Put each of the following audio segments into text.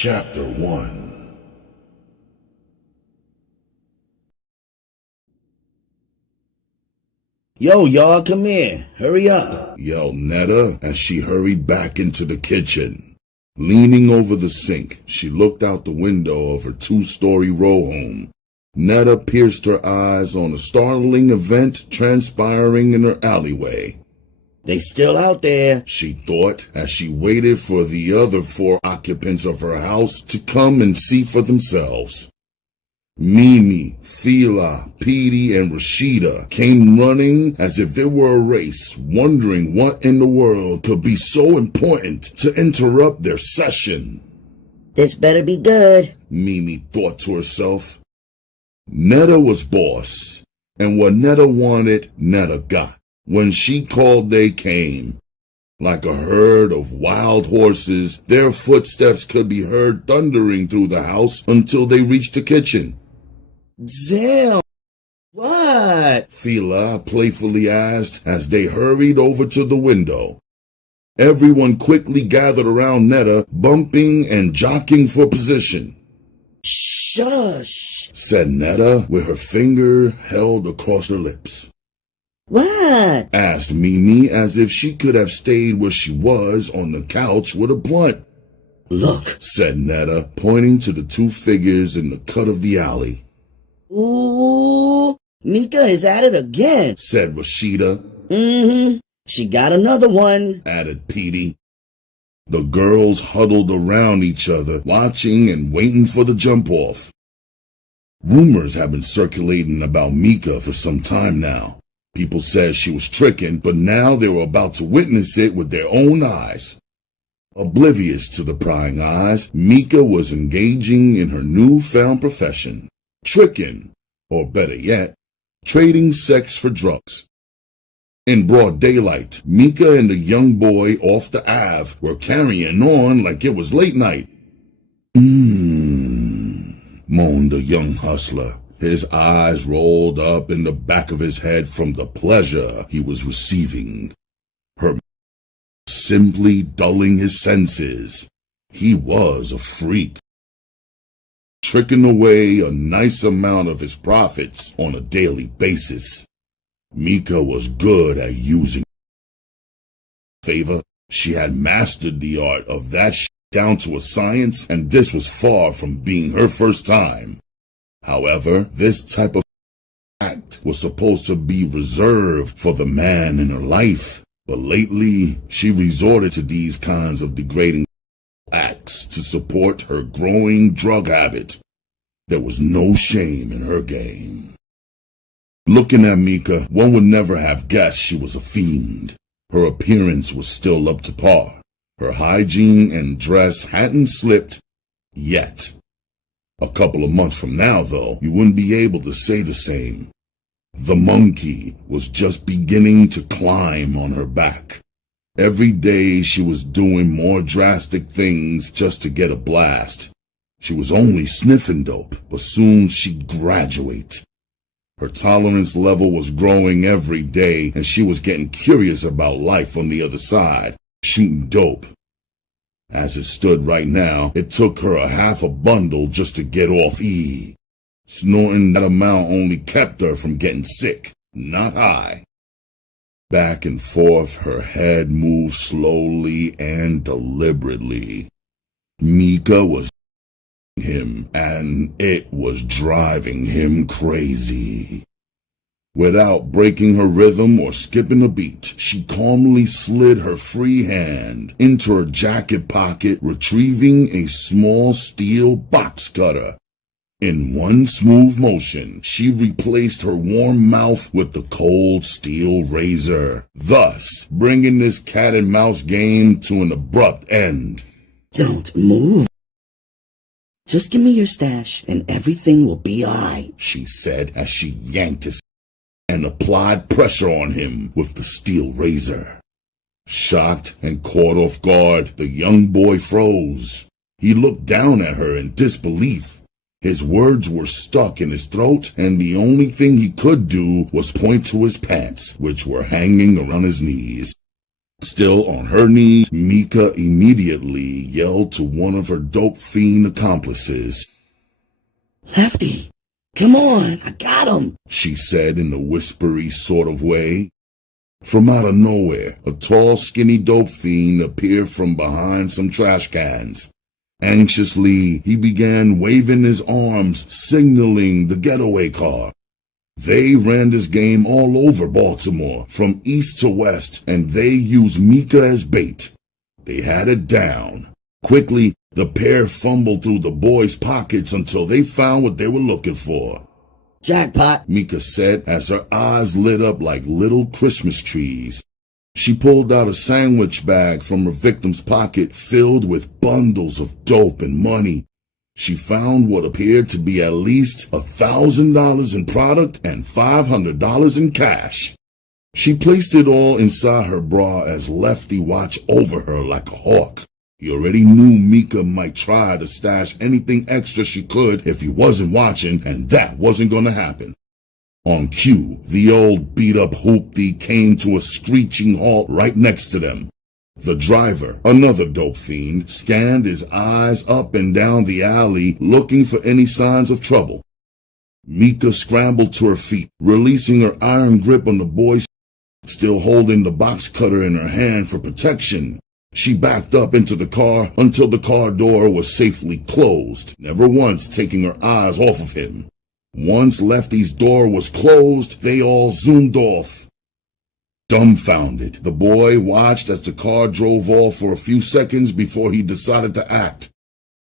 Chapter 1. Yo, y'all, come here. Hurry up, yelled Netta as she hurried back into the kitchen. Leaning over the sink, she looked out the window of her two-story row home. Netta pierced her eyes on a startling event transpiring in her alleyway. They still out there, she thought, as she waited for the other 4 occupants of her house to come and see for themselves. Mimi, Fila, Petey, and Rashida came running as if it were a race, wondering what in the world could be so important to interrupt their session. This better be good, Mimi thought to herself. Netta was boss, and what Netta wanted, Netta got. When she called, they came. Like a herd of wild horses, their footsteps could be heard thundering through the house until they reached the kitchen. Damn, what? Fila playfully asked as they hurried over to the window. Everyone quickly gathered around Netta, bumping and jockeying for position. Shush, said Netta with her finger held across her lips. What? asked Mimi as if she could have stayed where she was on the couch with a blunt. Look, said Netta, pointing to the 2 figures in the cut of the alley. Ooh, Mika is at it again, said Rashida. She got another one, added Petey. The girls huddled around each other, watching and waiting for the jump-off. Rumors have been circulating about Mika for some time now. People said she was tricking, but now they were about to witness it with their own eyes. Oblivious to the prying eyes, Mika was engaging in her newfound profession, tricking, or better yet, trading sex for drugs. In broad daylight, Mika and the young boy off the Ave were carrying on like it was late night. Moaned the young hustler. His eyes rolled up in the back of his head from the pleasure he was receiving. Her simply dulling his senses. He was a freak, tricking away a nice amount of his profits on a daily basis. Mika was good at using favor. She had mastered the art of that down to a science, and this was far from being her first time. However, this type of act was supposed to be reserved for the man in her life. But lately, she resorted to these kinds of degrading acts to support her growing drug habit. There was no shame in her game. Looking at Mika, one would never have guessed she was a fiend. Her appearance was still up to par. Her hygiene and dress hadn't slipped yet. A couple of months from now, though, you wouldn't be able to say the same. The monkey was just beginning to climb on her back. Every day she was doing more drastic things just to get a blast. She was only sniffing dope, but soon she'd graduate. Her tolerance level was growing every day, and she was getting curious about life on the other side, shooting dope. As it stood right now, it took her a half a bundle just to get off E. Snorting that amount only kept her from getting sick, not high. Back and forth, her head moved slowly and deliberately. Mika was him, and it was driving him crazy. Without breaking her rhythm or skipping a beat, she calmly slid her free hand into her jacket pocket, retrieving a small steel box cutter. In one smooth motion, she replaced her warm mouth with the cold steel razor, thus bringing this cat-and-mouse game to an abrupt end. Don't move. Just give me your stash and everything will be all right, she said as she yanked his and applied pressure on him with the steel razor. Shocked and caught off guard, the young boy froze. He looked down at her in disbelief. His words were stuck in his throat, and the only thing he could do was point to his pants, which were hanging around his knees. Still on her knees, Mika immediately yelled to one of her dope fiend accomplices. Lefty, come on, I got him, she said in a whispery sort of way. From out of nowhere, a tall, skinny dope fiend appeared from behind some trash cans. Anxiously, he began waving his arms, signaling the getaway car. They ran this game all over Baltimore, from east to west, and they used Mika as bait. They had it down. Quickly, the pair fumbled through the boys' pockets until they found what they were looking for. Jackpot, Mika said as her eyes lit up like little Christmas trees. She pulled out a sandwich bag from her victim's pocket filled with bundles of dope and money. She found what appeared to be at least $1,000 in product and $500 in cash. She placed it all inside her bra as Lefty watched over her like a hawk. He already knew Mika might try to stash anything extra she could if he wasn't watching, and that wasn't going to happen. On cue, the old beat-up hoopty came to a screeching halt right next to them. The driver, another dope fiend, scanned his eyes up and down the alley looking for any signs of trouble. Mika scrambled to her feet, releasing her iron grip on the boy, still holding the box cutter in her hand for protection. She backed up into the car until the car door was safely closed, never once taking her eyes off of him. Once Lefty's door was closed, they all zoomed off. Dumbfounded, the boy watched as the car drove off for a few seconds before he decided to act.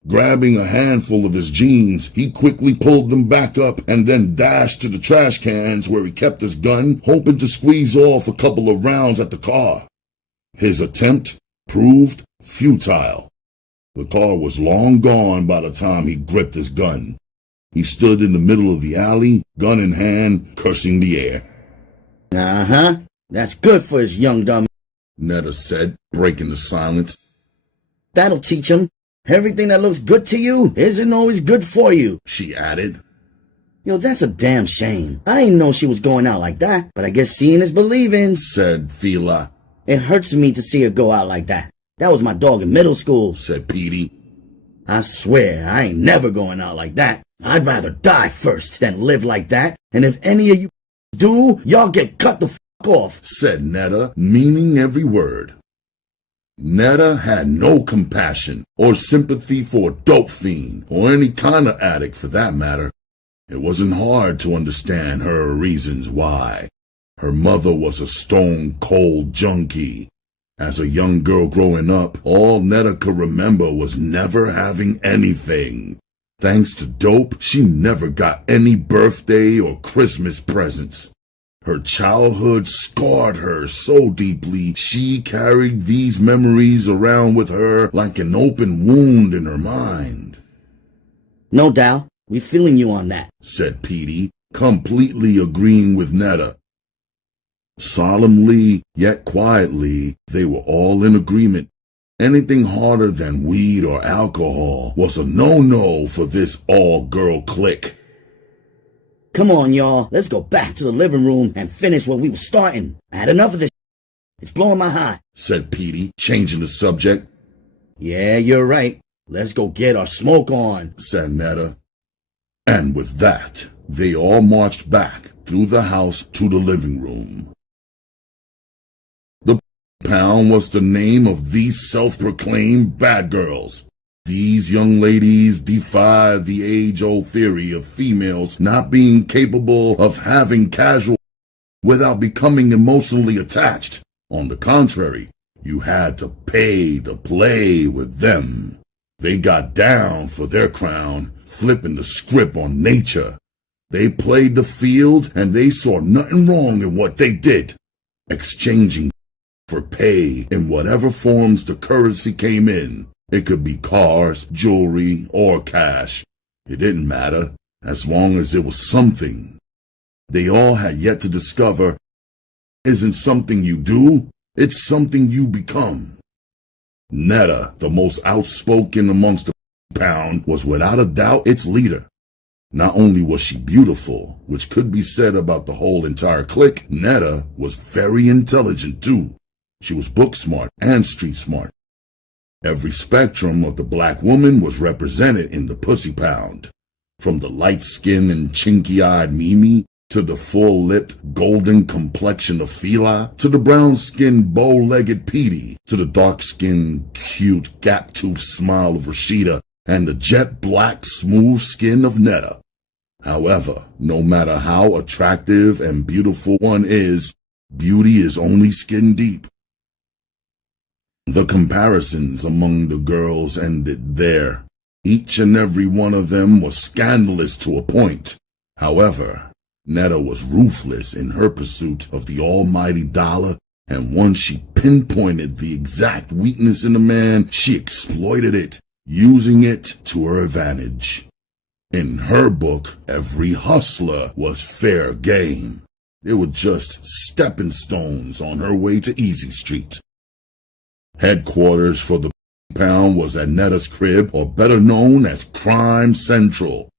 Grabbing a handful of his jeans, he quickly pulled them back up and then dashed to the trash cans where he kept his gun, hoping to squeeze off a couple of rounds at the car. His attempt proved futile. The car was long gone by the time he gripped his gun. He stood in the middle of the alley, gun in hand, cursing the air. Uh-huh. That's good for his young dumb, Netta said, breaking the silence. That'll teach him. Everything that looks good to you isn't always good for you, she added. Yo, that's a damn shame. I didn't know she was going out like that, but I guess seeing is believing, said Thela. It hurts me to see her go out like that. That was my dog in middle school, said Petey. I swear, I ain't never going out like that. I'd rather die first than live like that, and if any of you do, y'all get cut the off, said Netta, meaning every word. Netta had no compassion or sympathy for a dope fiend, or any kind of addict for that matter. It wasn't hard to understand her reasons why. Her mother was a stone-cold junkie. As a young girl growing up, all Netta could remember was never having anything. Thanks to dope, she never got any birthday or Christmas presents. Her childhood scarred her so deeply, she carried these memories around with her like an open wound in her mind. No doubt, we feeling you on that, said Petey, completely agreeing with Netta. Solemnly, yet quietly, they were all in agreement. Anything harder than weed or alcohol was a no-no for this all-girl clique. Come on, y'all. Let's go back to the living room and finish what we were starting. I had enough of this. It's blowing my high, said Petey, changing the subject. Yeah, you're right. Let's go get our smoke on, said Netta. And with that, they all marched back through the house to the living room. The Pound was the name of these self-proclaimed bad girls. These young ladies defied the age-old theory of females not being capable of having casual without becoming emotionally attached. On the contrary, you had to pay to play with them. They got down for their crown, flipping the script on nature. They played the field and they saw nothing wrong in what they did, exchanging for pay in whatever forms the currency came in. It could be cars, jewelry, or cash. It didn't matter, as long as it was something. They all had yet to discover, isn't something you do, it's something you become. Netta, the most outspoken amongst the Pound, was without a doubt its leader. Not only was she beautiful, which could be said about the whole entire clique, Netta was very intelligent too. She was book smart and street smart. Every spectrum of the black woman was represented in the Pxxxy Pound, from the light-skinned and chinky-eyed Mimi, to the full-lipped, golden complexion of Fila, to the brown-skinned, bow-legged Petey, to the dark-skinned, cute, gap-toothed smile of Rashida, and the jet-black, smooth skin of Netta. However, no matter how attractive and beautiful one is, beauty is only skin deep. The comparisons among the girls ended there. Each and every one of them was scandalous to a point. However, Netta was ruthless in her pursuit of the almighty dollar, and once she pinpointed the exact weakness in a man, she exploited it, using it to her advantage. In her book, every hustler was fair game. They were just stepping stones on her way to Easy Street. Headquarters for the Pound was at Netta's crib, or better known as Crime Central.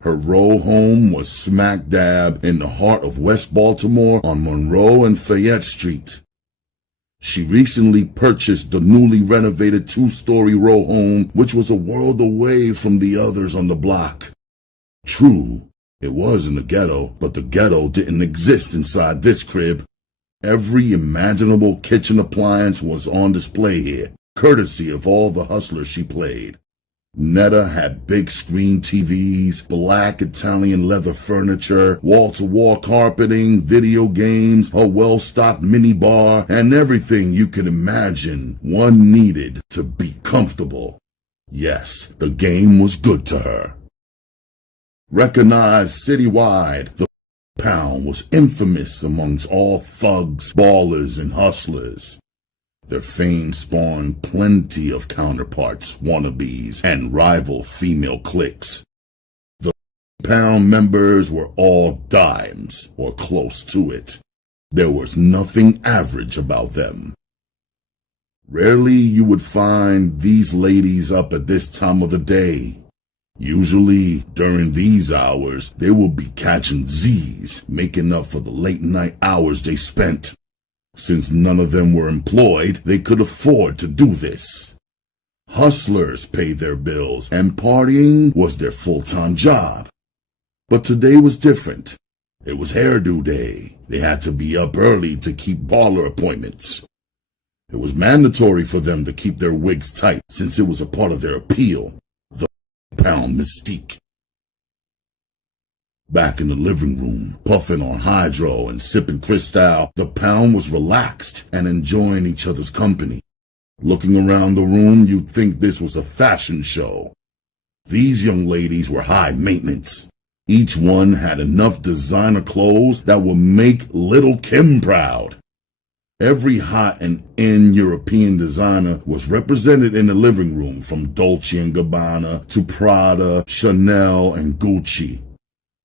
Her row home was smack dab in the heart of West Baltimore on Monroe and Fayette Street. She recently purchased the newly renovated two-story row home, which was a world away from the others on the block. True, it was in the ghetto, but the ghetto didn't exist inside this crib. Every imaginable kitchen appliance was on display here, courtesy of all the hustlers she played. Netta had big screen TVs, black Italian leather furniture, wall-to-wall carpeting, video games, a well-stocked minibar, and everything you could imagine one needed to be comfortable. Yes, the game was good to her. Recognized citywide, the Pound was infamous amongst all thugs, ballers, and hustlers. Their fame spawned plenty of counterparts, wannabes, and rival female cliques. The Pound members were all dimes, or close to it. There was nothing average about them. Rarely you would find these ladies up at this time of the day. Usually, during these hours, they will be catching Z's, making up for the late-night hours they spent. Since none of them were employed, they could afford to do this. Hustlers paid their bills, and partying was their full-time job. But today was different. It was hairdo day. They had to be up early to keep baller appointments. It was mandatory for them to keep their wigs tight, since it was a part of their appeal, the Pound mystique. Back in the living room, puffing on hydro and sipping Cristal, the Pound was relaxed and enjoying each other's company. Looking around the room, you'd think this was a fashion show. These young ladies were high maintenance. Each one had enough designer clothes that would make Little Kim proud. Every hot and in European designer was represented in the living room, from Dolce & Gabbana to Prada, Chanel, and Gucci.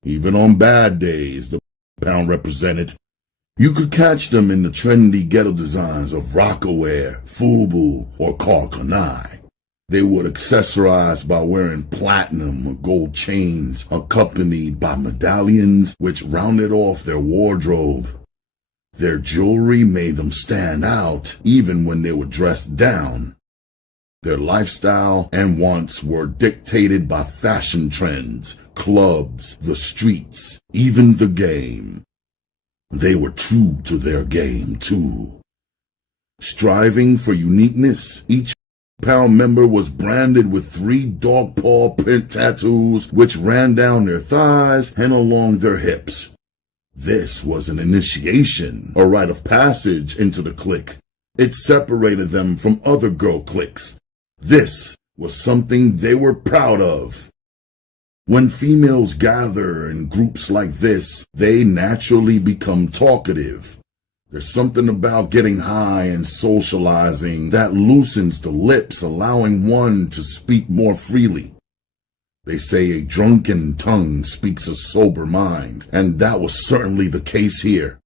Even on bad days, the Pound represented. You could catch them in the trendy ghetto designs of Rocawear, Fubu, or Carcanai. They would accessorize by wearing platinum or gold chains, accompanied by medallions which rounded off their wardrobe. Their jewelry made them stand out even when they were dressed down. Their lifestyle and wants were dictated by fashion trends, clubs, the streets, even the game. They were true to their game, too. Striving for uniqueness, each Pound member was branded with 3 dog paw print tattoos which ran down their thighs and along their hips. This was an initiation, a rite of passage into the clique. It separated them from other girl cliques. This was something they were proud of. When females gather in groups like this, they naturally become talkative. There's something about getting high and socializing that loosens the lips, allowing one to speak more freely. They say a drunken tongue speaks a sober mind, and that was certainly the case here.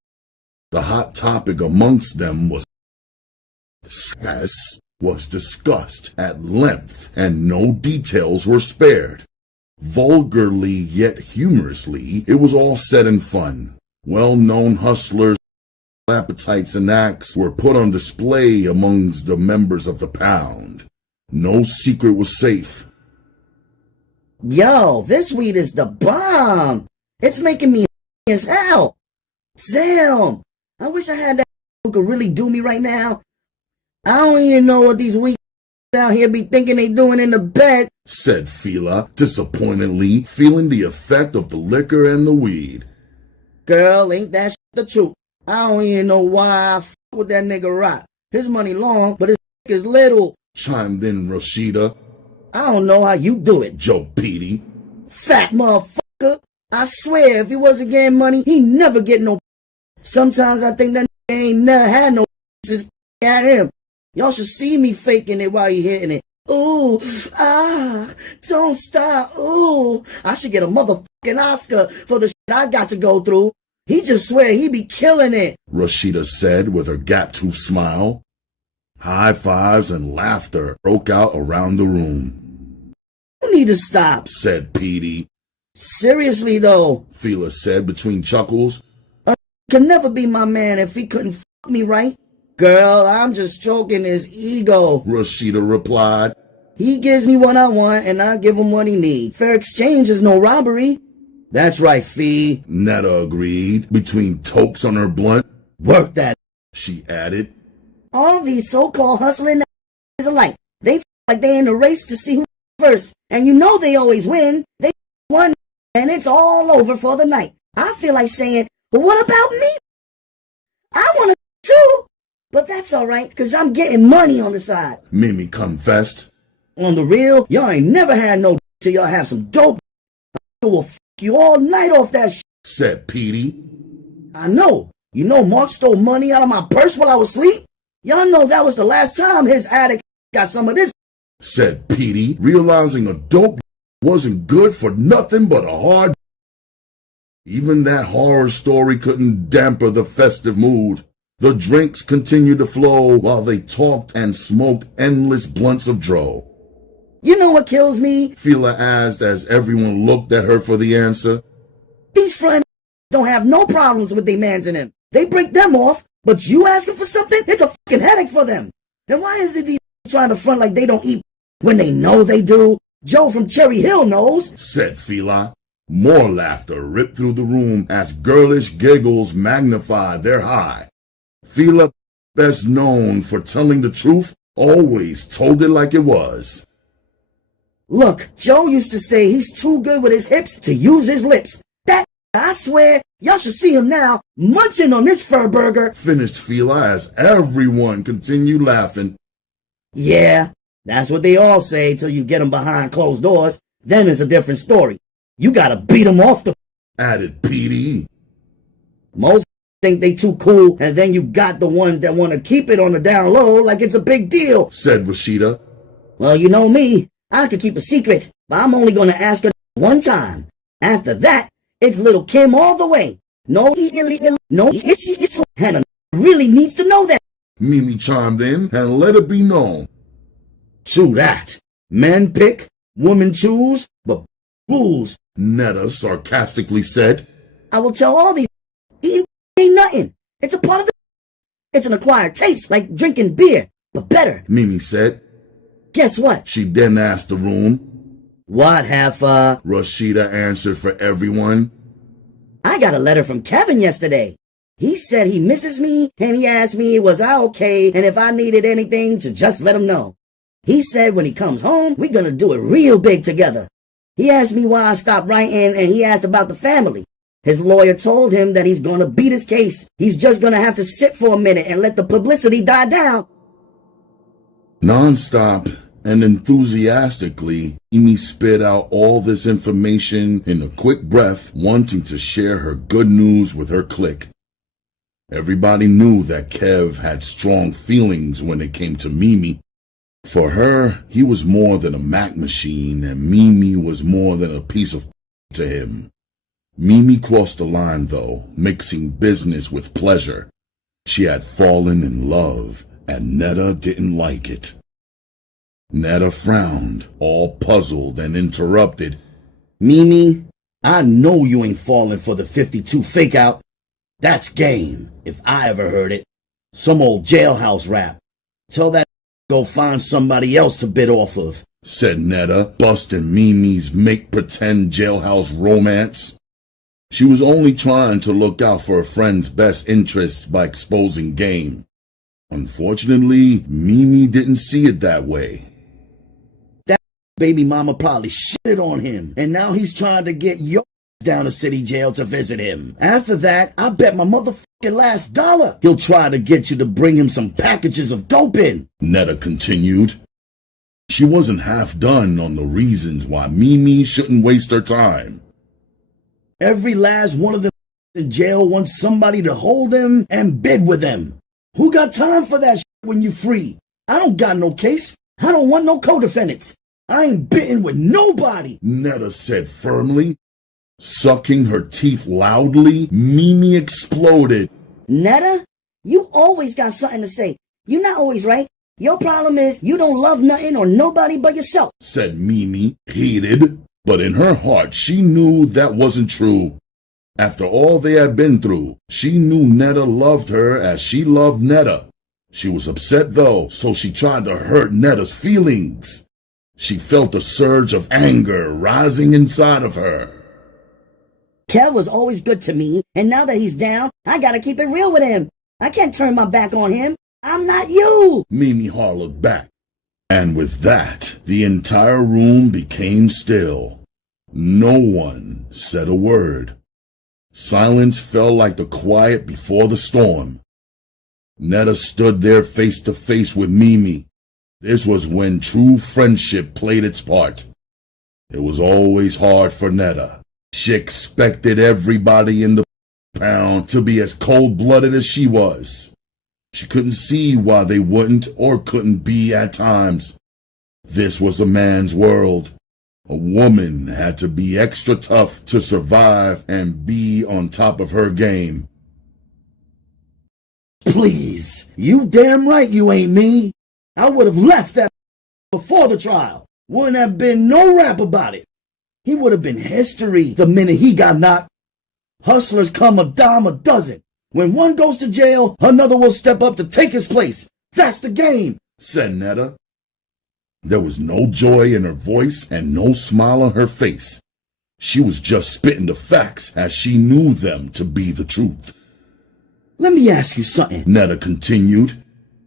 The hot topic amongst them was sex was discussed at length, and no details were spared. Vulgarly yet humorously, it was all said in fun. Well-known hustlers appetites and acts were put on display amongst the members of the Pound. No secret was safe. Yo, this weed is the bomb. It's making me as hell. Damn, I wish I had that who could really do me right now. I don't even know what these weeds out here be thinking they doing in the bed, said Fila, disappointedly, feeling the effect of the liquor and the weed. Girl, ain't that the truth? I don't even know why I f with that nigga Rock. His money long, but his is little, chimed in Rashida. I don't know how you do it, Joe Petey. Fat motherfucker. I swear, if he wasn't getting money, he never get no. Sometimes I think that nigga ain't never had no since at him. Y'all should see me faking it while he hitting it. Ooh, don't stop. Ooh, I should get a motherfucking Oscar for the shit I got to go through. He just swear he be killing it, Rashida said with her gap-toothed smile. High fives and laughter broke out around the room. You need to stop, said Petey. Seriously though, Fila said between chuckles. Can never be my man if he couldn't fuck me right. Girl, I'm just stroking his ego, Rashida replied. He gives me what I want and I give him what he needs. Fair exchange is no robbery. That's right, Fee, Netta agreed, between tokes on her blunt. Work that, she added. All these so-called hustling is alike. They f like they in a race to see who first. And you know they always win. They won and it's all over for the night. I feel like saying, but what about me? I want to too. But that's alright, because I'm getting money on the side, Mimi confessed. On the real, y'all ain't never had no till y'all have some dope. I will f you all night off that shit, said Petey. I know. You know Mark stole money out of my purse while I was asleep? Y'all know that was the last time his addict got some of this, said Petey, realizing a dope wasn't good for nothing but a hard. Even that horror story couldn't damper the festive mood. The drinks continued to flow while they talked and smoked endless blunts of dro. You know what kills me? Fila asked as everyone looked at her for the answer. These front don't have no problems with their mans in them. They break them off, but you asking for something, it's a fucking headache for them. And why is it these trying to front like they don't eat when they know they do? Joe from Cherry Hill knows, said Fila. More laughter ripped through the room as girlish giggles magnified their high. Fila, best known for telling the truth, always told it like it was. Look, Joe used to say he's too good with his hips to use his lips. That, I swear, y'all should see him now, munching on this fur burger, finished Fila as everyone continued laughing. Yeah, that's what they all say till you get 'em behind closed doors. Then it's a different story. You gotta beat 'em off the, added Petey. Most think they too cool, and then you got the ones that want to keep it on the down low like it's a big deal, said Rashida. Well, you know me. I could keep a secret, but I'm only gonna ask her one time. After that, it's little Kim all the way. No, it's Hannah really needs to know that. Mimi chimed in and let it be known. True that. Men pick, women choose, but fools, Netta sarcastically said. I will tell all these eating ain't nothing. It's a part of the. It's an acquired taste, like drinking beer, but better, Mimi said. Guess what? She then asked the room. What, Heffa? Rashida answered for everyone. I got a letter from Kevin yesterday. He said he misses me, and he asked me was I okay, and if I needed anything to just let him know. He said when he comes home, we're gonna do it real big together. He asked me why I stopped writing, and he asked about the family. His lawyer told him that he's gonna beat his case. He's just gonna have to sit for a minute and let the publicity die down. Non-stop and enthusiastically, Mimi spit out all this information in a quick breath, wanting to share her good news with her clique. Everybody knew that Kev had strong feelings when it came to Mimi. For her, he was more than a Mac machine, and Mimi was more than a piece of to him. Mimi crossed the line, though, mixing business with pleasure. She had fallen in love, and Netta didn't like it. Netta frowned, all puzzled, and interrupted. Mimi, I know you ain't falling for the 52 fake out. That's game, if I ever heard it. Some old jailhouse rap. Tell that go find somebody else to bid off of, said Netta, busting Mimi's make-pretend jailhouse romance. She was only trying to look out for a friend's best interests by exposing game. Unfortunately, Mimi didn't see it that way. That baby mama probably shitted on him, and now he's trying to get your down to city jail to visit him. After that, I bet my motherfucking last dollar he'll try to get you to bring him some packages of dope in, Netta continued. She wasn't half done on the reasons why Mimi shouldn't waste her time. Every last one of them in jail wants somebody to hold them and bid with them. Who got time for that shit when you free? I don't got no case. I don't want no co-defendants. I ain't bidding with nobody, Netta said firmly. Sucking her teeth loudly, Mimi exploded. Netta, you always got something to say. You're not always right. Your problem is you don't love nothing or nobody but yourself, said Mimi, heated. But in her heart, she knew that wasn't true. After all they had been through, she knew Netta loved her as she loved Netta. She was upset though, so she tried to hurt Netta's feelings. She felt a surge of anger rising inside of her. Kev was always good to me, and now that he's down, I gotta keep it real with him. I can't turn my back on him. I'm not you, Mimi hollered back. And with that, the entire room became still. No one said a word. Silence fell like the quiet before the storm. Netta stood there face to face with Mimi. This was when true friendship played its part. It was always hard for Netta. She expected everybody in the pound to be as cold-blooded as she was. She couldn't see why they wouldn't or couldn't be at times. This was a man's world. A woman had to be extra tough to survive and be on top of her game. Please, you damn right you ain't me. I would have left that before the trial. Wouldn't have been no rap about it. He would have been history the minute he got knocked. Hustlers come a dime a dozen. When one goes to jail, another will step up to take his place. That's the game, said Netta. There was no joy in her voice and no smile on her face. She was just spitting the facts as she knew them to be the truth. Let me ask you something, Netta continued.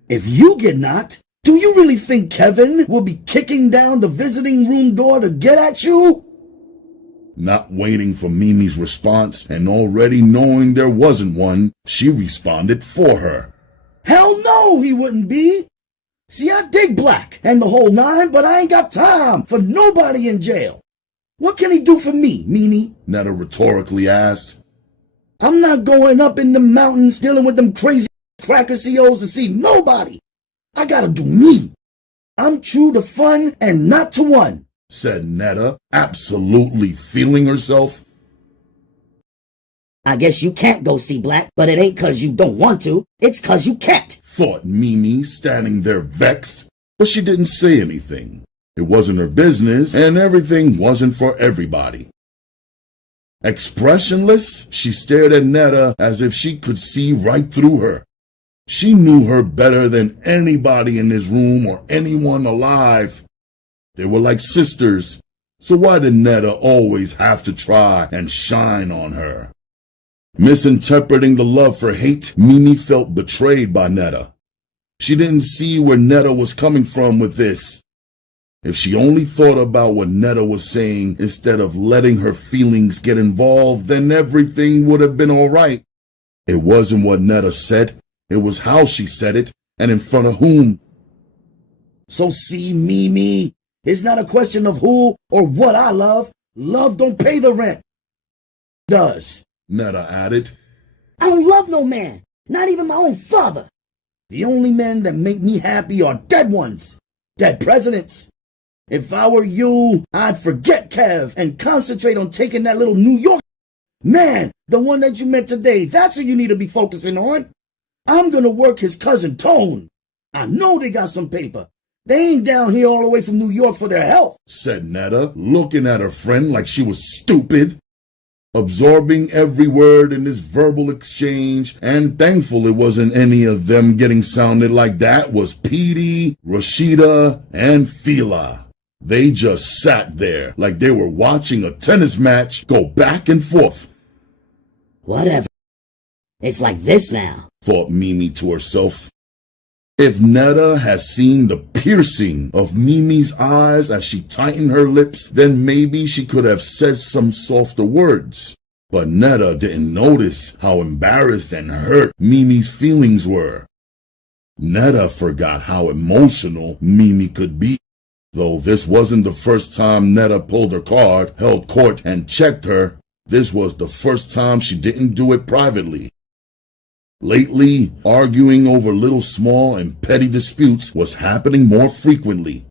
If you get knocked, do you really think Kevin will be kicking down the visiting room door to get at you? Not waiting for Mimi's response and already knowing there wasn't one, she responded for her. Hell no, he wouldn't be. See, I dig black and the whole nine, but I ain't got time for nobody in jail. What can he do for me, Mimi? Netta rhetorically asked. I'm not going up in the mountains dealing with them crazy cracker COs to see nobody. I gotta do me. I'm true to fun and not to one, said Netta, absolutely feeling herself. I guess you can't go see black, but it ain't 'cause you don't want to. It's 'cause you can't, thought Mimi, standing there vexed. But she didn't say anything. It wasn't her business, and everything wasn't for everybody. Expressionless, she stared at Netta as if she could see right through her. She knew her better than anybody in this room or anyone alive. They were like sisters, so why did Netta always have to try and shine on her? Misinterpreting the love for hate, Mimi felt betrayed by Netta. She didn't see where Netta was coming from with this. If she only thought about what Netta was saying instead of letting her feelings get involved, then everything would have been all right. It wasn't what Netta said, it was how she said it, and in front of whom. So see, Mimi, it's not a question of who or what I love. Love don't pay the rent. It does, Netta added. I don't love no man, not even my own father. The only men that make me happy are dead ones, dead presidents. If I were you, I'd forget Kev and concentrate on taking that little New York man, the one that you met today. That's who you need to be focusing on. I'm gonna work his cousin Tone. I know they got some paper. They ain't down here all the way from New York for their health, said Netta, looking at her friend like she was stupid. absorbing every word in this verbal exchange, and thankful it wasn't any of them getting sounded like that was Petey, Rashida, and Fila. They just sat there like they were watching a tennis match go back and forth. Whatever. It's like this now, thought Mimi to herself. If Netta had seen the piercing of Mimi's eyes as she tightened her lips, then maybe she could have said some softer words. But Netta didn't notice how embarrassed and hurt Mimi's feelings were. Netta forgot how emotional Mimi could be. Though this wasn't the first time Netta pulled her card, held court, and checked her, this was the first time she didn't do it privately. Lately, arguing over little small and petty disputes was happening more frequently.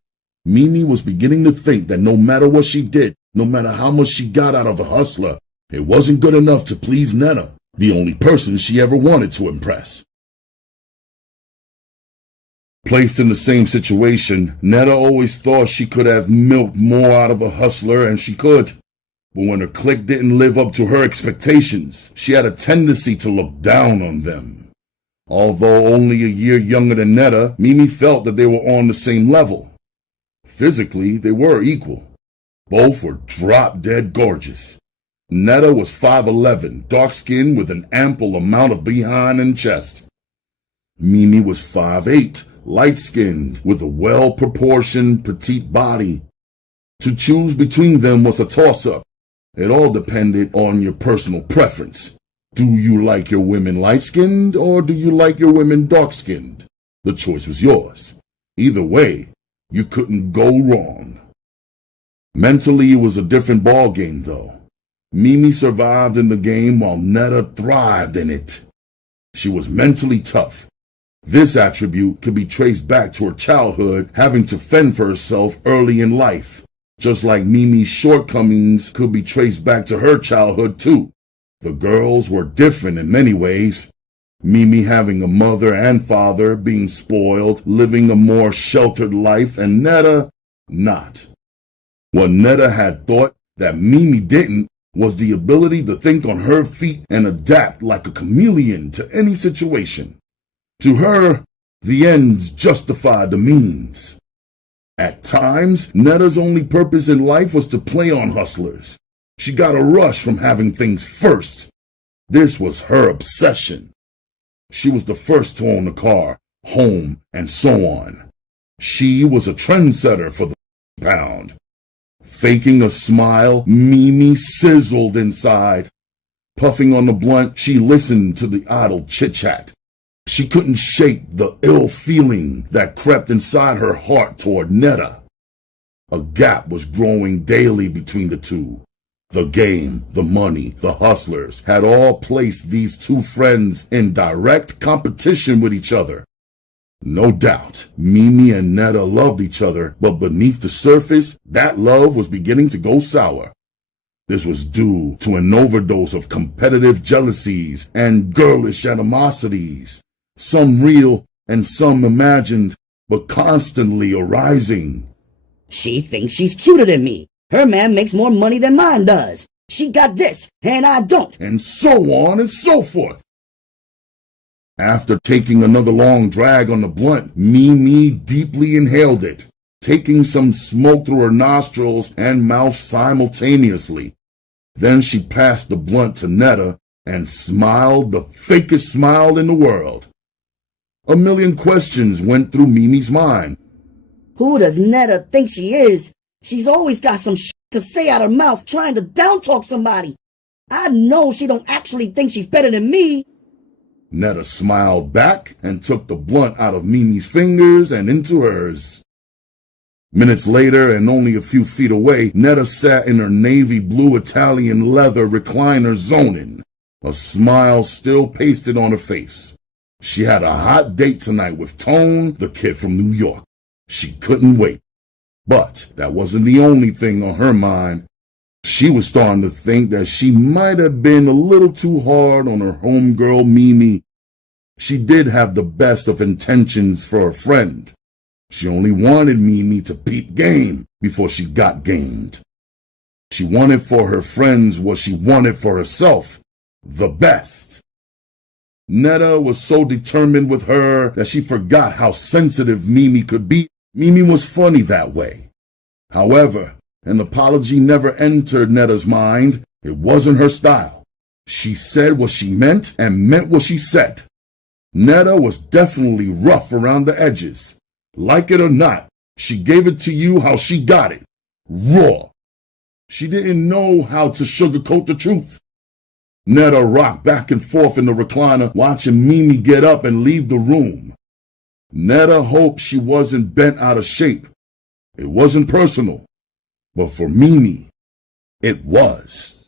Mimi was beginning to think that no matter what she did, no matter how much she got out of a hustler, it wasn't good enough to please Netta, the only person she ever wanted to impress. Placed in the same situation, Netta always thought she could have milked more out of a hustler, and she could. But when her clique didn't live up to her expectations, she had a tendency to look down on them. Although only a year younger than Netta, Mimi felt that they were on the same level. Physically, they were equal. Both were drop-dead gorgeous. Netta was 5'11", dark-skinned with an ample amount of behind and chest. Mimi was 5'8", light-skinned with a well-proportioned petite body. To choose between them was a toss-up. It all depended on your personal preference. Do you like your women light-skinned or do you like your women dark-skinned? The choice was yours. Either way, you couldn't go wrong. Mentally, it was a different ballgame, though. Mimi survived in the game while Netta thrived in it. She was mentally tough. This attribute could be traced back to her childhood, having to fend for herself early in life. Just like Mimi's shortcomings could be traced back to her childhood too. The girls were different in many ways. Mimi having a mother and father, being spoiled, living a more sheltered life, and Netta not. What Netta had thought that Mimi didn't was the ability to think on her feet and adapt like a chameleon to any situation. To her, the ends justified the means. At times, Netta's only purpose in life was to play on hustlers. She got a rush from having things first. This was her obsession. She was the first to own a car, home, and so on. She was a trendsetter for the pound. Faking a smile, Mimi sizzled inside. Puffing on the blunt, she listened to the idle chit-chat. She couldn't shake the ill feeling that crept inside her heart toward Netta. A gap was growing daily between the two. The game, the money, the hustlers had all placed these two friends in direct competition with each other. No doubt, Mimi and Netta loved each other, but beneath the surface, that love was beginning to go sour. This was due to an overdose of competitive jealousies and girlish animosities. Some real and some imagined, but constantly arising. She thinks she's cuter than me. Her man makes more money than mine does. She got this, and I don't. And so on and so forth. After taking another long drag on the blunt, Mimi deeply inhaled it, taking some smoke through her nostrils and mouth simultaneously. Then she passed the blunt to Netta and smiled the fakest smile in the world. A million questions went through Mimi's mind. Who does Netta think she is? She's always got some shit to say out her mouth trying to downtalk somebody. I know she don't actually think she's better than me. Netta smiled back and took the blunt out of Mimi's fingers and into hers. Minutes later, and only a few feet away, Netta sat in her navy blue Italian leather recliner zoning, a smile still pasted on her face. She had a hot date tonight with Tone, the kid from New York. She couldn't wait. But that wasn't the only thing on her mind. She was starting to think that she might have been a little too hard on her homegirl Mimi. She did have the best of intentions for her friend. She only wanted Mimi to peep game before she got gamed. She wanted for her friends what she wanted for herself, the best. Netta was so determined with her that she forgot how sensitive Mimi could be. Mimi was funny that way. However, an apology never entered Netta's mind. It wasn't her style. She said what she meant and meant what she said. Netta was definitely rough around the edges. Like it or not, she gave it to you how she got it. Raw. She didn't know how to sugarcoat the truth. Netta rocked back and forth in the recliner, watching Mimi get up and leave the room. Netta hoped she wasn't bent out of shape. It wasn't personal, but for Mimi, it was.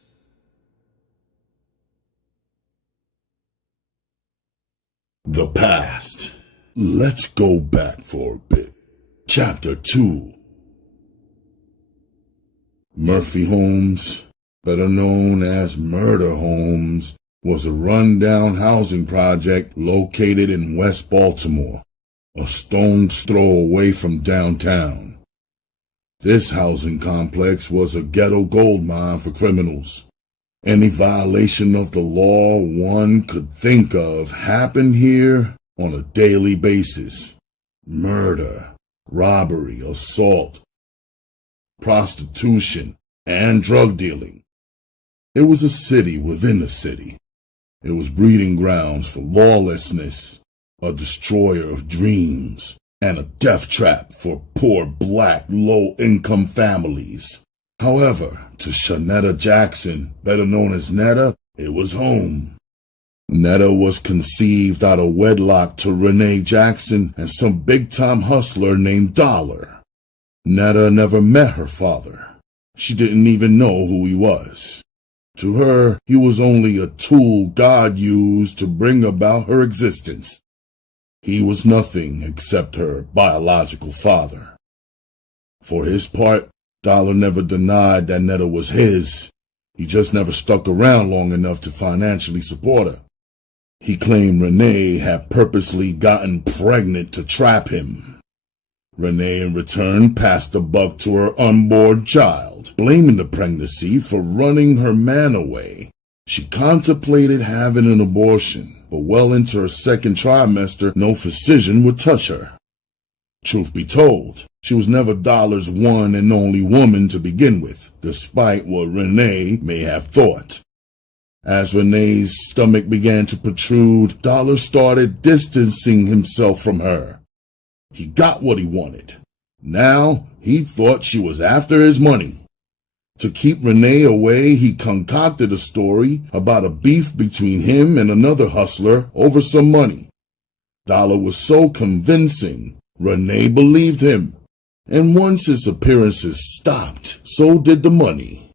The past. Let's go back for a bit. Chapter 2. Murphy Holmes, better known as Murder Holmes, was a rundown housing project located in West Baltimore, a stone's throw away from downtown. This housing complex was a ghetto gold mine for criminals. Any violation of the law one could think of happened here on a daily basis. Murder, robbery, assault, prostitution, and drug dealing. It was a city within a city. It was breeding grounds for lawlessness, a destroyer of dreams, and a death trap for poor black low-income families. However, to Shanetta Jackson, better known as Netta, it was home. Netta was conceived out of wedlock to Renee Jackson and some big-time hustler named Dollar. Netta never met her father. She didn't even know who he was. To her, he was only a tool God used to bring about her existence. He was nothing except her biological father. For his part, Dollar never denied that Netta was his. He just never stuck around long enough to financially support her. He claimed Renee had purposely gotten pregnant to trap him. Renee in return passed the buck to her unborn child, blaming the pregnancy for running her man away. She contemplated having an abortion, but well into her second trimester, no physician would touch her. Truth be told, she was never Dollar's one and only woman to begin with, despite what Renee may have thought. As Renee's stomach began to protrude, Dollar started distancing himself from her. He got what he wanted. Now, he thought she was after his money. To keep Renee away, he concocted a story about a beef between him and another hustler over some money. Dollar was so convincing, Renee believed him. And once his appearances stopped, so did the money.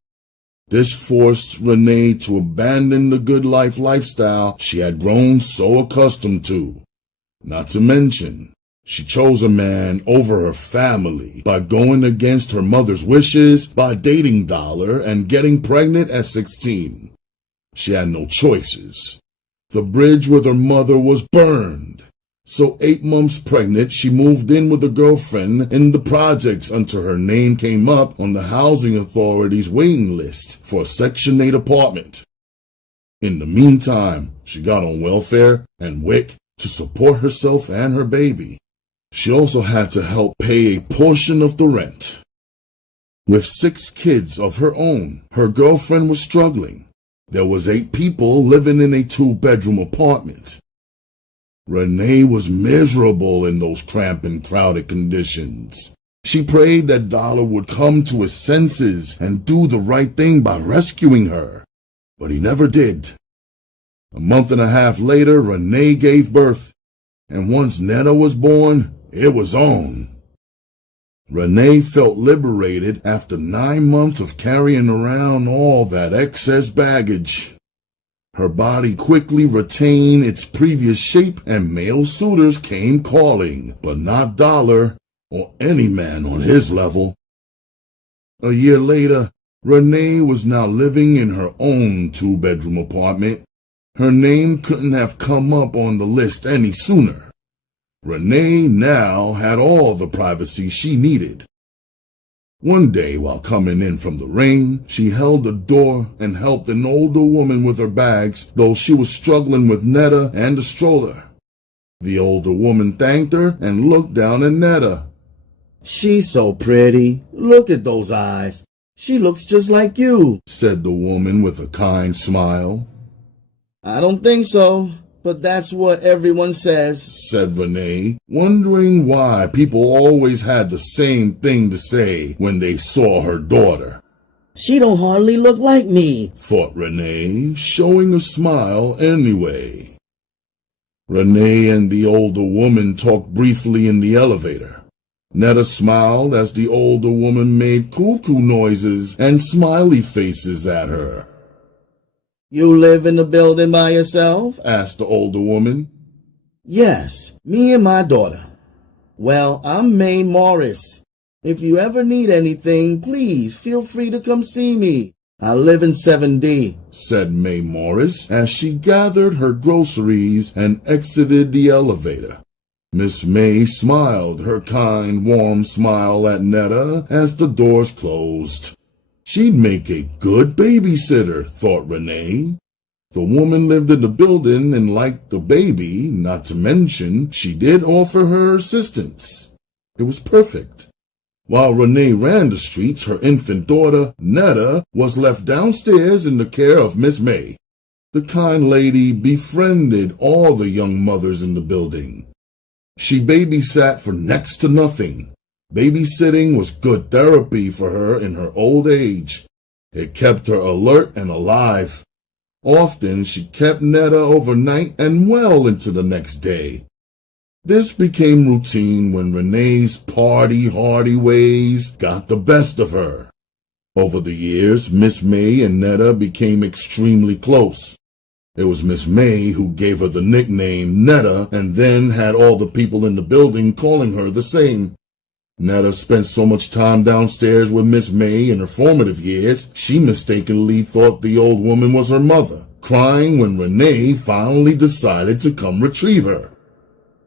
This forced Renee to abandon the good life lifestyle she had grown so accustomed to. Not to mention, she chose a man over her family by going against her mother's wishes, by dating Dollar and getting pregnant at 16. She had no choices. The bridge with her mother was burned. So 8 months pregnant, she moved in with a girlfriend in the projects until her name came up on the housing authority's waiting list for a Section 8 apartment. In the meantime, she got on welfare and WIC to support herself and her baby. She also had to help pay a portion of the rent. With 6 kids of her own, her girlfriend was struggling. There was 8 people living in a 2-bedroom apartment. Renee was miserable in those cramped and crowded conditions. She prayed that Dollar would come to his senses and do the right thing by rescuing her, but he never did. A month and a half later, Renee gave birth, and once Netta was born, it was on. Renee felt liberated after 9 months of carrying around all that excess baggage. Her body quickly retained its previous shape and male suitors came calling, but not Dollar or any man on his level. A year later, Renee was now living in her own 2-bedroom apartment. Her name couldn't have come up on the list any sooner. Renee now had all the privacy she needed. One day, while coming in from the rain, she held the door and helped an older woman with her bags, though she was struggling with Netta and the stroller. The older woman thanked her and looked down at Netta. "She's so pretty. Look at those eyes. She looks just like you," said the woman with a kind smile. "I don't think so, but that's what everyone says," said Renee, wondering why people always had the same thing to say when they saw her daughter. "She don't hardly look like me," thought Renee, showing a smile anyway. Renee and the older woman talked briefly in the elevator. Netta smiled as the older woman made cuckoo noises and smiley faces at her. "You live in the building by yourself?" asked the older woman. "Yes, me and my daughter. Well, I'm May Morris. If you ever need anything, please feel free to come see me. I live in 7D, said May Morris as she gathered her groceries and exited the elevator. Miss May smiled her kind, warm smile at Netta as the doors closed. She'd make a good babysitter, thought Renee. The woman lived in the building and liked the baby, not to mention she did offer her assistance. It was perfect. While Renee ran the streets, her infant daughter, Netta, was left downstairs in the care of Miss May. The kind lady befriended all the young mothers in the building. She babysat for next to nothing. Babysitting was good therapy for her in her old age. It kept her alert and alive. Often she kept Netta overnight and well into the next day. This became routine when Renee's party-hardy ways got the best of her. Over the years, Miss May and Netta became extremely close. It was Miss May who gave her the nickname Netta and then had all the people in the building calling her the same. Netta spent so much time downstairs with Miss May in her formative years, she mistakenly thought the old woman was her mother, crying when Renee finally decided to come retrieve her.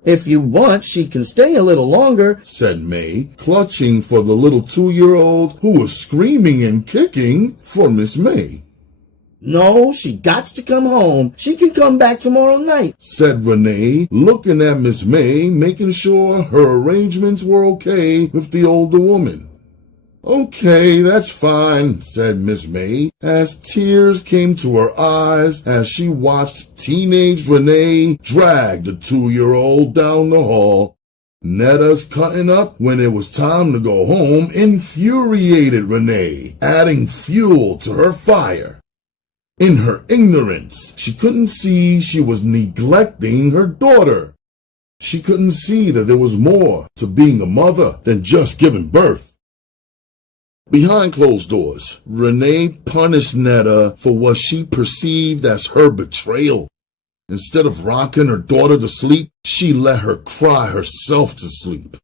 "If you want, she can stay a little longer," said May, clutching for the little 2-year-old who was screaming and kicking for Miss May. "No, she gots to come home. She can come back tomorrow night," said Renee, looking at Miss May, making sure her arrangements were okay with the older woman. "Okay, that's fine," said Miss May, as tears came to her eyes as she watched teenage Renee drag the 2-year-old down the hall. Netta's cutting up when it was time to go home infuriated Renee, adding fuel to her fire. In her ignorance, she couldn't see she was neglecting her daughter. She couldn't see that there was more to being a mother than just giving birth. Behind closed doors, Renee punished Netta for what she perceived as her betrayal. Instead of rocking her daughter to sleep, she let her cry herself to sleep.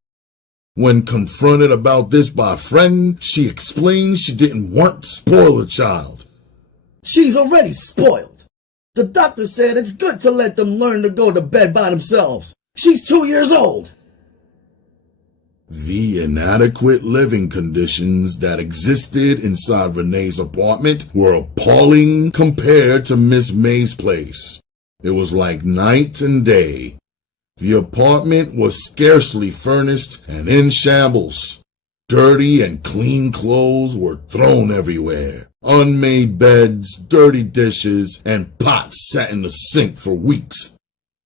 When confronted about this by a friend, she explained she didn't want to spoil the child. "She's already spoiled. The doctor said it's good to let them learn to go to bed by themselves. She's 2 years old." The inadequate living conditions that existed inside Renee's apartment were appalling compared to Miss May's place. It was like night and day. The apartment was scarcely furnished and in shambles. Dirty and clean clothes were thrown everywhere. Unmade beds, dirty dishes, and pots sat in the sink for weeks.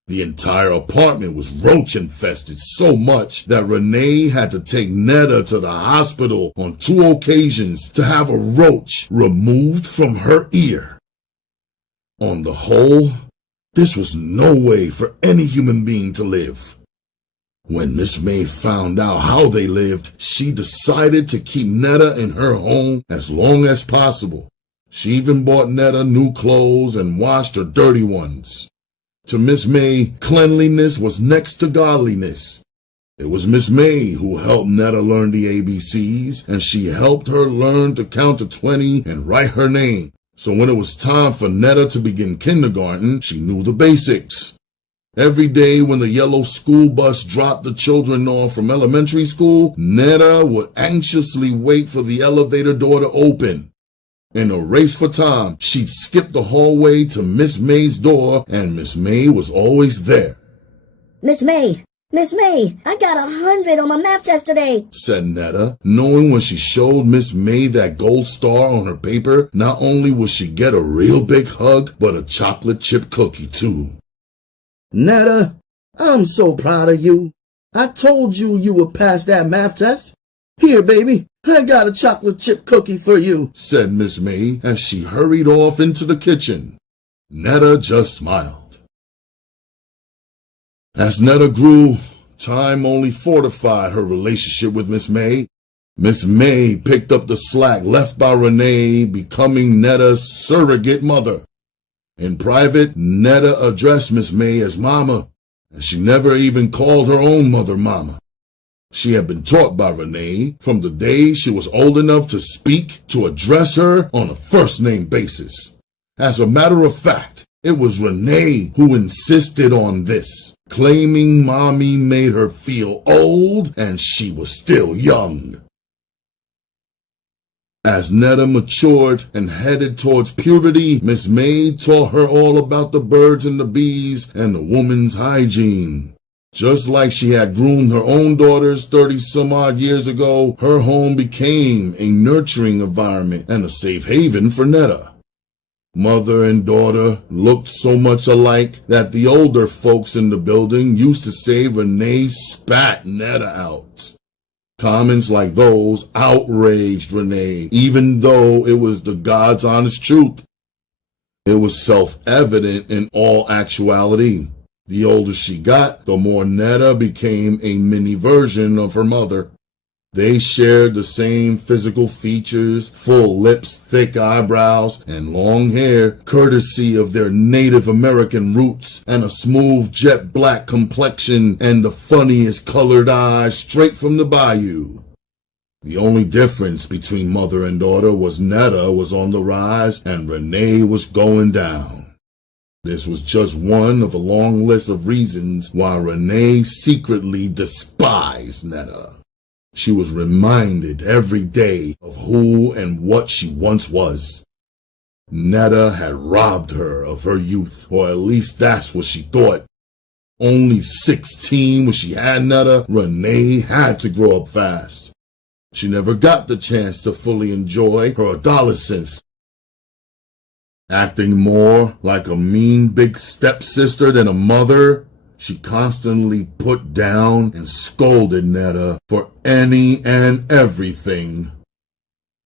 The entire apartment was roach-infested so much that Renee had to take Netta to the hospital on 2 occasions to have a roach removed from her ear. On the whole, this was no way for any human being to live. When Miss May found out how they lived, she decided to keep Netta in her home as long as possible. She even bought Netta new clothes and washed her dirty ones. To Miss May, cleanliness was next to godliness. It was Miss May who helped Netta learn the ABCs, and she helped her learn to count to 20 and write her name. So when it was time for Netta to begin kindergarten, she knew the basics. Every day when the yellow school bus dropped the children off from elementary school, Netta would anxiously wait for the elevator door to open. In a race for time, she'd skip the hallway to Miss May's door, and Miss May was always there. Miss May, I got 100 on my math test today, said Netta, knowing when she showed Miss May that gold star on her paper, not only would she get a real big hug, but a chocolate chip cookie too. Netta, I'm so proud of you. I told you you would pass that math test. Here, baby, I got a chocolate chip cookie for you, said Miss May as she hurried off into the kitchen. Netta just smiled. As Netta grew, time only fortified her relationship with Miss May. Miss May picked up the slack left by Renee, becoming Netta's surrogate mother. In private, Netta addressed Miss May as Mama, and she never even called her own mother Mama. She had been taught by Renee from the day she was old enough to speak to address her on a first-name basis. As a matter of fact, it was Renee who insisted on this, claiming Mommy made her feel old and she was still young. As Netta matured and headed towards puberty, Miss May taught her all about the birds and the bees and the woman's hygiene. Just like she had groomed her own daughters 30-some-odd years ago, her home became a nurturing environment and a safe haven for Netta. Mother and daughter looked so much alike that the older folks in the building used to say Renee spat Netta out. Comments like those outraged Renee, even though it was the God's honest truth. It was self-evident in all actuality. The older she got, the more Netta became a mini version of her mother. They shared the same physical features, full lips, thick eyebrows, and long hair, courtesy of their Native American roots, and a smooth jet black complexion, and the funniest colored eyes straight from the bayou. The only difference between mother and daughter was Netta was on the rise and Renee was going down. This was just one of a long list of reasons why Renee secretly despised Netta. She was reminded every day of who and what she once was. Netta had robbed her of her youth, or at least that's what she thought. Only 16 when she had Netta, Renee had to grow up fast. She never got the chance to fully enjoy her adolescence. Acting more like a mean big stepsister than a mother, she constantly put down and scolded Netta for any and everything.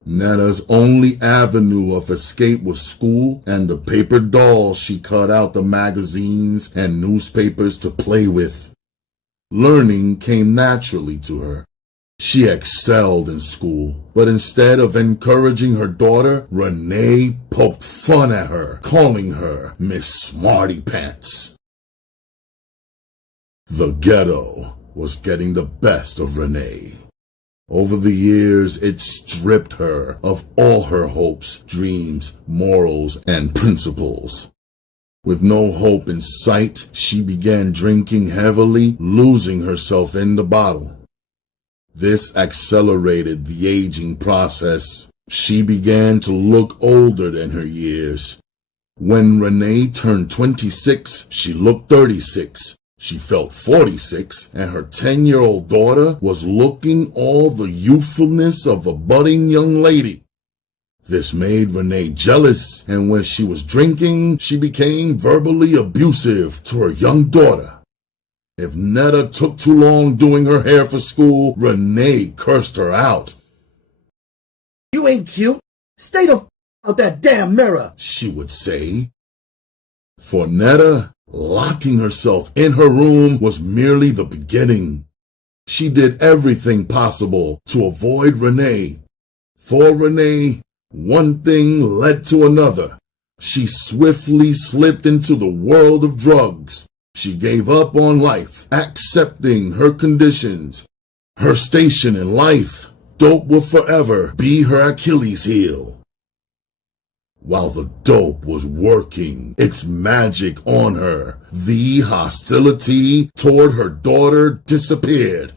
Netta's only avenue of escape was school and the paper dolls she cut out the magazines and newspapers to play with. Learning came naturally to her. She excelled in school, but instead of encouraging her daughter, Renee poked fun at her, calling her Miss Smarty Pants. The ghetto was getting the best of Renee. Over the years, it stripped her of all her hopes, dreams, morals, and principles. With no hope in sight, she began drinking heavily, losing herself in the bottle. This accelerated the aging process. She began to look older than her years. When Renee turned 26, she looked 36. She felt 46, and her 10-year-old daughter was looking all the youthfulness of a budding young lady. This made Renee jealous, and when she was drinking, she became verbally abusive to her young daughter. If Netta took too long doing her hair for school, Renee cursed her out. You ain't cute. Stay the f*** out that damn mirror, she would say. For Netta, locking herself in her room was merely the beginning. She did everything possible to avoid Renee. For Renee, one thing led to another. She swiftly slipped into the world of drugs. She gave up on life, accepting her conditions. Her station in life, dope will forever be her Achilles heel. While the dope was working its magic on her, the hostility toward her daughter disappeared.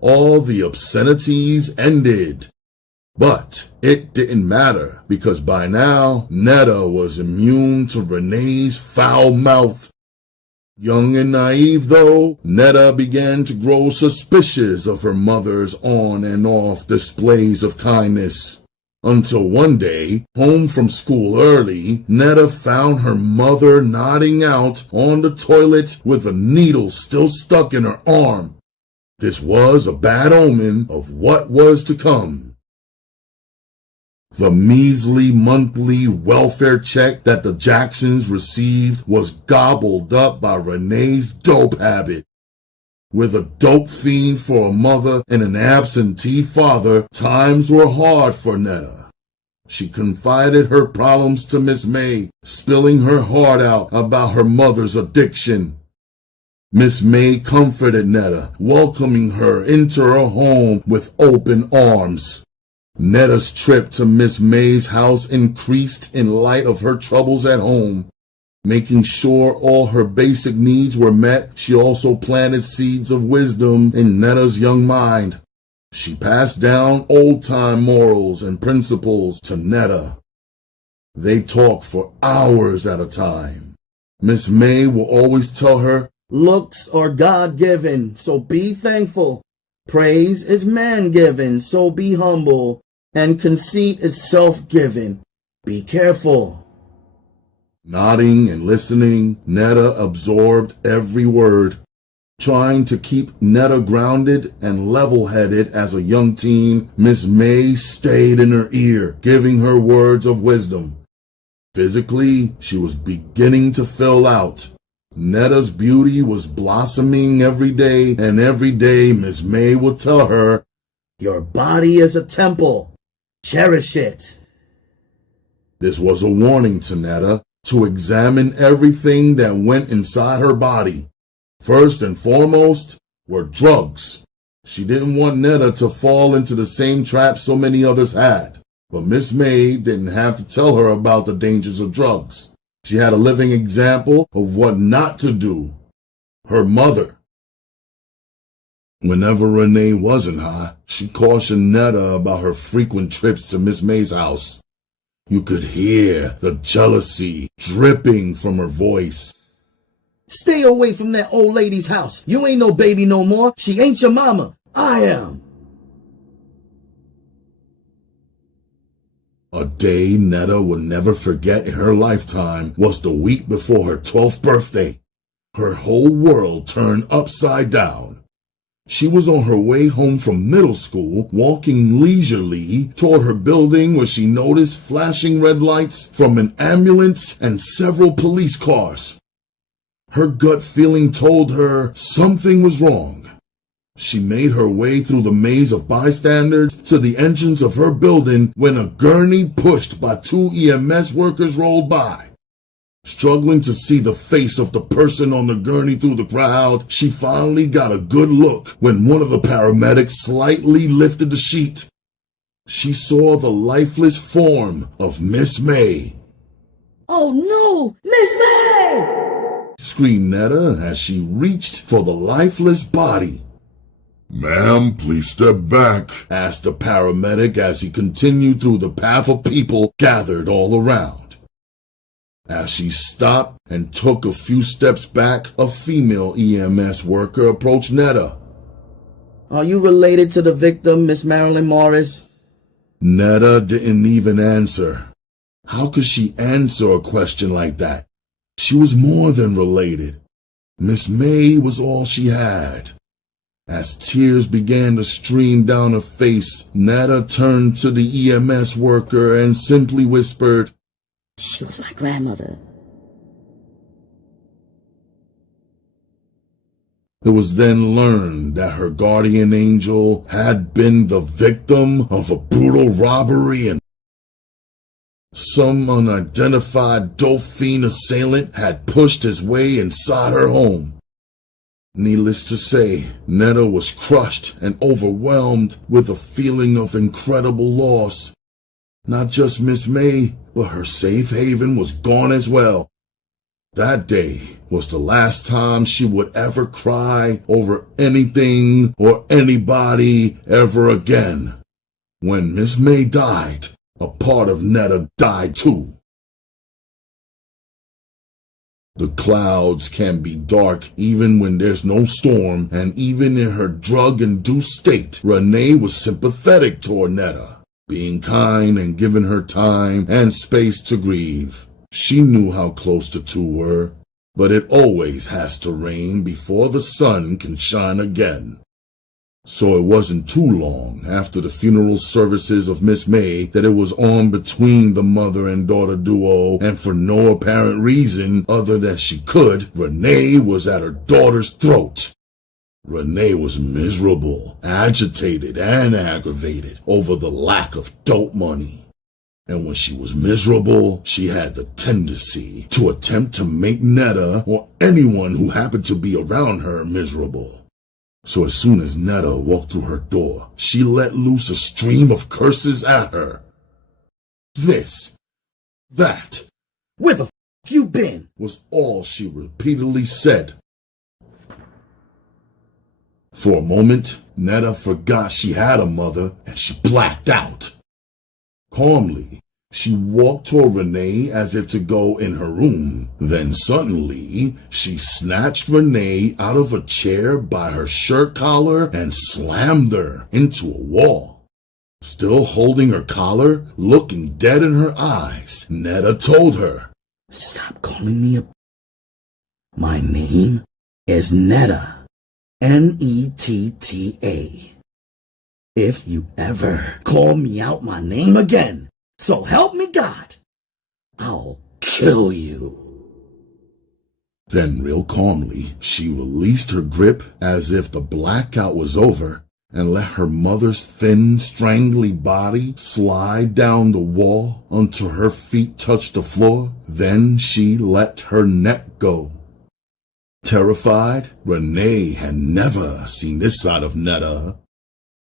All the obscenities ended. But it didn't matter, because by now, Netta was immune to Renee's foul mouth. Young and naive though, Netta began to grow suspicious of her mother's on and off displays of kindness. Until one day, home from school early, Netta found her mother nodding out on the toilet with a needle still stuck in her arm. This was a bad omen of what was to come. The measly monthly welfare check that the Jacksons received was gobbled up by Renee's dope habit. With a dope fiend for a mother and an absentee father, times were hard for Netta. She confided her problems to Miss May, spilling her heart out about her mother's addiction. Miss May comforted Netta, welcoming her into her home with open arms. Netta's trip to Miss May's house increased in light of her troubles at home. Making sure all her basic needs were met, she also planted seeds of wisdom in Netta's young mind. She passed down old-time morals and principles to Netta. They talked for hours at a time. Miss May will always tell her, "Looks are God-given, so be thankful. Praise is man-given, so be humble. And conceit is self-given. Be careful." Nodding and listening, Netta absorbed every word. Trying to keep Netta grounded and level-headed as a young teen, Miss May stayed in her ear, giving her words of wisdom. Physically, she was beginning to fill out. Netta's beauty was blossoming every day, and every day Miss May would tell her, "Your body is a temple. Cherish it." This was a warning to Netta to examine everything that went inside her body. First and foremost were drugs. She didn't want Netta to fall into the same trap so many others had. But Miss May didn't have to tell her about the dangers of drugs. She had a living example of what not to do. Her mother. Whenever Renee wasn't high, she cautioned Netta about her frequent trips to Miss May's house. You could hear the jealousy dripping from her voice. "Stay away from that old lady's house. You ain't no baby no more. She ain't your mama. I am." A day Netta would never forget in her lifetime was the week before her 12th birthday. Her whole world turned upside down. She was on her way home from middle school, walking leisurely toward her building where she noticed flashing red lights from an ambulance and several police cars. Her gut feeling told her something was wrong. She made her way through the maze of bystanders to the entrance of her building when a gurney pushed by 2 EMS workers rolled by. Struggling to see the face of the person on the gurney through the crowd, she finally got a good look when one of the paramedics slightly lifted the sheet. She saw the lifeless form of Miss May. "Oh no, Miss May!" screamed Netta as she reached for the lifeless body. "Ma'am, please step back," asked the paramedic as he continued through the path of people gathered all around. As she stopped and took a few steps back, a female EMS worker approached Netta. "Are you related to the victim, Miss Marilyn Morris?" Netta didn't even answer. How could she answer a question like that? She was more than related. Miss May was all she had. As tears began to stream down her face, Netta turned to the EMS worker and simply whispered, "She was my grandmother." It was then learned that her guardian angel had been the victim of a brutal robbery and some unidentified dope fiend assailant had pushed his way inside her home. Needless to say, Netta was crushed and overwhelmed with a feeling of incredible loss. Not just Miss May, but her safe haven was gone as well. That day was the last time she would ever cry over anything or anybody ever again. When Miss May died, a part of Netta died too. The clouds can be dark even when there's no storm, and even in her drug-induced state, Renee was sympathetic toward Netta, being kind and giving her time and space to grieve. She knew how close the two were, but it always has to rain before the sun can shine again. So it wasn't too long after the funeral services of Miss May that it was on between the mother and daughter duo, and for no apparent reason other than she could, Renee was at her daughter's throat. Renee was miserable, agitated, and aggravated over the lack of dope money. And when she was miserable, she had the tendency to attempt to make Netta or anyone who happened to be around her miserable. So as soon as Netta walked through her door, she let loose a stream of curses at her. This, that, Where the f*** you been? was all she repeatedly said. For a moment, Netta forgot she had a mother and she blacked out. Calmly, she walked toward Renee as if to go in her room. Then suddenly, she snatched Renee out of a chair by her shirt collar and slammed her into a wall. Still holding her collar, looking dead in her eyes, Netta told her, Stop calling me a... My name is Netta. Netta. If you ever call me out my name again, so help me God, I'll kill you. Then real calmly, she released her grip as if the blackout was over and let her mother's thin, strangly body slide down the wall until her feet touched the floor. Then she let her neck go. Terrified, Renee had never seen this side of Netta.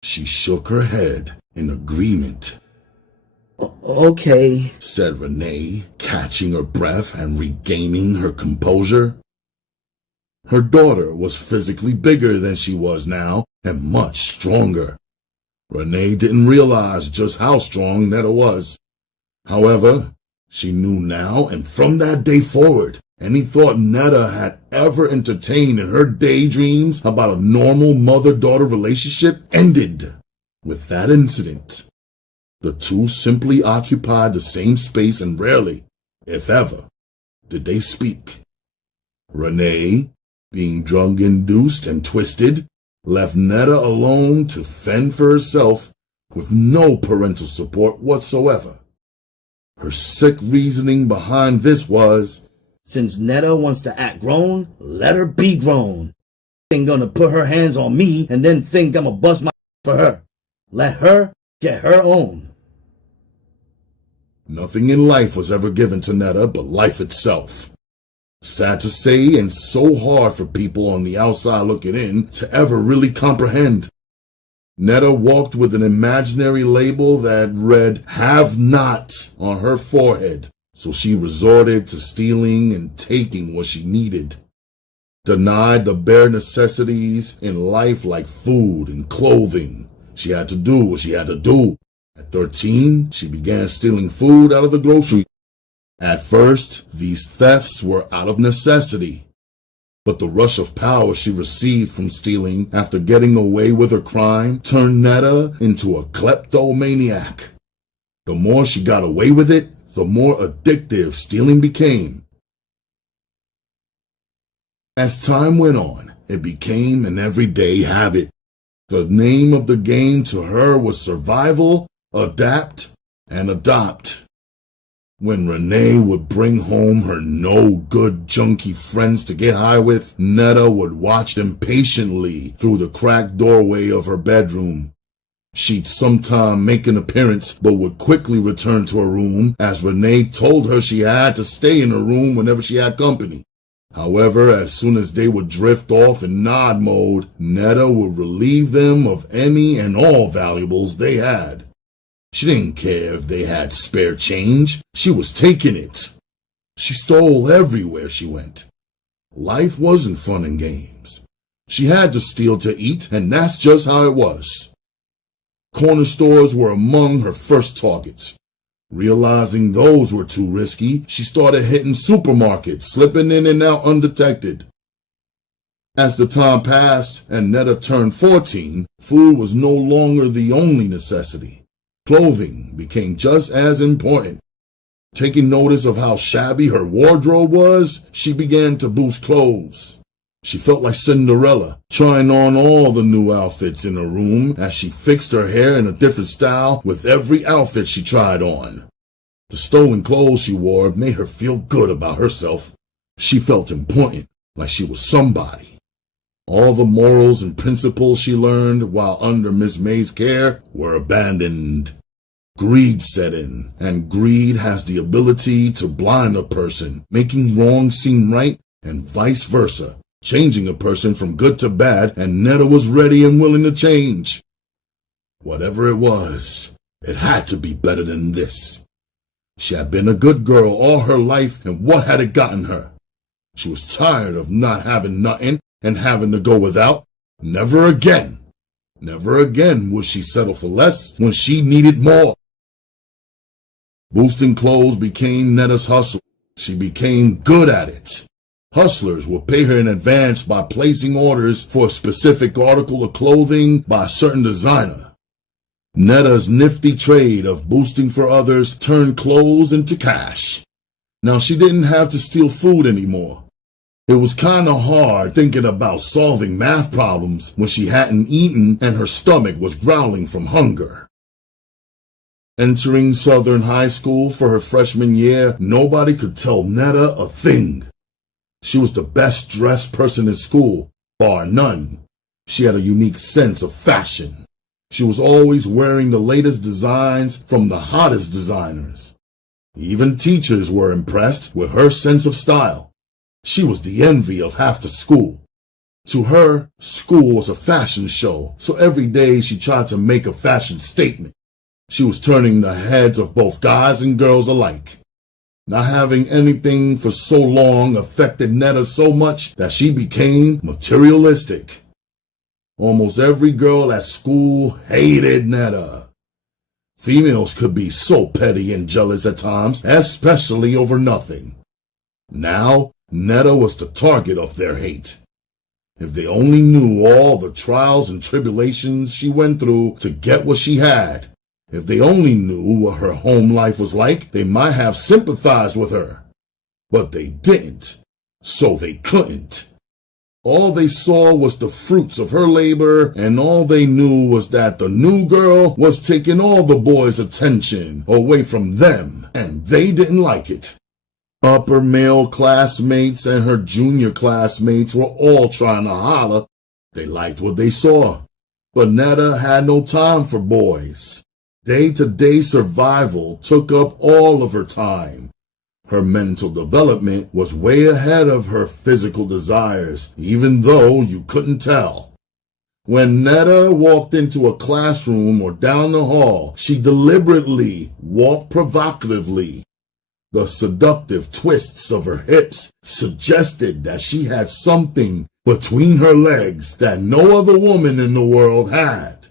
She shook her head in agreement. Okay, said Renee, catching her breath and regaining her composure. Her daughter was physically bigger than she was now and much stronger. Renee didn't realize just how strong Netta was. However, she knew now, and from that day forward, any thought Netta had ever entertained in her daydreams about a normal mother-daughter relationship ended with that incident. The two simply occupied the same space and rarely, if ever, did they speak. Renee, being drug-induced and twisted, left Netta alone to fend for herself with no parental support whatsoever. Her sick reasoning behind this was, since Netta wants to act grown, let her be grown. Ain't gonna put her hands on me and then think I'ma bust my for her. Let her get her own. Nothing in life was ever given to Netta but life itself. Sad to say, and so hard for people on the outside looking in to ever really comprehend. Netta walked with an imaginary label that read "Have Not" on her forehead, so she resorted to stealing and taking what she needed. Denied the bare necessities in life like food and clothing. She had to do what she had to do. At 13, she began stealing food out of the grocery. At first, these thefts were out of necessity. But the rush of power she received from stealing after getting away with her crime turned Netta into a kleptomaniac. The more she got away with it, the more addictive stealing became. As time went on, it became an everyday habit. The name of the game to her was survival, adapt, and adopt. When Renee would bring home her no-good junkie friends to get high with, Netta would watch them patiently through the cracked doorway of her bedroom. She'd sometime make an appearance, but would quickly return to her room, as Renee told her she had to stay in her room whenever she had company. However, as soon as they would drift off in nod mode, Netta would relieve them of any and all valuables they had. She didn't care if they had spare change. She was taking it. She stole everywhere she went. Life wasn't fun and games. She had to steal to eat, and that's just how it was. Corner stores were among her first targets. Realizing those were too risky, she started hitting supermarkets, slipping in and out undetected. As the time passed and Netta turned 14, food was no longer the only necessity. Clothing became just as important. Taking notice of how shabby her wardrobe was, she began to boost clothes. She felt like Cinderella, trying on all the new outfits in her room as she fixed her hair in a different style with every outfit she tried on. The stolen clothes she wore made her feel good about herself. She felt important, like she was somebody. All the morals and principles she learned while under Miss May's care were abandoned. Greed set in, and greed has the ability to blind a person, making wrong seem right and vice versa, changing a person from good to bad, and Netta was ready and willing to change. Whatever it was, it had to be better than this. She had been a good girl all her life, and what had it gotten her? She was tired of not having nothing and having to go without. Never again. Never again would she settle for less when she needed more. Boosting clothes became Netta's hustle. She became good at it. Hustlers would pay her in advance by placing orders for a specific article of clothing by a certain designer. Netta's nifty trade of boosting for others turned clothes into cash. Now she didn't have to steal food anymore. It was kinda hard thinking about solving math problems when she hadn't eaten and her stomach was growling from hunger. Entering Southern High School for her freshman year, nobody could tell Netta a thing. She was the best dressed person in school, bar none. She had a unique sense of fashion. She was always wearing the latest designs from the hottest designers. Even teachers were impressed with her sense of style. She was the envy of half the school. To her, school was a fashion show, so every day she tried to make a fashion statement. She was turning the heads of both guys and girls alike. Not having anything for so long affected Netta so much that she became materialistic. Almost every girl at school hated Netta. Females could be so petty and jealous at times, especially over nothing. Now, Netta was the target of their hate. If they only knew all the trials and tribulations she went through to get what she had, if they only knew what her home life was like, they might have sympathized with her. But they didn't, so they couldn't. All they saw was the fruits of her labor, and all they knew was that the new girl was taking all the boys' attention away from them, and they didn't like it. Upper male classmates and her junior classmates were all trying to holler. They liked what they saw, but Netta had no time for boys. Day-to-day survival took up all of her time. Her mental development was way ahead of her physical desires, even though you couldn't tell. When Netta walked into a classroom or down the hall, she deliberately walked provocatively. The seductive twists of her hips suggested that she had something between her legs that no other woman in the world had.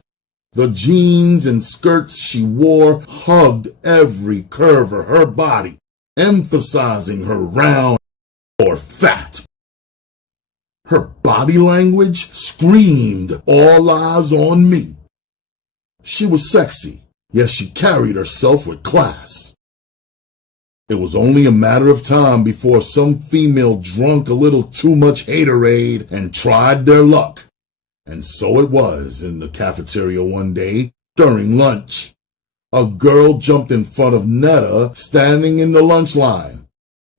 The jeans and skirts she wore hugged every curve of her body, emphasizing her round or fat. Her body language screamed, "All eyes on me." She was sexy, yet she carried herself with class. It was only a matter of time before some female drunk a little too much haterade and tried their luck. And so it was in the cafeteria one day during lunch. A girl jumped in front of Netta standing in the lunch line.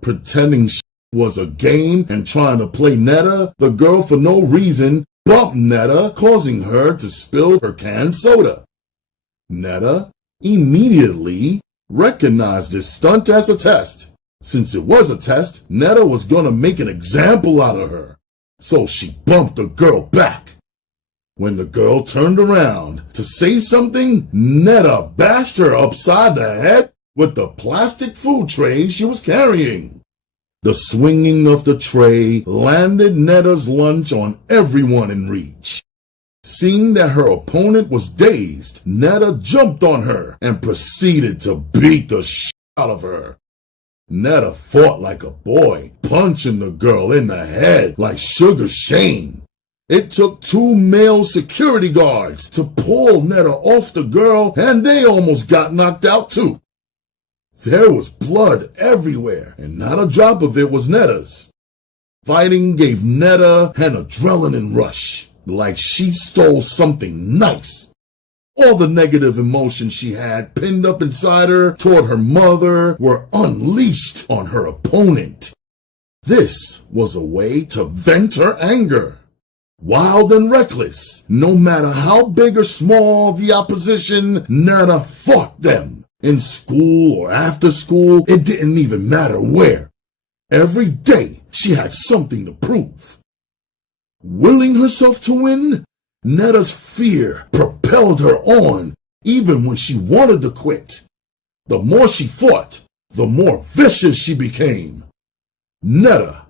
Pretending she was a game and trying to play Netta, the girl for no reason bumped Netta, causing her to spill her canned soda. Netta immediately recognized this stunt as a test. Since it was a test, Netta was going to make an example out of her. So she bumped the girl back. When the girl turned around to say something, Netta bashed her upside the head with the plastic food tray she was carrying. The swinging of the tray landed Netta's lunch on everyone in reach. Seeing that her opponent was dazed, Netta jumped on her and proceeded to beat the shit out of her. Netta fought like a boy, punching the girl in the head like Sugar Shane. It took 2 male security guards to pull Netta off the girl, and they almost got knocked out too. There was blood everywhere, and not a drop of it was Netta's. Fighting gave Netta an adrenaline rush, like she stole something nice. All the negative emotions she had pinned up inside her toward her mother were unleashed on her opponent. This was a way to vent her anger. Wild and reckless, no matter how big or small the opposition, Netta fought them. In school or after school, it didn't even matter where. Every day, she had something to prove. Willing herself to win, Netta's fear propelled her on, even when she wanted to quit. The more she fought, the more vicious she became. Netta,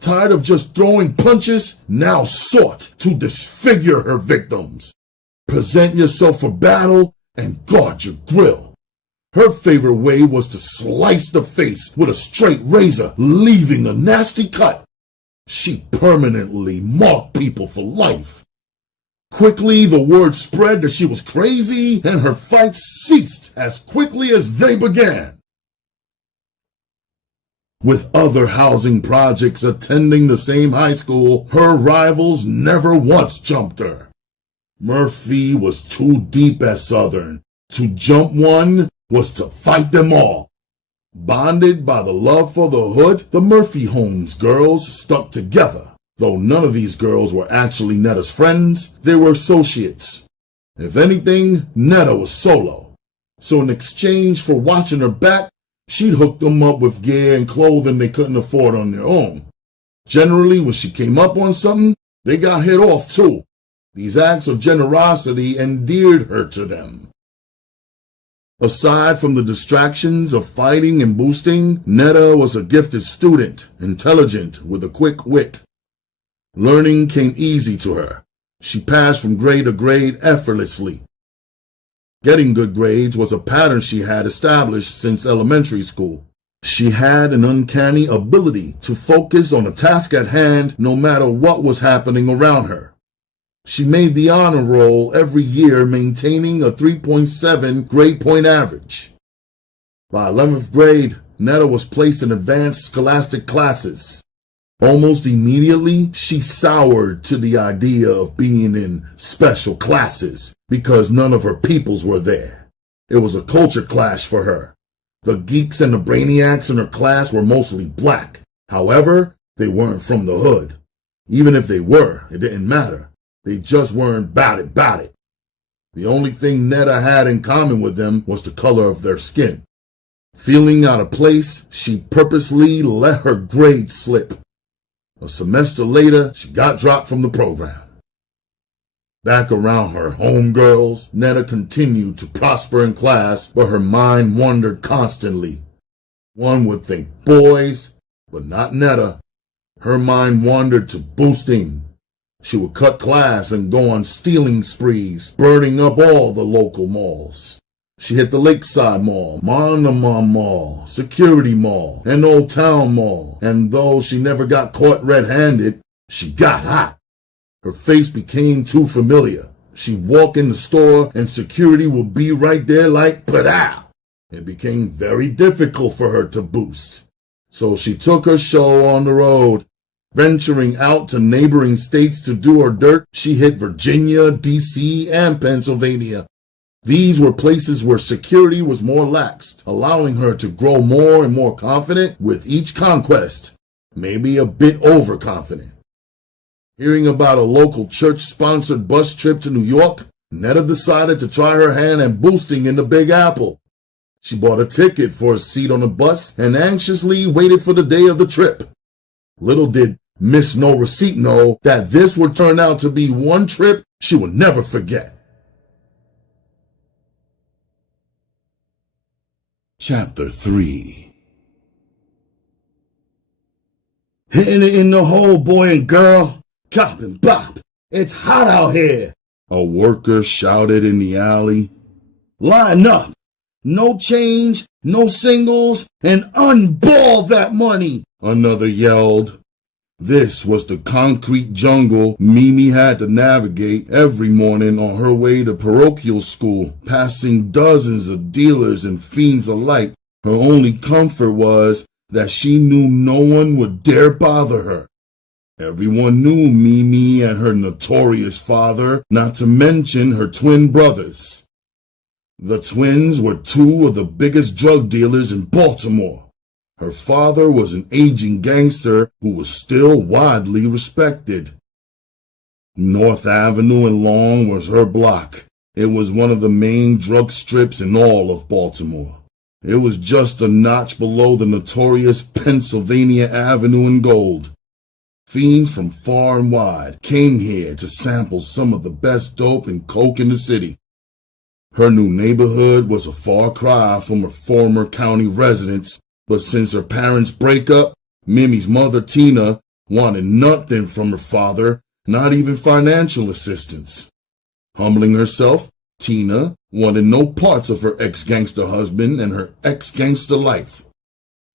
tired of just throwing punches, now sought to disfigure her victims. Present yourself for battle and guard your grill. Her favorite way was to slice the face with a straight razor, leaving a nasty cut. She permanently marked people for life. Quickly, the word spread that she was crazy, and her fights ceased as quickly as they began. With other housing projects attending the same high school, her rivals never once jumped her. Murphy was too deep at Southern. To jump one was to fight them all. Bonded by the love for the hood, the Murphy Holmes girls stuck together. Though none of these girls were actually Netta's friends, they were associates. If anything, Netta was solo. So in exchange for watching her back, she'd hook them up with gear and clothing they couldn't afford on their own. Generally, when she came up on something, they got hit off too. These acts of generosity endeared her to them. Aside from the distractions of fighting and boosting, Netta was a gifted student, intelligent, with a quick wit. Learning came easy to her. She passed from grade to grade effortlessly. Getting good grades was a pattern she had established since elementary school. She had an uncanny ability to focus on a task at hand no matter what was happening around her. She made the honor roll every year, maintaining a 3.7 grade point average. By 11th grade, Netta was placed in advanced scholastic classes. Almost immediately, she soured to the idea of being in special classes because none of her peoples were there. It was a culture clash for her. The geeks and the brainiacs in her class were mostly black. However, they weren't from the hood. Even if they were, it didn't matter. They just weren't bout it. The only thing Netta had in common with them was the color of their skin. Feeling out of place, she purposely let her grades slip. A semester later, she got dropped from the program. Back around her homegirls, Netta continued to prosper in class, but her mind wandered constantly. One would think boys, but not Netta. Her mind wandered to boosting. She would cut class and go on stealing sprees, burning up all the local malls. She hit the Lakeside Mall, Monument Mall, Security Mall, and Old Town Mall, and though she never got caught red-handed, she got hot. Her face became too familiar. She'd walk in the store and security would be right there like, "Padow!" It became very difficult for her to boost. So she took her show on the road. Venturing out to neighboring states to do her dirt, she hit Virginia, D.C., and Pennsylvania. These were places where security was more laxed, allowing her to grow more and more confident with each conquest, maybe a bit overconfident. Hearing about a local church-sponsored bus trip to New York, Netta decided to try her hand at boosting in the Big Apple. She bought a ticket for a seat on the bus and anxiously waited for the day of the trip. Little did Miss No Receipt know that this would turn out to be one trip she would never forget. Chapter 3. Hitting it in the hole, boy and girl. Cop and bop. It's hot out here. A worker shouted in the alley. Line up. No change, no singles, and unball that money. Another yelled. This was the concrete jungle Mimi had to navigate every morning on her way to parochial school, passing dozens of dealers and fiends alike. Her only comfort was that she knew no one would dare bother her. Everyone knew Mimi and her notorious father, not to mention her twin brothers. The twins were two of the biggest drug dealers in Baltimore. Her father was an aging gangster who was still widely respected. North Avenue and Long was her block. It was one of the main drug strips in all of Baltimore. It was just a notch below the notorious Pennsylvania Avenue and Gold. Fiends from far and wide came here to sample some of the best dope and coke in the city. Her new neighborhood was a far cry from her former county residence, but since her parents' breakup, Mimi's mother, Tina, wanted nothing from her father, not even financial assistance. Humbling herself, Tina wanted no parts of her ex-gangster husband and her ex-gangster life.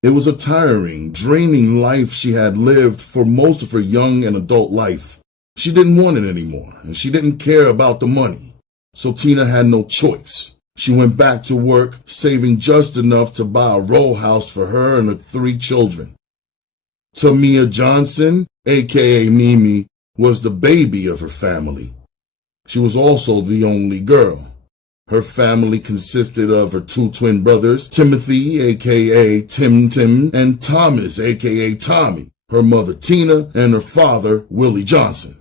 It was a tiring, draining life she had lived for most of her young and adult life. She didn't want it anymore, and she didn't care about the money. So Tina had no choice. She went back to work, saving just enough to buy a row house for her and her 3 children. Tamia Johnson, a.k.a. Mimi, was the baby of her family. She was also the only girl. Her family consisted of her 2 twin brothers, Timothy, a.k.a. Tim, and Thomas, a.k.a. Tommy, her mother Tina, and her father, Willie Johnson.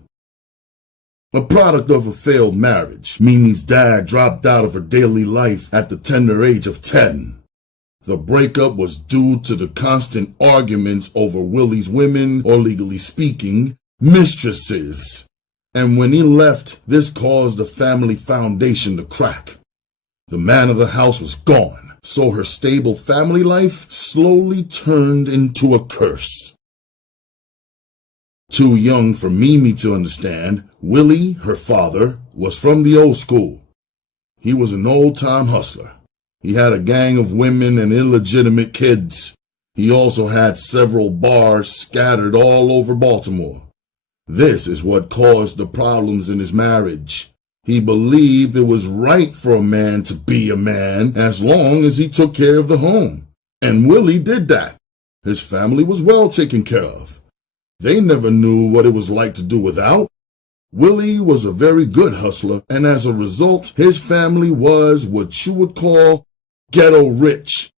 A product of a failed marriage, Mimi's dad dropped out of her daily life at the tender age of 10. The breakup was due to the constant arguments over Willie's women, or legally speaking, mistresses. And when he left, this caused the family foundation to crack. The man of the house was gone, so her stable family life slowly turned into a curse. Too young for Mimi to understand, Willie, her father, was from the old school. He was an old-time hustler. He had a gang of women and illegitimate kids. He also had several bars scattered all over Baltimore. This is what caused the problems in his marriage. He believed it was right for a man to be a man as long as he took care of the home. And Willie did that. His family was well taken care of. They never knew what it was like to do without. Willie was a very good hustler, and as a result, his family was what you would call ghetto rich.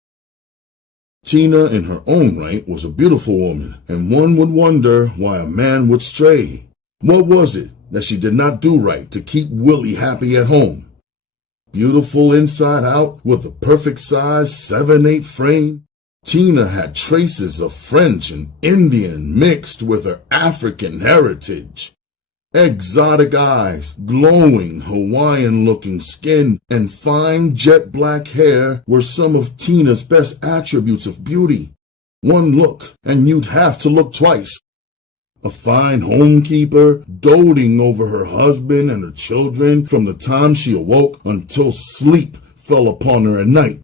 Tina, in her own right, was a beautiful woman, and one would wonder why a man would stray. What was it that she did not do right to keep Willie happy at home? Beautiful inside out, with a perfect size 7'8" frame, Tina had traces of French and Indian mixed with her African heritage. Exotic eyes, glowing Hawaiian-looking skin, and fine jet black hair were some of Tina's best attributes of beauty. One look, and you'd have to look twice. A fine homekeeper, doting over her husband and her children from the time she awoke until sleep fell upon her at night.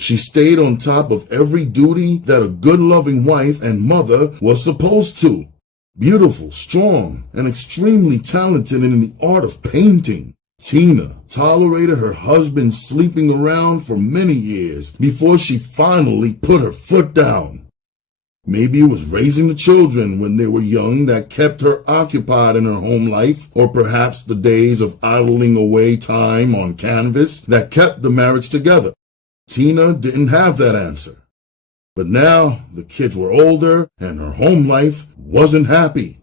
She stayed on top of every duty that a good loving wife and mother was supposed to. Beautiful, strong, and extremely talented in the art of painting, Tina tolerated her husband sleeping around for many years before she finally put her foot down. Maybe it was raising the children when they were young that kept her occupied in her home life, or perhaps the days of idling away time on canvas that kept the marriage together. Tina didn't have that answer. But now the kids were older and her home life wasn't happy.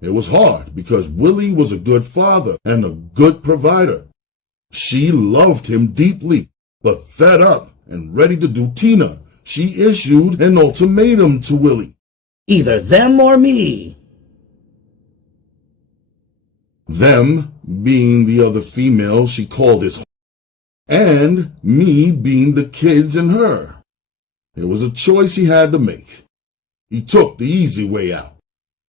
It was hard because Willie was a good father and a good provider. She loved him deeply, but fed up and ready to do Tina, she issued an ultimatum to Willie. Either them or me. Them being the other female she called his and me being the kids and her. It was a choice he had to make. He took the easy way out,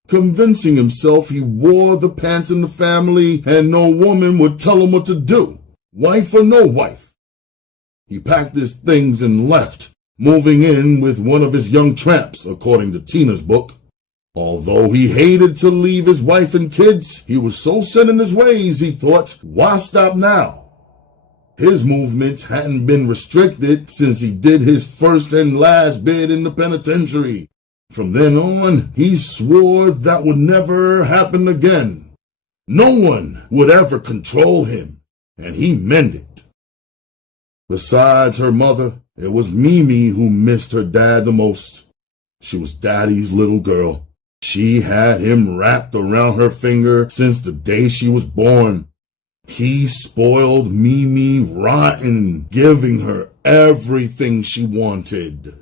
convincing himself he wore the pants in the family and no woman would tell him what to do, wife or no wife. He packed his things and left, moving in with one of his young tramps, according to Tina's book. Although he hated to leave his wife and kids, he was so set in his ways, he thought, why stop now? His movements hadn't been restricted since he did his first and last bid in the penitentiary. From then on, he swore that would never happen again. No one would ever control him, and he meant it. Besides her mother, it was Mimi who missed her dad the most. She was Daddy's little girl. She had him wrapped around her finger since the day she was born. He spoiled Mimi rotten, giving her everything she wanted.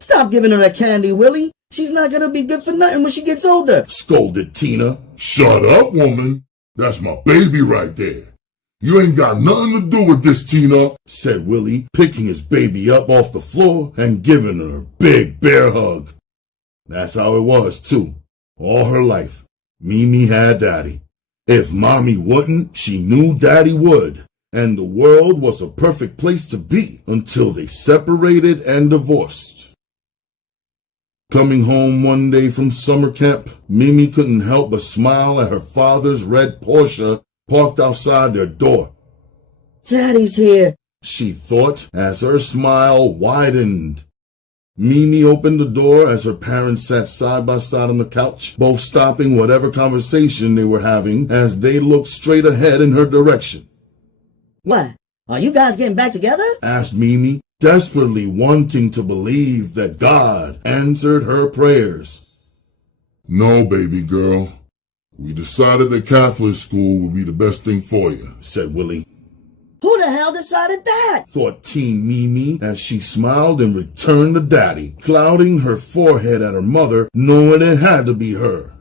Stop giving her that candy, Willie. She's not gonna be good for nothing when she gets older, scolded Tina. Shut up, woman. That's my baby right there. You ain't got nothing to do with this, Tina, said Willie, picking his baby up off the floor and giving her a big bear hug. That's how it was, too. All her life, Mimi had Daddy. If Mommy wouldn't, she knew Daddy would. And the world was a perfect place to be until they separated and divorced. Coming home one day from summer camp, Mimi couldn't help but smile at her father's red Porsche parked outside their door. Daddy's here, she thought as her smile widened. Mimi opened the door as her parents sat side by side on the couch, both stopping whatever conversation they were having as they looked straight ahead in her direction. What? Are you guys getting back together? Asked Mimi, desperately wanting to believe that God answered her prayers. No, baby girl. We decided that Catholic school would be the best thing for you, said Willie. Who the hell decided that? Thought teen Mimi as she smiled and returned to Daddy, clouding her forehead at her mother, knowing it had to be her.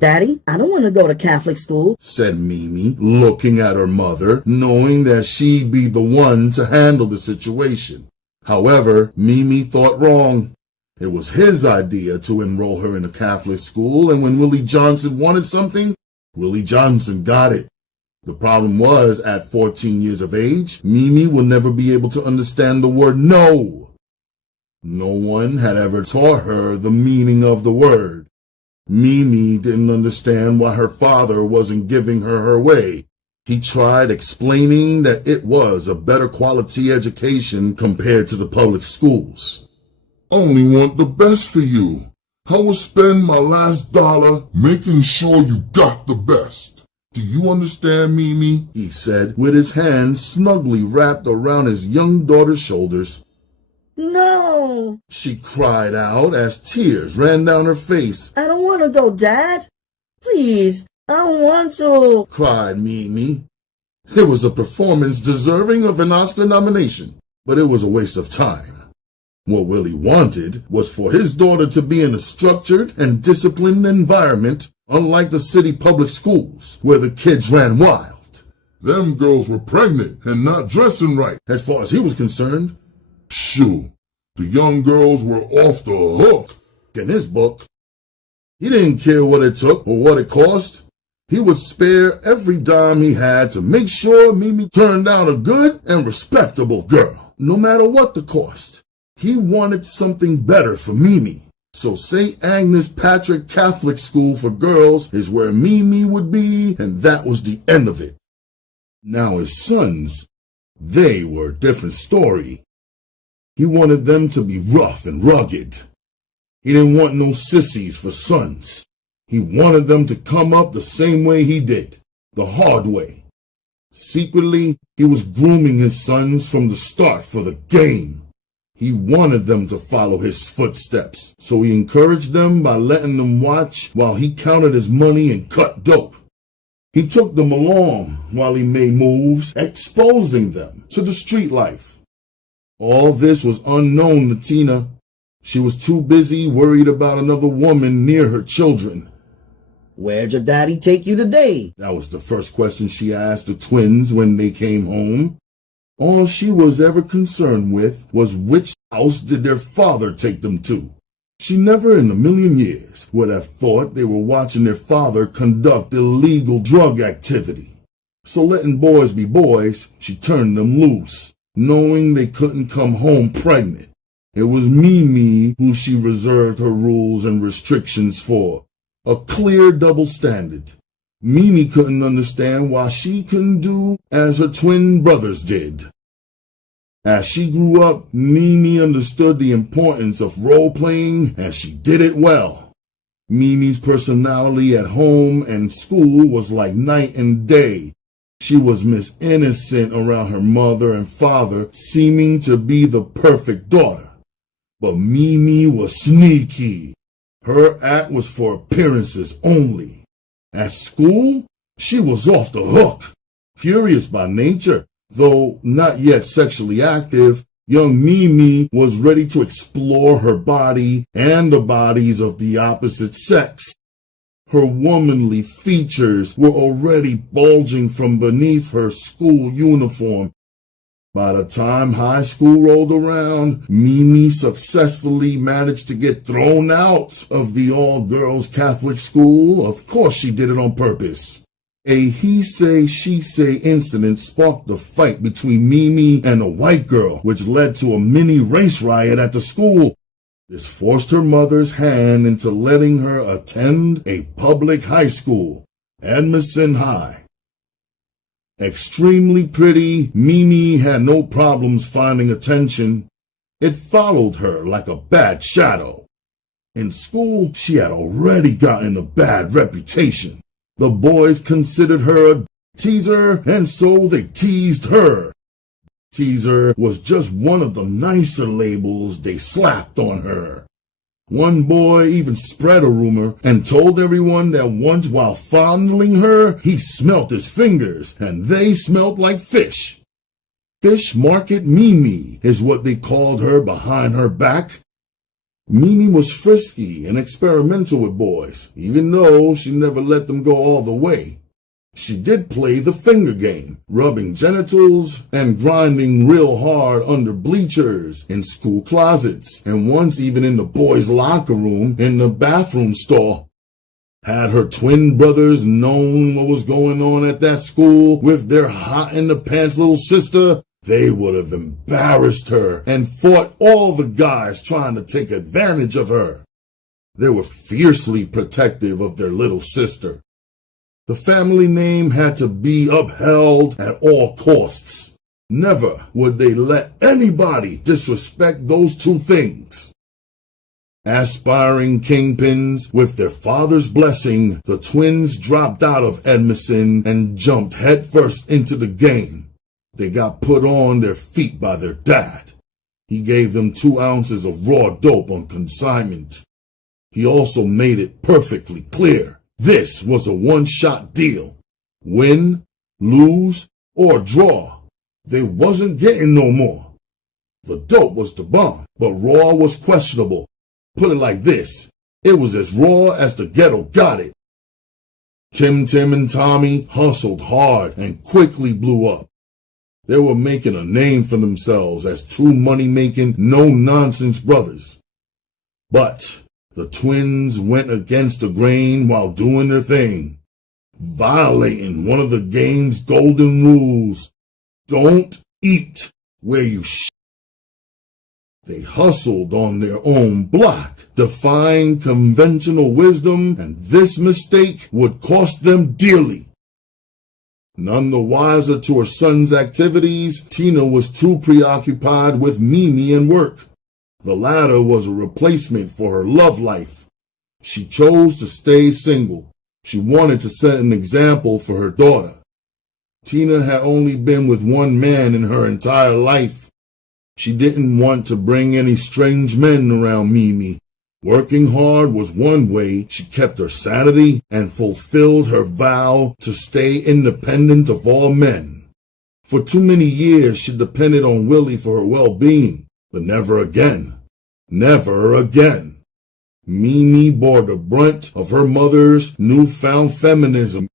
Daddy, I don't want to go to Catholic school, said Mimi, looking at her mother, knowing that she'd be the one to handle the situation. However, Mimi thought wrong. It was his idea to enroll her in a Catholic school, and when Willie Johnson wanted something, Willie Johnson got it. The problem was, at 14 years of age, Mimi will never be able to understand the word no. No one had ever taught her the meaning of the word. Mimi didn't understand why her father wasn't giving her way. He tried explaining that it was a better quality education compared to the public schools. I only want the best for you. I will spend my last dollar making sure you got the best. Do you understand, Mimi? He said, with his hands snugly wrapped around his young daughter's shoulders. No, she cried out as tears ran down her face. I don't want to go, Dad. Please, I don't want to, cried Mimi. It was a performance deserving of an Oscar nomination, but it was a waste of time. What Willie wanted was for his daughter to be in a structured and disciplined environment, unlike the city public schools, where the kids ran wild. Them girls were pregnant and not dressing right, as far as he was concerned. Shoo, the young girls were off the hook in his book. He didn't care what it took or what it cost. He would spare every dime he had to make sure Mimi turned out a good and respectable girl, no matter what the cost. He wanted something better for Mimi. So St. Agnes Patrick Catholic School for Girls is where Mimi would be, and that was the end of it. Now his sons, they were a different story. He wanted them to be rough and rugged. He didn't want no sissies for sons. He wanted them to come up the same way he did, the hard way. Secretly, he was grooming his sons from the start for the game. He wanted them to follow his footsteps, so he encouraged them by letting them watch while he counted his money and cut dope. He took them along while he made moves, exposing them to the street life. All this was unknown to Tina. She was too busy worried about another woman near her children. Where'd your daddy take you today? That was the first question she asked the twins when they came home. All she was ever concerned with was which house did their father take them to. She never in a million years would have thought they were watching their father conduct illegal drug activity. So letting boys be boys, she turned them loose, knowing they couldn't come home pregnant. It was Mimi who she reserved her rules and restrictions for. A clear double standard. Mimi couldn't understand why she couldn't do as her twin brothers did. As she grew up, Mimi understood the importance of role-playing, and she did it well. Mimi's personality at home and school was like night and day. She was Miss Innocent around her mother and father, seeming to be the perfect daughter. But Mimi was sneaky. Her act was for appearances only. At school, she was off the hook. Curious by nature, though not yet sexually active, young Mimi was ready to explore her body and the bodies of the opposite sex. Her womanly features were already bulging from beneath her school uniform. By the time high school rolled around, Mimi successfully managed to get thrown out of the all-girls Catholic school. Of course she did it on purpose. A he-say, she-say incident sparked a fight between Mimi and a white girl, which led to a mini race riot at the school. This forced her mother's hand into letting her attend a public high school, Edmondson High. Extremely pretty, Mimi had no problems finding attention. It followed her like a bad shadow. In school, she had already gotten a bad reputation. The boys considered her a teaser, and so they teased her. Teaser was just one of the nicer labels they slapped on her. One boy even spread a rumor and told everyone that once while fondling her, he smelt his fingers, and they smelt like fish. Fish Market Mimi is what they called her behind her back. Mimi was frisky and experimental with boys, even though she never let them go all the way. She did play the finger game, rubbing genitals and grinding real hard under bleachers, in school closets, and once even in the boys' locker room in the bathroom stall. Had her twin brothers known what was going on at that school with their hot-in-the-pants little sister, they would have embarrassed her and fought all the guys trying to take advantage of her. They were fiercely protective of their little sister. The family name had to be upheld at all costs. Never would they let anybody disrespect those two things. Aspiring kingpins, with their father's blessing, the twins dropped out of Edmondson and jumped headfirst into the game. They got put on their feet by their dad. He gave them 2 ounces of raw dope on consignment. He also made it perfectly clear. This was a one-shot deal. Win, lose, or draw. They wasn't getting no more. The dope was the bomb, but raw was questionable. Put it like this, it was as raw as the ghetto got it. Tim and Tommy hustled hard and quickly blew up. They were making a name for themselves as 2 money-making, no-nonsense brothers. But the twins went against the grain while doing their thing, violating one of the game's golden rules. Don't eat where you shit. They hustled on their own block, defying conventional wisdom, and this mistake would cost them dearly. None the wiser to her son's activities, Tina was too preoccupied with Mimi and work. The latter was a replacement for her love life. She chose to stay single. She wanted to set an example for her daughter. Tina had only been with one man in her entire life. She didn't want to bring any strange men around Mimi. Working hard was one way she kept her sanity and fulfilled her vow to stay independent of all men. For too many years she depended on Willie for her well-being. But never again. Never again. Mimi bore the brunt of her mother's newfound feminism.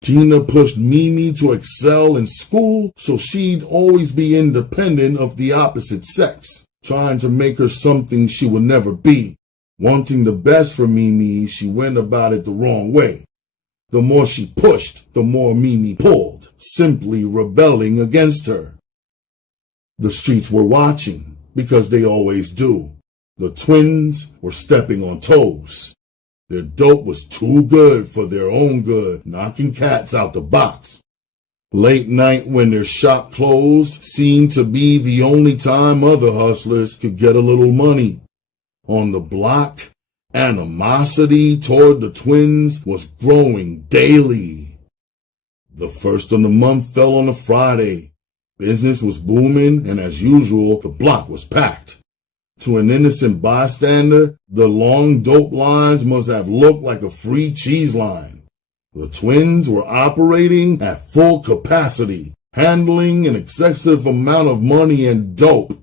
Tina pushed Mimi to excel in school so she'd always be independent of the opposite sex, trying to make her something she would never be. Wanting the best for Mimi, she went about it the wrong way. The more she pushed, the more Mimi pulled, simply rebelling against her. The streets were watching, because they always do. The twins were stepping on toes. Their dope was too good for their own good, knocking cats out the box. Late night when their shop closed seemed to be the only time other hustlers could get a little money. On the block, animosity toward the twins was growing daily. The first of the month fell on a Friday. Business was booming, and as usual, the block was packed. To an innocent bystander, the long dope lines must have looked like a free cheese line. The twins were operating at full capacity, handling an excessive amount of money and dope.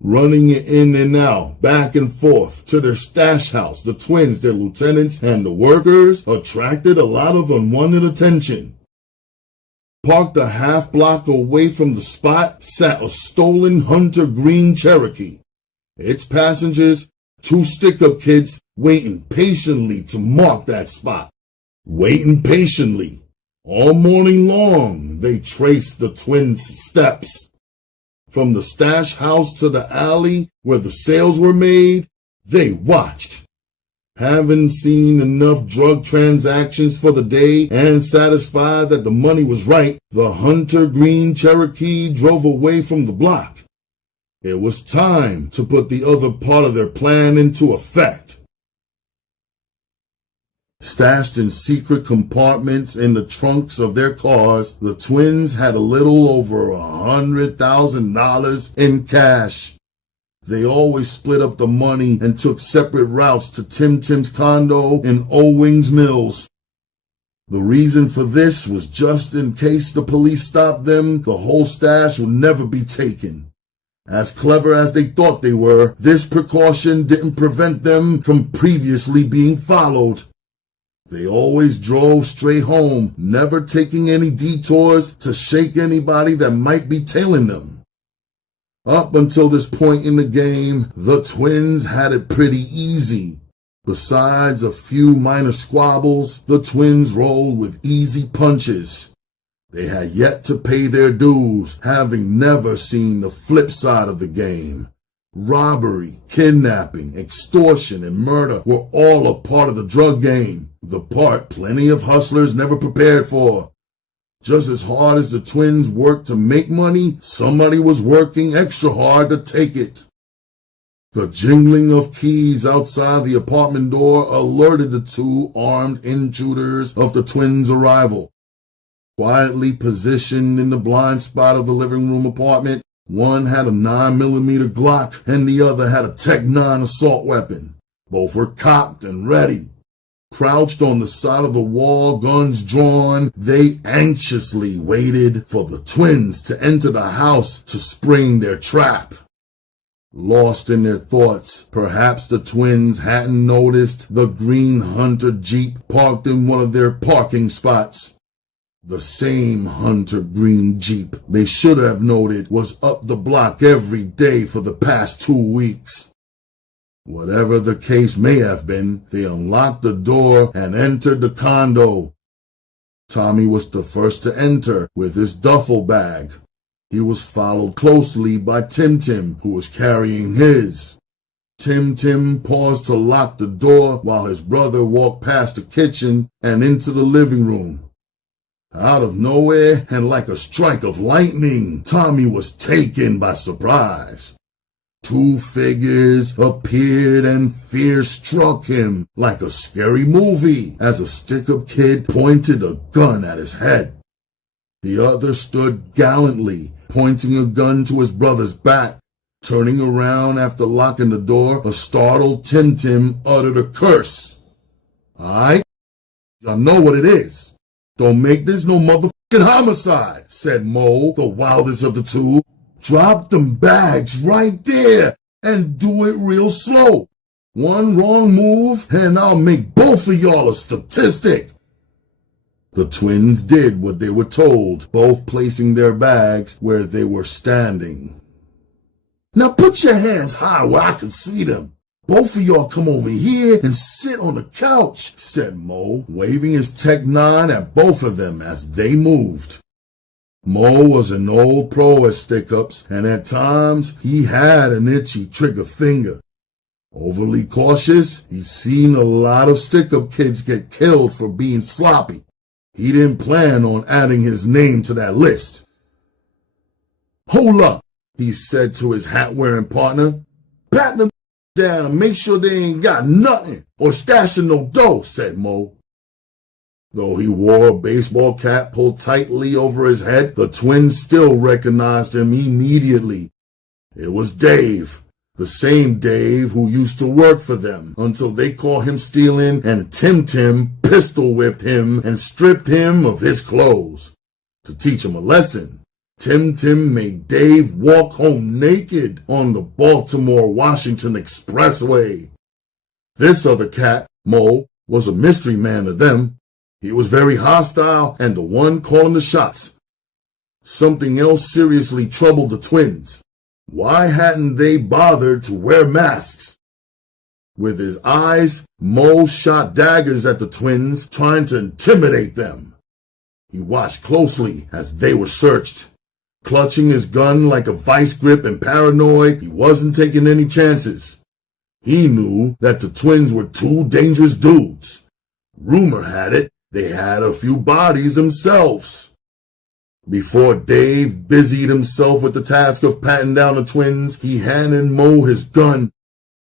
Running it in and out, back and forth, to their stash house, the twins, their lieutenants, and the workers attracted a lot of unwanted attention. Parked a half block away from the spot sat a stolen Hunter Green Cherokee. Its passengers, two stick-up kids, waiting patiently to mark that spot. Waiting patiently. All morning long, they traced the twins' steps. From the stash house to the alley where the sales were made, they watched. Having seen enough drug transactions for the day and satisfied that the money was right, the Hunter Green Cherokee drove away from the block. It was time to put the other part of their plan into effect. Stashed in secret compartments in the trunks of their cars, the twins had a little over $100,000 in cash. They always split up the money and took separate routes to Tim's condo in Owings Mills. The reason for this was just in case the police stopped them, the whole stash would never be taken. As clever as they thought they were, this precaution didn't prevent them from previously being followed. They always drove straight home, never taking any detours to shake anybody that might be tailing them. Up until this point in the game, the twins had it pretty easy. Besides a few minor squabbles, the twins rolled with easy punches. They had yet to pay their dues, having never seen the flip side of the game. Robbery, kidnapping, extortion, and murder were all a part of the drug game, the part plenty of hustlers never prepared for. Just as hard as the twins worked to make money, somebody was working extra hard to take it. The jingling of keys outside the apartment door alerted the two armed intruders of the twins' arrival. Quietly positioned in the blind spot of the living room apartment, one had a 9mm Glock and the other had a Tech 9 assault weapon. Both were cocked and ready. Crouched on the side of the wall, guns drawn, they anxiously waited for the twins to enter the house to spring their trap. Lost in their thoughts, perhaps the twins hadn't noticed the green Hunter Jeep parked in one of their parking spots. The same Hunter Green Jeep they should have noted was up the block every day for the past 2 weeks. Whatever the case may have been, they unlocked the door and entered the condo. Tommy was the first to enter with his duffel bag. He was followed closely by Tim, who was carrying his. Tim paused to lock the door while his brother walked past the kitchen and into the living room. Out of nowhere, and like a strike of lightning, Tommy was taken by surprise. Two figures appeared and fear struck him like a scary movie as a stick-up kid pointed a gun at his head. The other stood gallantly, pointing a gun to his brother's back. Turning around after locking the door, a startled Tim uttered a curse. "Aight, y'all know what it is. Don't make this no motherfucking homicide," said Mo, the wildest of the two. "Drop them bags right there and do it real slow. One wrong move, and I'll make both of y'all a statistic. The twins did what they were told, both placing their bags where they were standing. Now put your hands high where I can see them. Both of y'all come over here and sit on the couch, said Mo, waving his Tech 9 at both of them as they moved. Mo was an old pro at stick-ups, and at times he had an itchy trigger finger. Overly cautious, he'd seen a lot of stick-up kids get killed for being sloppy. He didn't plan on adding his name to that list. Hold up, he said to his hat-wearing partner. Pat them down and make sure they ain't got nothing or stashing no dough, said Mo. Though he wore a baseball cap pulled tightly over his head, the twins still recognized him immediately. It was Dave, the same Dave who used to work for them until they caught him stealing and Tim pistol whipped him and stripped him of his clothes. To teach him a lesson, Tim made Dave walk home naked on the Baltimore-Washington Expressway. This other cat, Mo, was a mystery man to them. He was very hostile and the one calling the shots. Something else seriously troubled the twins. Why hadn't they bothered to wear masks? With his eyes, Mo shot daggers at the twins, trying to intimidate them. He watched closely as they were searched. Clutching his gun like a vice grip and paranoid, he wasn't taking any chances. He knew that the twins were two dangerous dudes. Rumor had it they had a few bodies themselves. Before Dave busied himself with the task of patting down the twins, he handed Mo his gun.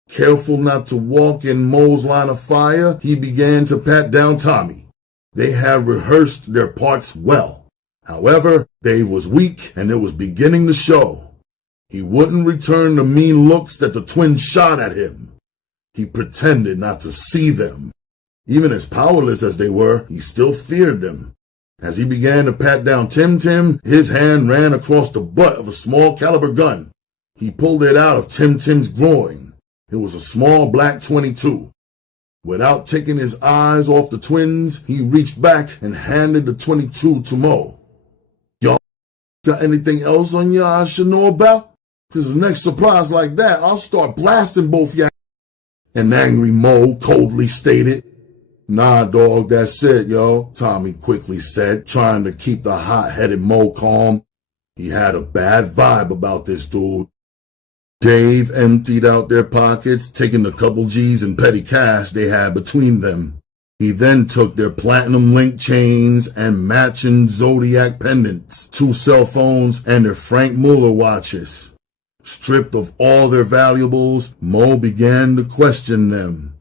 Careful not to walk in Mo's line of fire, he began to pat down Tommy. They had rehearsed their parts well. However, Dave was weak and it was beginning to show. He wouldn't return the mean looks that the twins shot at him. He pretended not to see them. Even as powerless as they were, he still feared them. As he began to pat down Tim, his hand ran across the butt of a small caliber gun. He pulled it out of Tim's groin. It was a small black .22. Without taking his eyes off the twins, he reached back and handed the .22 to Mo. Y'all got anything else on you I should know about? Because the next surprise like that, I'll start blasting both y'all. An angry Mo coldly stated. Nah, dog, that's it, yo, Tommy quickly said, trying to keep the hot-headed Mo calm. He had a bad vibe about this dude. Dave emptied out their pockets, taking the couple G's in petty cash they had between them. He then took their platinum link chains and matching Zodiac pendants, 2 cell phones, and their Frank Muller watches. Stripped of all their valuables, Mo began to question them.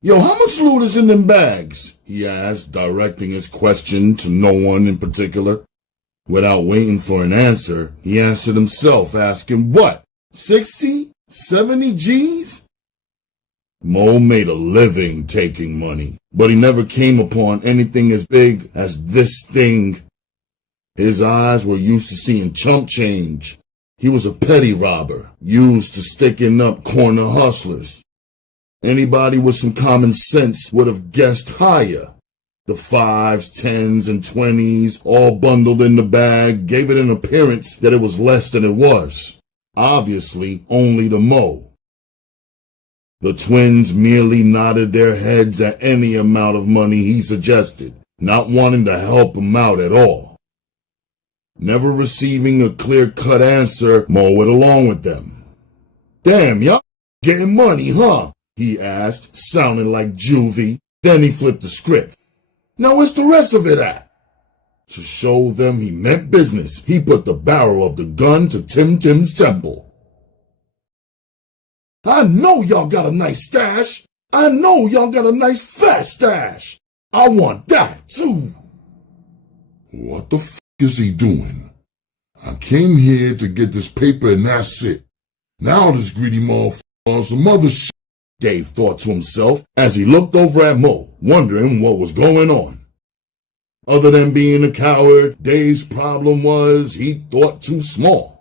Yo, how much loot is in them bags? He asked, directing his question to no one in particular. Without waiting for an answer, he answered himself, asking, what, 60, 70 G's? Mo made a living taking money, but he never came upon anything as big as this thing. His eyes were used to seeing chump change. He was a petty robber, used to sticking up corner hustlers. Anybody with some common sense would have guessed higher. The 5s, 10s, and 20s, all bundled in the bag, gave it an appearance that it was less than it was. Obviously, only to Mo. The twins merely nodded their heads at any amount of money he suggested, not wanting to help him out at all. Never receiving a clear-cut answer, Mo went along with them. Damn, y'all getting money, huh? He asked, sounding like Juvie. Then he flipped the script. Now where's the rest of it at? To show them he meant business, he put the barrel of the gun to Tim's temple. I know y'all got a nice stash. I know y'all got a nice fat stash. I want that too. What the f*** is he doing? I came here to get this paper and that's it. Now this greedy motherfucker on some other shit. Dave thought to himself as he looked over at Mo, wondering what was going on. Other than being a coward, Dave's problem was he thought too small.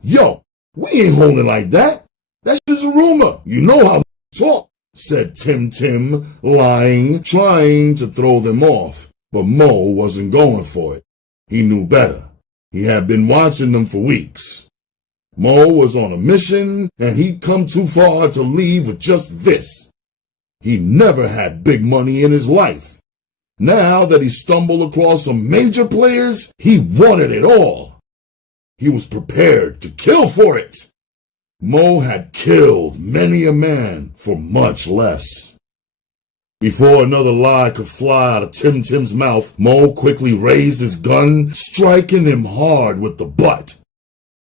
Yo, We ain't holding like that. That's just a rumor. You know how talk, said Tim, lying, trying to throw them off. But Mo wasn't going for it. He knew better. He had been watching them for weeks. Mo was on a mission, and he'd come too far to leave with just this. He never had big money in his life. Now that he stumbled across some major players, he wanted it all. He was prepared to kill for it. Mo had killed many a man for much less. Before another lie could fly out of Tim's mouth, Mo quickly raised his gun, striking him hard with the butt.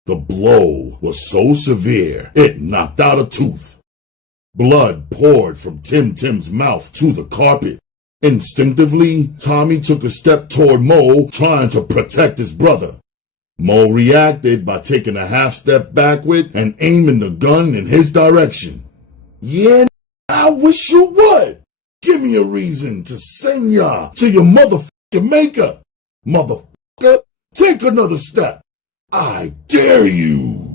The blow was so severe, it knocked out a tooth. Blood poured from Tim's mouth to the carpet. Instinctively, Tommy took a step toward Mo, trying to protect his brother. Mo reacted by taking a half step backward and aiming the gun in his direction. Yeah, I wish you would. Give me a reason to send ya to your motherfucking maker. Motherfucker, take another step. I dare you.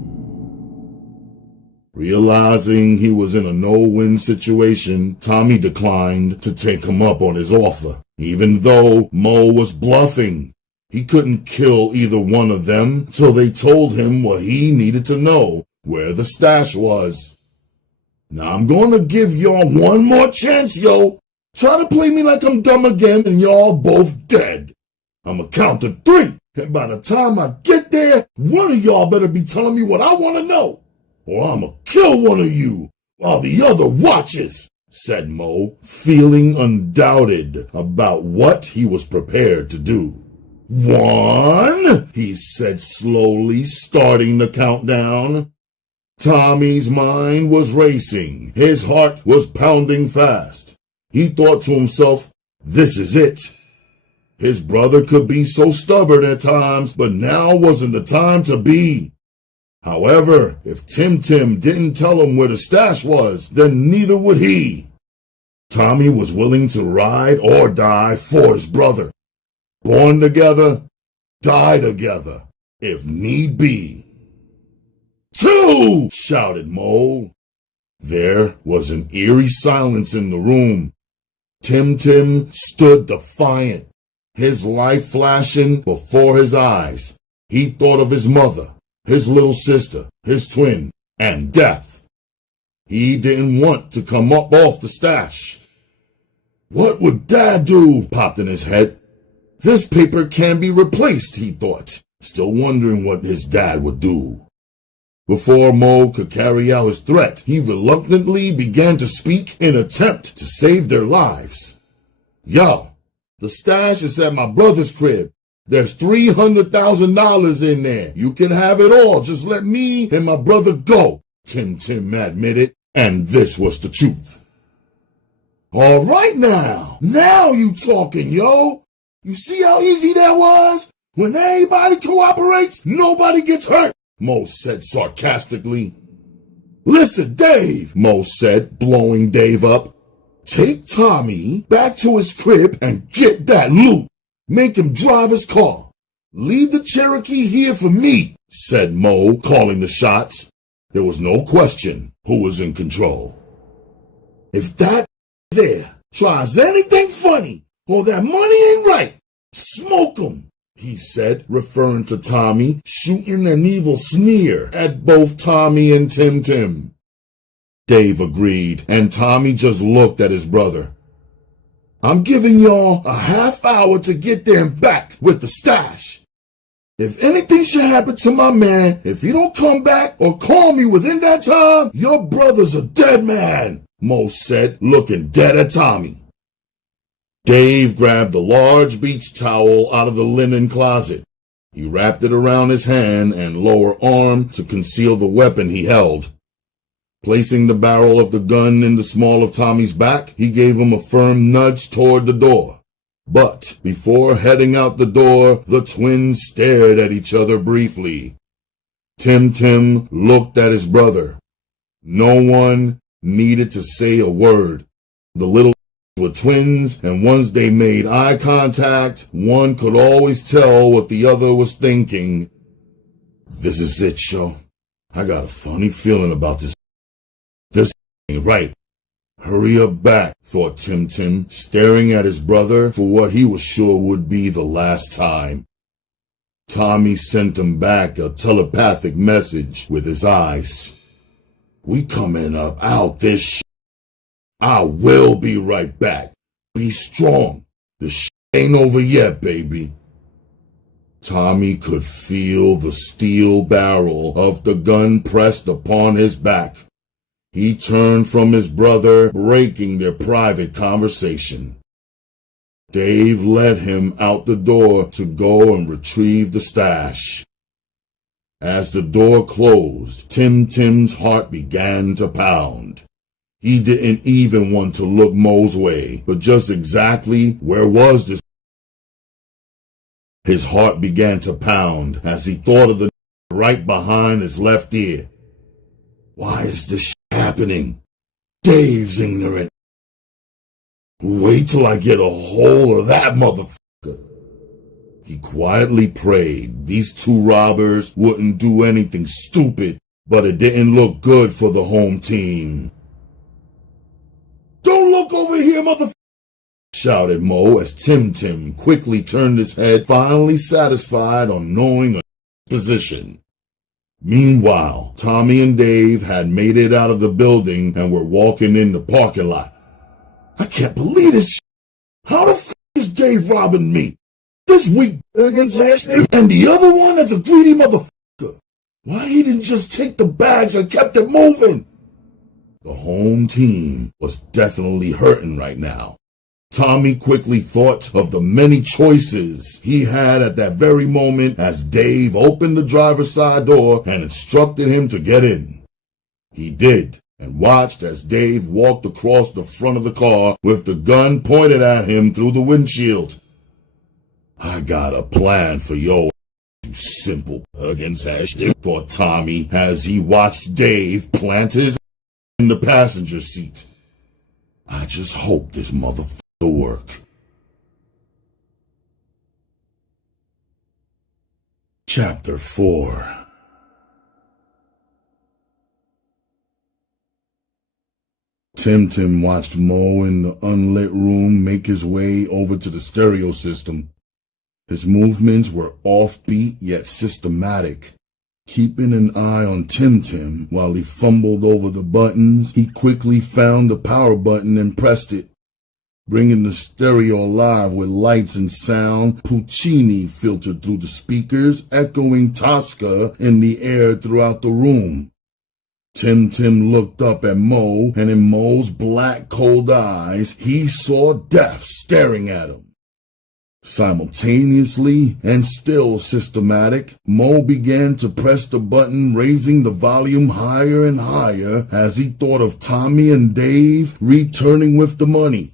Realizing he was in a no-win situation, Tommy declined to take him up on his offer. Even though Mo was bluffing, he couldn't kill either one of them, so they told him what he needed to know, where the stash was. Now I'm gonna give y'all one more chance, yo. Try to play me like I'm dumb again and y'all both dead. I'ma count to 3, and by the time I get there, one of y'all better be telling me what I wanna know, or I'ma kill one of you while the other watches, said Mo, feeling undoubted about what he was prepared to do. 1, he said slowly, starting the countdown. Tommy's mind was racing. His heart was pounding fast. He thought to himself, this is it. His brother could be so stubborn at times, but now wasn't the time to be. However, if Tim didn't tell him where the stash was, then neither would he. Tommy was willing to ride or die for his brother. Born together, die together, if need be. 2! shouted Mo. There was an eerie silence in the room. Tim stood defiant, his life flashing before his eyes. He thought of his mother, his little sister, his twin, and death. He didn't want to come up off the stash. What would Dad do? Popped in his head. This paper can be replaced, he thought, still wondering what his dad would do. Before Mo could carry out his threat, he reluctantly began to speak in an attempt to save their lives. Yo, the stash is at my brother's crib. There's $300,000 in there. You can have it all. Just let me and my brother go, Tim admitted, and this was the truth. All right now you talking, yo. You see how easy that was? When everybody cooperates, nobody gets hurt, Mo said sarcastically. Listen, Dave, Mo said, blowing Dave up. Take Tommy back to his crib and get that loot. Make him drive his car. Leave the Cherokee here for me, said Mo, calling the shots. There was no question who was in control. If that there tries anything funny, or that money ain't right, smoke him, he said, referring to Tommy, shooting an evil sneer at both Tommy and Tim. Dave agreed, and Tommy just looked at his brother. I'm giving y'all a half hour to get there and back with the stash. If anything should happen to my man, if he don't come back or call me within that time, your brother's a dead man, Mo said, looking dead at Tommy. Dave grabbed a large beach towel out of the linen closet. He wrapped it around his hand and lower arm to conceal the weapon he held. Placing the barrel of the gun in the small of Tommy's back, he gave him a firm nudge toward the door. But before heading out the door, the twins stared at each other briefly. Tim looked at his brother. No one needed to say a word. The little were twins, and once they made eye contact, one could always tell what the other was thinking. This is it, Sho. I got a funny feeling about this. This ain't right. Hurry up back, thought Tim Tim, staring at his brother for what he was sure would be the last time. Tommy sent him back a telepathic message with his eyes. We coming up out this shit. I will be right back. Be strong. The shit ain't over yet, baby. Tommy could feel the steel barrel of the gun pressed upon his back. He turned from his brother, breaking their private conversation. Dave led him out the door to go and retrieve the stash. As the door closed, Tim Tim's heart began to pound. He didn't even want to look Mo's way, but just exactly where was this? His heart began to pound as he thought of the right behind his left ear. Why is this happening? Dave's ignorant. Wait till I get a hold of that motherfucker. He quietly prayed these two robbers wouldn't do anything stupid, but it didn't look good for the home team. Don't look over here, motherfucker! Shouted Mo as Tim Tim quickly turned his head, finally satisfied on knowing a position. Meanwhile, Tommy and Dave had made it out of the building and were walking in the parking lot. I can't believe this shit. How the f*** is Dave robbing me? This weak against Suggestive and the other one that's a greedy motherfucker. Why he didn't just take the bags and kept it moving? The home team was definitely hurting right now. Tommy quickly thought of the many choices he had at that very moment as Dave opened the driver's side door and instructed him to get in. He did, and watched as Dave walked across the front of the car with the gun pointed at him through the windshield. I got a plan for your you simple against Suggestive, thought Tommy as he watched Dave plant his in the passenger seat. I just hope this motherfucker work. Chapter 4. Tim Tim watched Mo in the unlit room make his way over to the stereo system. His movements were offbeat yet systematic. Keeping an eye on Tim Tim while he fumbled over the buttons, he quickly found the power button and pressed it, bringing the stereo alive with lights and sound. Puccini filtered through the speakers, echoing Tosca in the air throughout the room. Tim Tim looked up at Mo, and in Mo's black, cold eyes, he saw death staring at him. Simultaneously, and still systematic, Mo began to press the button, raising the volume higher and higher as he thought of Tommy and Dave returning with the money.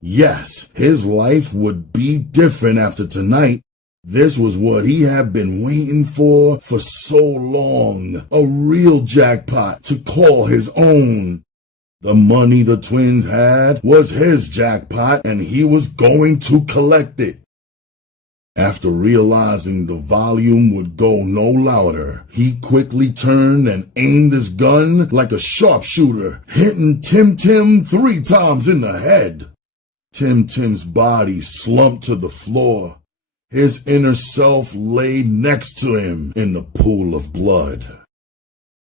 Yes, his life would be different after tonight. This was what he had been waiting for so long, a real jackpot to call his own. The money the twins had was his jackpot, and he was going to collect it. After realizing the volume would go no louder, he quickly turned and aimed his gun like a sharpshooter, hitting Tim Tim 3 times in the head. Tim Tim's body slumped to the floor. His inner self lay next to him in the pool of blood.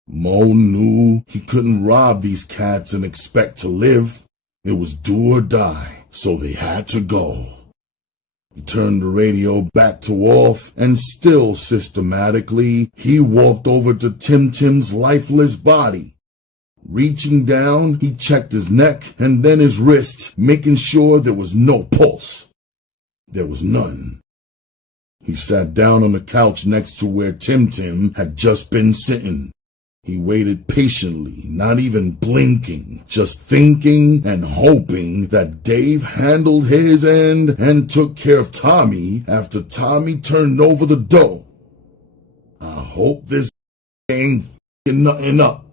Mo knew he couldn't rob these cats and expect to live. It was do or die, so they had to go. He turned the radio back to off, and still systematically, he walked over to Tim Tim's lifeless body. Reaching down, he checked his neck and then his wrist, making sure there was no pulse. There was none. He sat down on the couch next to where Tim Tim had just been sitting. He waited patiently, not even blinking, just thinking and hoping that Dave handled his end and took care of Tommy after Tommy turned over the dough. I hope this ain't nothing up.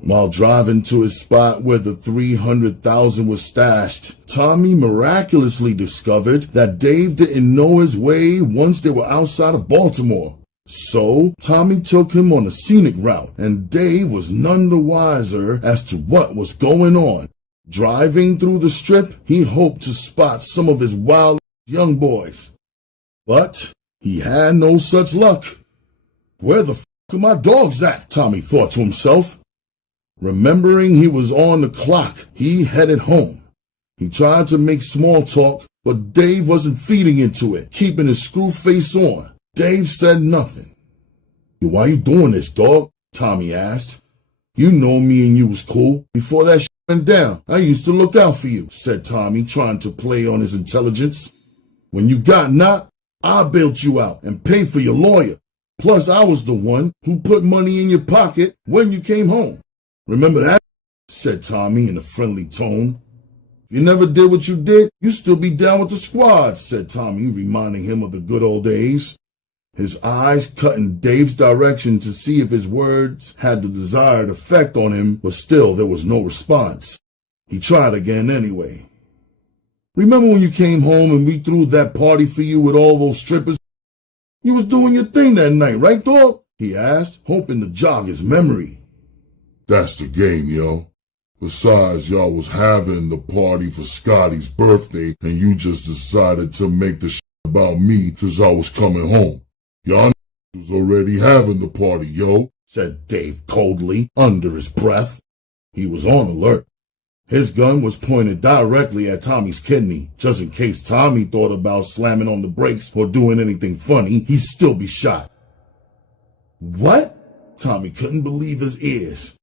While driving to his spot where the $300,000 was stashed, Tommy miraculously discovered that Dave didn't know his way once they were outside of Baltimore. So Tommy took him on a scenic route, and Dave was none the wiser as to what was going on. Driving through the strip, he hoped to spot some of his wild young boys. But he had no such luck. Where the f*** are my dogs at? Tommy thought to himself. Remembering he was on the clock, he headed home. He tried to make small talk, but Dave wasn't feeding into it, keeping his screw face on. Dave said nothing. Why you doing this, dog? Tommy asked. You know me and you was cool. Before that shit went down, I used to look out for you, said Tommy, trying to play on his intelligence. When you got knocked, I bailed you out and paid for your lawyer. Plus, I was the one who put money in your pocket when you came home. Remember that? Said Tommy in a friendly tone. If you never did what you did, you still be down with the squad, said Tommy, reminding him of the good old days. His eyes cut in Dave's direction to see if his words had the desired effect on him, but still there was no response. He tried again anyway. Remember when you came home and we threw that party for you with all those strippers? You was doing your thing that night, right, dog? He asked, hoping to jog his memory. That's the game, yo. Besides, y'all was having the party for Scotty's birthday, and you just decided to make the shit about me since I was coming home. Y'all was already having the party, yo, said Dave coldly, under his breath. He was on alert. His gun was pointed directly at Tommy's kidney, just in case Tommy thought about slamming on the brakes or doing anything funny, he'd still be shot. What? Tommy couldn't believe his ears.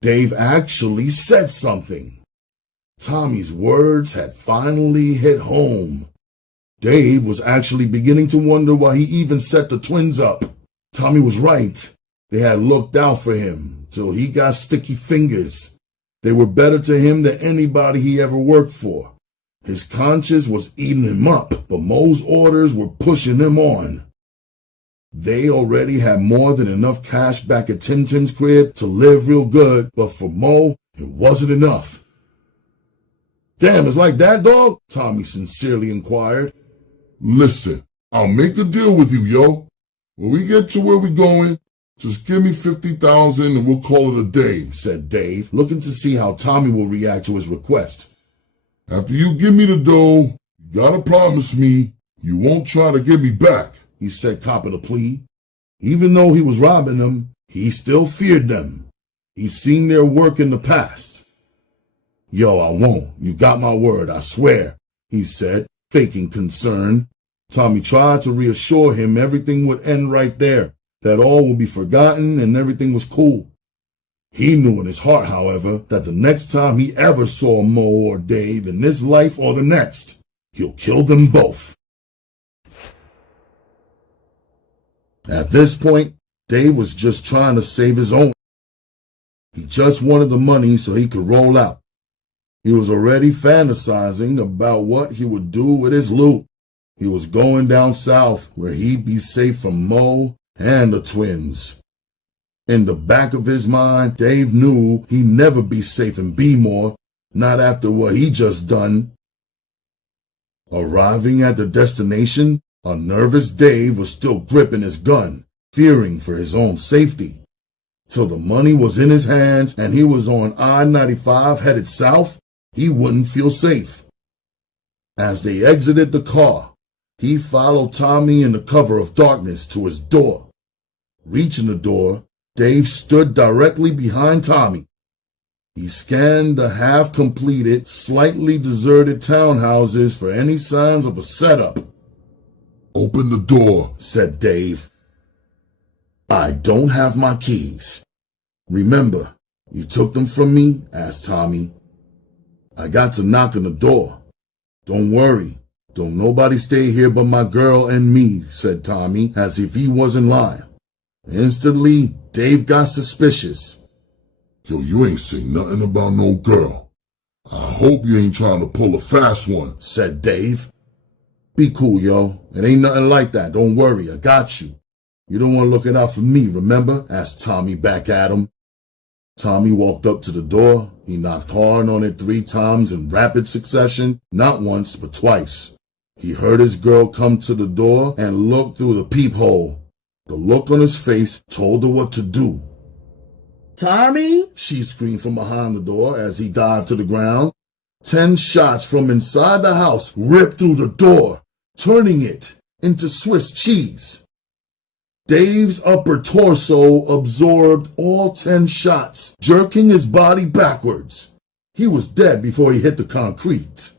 Dave actually said something. Tommy's words had finally hit home. Dave was actually beginning to wonder why he even set the twins up. Tommy was right. They had looked out for him till he got sticky fingers. They were better to him than anybody he ever worked for. His conscience was eating him up, but Mo's orders were pushing him on. They already had more than enough cash back at Tintin's crib to live real good, but for Mo, it wasn't enough. Damn, it's like that, dog? Tommy sincerely inquired. Listen, I'll make a deal with you, yo. When we get to where we're going, just give me 50,000 and we'll call it a day, said Dave, looking to see how Tommy will react to his request. After you give me the dough, you gotta promise me you won't try to get me back, he said, copping a plea. Even though he was robbing them, he still feared them. He'd seen their work in the past. Yo, I won't. You got my word, I swear, he said, faking concern. Tommy tried to reassure him everything would end right there, that all would be forgotten and everything was cool. He knew in his heart, however, that the next time he ever saw Mo or Dave in this life or the next, he'll kill them both. At this point, Dave was just trying to save his own. He just wanted the money so he could roll out. He was already fantasizing about what he would do with his loot. He was going down south where he'd be safe from Mo and the twins. In the back of his mind, Dave knew he'd never be safe in Baltimore, not after what he just done. Arriving at the destination, a nervous Dave was still gripping his gun, fearing for his own safety. Till the money was in his hands and he was on I-95 headed south, he wouldn't feel safe. As they exited the car, he followed Tommy in the cover of darkness to his door. Reaching the door, Dave stood directly behind Tommy. He scanned the half-completed, slightly deserted townhouses for any signs of a setup. Open the door, said Dave. I don't have my keys. Remember, you took them from me? Asked Tommy. I got to knock on the door. Don't worry. Don't nobody stay here but my girl and me, said Tommy, as if he wasn't lying. Instantly, Dave got suspicious. Yo, you ain't say nothing about no girl. I hope you ain't trying to pull a fast one, said Dave. Be cool, yo. It ain't nothing like that. Don't worry, I got you. You don't want to look it out for me, remember? Asked Tommy back at him. Tommy walked up to the door. He knocked hard on it 3 times in rapid succession, not once, but twice. He heard his girl come to the door and look through the peephole. The look on his face told her what to do. Tommy? She screamed from behind the door as he dived to the ground. 10 shots from inside the house ripped through the door, turning it into Swiss cheese. Dave's upper torso absorbed all 10 shots, jerking his body backwards. He was dead before he hit the concrete.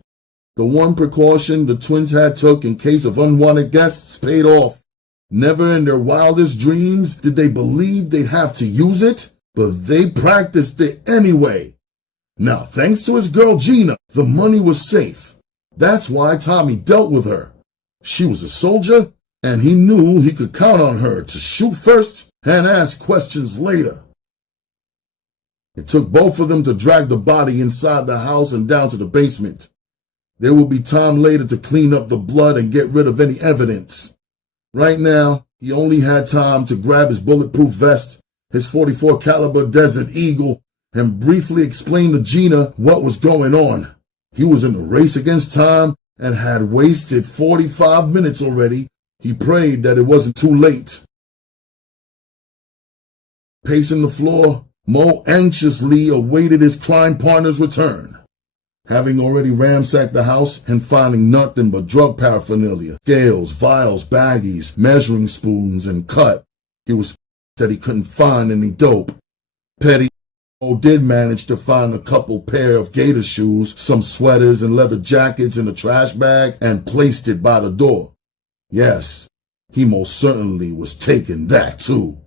The one precaution the twins had took in case of unwanted guests paid off. Never in their wildest dreams did they believe they'd have to use it, but they practiced it anyway. Now, thanks to his girl Gina, the money was safe. That's why Tommy dealt with her. She was a soldier, and he knew he could count on her to shoot first and ask questions later. It took both of them to drag the body inside the house and down to the basement. There will be time later to clean up the blood and get rid of any evidence. Right now, he only had time to grab his bulletproof vest, his .44 caliber Desert Eagle, and briefly explain to Gina what was going on. He was in a race against time and had wasted 45 minutes already. He prayed that it wasn't too late. Pacing the floor, Mo anxiously awaited his crime partner's return. Having already ransacked the house and finding nothing but drug paraphernalia, scales, vials, baggies, measuring spoons, and cut, he was that he couldn't find any dope. Petty Mo did manage to find a couple pair of gator shoes, some sweaters and leather jackets in a trash bag, and placed it by the door. Yes, he most certainly was taking that too.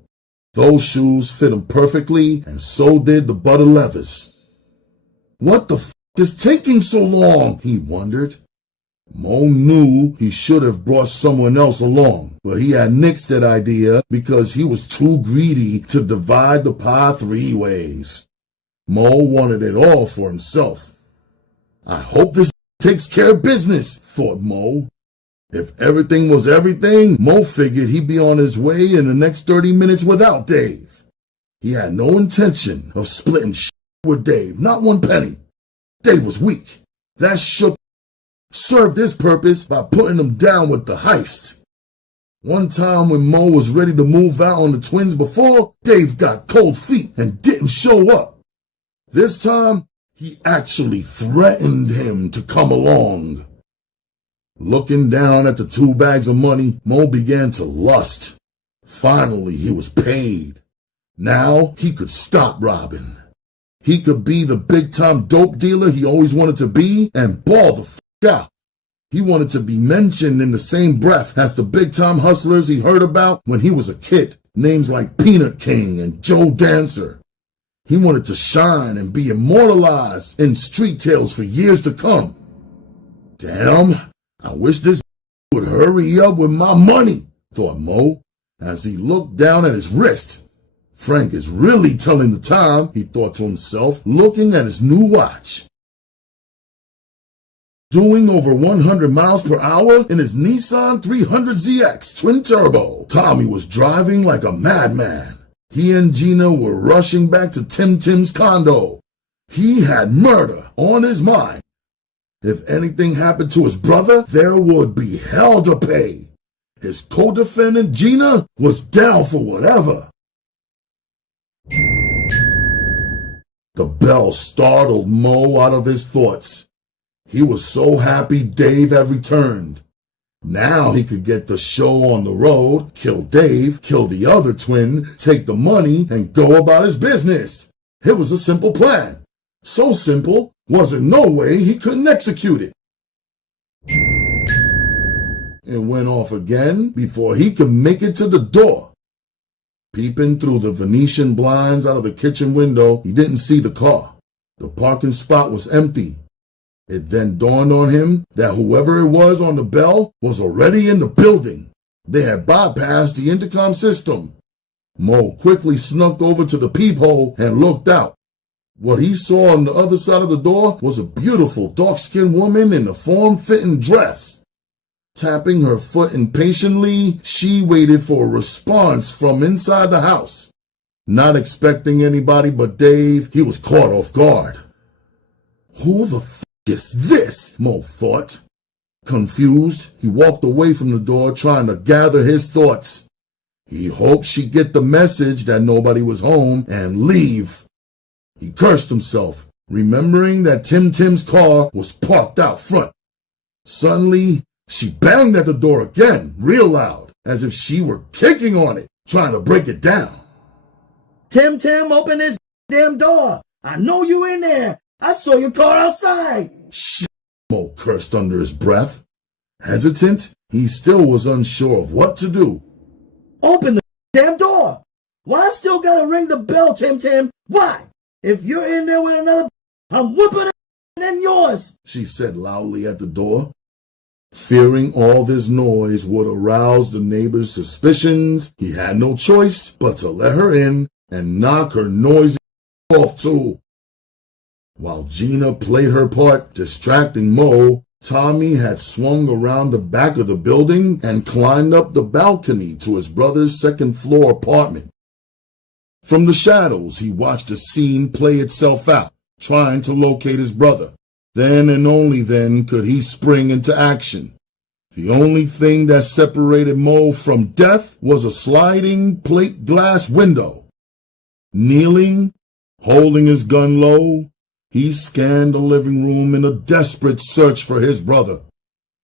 Those shoes fit him perfectly, and so did the butter leathers. What the f*** is taking so long? He wondered. Mo knew he should have brought someone else along, but he had nixed that idea because he was too greedy to divide the pie 3 ways. Mo wanted it all for himself. I hope this takes care of business, thought Mo. If everything was everything, Mo figured he'd be on his way in the next 30 minutes without Dave. He had no intention of splitting shit with Dave, not one penny. Dave was weak. That shook served his purpose by putting him down with the heist. One time when Mo was ready to move out on the twins before, Dave got cold feet and didn't show up. This time, he actually threatened him to come along. Looking down at the 2 bags of money, Mo began to lust. Finally, he was paid. Now he could stop robbing. He could be the big-time dope dealer he always wanted to be and ball the f*** out. He wanted to be mentioned in the same breath as the big-time hustlers he heard about when he was a kid, names like Peanut King and Joe Dancer. He wanted to shine and be immortalized in street tales for years to come. Damn, I wish this would hurry up with my money, thought Mo, as he looked down at his wrist. Frank is really telling the time, he thought to himself, looking at his new watch. Doing over 100 miles per hour in his Nissan 300ZX twin turbo, Tommy was driving like a madman. He and Gina were rushing back to Tim's condo. He had murder on his mind. If anything happened to his brother, there would be hell to pay. His co-defendant, Gina, was down for whatever. The bell startled Mo out of his thoughts. He was so happy Dave had returned. Now he could get the show on the road, kill Dave, kill the other twin, take the money, and go about his business. It was a simple plan. So simple, wasn't no way he couldn't execute it. It went off again before he could make it to the door. Peeping through the Venetian blinds out of the kitchen window, he didn't see the car. The parking spot was empty. It then dawned on him that whoever it was on the bell was already in the building. They had bypassed the intercom system. Mo quickly snuck over to the peephole and looked out. What he saw on the other side of the door was a beautiful dark-skinned woman in a form-fitting dress. Tapping her foot impatiently, she waited for a response from inside the house. Not expecting anybody but Dave, he was caught off guard. Who the f*** is this? Mo thought. Confused, he walked away from the door trying to gather his thoughts. He hoped she'd get the message that nobody was home and leave. He cursed himself, remembering that Tim's car was parked out front. Suddenly, she banged at the door again, real loud, as if she were kicking on it, trying to break it down. Tim, open this damn door. I know you in there. I saw your car outside. Shit, Mo cursed under his breath. Hesitant, he still was unsure of what to do. Open the damn door. Why I still gotta ring the bell, Tim? Why? If you're in there with another, I'm whooping and then yours, she said loudly at the door. Fearing all this noise would arouse the neighbor's suspicions, he had no choice but to let her in and knock her noisy off too. While Gina played her part, distracting Mo, Tommy had swung around the back of the building and climbed up the balcony to his brother's second-floor apartment. From the shadows, he watched the scene play itself out, trying to locate his brother. Then and only then could he spring into action. The only thing that separated Mo from death was a sliding plate glass window. Kneeling, holding his gun low, he scanned the living room in a desperate search for his brother.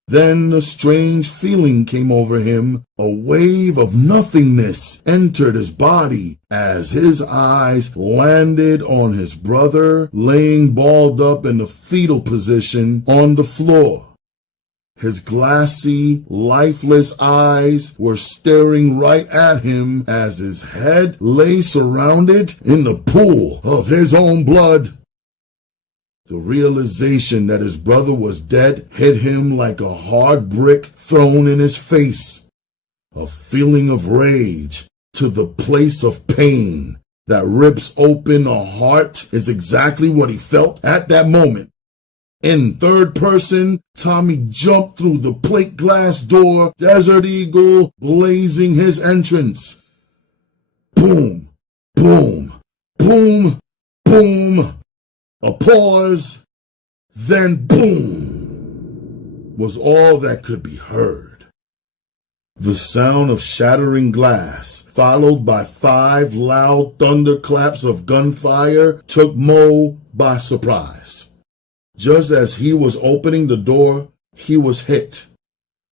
Then a strange feeling came over him. A wave of nothingness entered his body as his eyes landed on his brother laying balled up in a fetal position on the floor. His glassy, lifeless eyes were staring right at him as his head lay surrounded in the pool of his own blood. The realization that his brother was dead hit him like a hard brick thrown in his face. A feeling of rage to the place of pain that rips open a heart is exactly what he felt at that moment. In third person, Tommy jumped through the plate glass door, Desert Eagle blazing his entrance. Boom, boom, boom, boom. A pause, then boom, was all that could be heard. The sound of shattering glass, followed by 5 loud thunderclaps of gunfire, took Mo by surprise. Just as he was opening the door, he was hit.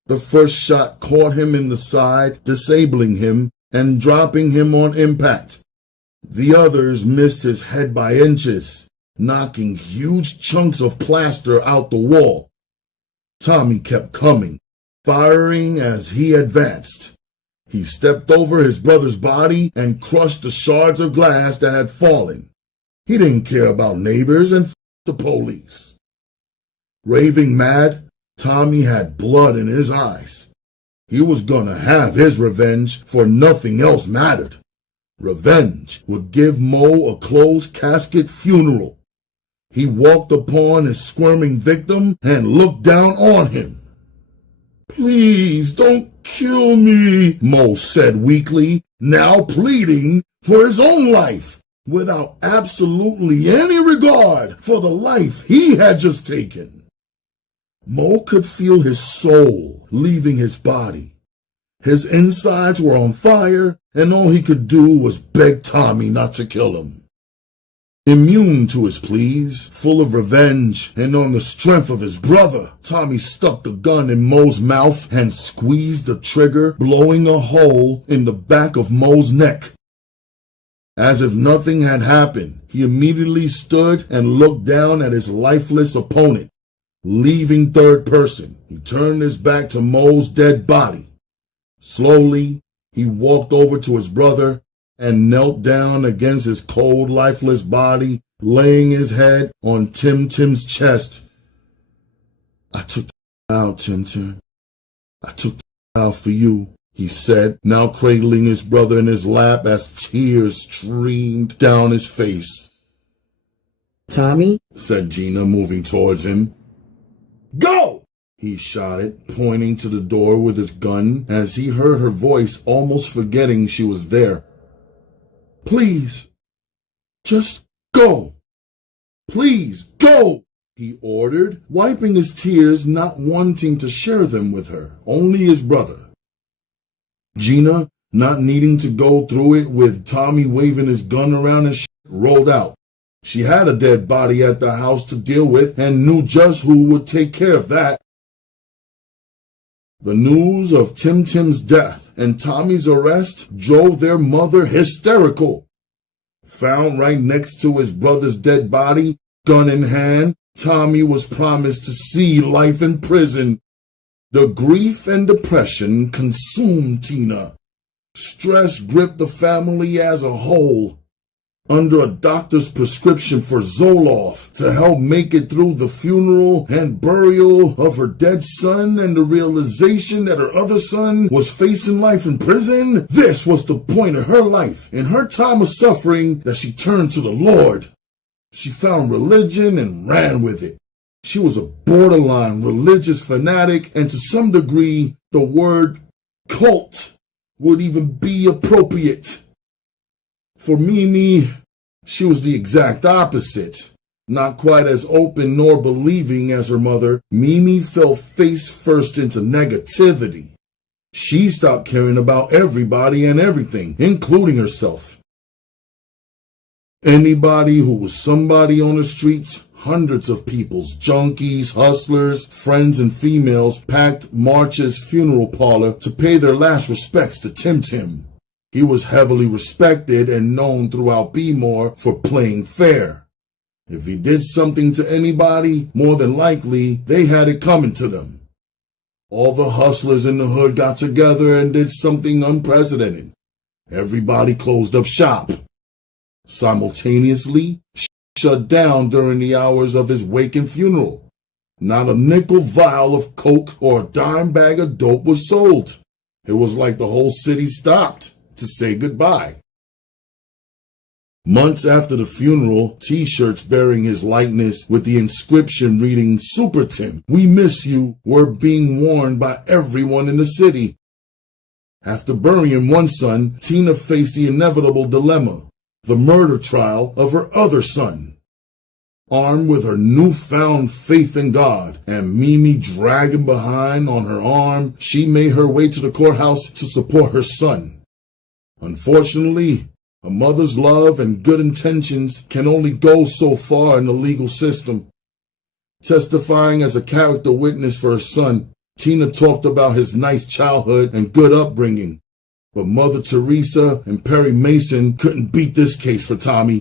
The first shot caught him in the side, disabling him and dropping him on impact. The others missed his head by inches, knocking huge chunks of plaster out the wall. Tommy kept coming, firing as he advanced. He stepped over his brother's body and crushed the shards of glass that had fallen. He didn't care about neighbors and the police. Raving mad, Tommy had blood in his eyes. He was gonna have his revenge, for nothing else mattered. Revenge would give Mo a closed casket funeral. He walked upon his squirming victim and looked down on him. "Please don't kill me," Mo said weakly, now pleading for his own life, without absolutely any regard for the life he had just taken. Mo could feel his soul leaving his body. His insides were on fire, and all he could do was beg Tommy not to kill him. Immune to his pleas, full of revenge, and on the strength of his brother, Tommy stuck the gun in Mo's mouth and squeezed the trigger, blowing a hole in the back of Mo's neck. As if nothing had happened, he immediately stood and looked down at his lifeless opponent. Leaving third person, he turned his back to Mo's dead body. Slowly, he walked over to his brother and knelt down against his cold, lifeless body, laying his head on Tim's chest. "I took out, Tim. I took out for you," he said, now cradling his brother in his lap as tears streamed down his face. "Tommy," said Gina, moving towards him. "Go!" he shouted, pointing to the door with his gun as he heard her voice, almost forgetting she was there. "Please, just go. Please, go," he ordered, wiping his tears, not wanting to share them with her, only his brother. Gina not needing to go through it with Tommy waving his gun around and rolled out. She had a dead body at the house to deal with and knew just who would take care of that. The news of Tim's death and Tommy's arrest drove their mother hysterical. Found right next to his brother's dead body, gun in hand, Tommy was promised to see life in prison. The grief and depression consumed Tina. Stress gripped the family as a whole. Under a doctor's prescription for Zoloft to help make it through the funeral and burial of her dead son and the realization that her other son was facing life in prison, this was the point of her life, in her time of suffering, that she turned to the Lord. She found religion and ran with it. She was a borderline religious fanatic, and to some degree, the word cult would even be appropriate. For Mimi, she was the exact opposite. Not quite as open nor believing as her mother, Mimi fell face first into negativity. She stopped caring about everybody and everything, including herself. Anybody who was somebody on the streets, hundreds of people's junkies, hustlers, friends, and females packed March's funeral parlor to pay their last respects to Tim. He was heavily respected and known throughout Baltimore for playing fair. If he did something to anybody, more than likely, they had it coming to them. All the hustlers in the hood got together and did something unprecedented. Everybody closed up shop. Simultaneously, shut down during the hours of his wake and funeral. Not a nickel vial of coke or a dime bag of dope was sold. It was like the whole city stopped to say goodbye. Months after the funeral, T-shirts bearing his likeness with the inscription reading "Super Tim, we miss you" were being worn by everyone in the city. After burying one son, Tina faced the inevitable dilemma, the murder trial of her other son. Armed with her newfound faith in God and Mimi dragging behind on her arm, she made her way to the courthouse to support her son. Unfortunately, a mother's love and good intentions can only go so far in the legal system. Testifying as a character witness for her son, Tina talked about his nice childhood and good upbringing. But Mother Teresa and Perry Mason couldn't beat this case for Tommy.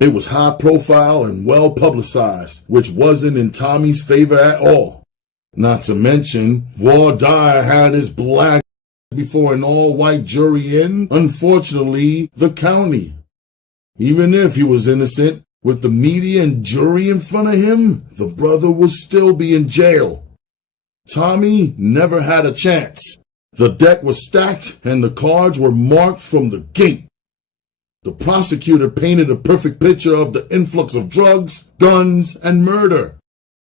It was high profile and well publicized, which wasn't in Tommy's favor at all. Not to mention, voir dire had his black before an all-white jury in, unfortunately, the county. Even if he was innocent, with the media and jury in front of him, the brother would still be in jail. Tommy never had a chance. The deck was stacked and the cards were marked from the gate. The prosecutor painted a perfect picture of the influx of drugs, guns, and murder.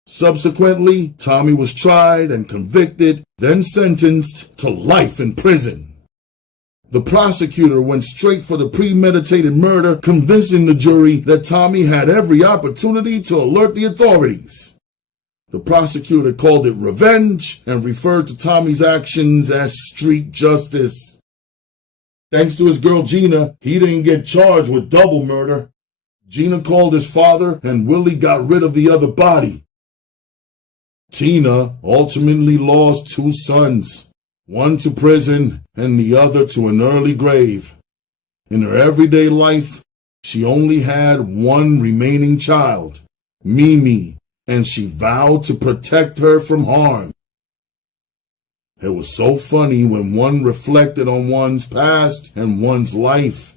Subsequently, Tommy was tried and convicted, then sentenced to life in prison. The prosecutor went straight for the premeditated murder, convincing the jury that Tommy had every opportunity to alert the authorities. The prosecutor called it revenge and referred to Tommy's actions as street justice. Thanks to his girl Gina, he didn't get charged with double murder. Gina called his father and Willie got rid of the other body. Tina ultimately lost two sons, one to prison and the other to an early grave. In her everyday life, she only had one remaining child, Mimi, and she vowed to protect her from harm. It was so funny when one reflected on one's past and one's life.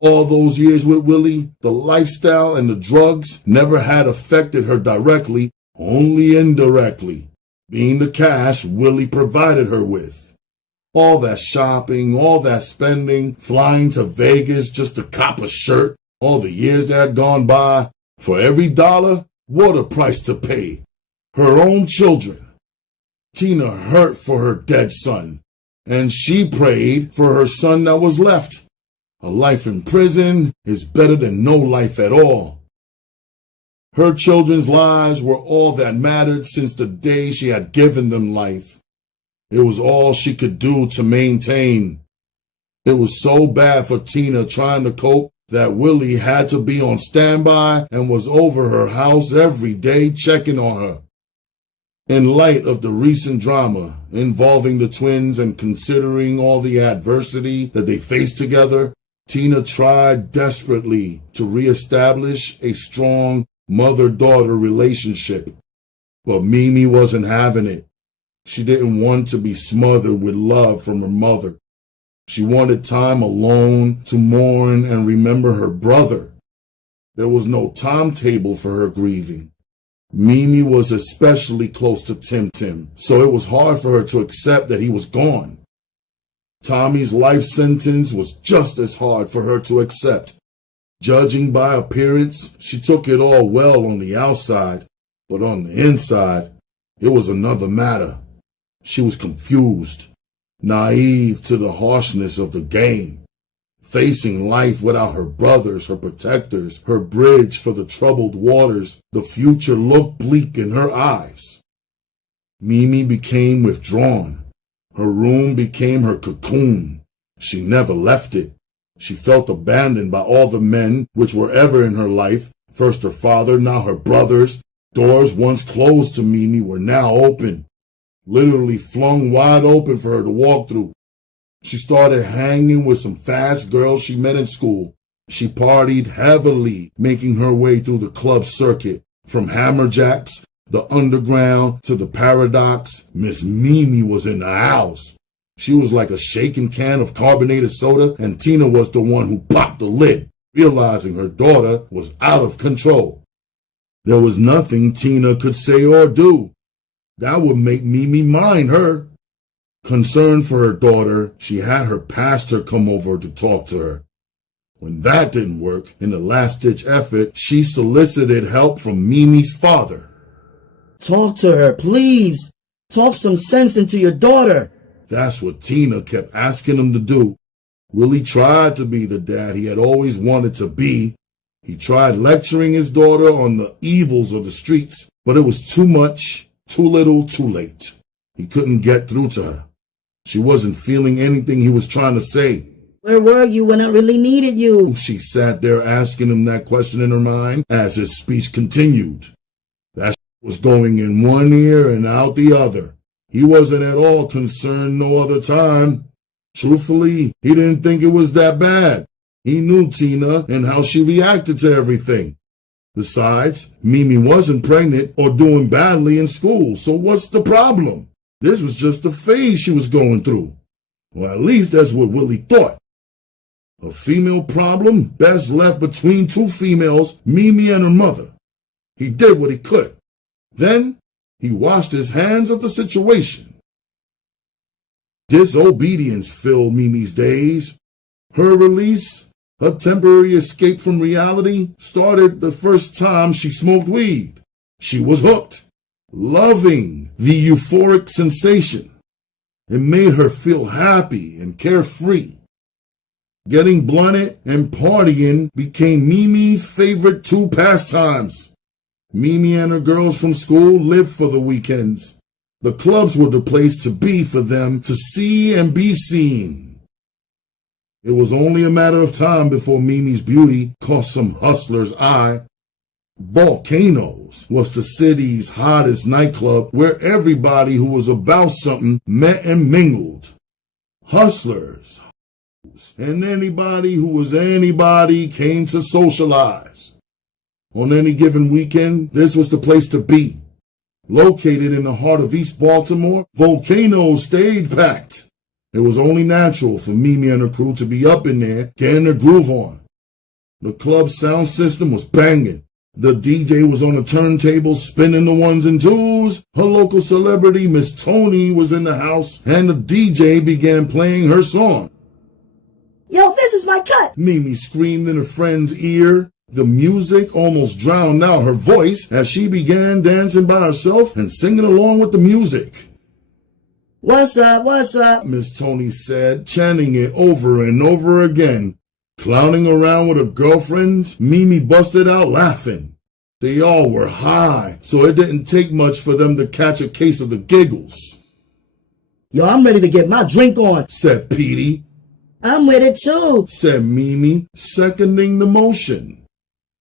All those years with Willie, the lifestyle and the drugs never had affected her directly, only indirectly, being the cash Willie provided her with. All that shopping, all that spending, flying to Vegas just to cop a shirt, all the years that had gone by, for every dollar, what a price to pay. Her own children. Tina hurt for her dead son, and she prayed for her son that was left. A life in prison is better than no life at all. Her children's lives were all that mattered since the day she had given them life. It was all she could do to maintain. It was so bad for Tina trying to cope that Willie had to be on standby and was over her house every day checking on her. In light of the recent drama involving the twins and considering all the adversity that they faced together, Tina tried desperately to reestablish a strong mother-daughter relationship. But Mimi wasn't having it. She didn't want to be smothered with love from her mother. She wanted time alone to mourn and remember her brother. There was no timetable for her grieving. Mimi was especially close to Tim, so it was hard for her to accept that he was gone. Tommy's life sentence was just as hard for her to accept. Judging by appearance, she took it all well on the outside, but on the inside, it was another matter. She was confused, naive to the harshness of the game, facing life without her brothers, her protectors, her bridge for the troubled waters. The future looked bleak in her eyes. Mimi became withdrawn. Her room became her cocoon. She never left it. She felt abandoned by all the men which were ever in her life, first her father, now her brothers. Doors once closed to Mimi were now open, literally flung wide open for her to walk through. She started hanging with some fast girls she met in school. She partied heavily, making her way through the club circuit. From Hammerjacks, the Underground, to the Paradox, Miss Mimi was in the house. She was like a shaken can of carbonated soda, and Tina was the one who popped the lid, realizing her daughter was out of control. There was nothing Tina could say or do that would make Mimi mind her. Concerned for her daughter, she had her pastor come over to talk to her. When that didn't work, in a last-ditch effort, she solicited help from Mimi's father. Talk to her, please. Talk some sense into your daughter. That's what Tina kept asking him to do. Willie tried to be the dad he had always wanted to be. He tried lecturing his daughter on the evils of the streets, but it was too much, too little, too late. He couldn't get through to her. She wasn't feeling anything he was trying to say. Where were you when I really needed you? She sat there asking him that question in her mind as his speech continued. That was going in one ear and out the other. He wasn't at all concerned no other time. Truthfully, he didn't think it was that bad. He knew Tina and how she reacted to everything. Besides, Mimi wasn't pregnant or doing badly in school, so what's the problem? This was just a phase she was going through. Well, at least that's what Willie thought. A female problem best left between two females, Mimi and her mother. He did what he could. Then, he washed his hands of the situation. Disobedience filled Mimi's days. Her release, her temporary escape from reality, started the first time she smoked weed. She was hooked, loving the euphoric sensation. It made her feel happy and carefree. Getting blunted and partying became Mimi's favorite two pastimes. Mimi and her girls from school lived for the weekends. The clubs were the place to be for them to see and be seen. It was only a matter of time before Mimi's beauty caught some hustler's eye. Volcanoes was the city's hottest nightclub where everybody who was about something met and mingled. Hustlers and anybody who was anybody came to socialize. On any given weekend, this was the place to be. Located in the heart of East Baltimore, Volcano stayed packed. It was only natural for Mimi and her crew to be up in there, getting their groove on. The club's sound system was banging. The DJ was on the turntable spinning the ones and twos. Her local celebrity, Miss Tony, was in the house, and the DJ began playing her song. Yo, this is my cut! Mimi screamed in her friend's ear. The music almost drowned out her voice as she began dancing by herself and singing along with the music. What's up, what's up? Miss Tony said, chanting it over and over again. Clowning around with her girlfriends, Mimi busted out laughing. They all were high, so it didn't take much for them to catch a case of the giggles. Yo, I'm ready to get my drink on, said Petey. I'm with it too, said Mimi, seconding the motion.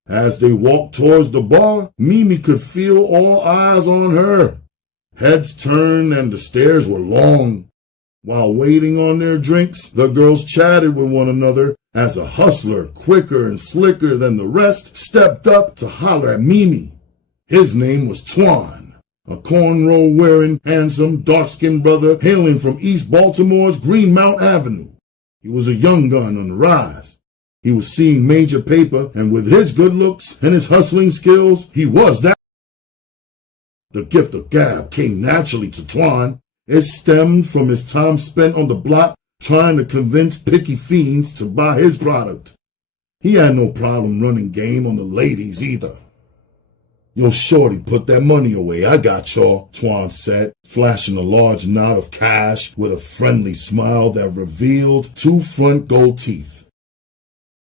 As they walked towards the bar, Mimi could feel all eyes on her. Heads turned and the stares were long. While waiting on their drinks, the girls chatted with one another as a hustler, quicker and slicker than the rest, stepped up to holler at Mimi. His name was Twan, a cornrow-wearing, handsome, dark-skinned brother hailing from East Baltimore's Greenmount Avenue. He was a young gun on the rise. He was seeing major paper, and with his good looks and his hustling skills, he was that. The gift of gab came naturally to Twan. It stemmed from his time spent on the block trying to convince picky fiends to buy his product. He had no problem running game on the ladies either. Yo, shorty, put that money away. I got y'all, Twan said, flashing a large knot of cash with a friendly smile that revealed 2 front gold teeth.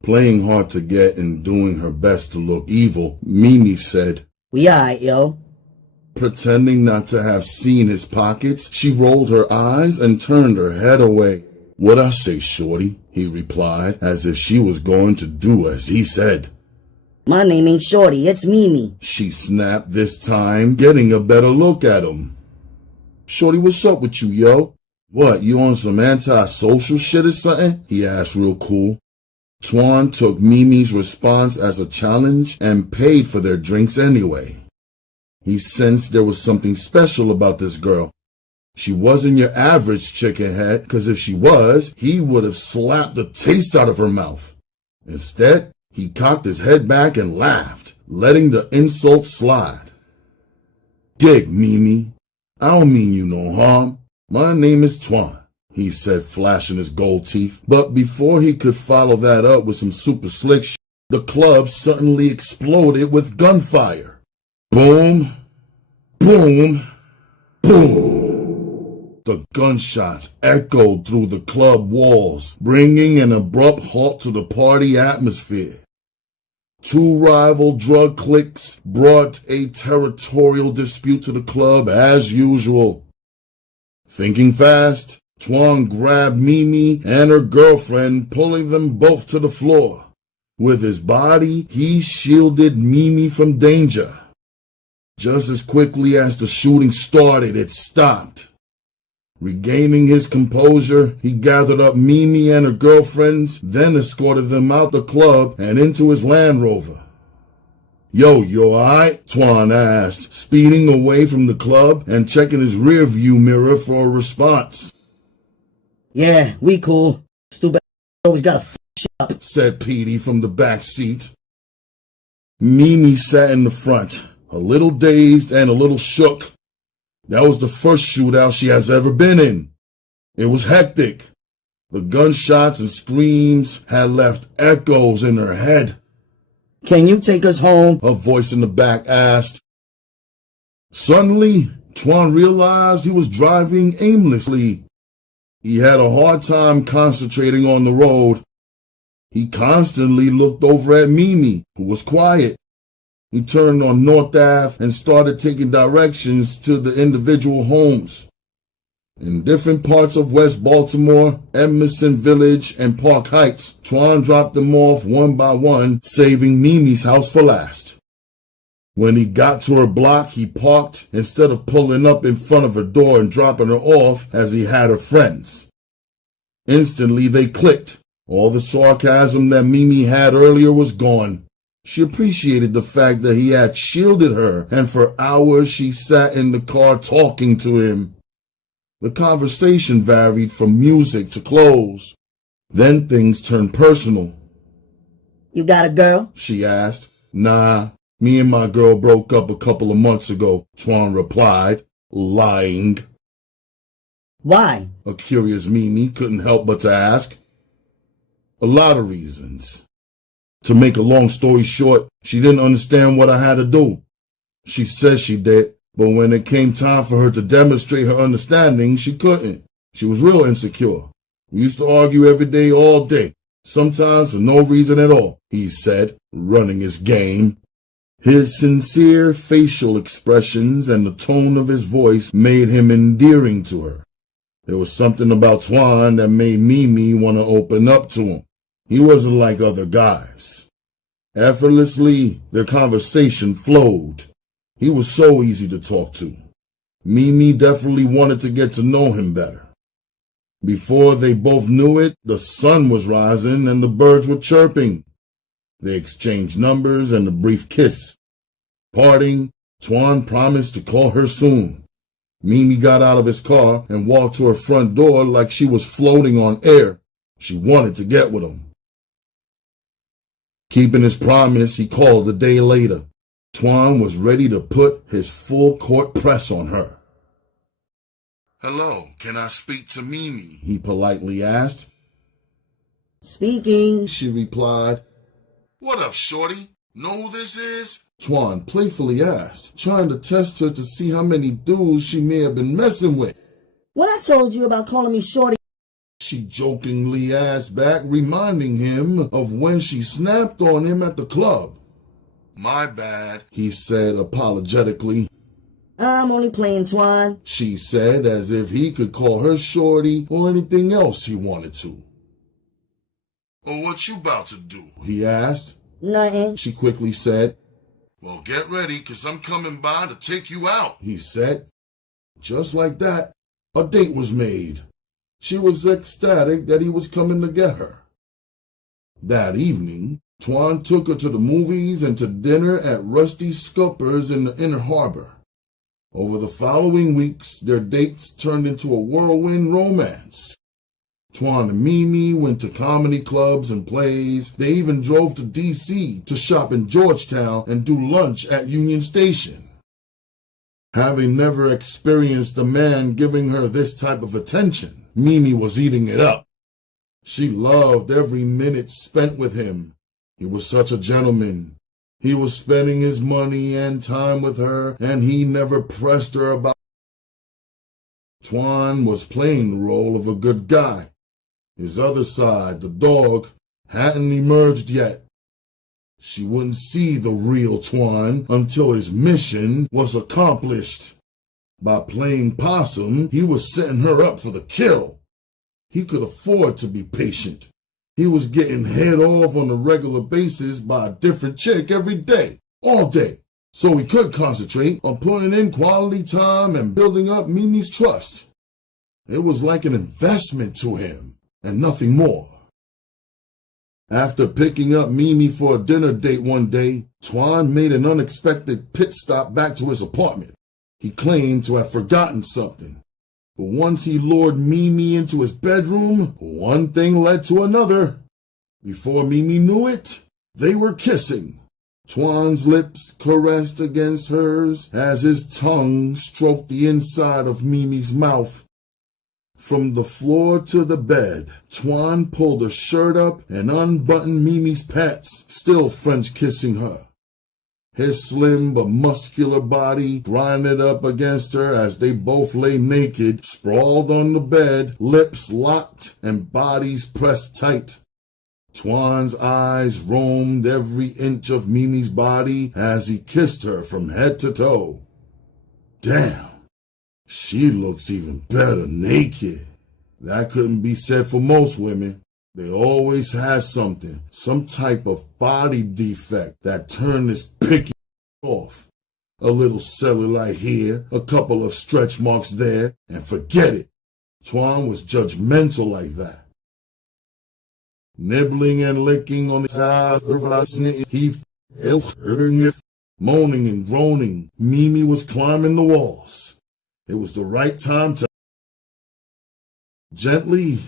Playing hard to get and doing her best to look evil, Mimi said, "We alright, yo." Pretending not to have seen his pockets, she rolled her eyes and turned her head away. "What I say, shorty?" he replied, as if she was going to do as he said. "My name ain't Shorty, it's Mimi," she snapped this time, getting a better look at him. "Shorty, what's up with you, yo? What, you on some anti-social shit or something?" he asked real cool. Twan took Mimi's response as a challenge and paid for their drinks anyway. He sensed there was something special about this girl. She wasn't your average chicken head, because if she was, he would have slapped the taste out of her mouth. Instead, he cocked his head back and laughed, letting the insult slide. "Dig, Mimi. I don't mean you no harm. My name is Twan," he said, flashing his gold teeth. But before he could follow that up with some super slick shit, the club suddenly exploded with gunfire. Boom, boom, boom. The gunshots echoed through the club walls, bringing an abrupt halt to the party atmosphere. 2 rival drug cliques brought a territorial dispute to the club as usual. Thinking fast, Twan grabbed Mimi and her girlfriend, pulling them both to the floor. With his body, he shielded Mimi from danger. Just as quickly as the shooting started, it stopped. Regaining his composure, he gathered up Mimi and her girlfriends, then escorted them out the club and into his Land Rover. "Yo, you alright?" Twan asked, speeding away from the club and checking his rearview mirror for a response. "Yeah, we cool. Stupid always gotta up," said Petey from the back seat. Mimi sat in the front, a little dazed and a little shook. That was the first shootout she has ever been in. It was hectic. The gunshots and screams had left echoes in her head. "Can you take us home?" a voice in the back asked. Suddenly, Twan realized he was driving aimlessly. He had a hard time concentrating on the road. He constantly looked over at Mimi, who was quiet. He turned on North Ave and started taking directions to the individual homes. In different parts of West Baltimore, Emerson Village, and Park Heights, Twan dropped them off one by one, saving Mimi's house for last. When he got to her block, he parked instead of pulling up in front of her door and dropping her off as he had her friends. Instantly, they clicked. All the sarcasm that Mimi had earlier was gone. She appreciated the fact that he had shielded her, and for hours she sat in the car talking to him. The conversation varied from music to clothes. Then things turned personal. "You got a girl?" she asked. "Nah, me and my girl broke up a couple of months ago," Twan replied, lying. "Why?" A curious Mimi couldn't help but to ask. "A lot of reasons. To make a long story short, she didn't understand what I had to do. She said she did, but when it came time for her to demonstrate her understanding, she couldn't. She was real insecure. We used to argue every day, all day, sometimes for no reason at all," he said, running his game. His sincere facial expressions and the tone of his voice made him endearing to her. There was something about Twan that made Mimi want to open up to him. He wasn't like other guys. Effortlessly, their conversation flowed. He was so easy to talk to. Mimi definitely wanted to get to know him better. Before they both knew it, the sun was rising and the birds were chirping. They exchanged numbers and a brief kiss. Parting, Twan promised to call her soon. Mimi got out of his car and walked to her front door like she was floating on air. She wanted to get with him. Keeping his promise, he called a day later. Twan was ready to put his full court press on her. "Hello, can I speak to Mimi?" he politely asked. Speaking, she replied. "What up, shorty? Know who this is?" Twan playfully asked, trying to test her to see how many dudes she may have been messing with. what I told you about calling me shorty? She jokingly asked back, reminding him of when she snapped on him at the club. "My bad," he said apologetically. I'm only playing, Twan, she said, as if he could call her shorty or anything else he wanted to. "Oh, what you about to do?" he asked. Nothing. She quickly said. "Well, get ready, 'cause I'm coming by to take you out," he said. Just like that, a date was made. She was ecstatic that he was coming to get her. That evening, Twan took her to the movies and to dinner at Rusty Scuppers in the Inner Harbor. Over the following weeks, their dates turned into a whirlwind romance. Twan and Mimi went to comedy clubs and plays. They even drove to D.C. to shop in Georgetown and do lunch at Union Station. Having never experienced a man giving her this type of attention, Mimi was eating it up. She loved every minute spent with him. He was such a gentleman. He was spending his money and time with her, and he never pressed her about. Twan was playing the role of a good guy. His other side, the dog, hadn't emerged yet. She wouldn't see the real Twan until his mission was accomplished. By playing possum, he was setting her up for the kill. He could afford to be patient. He was getting head off on a regular basis by a different chick every day, all day, so he could concentrate on putting in quality time and building up Mimi's trust. It was like an investment to him, and nothing more. After picking up Mimi for a dinner date one day, Twan made an unexpected pit stop back to his apartment. He claimed to have forgotten something. But once he lured Mimi into his bedroom, one thing led to another. Before Mimi knew it, they were kissing. Twan's lips caressed against hers as his tongue stroked the inside of Mimi's mouth. From the floor to the bed, Twan pulled her shirt up and unbuttoned Mimi's pants, still French kissing her. His slim but muscular body grinded up against her as they both lay naked, sprawled on the bed, lips locked and bodies pressed tight. Twan's eyes roamed every inch of Mimi's body as he kissed her from head to toe. Damn, she looks even better naked. That couldn't be said for most women. They always had something, some type of body defect that turned this picky off. A little cellulite here, a couple of stretch marks there, and forget it. Twan was judgmental like that. Nibbling and licking on his eyes, he moaning and groaning. Mimi was climbing the walls. It was the right time to gently,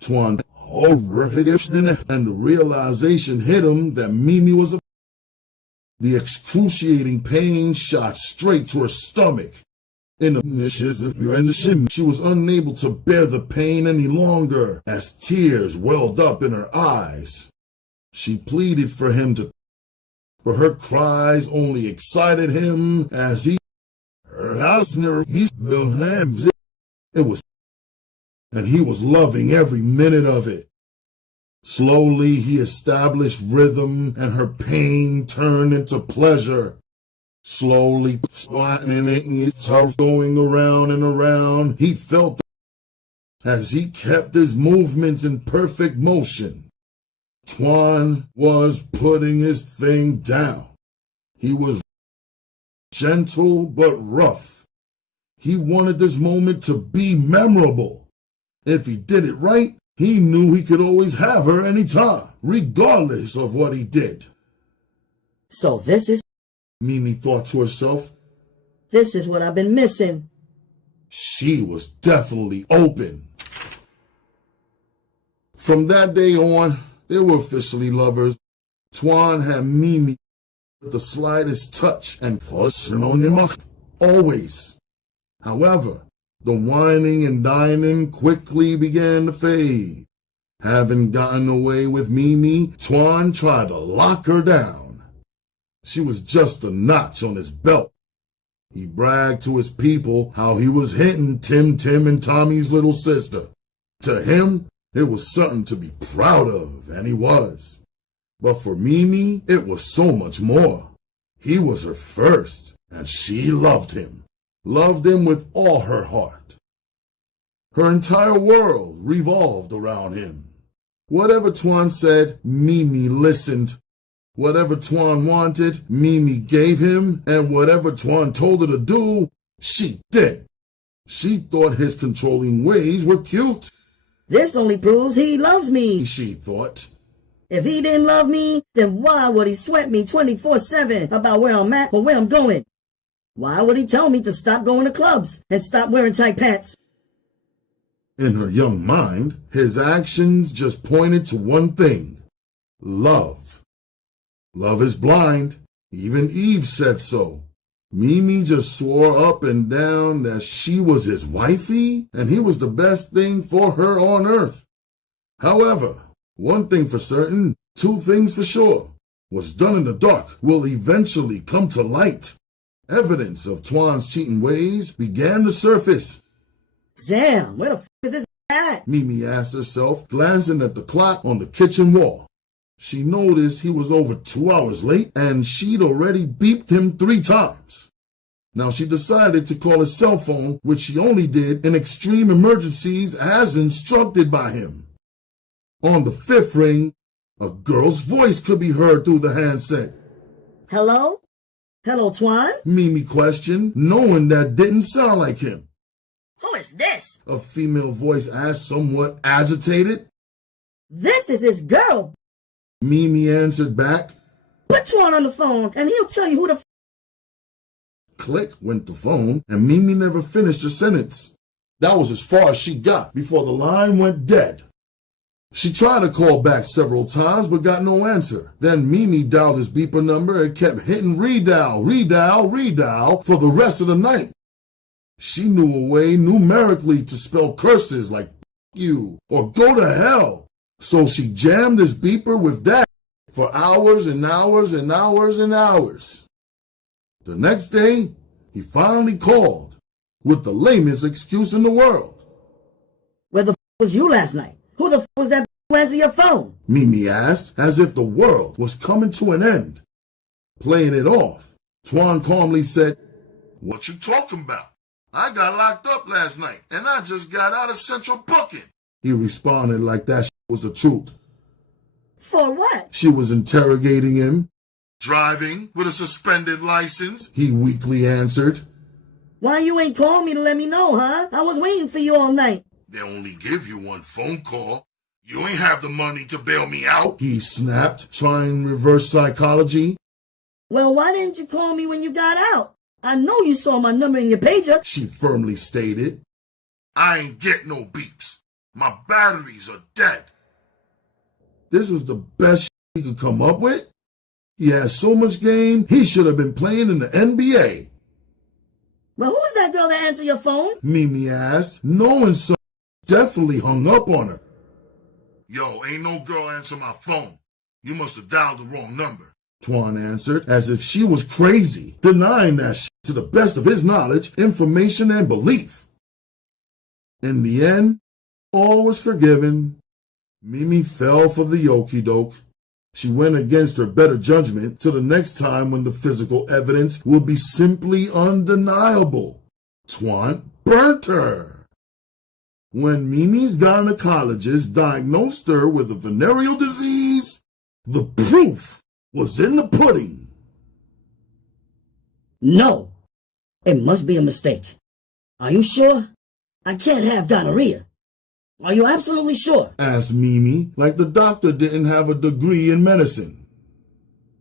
Twan and the realization hit him that Mimi was a. The excruciating pain shot straight to her stomach. In the she was unable to bear the pain any longer as tears welled up in her eyes. She pleaded for him to, but her cries only excited him as he. It was, and he was loving every minute of it. Slowly he established rhythm and her pain turned into pleasure. Slowly, going around and around, he felt as he kept his movements in perfect motion. Twan was putting his thing down. He was gentle but rough. He wanted this moment to be memorable. If he did it right, he knew he could always have her anytime, regardless of what he did. So this is Mimi thought to herself. This is what I've been missing. She was definitely open. From that day on, they were officially lovers. Twan had Mimi with the slightest touch and fussing on him always. However, the whining and dining quickly began to fade. Having gotten away with Mimi, Twan tried to lock her down. She was just a notch on his belt. He bragged to his people how he was hitting Tim and Tommy's little sister. To him, it was something to be proud of, and he was. But for Mimi, it was so much more. He was her first, and she loved him. Loved him with all her heart. Her entire world revolved around him. Whatever Twan said, Mimi listened. Whatever Twan wanted, Mimi gave him, and whatever Twan told her to do, she did. She thought his controlling ways were cute. This only proves he loves me, she thought. If he didn't love me, then why would he sweat me 24/7 about where I'm at or where I'm going? Why would he tell me to stop going to clubs and stop wearing tight pants? In her young mind, his actions just pointed to one thing: love. Love is blind. Even Eve said so. Mimi just swore up and down that she was his wifey and he was the best thing for her on earth. However, one thing for certain, two things for sure. What's done in the dark will eventually come to light. Evidence of Twan's cheating ways began to surface. Damn, where the f is this at? Mimi asked herself, glancing at the clock on the kitchen wall. She noticed he was over 2 hours late, and she'd already beeped him 3 times. Now she decided to call his cell phone, which she only did in extreme emergencies as instructed by him. On the 5th ring, a girl's voice could be heard through the handset. Hello? Hello, Twan? Mimi questioned, knowing that didn't sound like him. Who is this? A female voice asked, somewhat agitated. This is his girl. Mimi answered back. Put Twan on the phone, and he'll tell you who the f. Click went the phone, and Mimi never finished her sentence. That was as far as she got before the line went dead. She tried to call back several times, but got no answer. Then Mimi dialed his beeper number and kept hitting redial for the rest of the night. She knew a way numerically to spell curses like F you or go to hell. So she jammed his beeper with that for hours and hours and hours and hours. The next day, he finally called with the lamest excuse in the world. Where the f was you last night? Who the f was that who answered your phone? Mimi asked, as if the world was coming to an end. Playing it off, Twan calmly said, "What you talking about? I got locked up last night, and I just got out of central booking." He responded like that was the truth. For what? She was interrogating him. "Driving with a suspended license," he weakly answered. Why you ain't called me to let me know, huh? I was waiting for you all night. "They only give you one phone call. You ain't have the money to bail me out," he snapped, trying reverse psychology. Well, why didn't you call me when you got out? I know you saw my number in your pager, she firmly stated. "I ain't get no beeps. My batteries are dead." This was the best he could come up with? He had so much game, he should have been playing in the NBA. Well, who's that girl that answered your phone? Mimi asked, knowing something definitely hung up on her. "Yo, ain't no girl answer my phone. You must have dialed the wrong number," Twan answered, as if she was crazy, denying that shit to the best of his knowledge, information, and belief. In the end, all was forgiven. Mimi fell for the okie-doke. She went against her better judgment till the next time when the physical evidence would be simply undeniable. Twan burnt her. When Mimi's gynecologist diagnosed her with a venereal disease, the proof was in the pudding. No, it must be a mistake. Are you sure? I can't have gonorrhea. Are you absolutely sure? Asked Mimi, like the doctor didn't have a degree in medicine.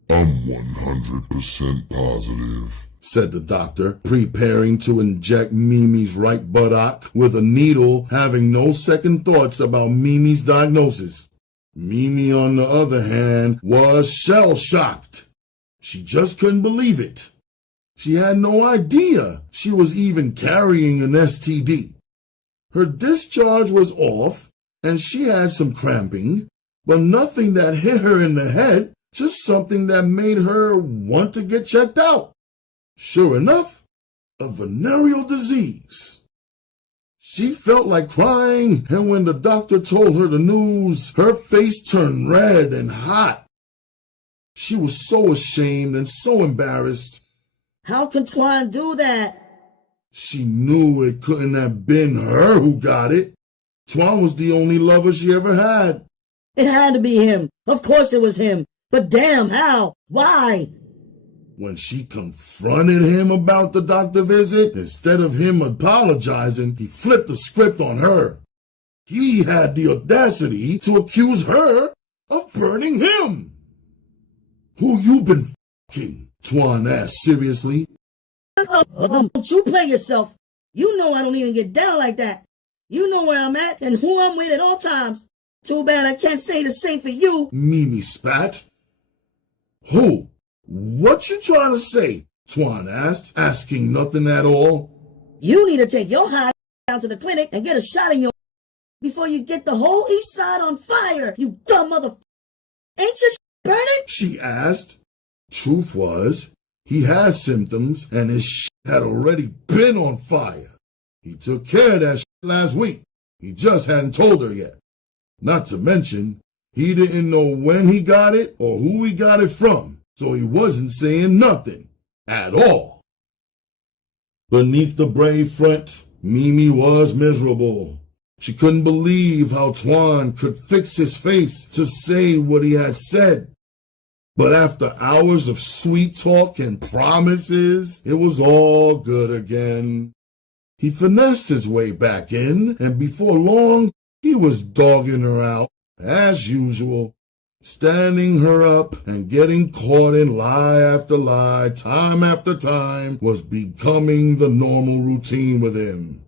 I'm 100% positive, said the doctor, preparing to inject Mimi's right buttock with a needle, having no second thoughts about Mimi's diagnosis. Mimi, on the other hand, was shell-shocked. She just couldn't believe it. She had no idea she was even carrying an STD. Her discharge was off, and she had some cramping, but nothing that hit her in the head, just something that made her want to get checked out. Sure enough, a venereal disease. She felt like crying, and when the doctor told her the news, her face turned red and hot. She was so ashamed and so embarrassed. How can Twan do that? She knew it couldn't have been her who got it. Twan was the only lover she ever had. It had to be him. Of course it was him. But damn, how? Why? When she confronted him about the doctor visit, instead of him apologizing, he flipped the script on her. He had the audacity to accuse her of burning him. Who you been f***ing? Twan asked seriously. Don't you play yourself. You know I don't even get down like that. You know where I'm at and who I'm with at all times. Too bad I can't say the same for you. Mimi spat. Who? What you trying to say? Twan asked, asking nothing at all. You need to take your high down to the clinic and get a shot in your before you get the whole east side on fire, you dumb mother. Ain't your burning? She asked. Truth was, he had symptoms and his had already been on fire. He took care of that last week. He just hadn't told her yet. Not to mention, he didn't know when he got it or who he got it from, so he wasn't saying nothing at all. Beneath the brave front, Mimi was miserable. She couldn't believe how Twan could fix his face to say what he had said. But after hours of sweet talk and promises, it was all good again. He finessed his way back in, and before long, he was dogging her out, as usual, standing her up and getting caught in lie after lie, time after time, was becoming the normal routine with him.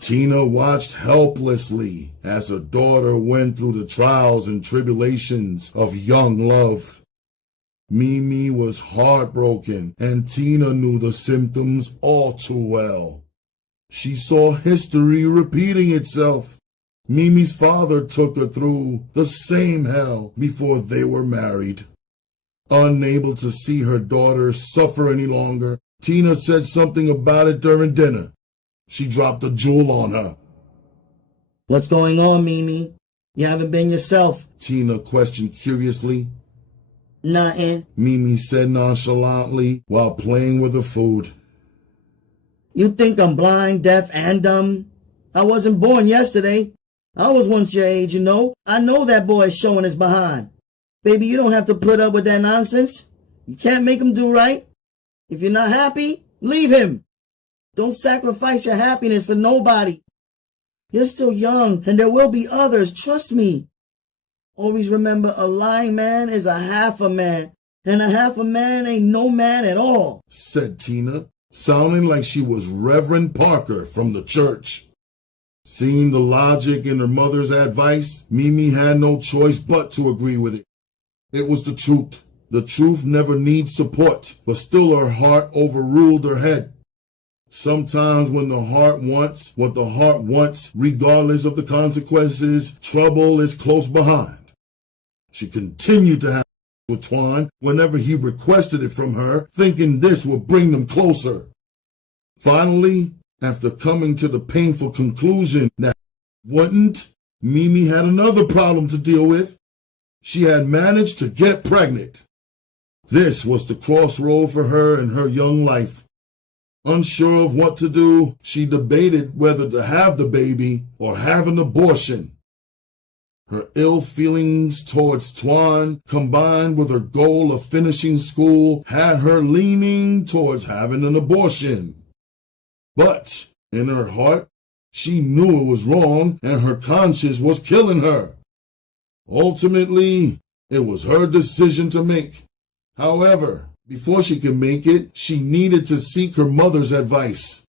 Tina watched helplessly as her daughter went through the trials and tribulations of young love. Mimi was heartbroken, and Tina knew the symptoms all too well. She saw history repeating itself. Mimi's father took her through the same hell before they were married. Unable to see her daughter suffer any longer, Tina said something about it during dinner. She dropped a jewel on her. What's going on, Mimi? You haven't been yourself. Tina questioned curiously. Nothing. Mimi said nonchalantly while playing with her food. You think I'm blind, deaf, and dumb? I wasn't born yesterday. I was once your age, you know. I know that boy is showing his behind. Baby, you don't have to put up with that nonsense. You can't make him do right. If you're not happy, leave him. Don't sacrifice your happiness for nobody. You're still young, and there will be others, trust me. Always remember, a lying man is a half a man, and a half a man ain't no man at all, said Tina, sounding like she was Reverend Parker from the church. Seeing the logic in her mother's advice, Mimi had no choice but to agree with it. It was the truth. The truth never needs support, but still her heart overruled her head. Sometimes when the heart wants what the heart wants, regardless of the consequences, trouble is close behind. She continued to have with Twan whenever he requested it from her, thinking this would bring them closer. Finally, after coming to the painful conclusion that wouldn't, Mimi had another problem to deal with. She had managed to get pregnant. This was the crossroad for her in her young life. Unsure of what to do, she debated whether to have the baby or have an abortion. Her ill feelings towards Twan, combined with her goal of finishing school, had her leaning towards having an abortion. But, in her heart, she knew it was wrong and her conscience was killing her. Ultimately, it was her decision to make. However, before she could make it, she needed to seek her mother's advice.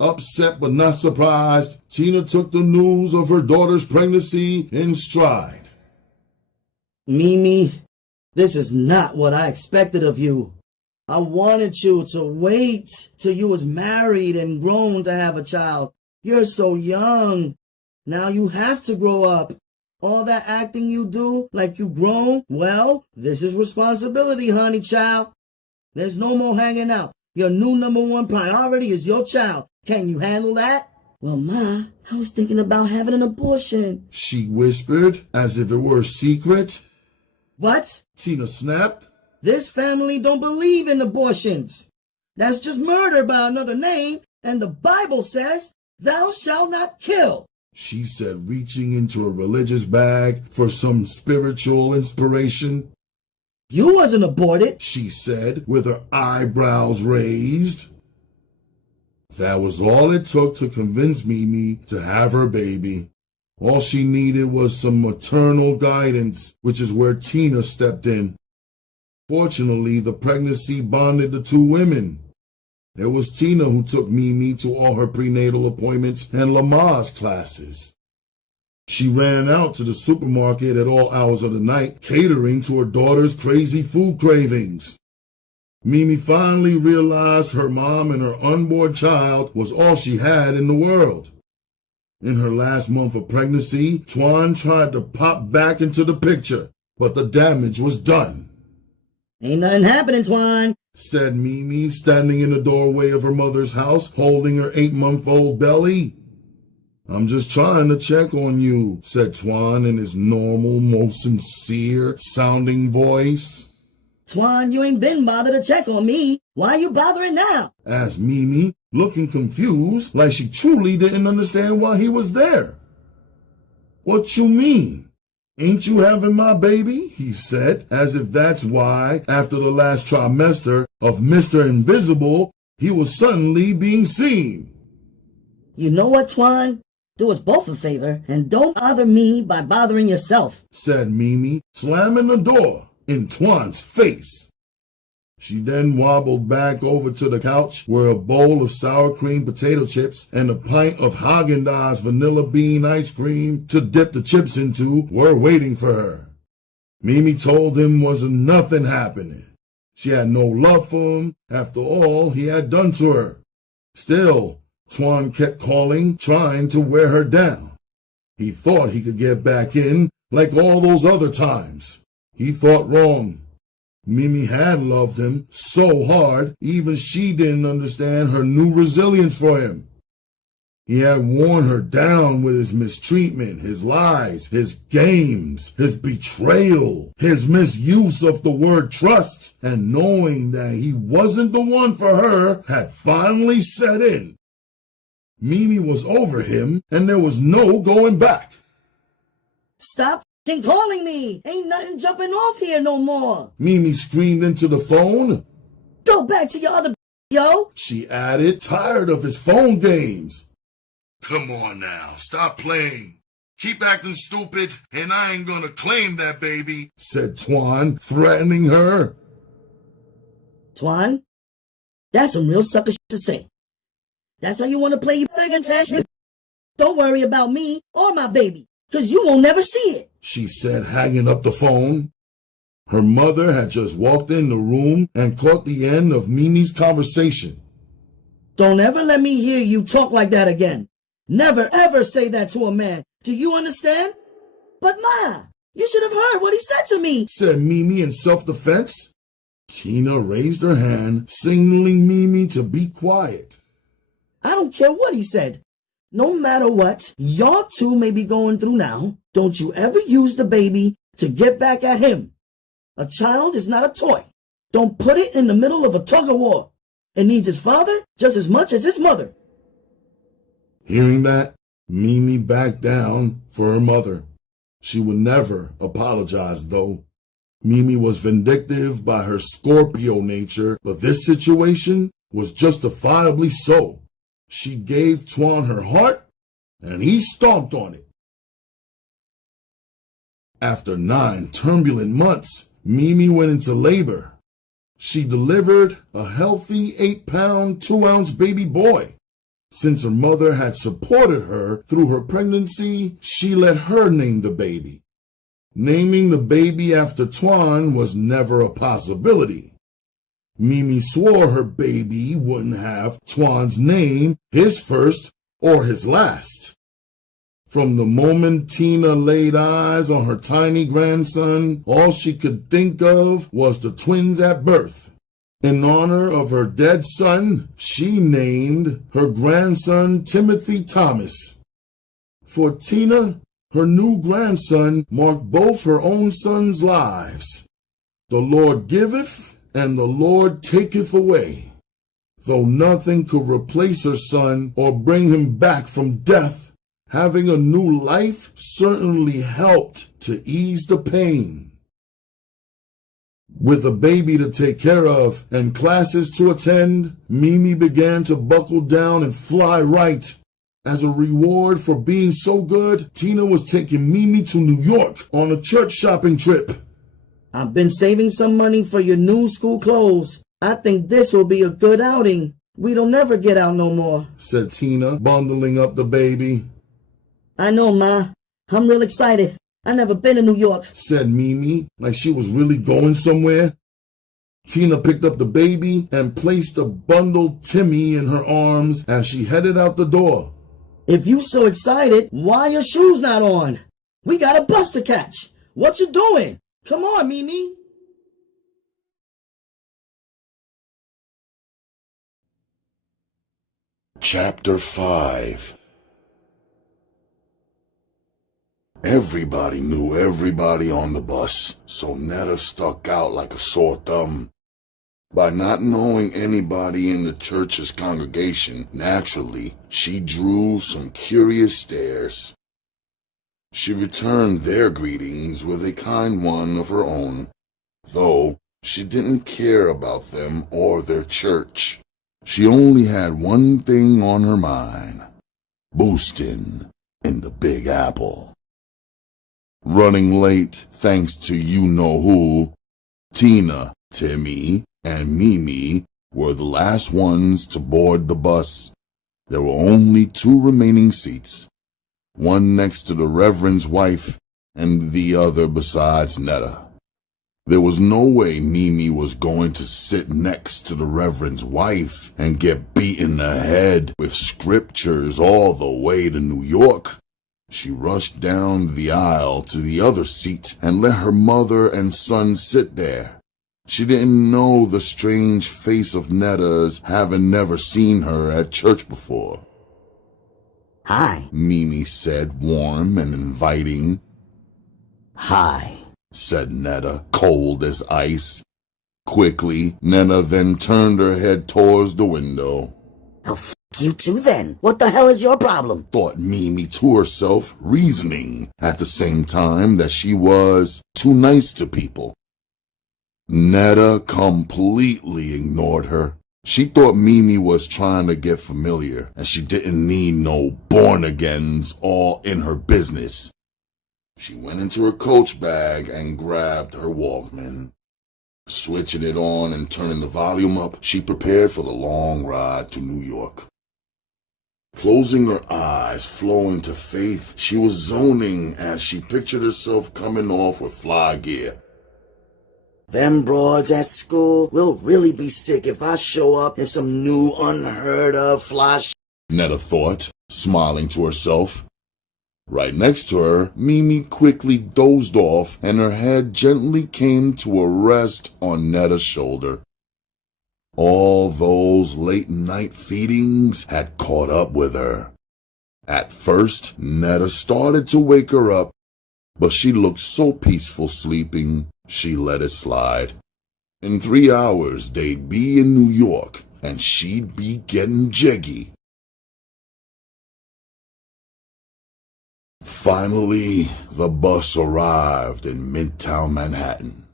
Upset but not surprised, Tina took the news of her daughter's pregnancy in stride. Mimi, this is not what I expected of you. I wanted you to wait till you was married and grown to have a child. You're so young. Now you have to grow up. All that acting you do like you grown, well, this is responsibility, honey child. There's no more hanging out. Your new #1 priority is your child. Can you handle that? Well, Ma, I was thinking about having an abortion, she whispered, as if it were a secret. What? Tina snapped. This family don't believe in abortions. That's just murder by another name, and the Bible says, "Thou shalt not kill," she said, reaching into a religious bag for some spiritual inspiration. You wasn't aborted, she said, with her eyebrows raised. That was all it took to convince Mimi to have her baby. All she needed was some maternal guidance, which is where Tina stepped in. Fortunately, the pregnancy bonded the two women. It was Tina who took Mimi to all her prenatal appointments and Lamaze classes. She ran out to the supermarket at all hours of the night, catering to her daughter's crazy food cravings. Mimi finally realized her mom and her unborn child was all she had in the world. In her last month of pregnancy, Twan tried to pop back into the picture, but the damage was done. Ain't nothing happening, Twan, said Mimi, standing in the doorway of her mother's house, holding her 8-month-old belly. I'm just trying to check on you, said Twan in his normal, most sincere-sounding voice. Twan, you ain't been bothered to check on me. Why you bothering now? Asked Mimi, looking confused, like she truly didn't understand why he was there. What you mean? Ain't you having my baby? He said, as if that's why, after the last trimester of Mr. Invisible, he was suddenly being seen. You know what, Twan? Do us both a favor and don't bother me by bothering yourself, said Mimi, slamming the door in Twan's face. She then wobbled back over to the couch where a bowl of sour cream potato chips and a pint of Haagen-Dazs vanilla bean ice cream to dip the chips into were waiting for her. Mimi told him wasn't nothing happening. She had no love for him after all he had done to her. Still, Twan kept calling, trying to wear her down. He thought he could get back in like all those other times. He thought wrong. Mimi had loved him so hard, even she didn't understand her new resilience for him. He had worn her down with his mistreatment, his lies, his games, his betrayal, his misuse of the word trust, and knowing that he wasn't the one for her had finally set in. Mimi was over him, and there was no going back. Stop calling me! Ain't nothing jumping off here no more! Mimi screamed into the phone. Go back to your other yo! She added, tired of his phone games. Come on now, stop playing. Keep acting stupid, and I ain't gonna claim that baby, said Twan, threatening her. Twan, that's some real sucker shit to say. That's how you want to play your big and fast shit? Don't worry about me or my baby, 'cause you won't never see it, she said, hanging up the phone. Her mother had just walked in the room and caught the end of Mimi's conversation. Don't ever let me hear you talk like that again. Never ever say that to a man. Do you understand? But Ma, you should have heard what he said to me, said Mimi in self-defense. Tina raised her hand, signaling Mimi to be quiet. I don't care what he said. No matter what y'all two may be going through now, don't you ever use the baby to get back at him. A child is not a toy. Don't put it in the middle of a tug-of-war. It needs its father just as much as its mother. Hearing that, Mimi backed down for her mother. She would never apologize, though. Mimi was vindictive by her Scorpio nature, but this situation was justifiably so. She gave Twan her heart, and he stomped on it. After 9 turbulent months, Mimi went into labor. She delivered a healthy 8-pound, 2-ounce baby boy. Since her mother had supported her through her pregnancy, she let her name the baby. Naming the baby after Twan was never a possibility. Mimi swore her baby wouldn't have Twan's name, his first or his last. From the moment Tina laid eyes on her tiny grandson, all she could think of was the twins at birth. In honor of her dead son, she named her grandson Timothy Thomas. For Tina, her new grandson marked both her own sons' lives. The Lord giveth, and the Lord taketh away. Though nothing could replace her son or bring him back from death, having a new life certainly helped to ease the pain. With a baby to take care of and classes to attend, Mimi began to buckle down and fly right. As a reward for being so good, Tina was taking Mimi to New York on a church shopping trip. I've been saving some money for your new school clothes. I think this will be a good outing. We don't never get out no more, said Tina, bundling up the baby. I know, Ma. I'm real excited. I never been to New York, said Mimi, like she was really going somewhere. Tina picked up the baby and placed a bundled Timmy in her arms as she headed out the door. If you so excited, why your shoes not on? We got a bus to catch. What you doing? Come on, Mimi. Chapter 5. Everybody knew everybody on the bus, so Netta stuck out like a sore thumb. By not knowing anybody in the church's congregation, naturally, she drew some curious stares. She returned their greetings with a kind one of her own, though she didn't care about them or their church. She only had one thing on her mind: boosting in the Big Apple. Running late, thanks to you-know-who, Tina, Timmy, and Mimi were the last ones to board the bus. There were only 2 remaining seats, one next to the Reverend's wife and the other besides Netta. There was no way Mimi was going to sit next to the Reverend's wife and get beaten in the head with scriptures all the way to New York. She rushed down the aisle to the other seat and let her mother and son sit there. She didn't know the strange face of Netta's, having never seen her at church before. Hi. Mimi said, warm and inviting. Hi, said Netta, cold as ice. Quickly, Netta then turned her head towards the window. Oh, f*** you two then. What the hell is your problem? Thought Mimi to herself, reasoning at the same time that she was too nice to people. Netta completely ignored her. She thought Mimi was trying to get familiar, and she didn't need no born-agains all in her business. She went into her coach bag and grabbed her Walkman. Switching it on and turning the volume up, she prepared for the long ride to New York. Closing her eyes, flowing to faith, she was zoning as she pictured herself coming off with fly gear. Them broads at school will really be sick if I show up in some new unheard of fly Netta thought, smiling to herself. Right next to her, Mimi quickly dozed off and her head gently came to a rest on Netta's shoulder. All those late-night feedings had caught up with her. At first, Netta started to wake her up, but she looked so peaceful sleeping, she let it slide. In 3 hours, they'd be in New York, and she'd be getting jiggy. Finally, the bus arrived in Midtown Manhattan.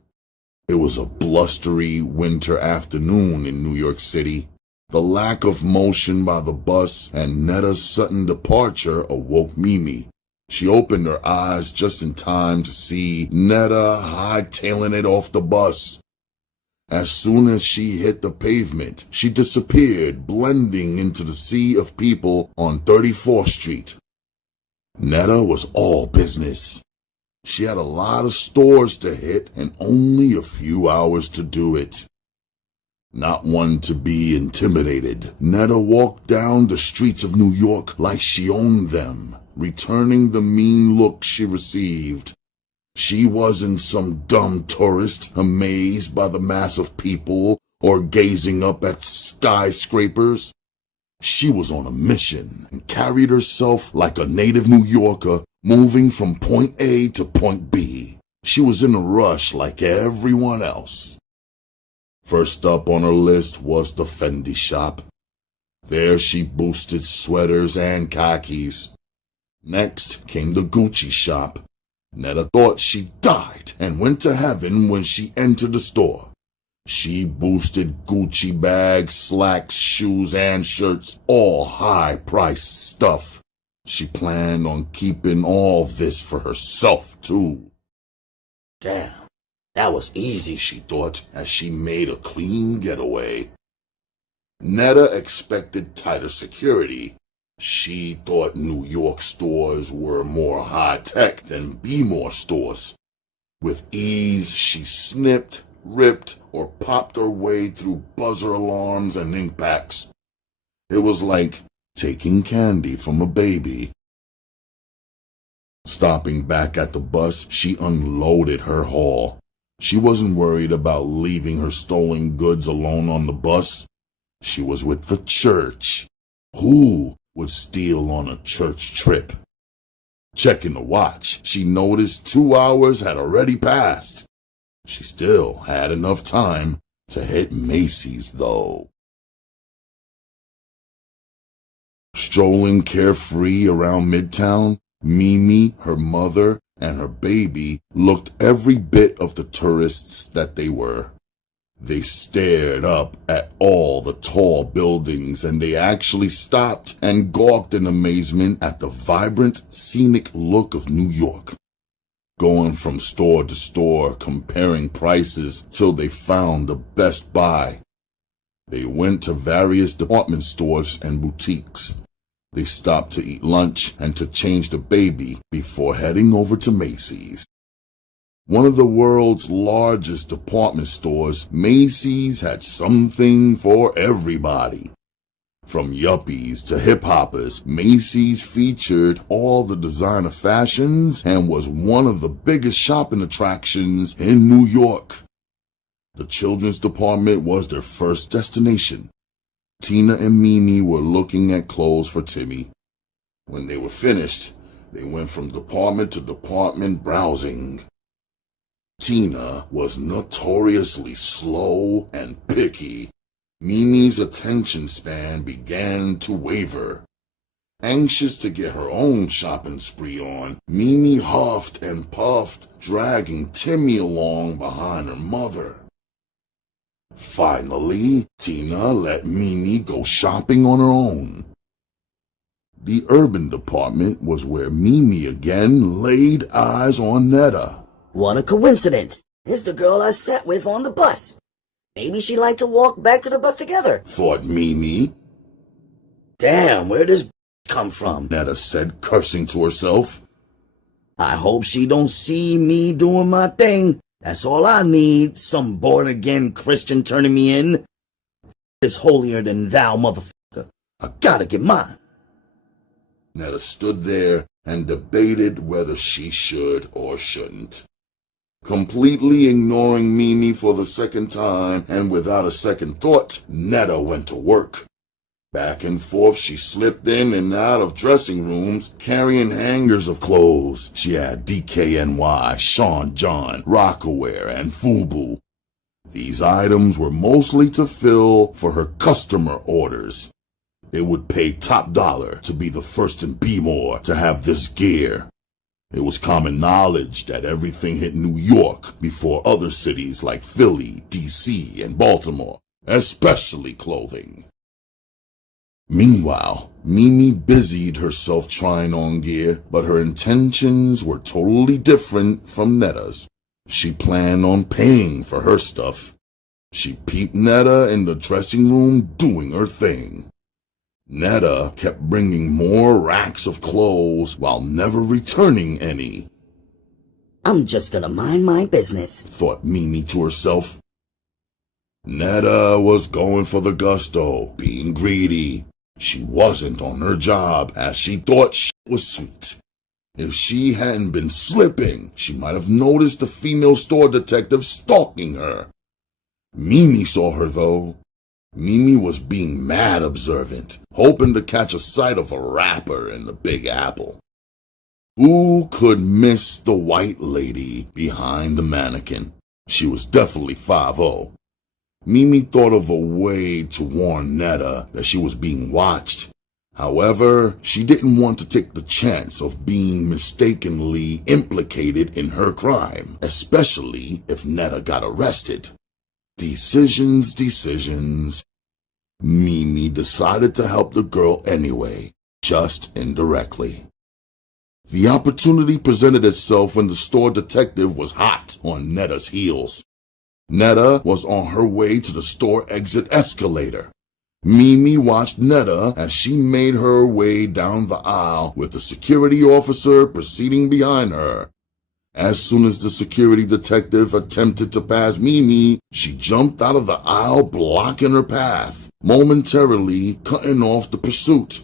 It was a blustery winter afternoon in New York City. The lack of motion by the bus and Netta's sudden departure awoke Mimi. She opened her eyes just in time to see Netta hightailing it off the bus. As soon as she hit the pavement, she disappeared, blending into the sea of people on 34th Street. Netta was all business. She had a lot of stores to hit and only a few hours to do it. Not one to be intimidated, Netta walked down the streets of New York like she owned them, returning the mean look she received. She wasn't some dumb tourist amazed by the mass of people or gazing up at skyscrapers. She was on a mission and carried herself like a native New Yorker moving from point A to point B. She was in a rush like everyone else. First up on her list was the Fendi shop. There she boosted sweaters and khakis. Next came the Gucci shop. Netta thought she died and went to heaven when she entered the store. She boosted Gucci bags, slacks, shoes, and shirts, all high-priced stuff. She planned on keeping all this for herself, too. Damn, that was easy, she thought, as she made a clean getaway. Netta expected tighter security. She thought New York stores were more high-tech than B-more stores. With ease, she snipped, ripped, or popped her way through buzzer alarms and ink packs. It was like taking candy from a baby. Stopping back at the bus, she unloaded her haul. She wasn't worried about leaving her stolen goods alone on the bus. She was with the church. Who would steal on a church trip? Checking the watch, she noticed 2 hours had already passed. She still had enough time to hit Macy's, though. Strolling carefree around Midtown, Mimi, her mother, and her baby looked every bit of the tourists that they were. They stared up at all the tall buildings, and they actually stopped and gawked in amazement at the vibrant, scenic look of New York. Going from store to store, comparing prices till they found the best buy. They went to various department stores and boutiques. They stopped to eat lunch and to change the baby before heading over to Macy's. One of the world's largest department stores, Macy's had something for everybody. From yuppies to hip-hoppers, Macy's featured all the designer fashions and was one of the biggest shopping attractions in New York. The children's department was their first destination. Tina and Mimi were looking at clothes for Timmy. When they were finished, they went from department to department browsing. Tina was notoriously slow and picky. Mimi's attention span began to waver. Anxious to get her own shopping spree on, Mimi huffed and puffed, dragging Timmy along behind her mother. Finally, Tina let Mimi go shopping on her own. The urban department was where Mimi again laid eyes on Netta. What a coincidence. It's the girl I sat with on the bus. Maybe she'd like to walk back to the bus together, thought Mimi. Damn, where'd this come from? Netta said, cursing to herself. I hope she don't see me doing my thing. That's all I need, some born-again Christian turning me in. It's holier than thou, motherfucker. I gotta get mine. Netta stood there and debated whether she should or shouldn't. Completely ignoring Mimi for the second time and without a second thought, Netta went to work. Back and forth she slipped in and out of dressing rooms, carrying hangers of clothes. She had DKNY, Sean John, Rockaware, and FUBU. These items were mostly to fill for her customer orders. It would pay top dollar to be the first in Baltimore to have this gear. It was common knowledge that everything hit New York before other cities like Philly, D.C., and Baltimore, especially clothing. Meanwhile, Mimi busied herself trying on gear, but her intentions were totally different from Netta's. She planned on paying for her stuff. She peeped Netta in the dressing room doing her thing. Netta kept bringing more racks of clothes while never returning any. I'm just gonna mind my business, thought Mimi to herself. Netta was going for the gusto, being greedy. She wasn't on her job as she thought shit was sweet. If she hadn't been slipping, she might have noticed the female store detective stalking her. Mimi saw her though. Mimi was being mad observant, hoping to catch a sight of a rapper in the Big Apple. Who could miss the white lady behind the mannequin? She was definitely 5'0". Mimi thought of a way to warn Netta that she was being watched. However, she didn't want to take the chance of being mistakenly implicated in her crime, especially if Netta got arrested. Decisions. Mimi decided to help the girl anyway, just indirectly. The opportunity presented itself when the store detective was hot on Netta's heels. Netta was on her way to the store exit escalator. Mimi watched Netta as she made her way down the aisle with the security officer proceeding behind her. As soon as the security detective attempted to pass Mimi, she jumped out of the aisle blocking her path, momentarily cutting off the pursuit.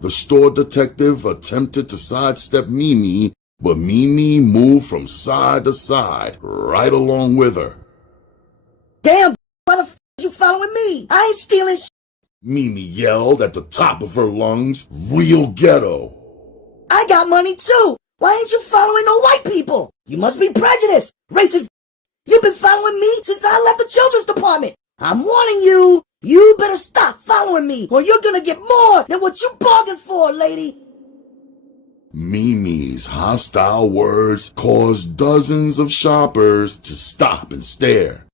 The store detective attempted to sidestep Mimi, but Mimi moved from side to side, right along with her. Damn, why the f*** you following me? I ain't stealing shit. Mimi yelled at the top of her lungs, real ghetto. I got money too. Why ain't you following no white people? You must be prejudiced, racist. You've been following me since I left the children's department. I'm warning you. You better stop following me or you're gonna get more than what you bargained for, lady. Mimi's hostile words caused dozens of shoppers to stop and stare.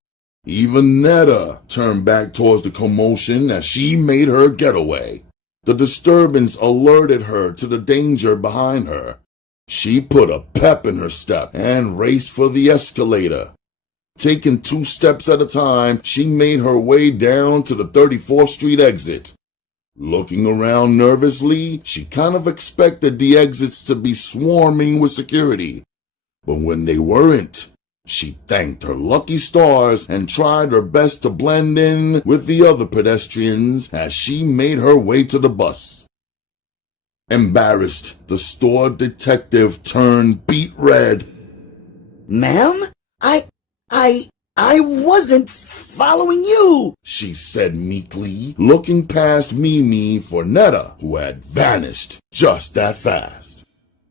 Even Netta turned back towards the commotion as she made her getaway. The disturbance alerted her to the danger behind her. She put a pep in her step and raced for the escalator. Taking 2 steps at a time, she made her way down to the 34th Street exit. Looking around nervously, she kind of expected the exits to be swarming with security. But when they weren't, she thanked her lucky stars and tried her best to blend in with the other pedestrians as she made her way to the bus. Embarrassed, the store detective turned beet red. Ma'am, I wasn't following you, she said meekly, looking past Mimi for Netta, who had vanished just that fast.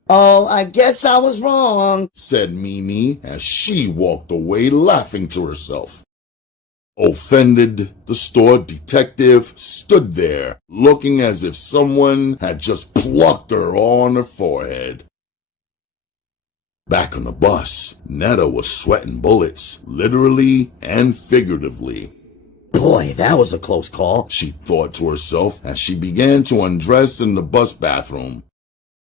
Oh, I guess I was wrong, said Mimi as she walked away laughing to herself. Offended, the store detective stood there, looking as if someone had just plucked her on her forehead. Back on the bus, Netta was sweating bullets, literally and figuratively. Boy, that was a close call, she thought to herself as she began to undress in the bus bathroom.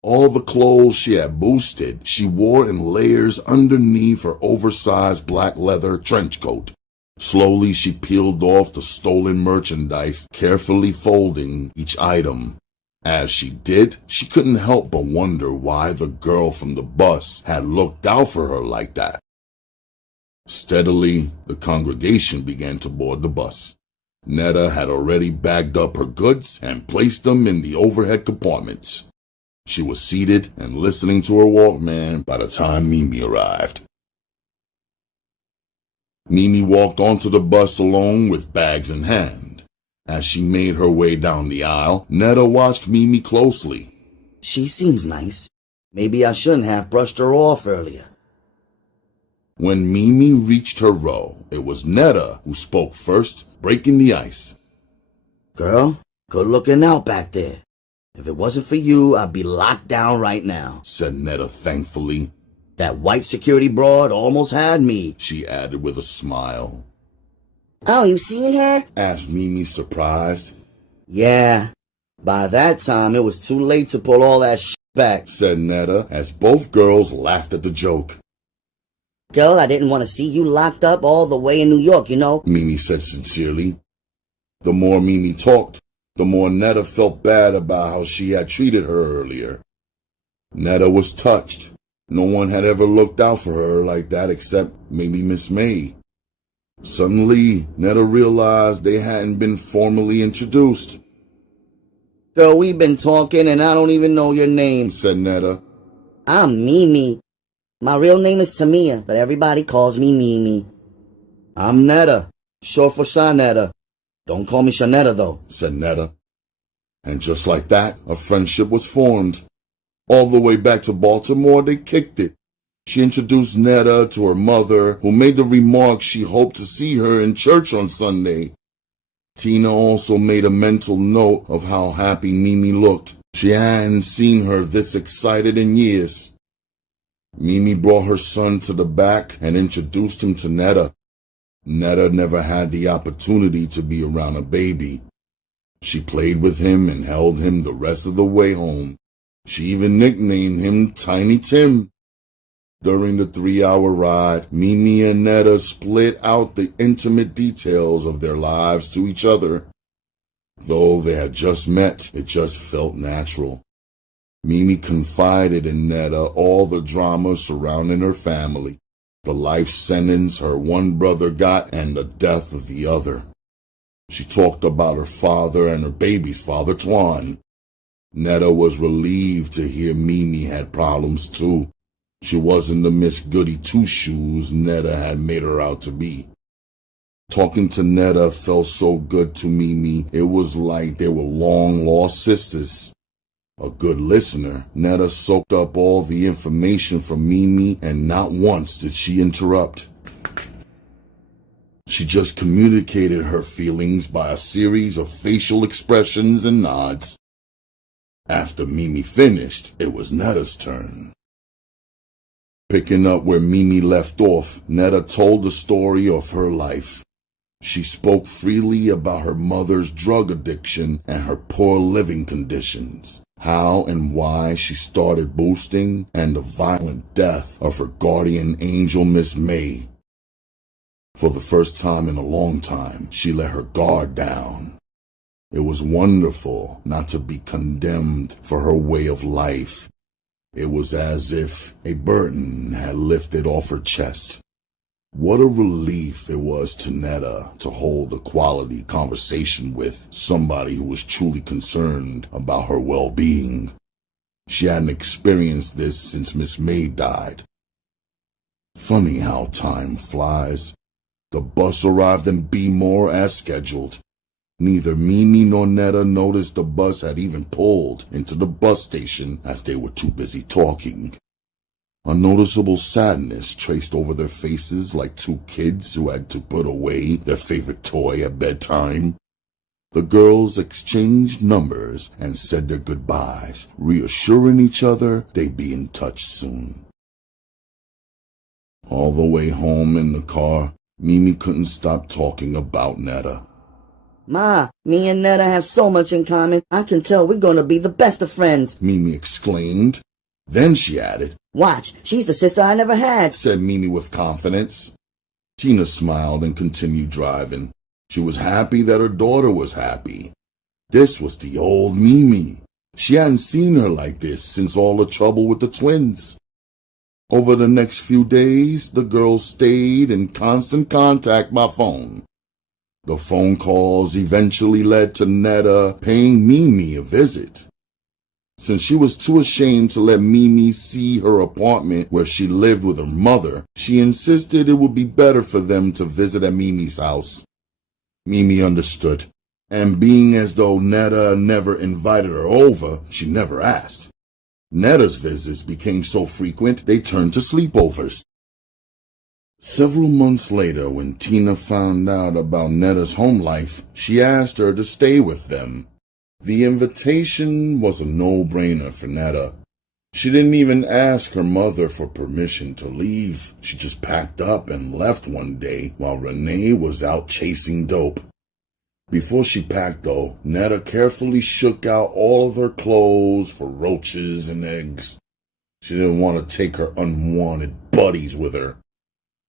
All the clothes she had boosted, she wore in layers underneath her oversized black leather trench coat. Slowly, she peeled off the stolen merchandise, carefully folding each item. As she did, she couldn't help but wonder why the girl from the bus had looked out for her like that. Steadily, the congregation began to board the bus. Netta had already bagged up her goods and placed them in the overhead compartments. She was seated and listening to her Walkman by the time Mimi arrived. Mimi walked onto the bus alone with bags in hand. As she made her way down the aisle, Netta watched Mimi closely. She seems nice. Maybe I shouldn't have brushed her off earlier. When Mimi reached her row, it was Netta who spoke first, breaking the ice. Girl, good looking out back there. If it wasn't for you, I'd be locked down right now, said Netta thankfully. That white security broad almost had me, she added with a smile. Oh, you seen her? Asked Mimi, surprised. Yeah. By that time, it was too late to pull all that shit back, said Netta, as both girls laughed at the joke. Girl, I didn't want to see you locked up all the way in New York, you know, Mimi said sincerely. The more Mimi talked, the more Netta felt bad about how she had treated her earlier. Netta was touched. No one had ever looked out for her like that except maybe Miss May. Suddenly, Netta realized they hadn't been formally introduced. Girl, we've been talking and I don't even know your name, said Netta. I'm Mimi. My real name is Tamia, but everybody calls me Mimi. I'm Netta, short for Shanetta. Don't call me Shanetta, though, said Netta. And just like that, a friendship was formed. All the way back to Baltimore, they kicked it. She introduced Netta to her mother, who made the remark she hoped to see her in church on Sunday. Tina also made a mental note of how happy Mimi looked. She hadn't seen her this excited in years. Mimi brought her son to the back and introduced him to Netta. Netta never had the opportunity to be around a baby. She played with him and held him the rest of the way home. She even nicknamed him Tiny Tim. During the 3-hour ride, Mimi and Netta split out the intimate details of their lives to each other. Though they had just met, it just felt natural. Mimi confided in Netta all the drama surrounding her family, the life sentence her one brother got and the death of the other. She talked about her father and her baby's father, Twan. Netta was relieved to hear Mimi had problems too. She wasn't the Miss Goody Two-Shoes Netta had made her out to be. Talking to Netta felt so good to Mimi, it was like they were long-lost sisters. A good listener, Netta soaked up all the information from Mimi, and not once did she interrupt. She just communicated her feelings by a series of facial expressions and nods. After Mimi finished, it was Netta's turn. Picking up where Mimi left off, Netta told the story of her life. She spoke freely about her mother's drug addiction and her poor living conditions, how and why she started boosting, and the violent death of her guardian angel, Miss May. For the first time in a long time, she let her guard down. It was wonderful not to be condemned for her way of life. It was as if a burden had lifted off her chest. What a relief it was to Netta to hold a quality conversation with somebody who was truly concerned about her well-being. She hadn't experienced this since Miss May died. Funny how time flies. The bus arrived in Baltimore as scheduled. Neither Mimi nor Netta noticed the bus had even pulled into the bus station as they were too busy talking. A noticeable sadness traced over their faces like two kids who had to put away their favorite toy at bedtime. The girls exchanged numbers and said their goodbyes, reassuring each other they'd be in touch soon. All the way home in the car, Mimi couldn't stop talking about Netta. Ma, me and Netta have so much in common. I can tell we're gonna be the best of friends, Mimi exclaimed. Then she added, Watch, she's the sister I never had, said Mimi with confidence. Tina smiled and continued driving. She was happy that her daughter was happy. This was the old Mimi. She hadn't seen her like this since all the trouble with the twins. Over the next few days, the girls stayed in constant contact by phone. The phone calls eventually led to Netta paying Mimi a visit. Since she was too ashamed to let Mimi see her apartment where she lived with her mother, she insisted it would be better for them to visit at Mimi's house. Mimi understood, and being as though Netta never invited her over, she never asked. Netta's visits became so frequent they turned to sleepovers. Several months later, when Tina found out about Netta's home life, she asked her to stay with them. The invitation was a no-brainer for Netta. She didn't even ask her mother for permission to leave. She just packed up and left one day while Renee was out chasing dope. Before she packed, though, Netta carefully shook out all of her clothes for roaches and eggs. She didn't want to take her unwanted buddies with her.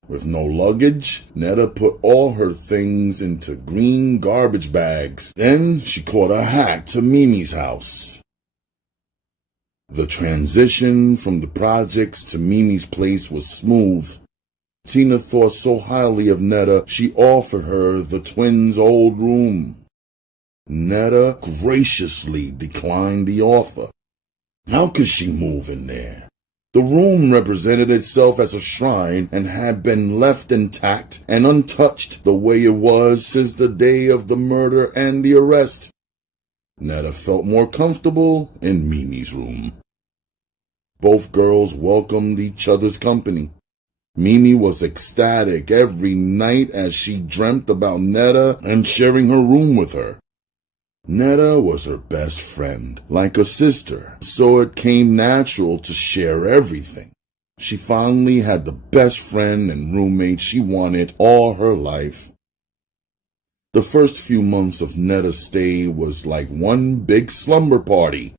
With no luggage, Netta put all her things into green garbage bags. Then she caught a hack to Mimi's house. The transition from the projects to Mimi's place was smooth. Tina thought so highly of Netta, she offered her the twins' old room. Netta graciously declined the offer. How could she move in there? The room represented itself as a shrine and had been left intact and untouched the way it was since the day of the murder and the arrest. Netta felt more comfortable in Mimi's room. Both girls welcomed each other's company. Mimi was ecstatic every night as she dreamt about Netta and sharing her room with her. Netta was her best friend, like a sister, so it came natural to share everything. She finally had the best friend and roommate she wanted all her life. The first few months of Netta's stay was like one big slumber party.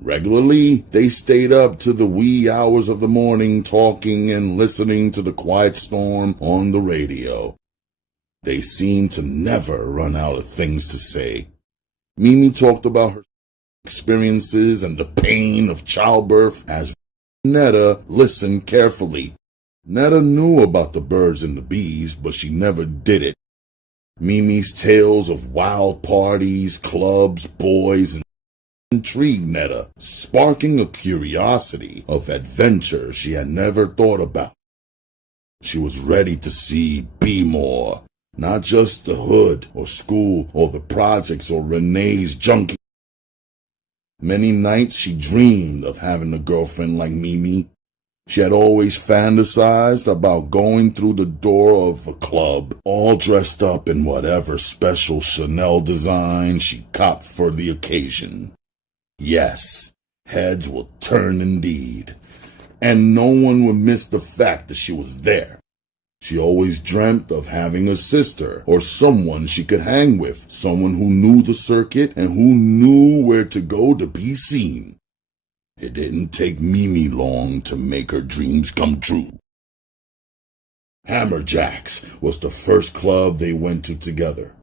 Regularly, they stayed up to the wee hours of the morning talking and listening to the quiet storm on the radio. They seemed to never run out of things to say. Mimi talked about her experiences and the pain of childbirth as Netta listened carefully. Netta knew about the birds and the bees, but she never did it. Mimi's tales of wild parties, clubs, boys, and intrigued Netta, sparking a curiosity of adventure she had never thought about. She was ready to see be more. Not just the hood or school or the projects or Renee's junkie. Many nights she dreamed of having a girlfriend like Mimi. She had always fantasized about going through the door of a club, all dressed up in whatever special Chanel design she copped for the occasion. Yes, heads will turn indeed, and no one would miss the fact that she was there. She always dreamt of having a sister or someone she could hang with, someone who knew the circuit and who knew where to go to be seen. It didn't take Mimi long to make her dreams come true. Hammerjacks was the first club they went to together.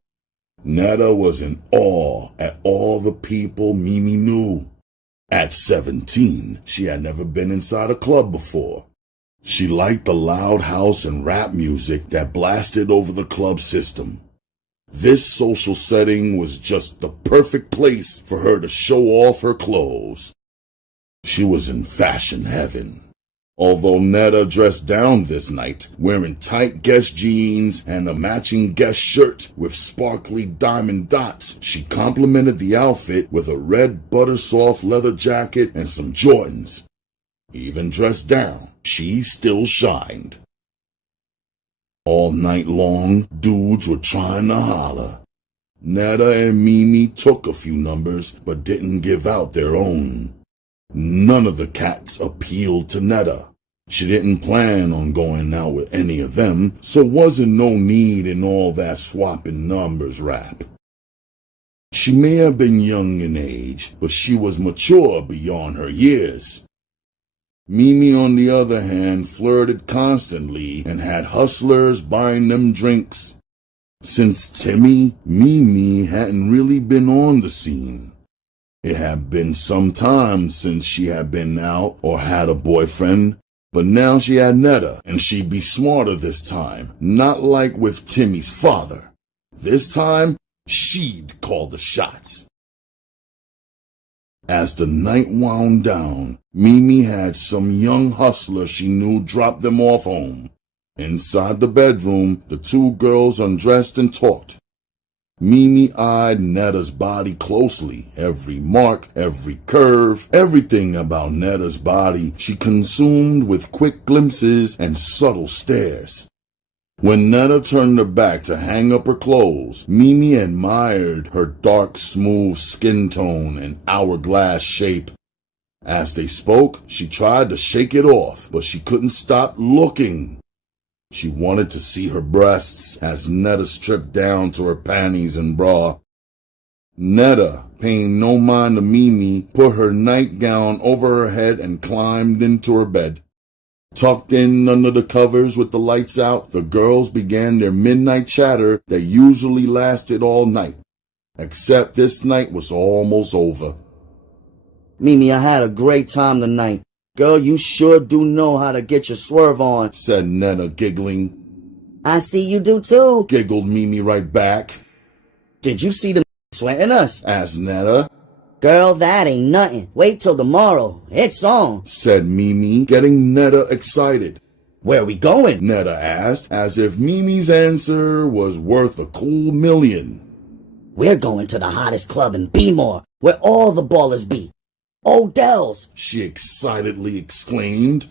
Netta was in awe at all the people Mimi knew. At 17, she had never been inside a club before. She liked the loud house and rap music that blasted over the club system. This social setting was just the perfect place for her to show off her clothes. She was in fashion heaven. Although Netta dressed down this night, wearing tight Guess jeans and a matching Guess shirt with sparkly diamond dots, she complemented the outfit with a red butter-soft leather jacket and some Jordans. Even dressed down, she still shined. All night long, dudes were trying to holler. Netta and Mimi took a few numbers, but didn't give out their own. None of the cats appealed to Netta. She didn't plan on going out with any of them, so wasn't no need in all that swapping numbers rap. She may have been young in age, but she was mature beyond her years. Mimi, on the other hand, flirted constantly and had hustlers buying them drinks. Since Timmy, Mimi hadn't really been on the scene. It had been some time since she had been out or had a boyfriend, but now she had Netta, and she'd be smarter this time, not like with Timmy's father. This time, she'd call the shots. As the night wound down, Mimi had some young hustler she knew drop them off home. Inside the bedroom, the two girls undressed and talked. Mimi eyed Netta's body closely. Every mark, every curve, everything about Netta's body she consumed with quick glimpses and subtle stares. When Netta turned her back to hang up her clothes, Mimi admired her dark, smooth skin tone and hourglass shape. As they spoke, she tried to shake it off, but she couldn't stop looking. She wanted to see her breasts as Netta stripped down to her panties and bra. Netta, paying no mind to Mimi, put her nightgown over her head and climbed into her bed. Tucked in under the covers with the lights out, the girls began their midnight chatter that usually lasted all night. Except this night was almost over. Mimi, I had a great time tonight. Girl, you sure do know how to get your swerve on, said Netta, giggling. I see you do too, Giggled Mimi right back. Did you see them sweating us? Asked Netta. Girl, that ain't nothing. Wait till tomorrow. It's on, said Mimi, getting Netta excited. Where are we going? Netta asked, as if Mimi's answer was worth a cool million. We're going to the hottest club in Baltimore, where all the ballers be. Odell's, she excitedly exclaimed.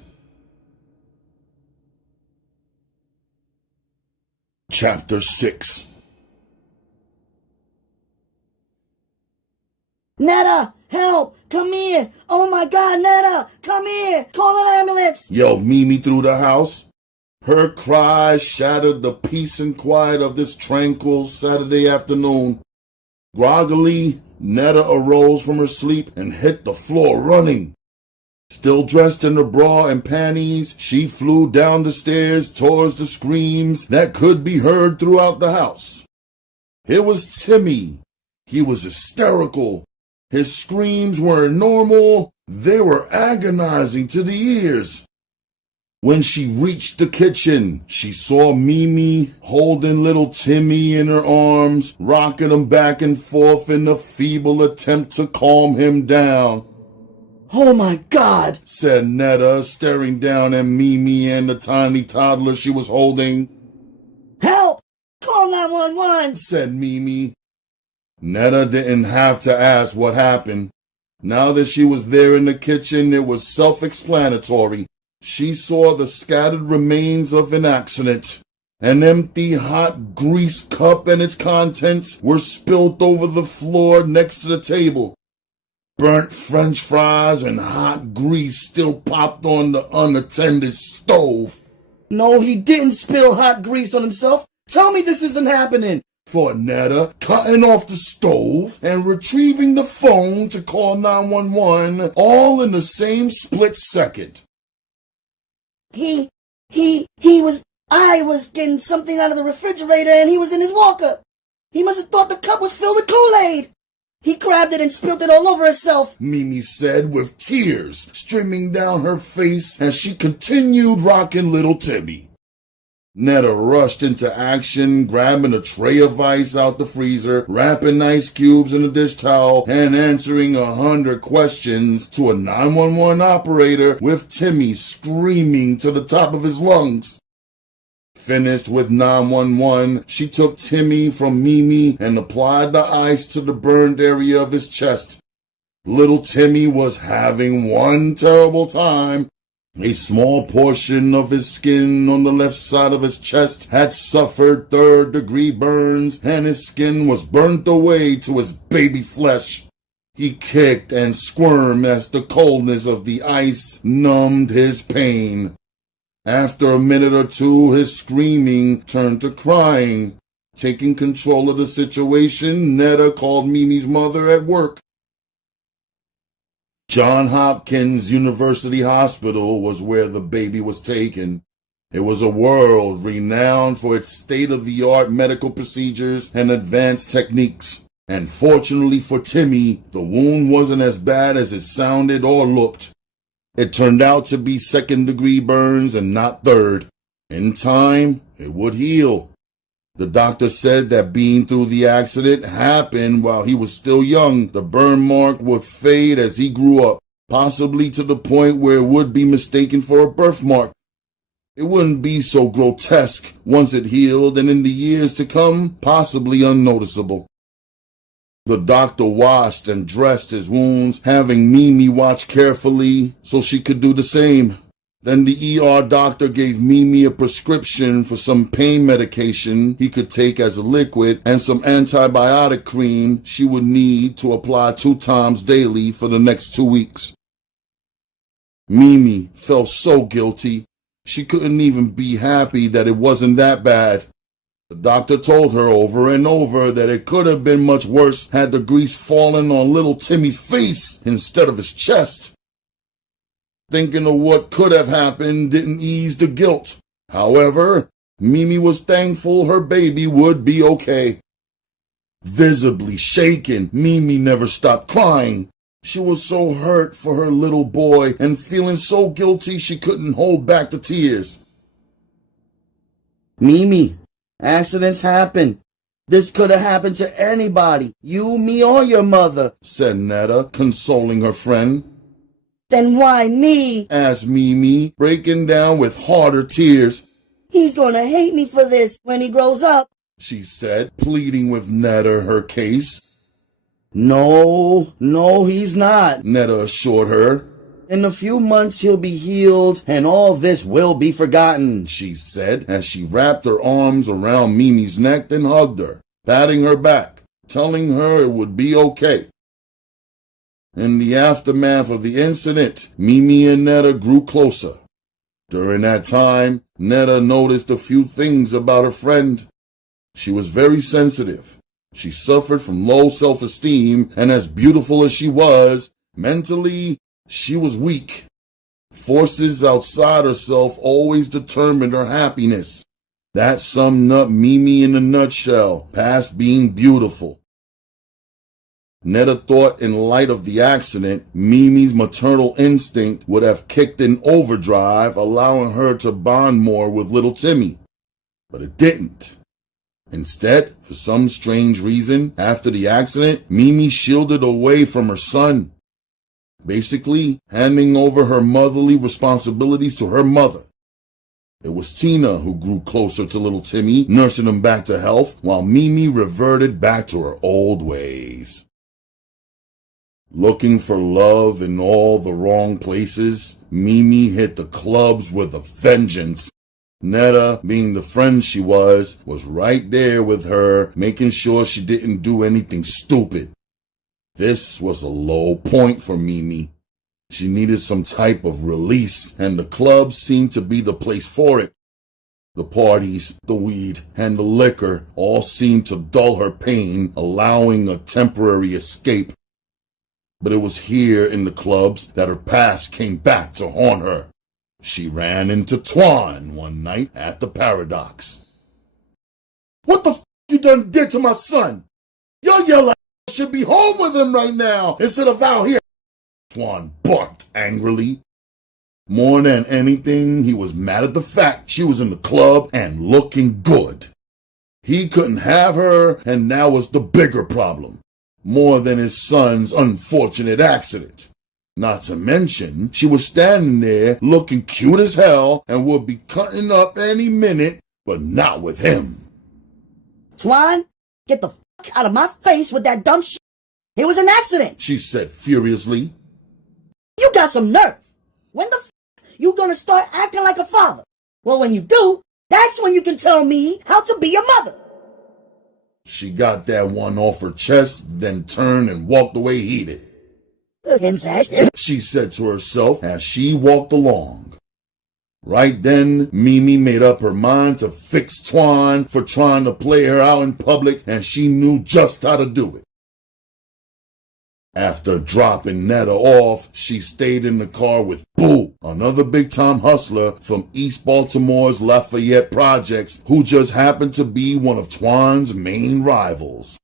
Chapter 6. Netta, help! Come here! Oh my God, Netta! Come here! Call an ambulance! Yelled Mimi through the house. Her cries shattered the peace and quiet of this tranquil Saturday afternoon. Groggily, Netta arose from her sleep and hit the floor running. Still dressed in her bra and panties, she flew down the stairs towards the screams that could be heard throughout the house. It was Timmy. He was hysterical. His screams weren't normal. They were agonizing to the ears. When she reached the kitchen, she saw Mimi holding little Timmy in her arms, rocking him back and forth in a feeble attempt to calm him down. Oh my God, said Netta, staring down at Mimi and the tiny toddler she was holding. Help! Call 911, said Mimi. Netta didn't have to ask what happened. Now that she was there in the kitchen, it was self-explanatory. She saw the scattered remains of an accident. An empty hot grease cup and its contents were spilt over the floor next to the table. Burnt French fries and hot grease still popped on the unattended stove. No, he didn't spill hot grease on himself. Tell me this isn't happening, thought Netta, cutting off the stove and retrieving the phone to call 911, all in the same split second. I was getting something out of the refrigerator and he was in his walker. He must have thought the cup was filled with Kool-Aid. He grabbed it and spilled it all over herself, Mimi said with tears streaming down her face as she continued rocking little Timmy. Netta rushed into action, grabbing a tray of ice out the freezer, wrapping ice cubes in a dish towel, and answering 100 questions to a 911 operator with Timmy screaming to the top of his lungs. Finished with 911, she took Timmy from Mimi and applied the ice to the burned area of his chest. Little Timmy was having one terrible time. A small portion of his skin on the left side of his chest had suffered third-degree burns, and his skin was burnt away to his baby flesh. He kicked and squirmed as the coldness of the ice numbed his pain. After a minute or two, his screaming turned to crying. Taking control of the situation, Netta called Mimi's mother at work. Johns Hopkins University Hospital was where the baby was taken. It was a world renowned for its state-of-the-art medical procedures and advanced techniques. And fortunately for Timmy, the wound wasn't as bad as it sounded or looked. It turned out to be second-degree burns and not third. In time, it would heal. The doctor said that being through the accident happened while he was still young. The burn mark would fade as he grew up, possibly to the point where it would be mistaken for a birthmark. It wouldn't be so grotesque once it healed, and in the years to come, possibly unnoticeable. The doctor washed and dressed his wounds, having Mimi watch carefully so she could do the same. Then the ER doctor gave Mimi a prescription for some pain medication he could take as a liquid and some antibiotic cream she would need to apply 2 times daily for the next 2 weeks. Mimi felt so guilty, she couldn't even be happy that it wasn't that bad. The doctor told her over and over that it could have been much worse had the grease fallen on little Timmy's face instead of his chest. Thinking of what could have happened didn't ease the guilt. However, Mimi was thankful her baby would be okay. Visibly shaken, Mimi never stopped crying. She was so hurt for her little boy and feeling so guilty she couldn't hold back the tears. Mimi, accidents happen. This could have happened to anybody, you, me, or your mother, said Netta, consoling her friend. Then why me? Asked Mimi, breaking down with harder tears. He's gonna hate me for this when he grows up, she said, pleading with Netta her case. No, he's not, Netta assured her. In a few months he'll be healed and all this will be forgotten, she said as she wrapped her arms around Mimi's neck and hugged her, patting her back, telling her it would be okay. In the aftermath of the incident, Mimi and Netta grew closer. During that time, Netta noticed a few things about her friend. She was very sensitive. She suffered from low self-esteem, and as beautiful as she was, mentally, she was weak. Forces outside herself always determined her happiness. That summed up Mimi in a nutshell, past being beautiful. Netta thought in light of the accident, Mimi's maternal instinct would have kicked in overdrive, allowing her to bond more with little Timmy. But it didn't. Instead, for some strange reason, after the accident, Mimi shielded away from her son, basically handing over her motherly responsibilities to her mother. It was Tina who grew closer to little Timmy, nursing him back to health, while Mimi reverted back to her old ways. Looking for love in all the wrong places, Mimi hit the clubs with a vengeance. Netta, being the friend she was right there with her, making sure she didn't do anything stupid. This was a low point for Mimi. She needed some type of release, and the clubs seemed to be the place for it. The parties, the weed, and the liquor all seemed to dull her pain, allowing a temporary escape. But it was here in the clubs that her past came back to haunt her. She ran into Twan one night at the Paradox. "What the f*** you done did to my son? Your yellow ass should be home with him right now instead of out here," Twan barked angrily. More than anything, he was mad at the fact she was in the club and looking good. He couldn't have her, and that was the bigger problem. More than his son's unfortunate accident. Not to mention, she was standing there looking cute as hell and would be cutting up any minute, but not with him. Twan, get the fuck out of my face with that dumb shit. It was an accident, she said furiously. You got some nerve. When the fuck you gonna start acting like a father? Well, when you do, that's when you can tell me how to be a mother. She got that one off her chest, then turned and walked away heated. She said to herself as she walked along. Right then, Mimi made up her mind to fix Twan for trying to play her out in public, and she knew just how to do it. After dropping Netta off, she stayed in the car with Boo, another big-time hustler from East Baltimore's Lafayette projects, who just happened to be one of Twan's main rivals.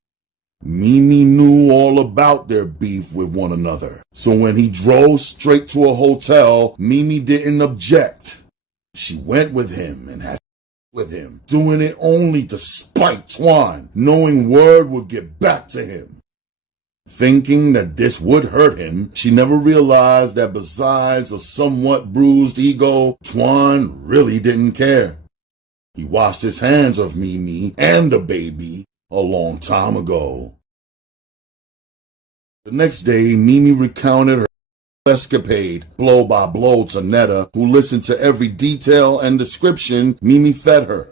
Mimi knew all about their beef with one another, so when he drove straight to a hotel, Mimi didn't object. She went with him and had with him, doing it only to spite Twan, knowing word would get back to him. Thinking that this would hurt him, she never realized that besides a somewhat bruised ego, Twan really didn't care. He washed his hands of Mimi and the baby a long time ago. The next day, Mimi recounted her escapade, blow by blow to Netta, who listened to every detail and description Mimi fed her.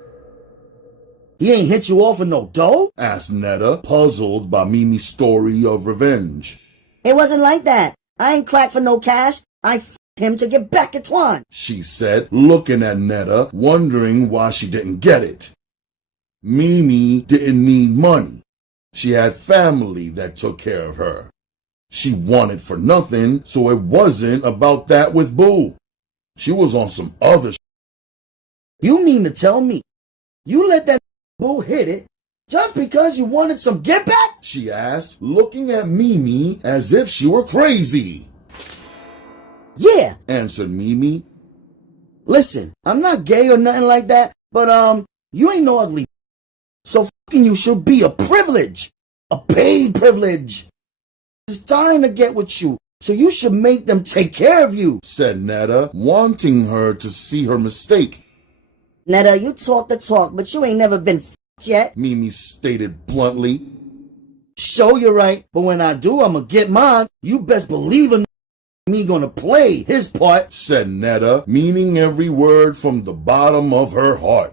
He ain't hit you off with no dough? Asked Netta, puzzled by Mimi's story of revenge. It wasn't like that. I ain't cracked for no cash. I f***ed him to get back at Twan, she said, looking at Netta, wondering why she didn't get it. Mimi didn't need money. She had family that took care of her. She wanted for nothing, so it wasn't about that with Boo. She was on some other shit. You mean to tell me you let that Boo hit it just because you wanted some get back? She asked, looking at Mimi as if she were crazy. Yeah, answered Mimi. Listen, I'm not gay or nothing like that, but you ain't no ugly. So fucking you should be a privilege. A paid privilege. It's time to get with you, so you should make them take care of you, said Netta, wanting her to see her mistake. Netta, you talk the talk, but you ain't never been f***ed yet, Mimi stated bluntly. Sure, you're right, but when I do, I'ma get mine. You best believe me gonna play his part, said Netta, meaning every word from the bottom of her heart.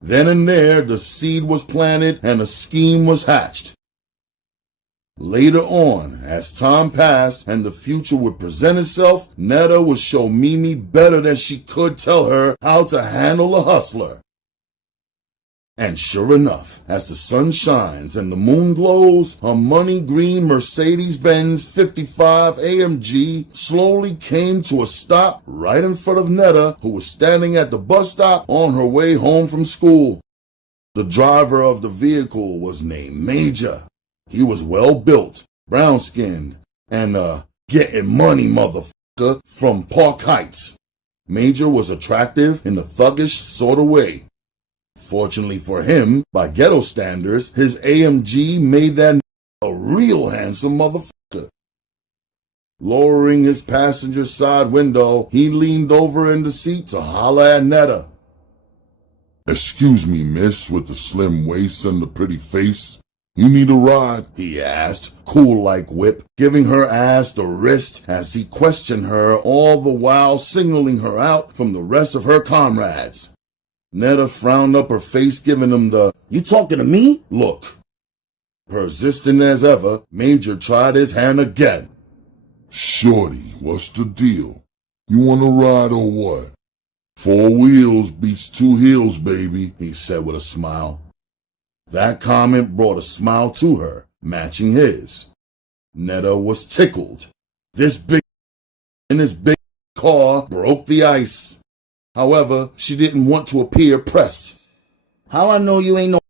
Then and there, the seed was planted and a scheme was hatched. Later on, as time passed and the future would present itself, Netta would show Mimi better than she could tell her how to handle a hustler. And sure enough, as the sun shines and the moon glows, a money green Mercedes-Benz 55 AMG slowly came to a stop right in front of Netta, who was standing at the bus stop on her way home from school. The driver of the vehicle was named Major. He was well-built, brown-skinned, and getting money motherfucker from Park Heights. Major was attractive in a thuggish sort of way. Fortunately for him, by ghetto standards, his AMG made that a real handsome motherfucker. Lowering his passenger side window, he leaned over in the seat to holler at Netta. Excuse me, miss, with the slim waist and the pretty face. You need a ride? He asked, cool like whip, giving her ass the wrist as he questioned her, all the while signaling her out from the rest of her comrades. Netta frowned up her face, giving him the, "You talking to me?" look. Persistent as ever, Major tried his hand again. Shorty, what's the deal? You want to ride or what? 4 wheels beats 2 heels, baby, he said with a smile. That comment brought a smile to her, matching his. Netta was tickled. This big in his big car broke the ice. However, she didn't want to appear pressed. "How I know you ain't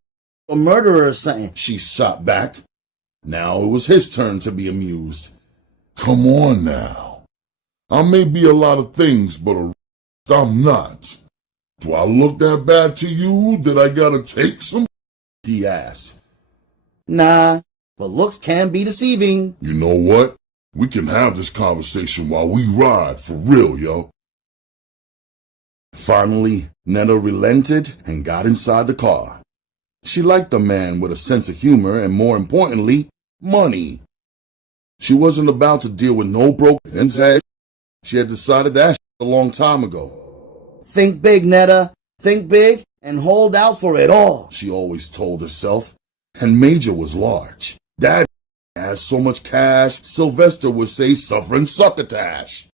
no murderer or something?" she shot back. Now it was his turn to be amused. Come on now. I may be a lot of things, but I'm not. Do I look that bad to you that I gotta take some? He asked. Nah, but looks can be deceiving. You know what? We can have this conversation while we ride, for real, yo. Finally, Netta relented and got inside the car. She liked a man with a sense of humor and, more importantly, money. She wasn't about to deal with no broke and sad. She had decided that a long time ago. Think big, Netta. Think big and hold out for it all, she always told herself. And Major was large. Dad has so much cash, Sylvester would say suffering succotash.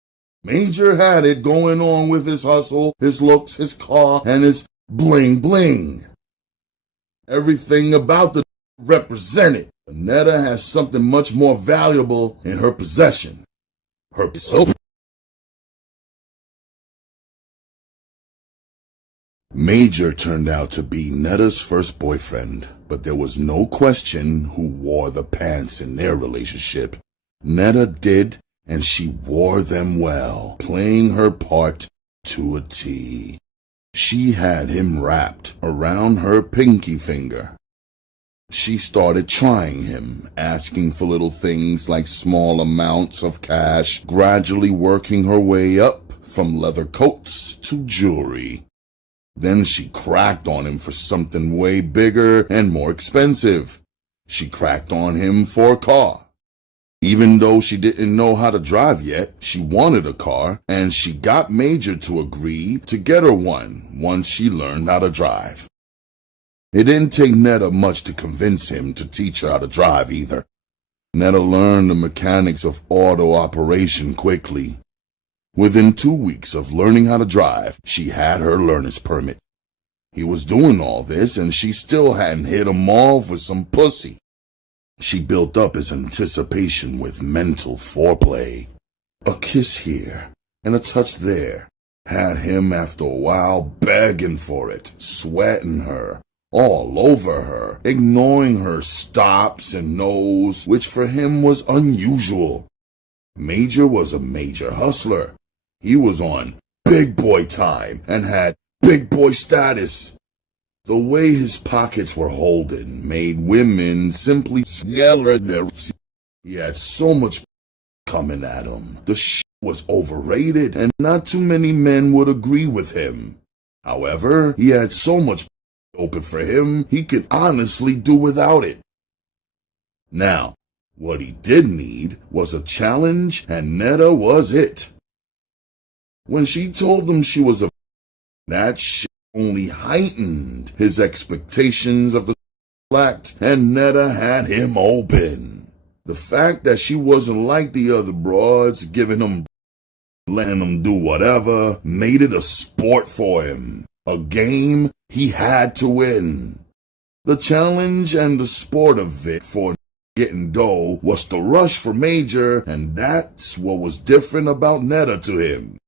Major had it going on with his hustle, his looks, his car, and his bling bling. Everything about the represented. Netta has something much more valuable in her possession. Her soap. Major turned out to be Netta's first boyfriend, but there was no question who wore the pants in their relationship. Netta did, and she wore them well, playing her part to a T. She had him wrapped around her pinky finger. She started trying him, asking for little things like small amounts of cash, gradually working her way up from leather coats to jewelry. Then she cracked on him for something way bigger and more expensive. She cracked on him for a car. Even though she didn't know how to drive yet, she wanted a car, and she got Major to agree to get her one once she learned how to drive. It didn't take Netta much to convince him to teach her how to drive either. Netta learned the mechanics of auto operation quickly. Within 2 weeks of learning how to drive, she had her learner's permit. He was doing all this, and she still hadn't hit him off with some pussy. She built up his anticipation with mental foreplay. A kiss here and a touch there had him after a while begging for it, sweating her, all over her, ignoring her stops and no's, which for him was unusual. Major was a major hustler. He was on big boy time and had big boy status. The way his pockets were holding made women simply yell at their. He had so much coming at him. The shit was overrated, and not too many men would agree with him. However, he had so much open for him, he could honestly do without it. Now, what he did need was a challenge, and Netta was it. When she told him she was a that shit only heightened his expectations of the act, and Netta had him open. The fact that she wasn't like the other broads, giving him, letting him do whatever, made it a sport for him, a game he had to win. The challenge and the sport of it for getting dough was the rush for Major, and that's what was different about Netta to him.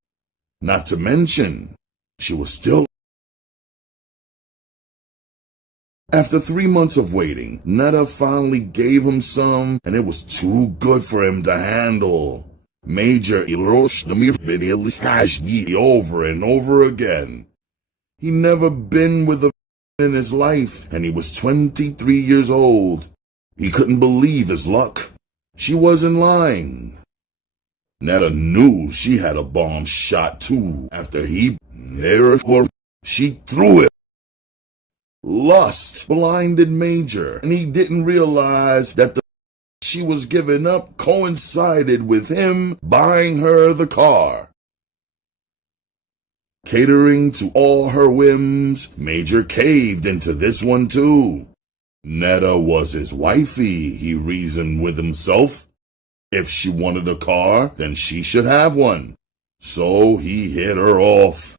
Not to mention, she was still. After 3 months of waiting, Netta finally gave him some, and it was too good for him to handle. Major iroshed the over and over again. He never been with a in his life, and he was 23 years old. He couldn't believe his luck. She wasn't lying. Netta knew she had a bomb shot too. After she threw it. Lust blinded Major, and he didn't realize that the she was giving up coincided with him buying her the car. Catering to all her whims, Major caved into this one too. Netta was his wifey, he reasoned with himself. If she wanted a car, then she should have one. So he hit her off.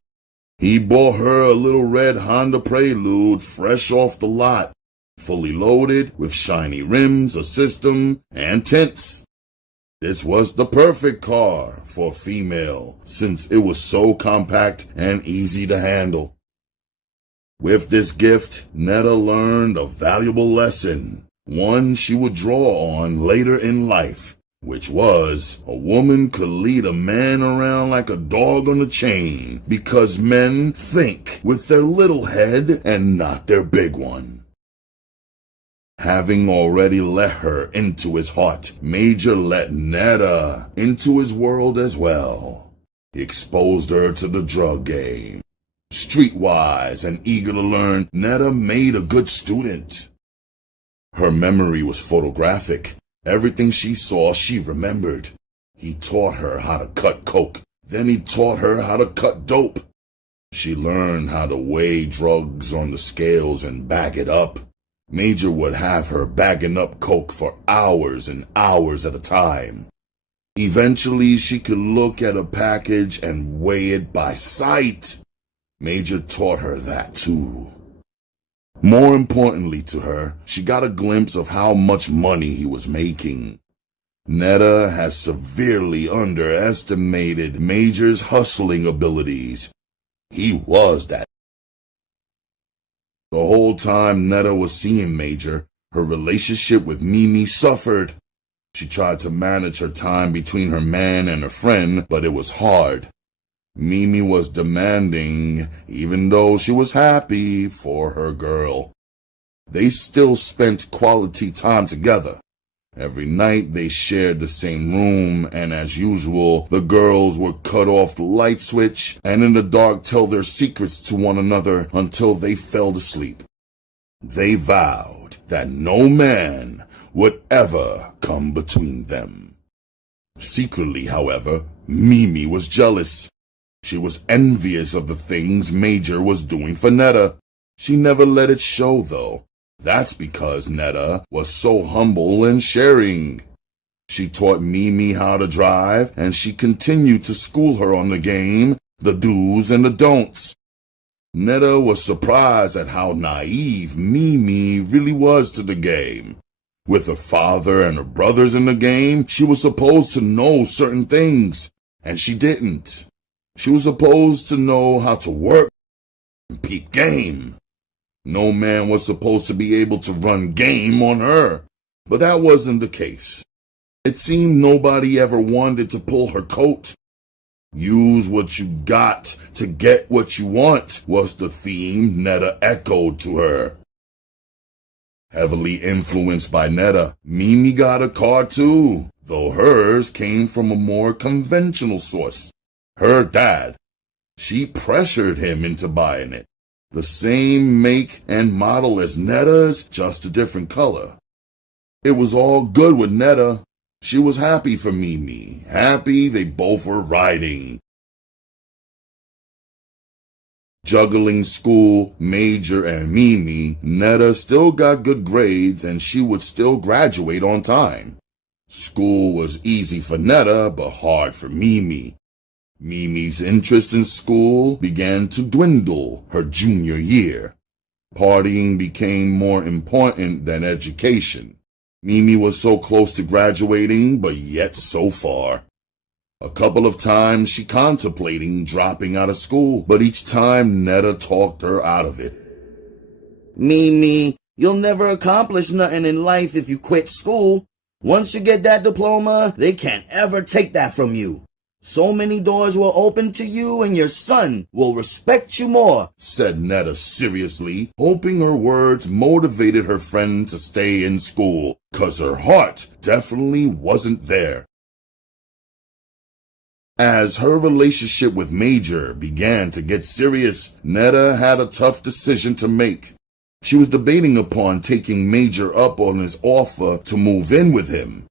He bought her a little red Honda Prelude fresh off the lot, fully loaded with shiny rims, a system, and tints. This was the perfect car for a female, since it was so compact and easy to handle. With this gift, Netta learned a valuable lesson, one she would draw on later in life, which was a woman could lead a man around like a dog on a chain because men think with their little head and not their big one. Having already let her into his heart, Major let Netta into his world as well. He exposed her to the drug game. Streetwise and eager to learn, Netta made a good student. Her memory was photographic. Everything she saw, she remembered. He taught her how to cut coke. Then he taught her how to cut dope. She learned how to weigh drugs on the scales and bag it up. Major would have her bagging up coke for hours and hours at a time. Eventually, she could look at a package and weigh it by sight. Major taught her that too. More importantly to her, she got a glimpse of how much money he was making. Netta has severely underestimated Major's hustling abilities. He was that. The whole time Netta was seeing Major, her relationship with Mimi suffered. She tried to manage her time between her man and her friend, but it was hard. Mimi was demanding, even though she was happy for her girl. They still spent quality time together. Every night they shared the same room, and as usual, the girls would cut off the light switch and in the dark tell their secrets to one another until they fell asleep. They vowed that no man would ever come between them. Secretly, however, Mimi was jealous. She was envious of the things Major was doing for Netta. She never let it show, though. That's because Netta was so humble and sharing. She taught Mimi how to drive, and she continued to school her on the game, the do's and the don'ts. Netta was surprised at how naive Mimi really was to the game. With her father and her brothers in the game, she was supposed to know certain things, and she didn't. She was supposed to know how to work and peep game. No man was supposed to be able to run game on her, but that wasn't the case. It seemed nobody ever wanted to pull her coat. Use what you got to get what you want was the theme Netta echoed to her. Heavily influenced by Netta, Mimi got a car too, though hers came from a more conventional source. Her dad. She pressured him into buying it. The same make and model as Netta's, just a different color. It was all good with Netta. She was happy for Mimi, happy they both were riding. Juggling school, Major, and Mimi, Netta still got good grades and she would still graduate on time. School was easy for Netta, but hard for Mimi. Mimi's interest in school began to dwindle her junior year. Partying became more important than education. Mimi was so close to graduating, but yet so far. A couple of times she contemplating dropping out of school, but each time Netta talked her out of it. Mimi, you'll never accomplish nothing in life if you quit school. Once you get that diploma, they can't ever take that from you. So many doors will open to you and your son will respect you more, said Netta seriously, hoping her words motivated her friend to stay in school, 'cause her heart definitely wasn't there. As her relationship with Major began to get serious, Netta had a tough decision to make. She was debating upon taking Major up on his offer to move in with him.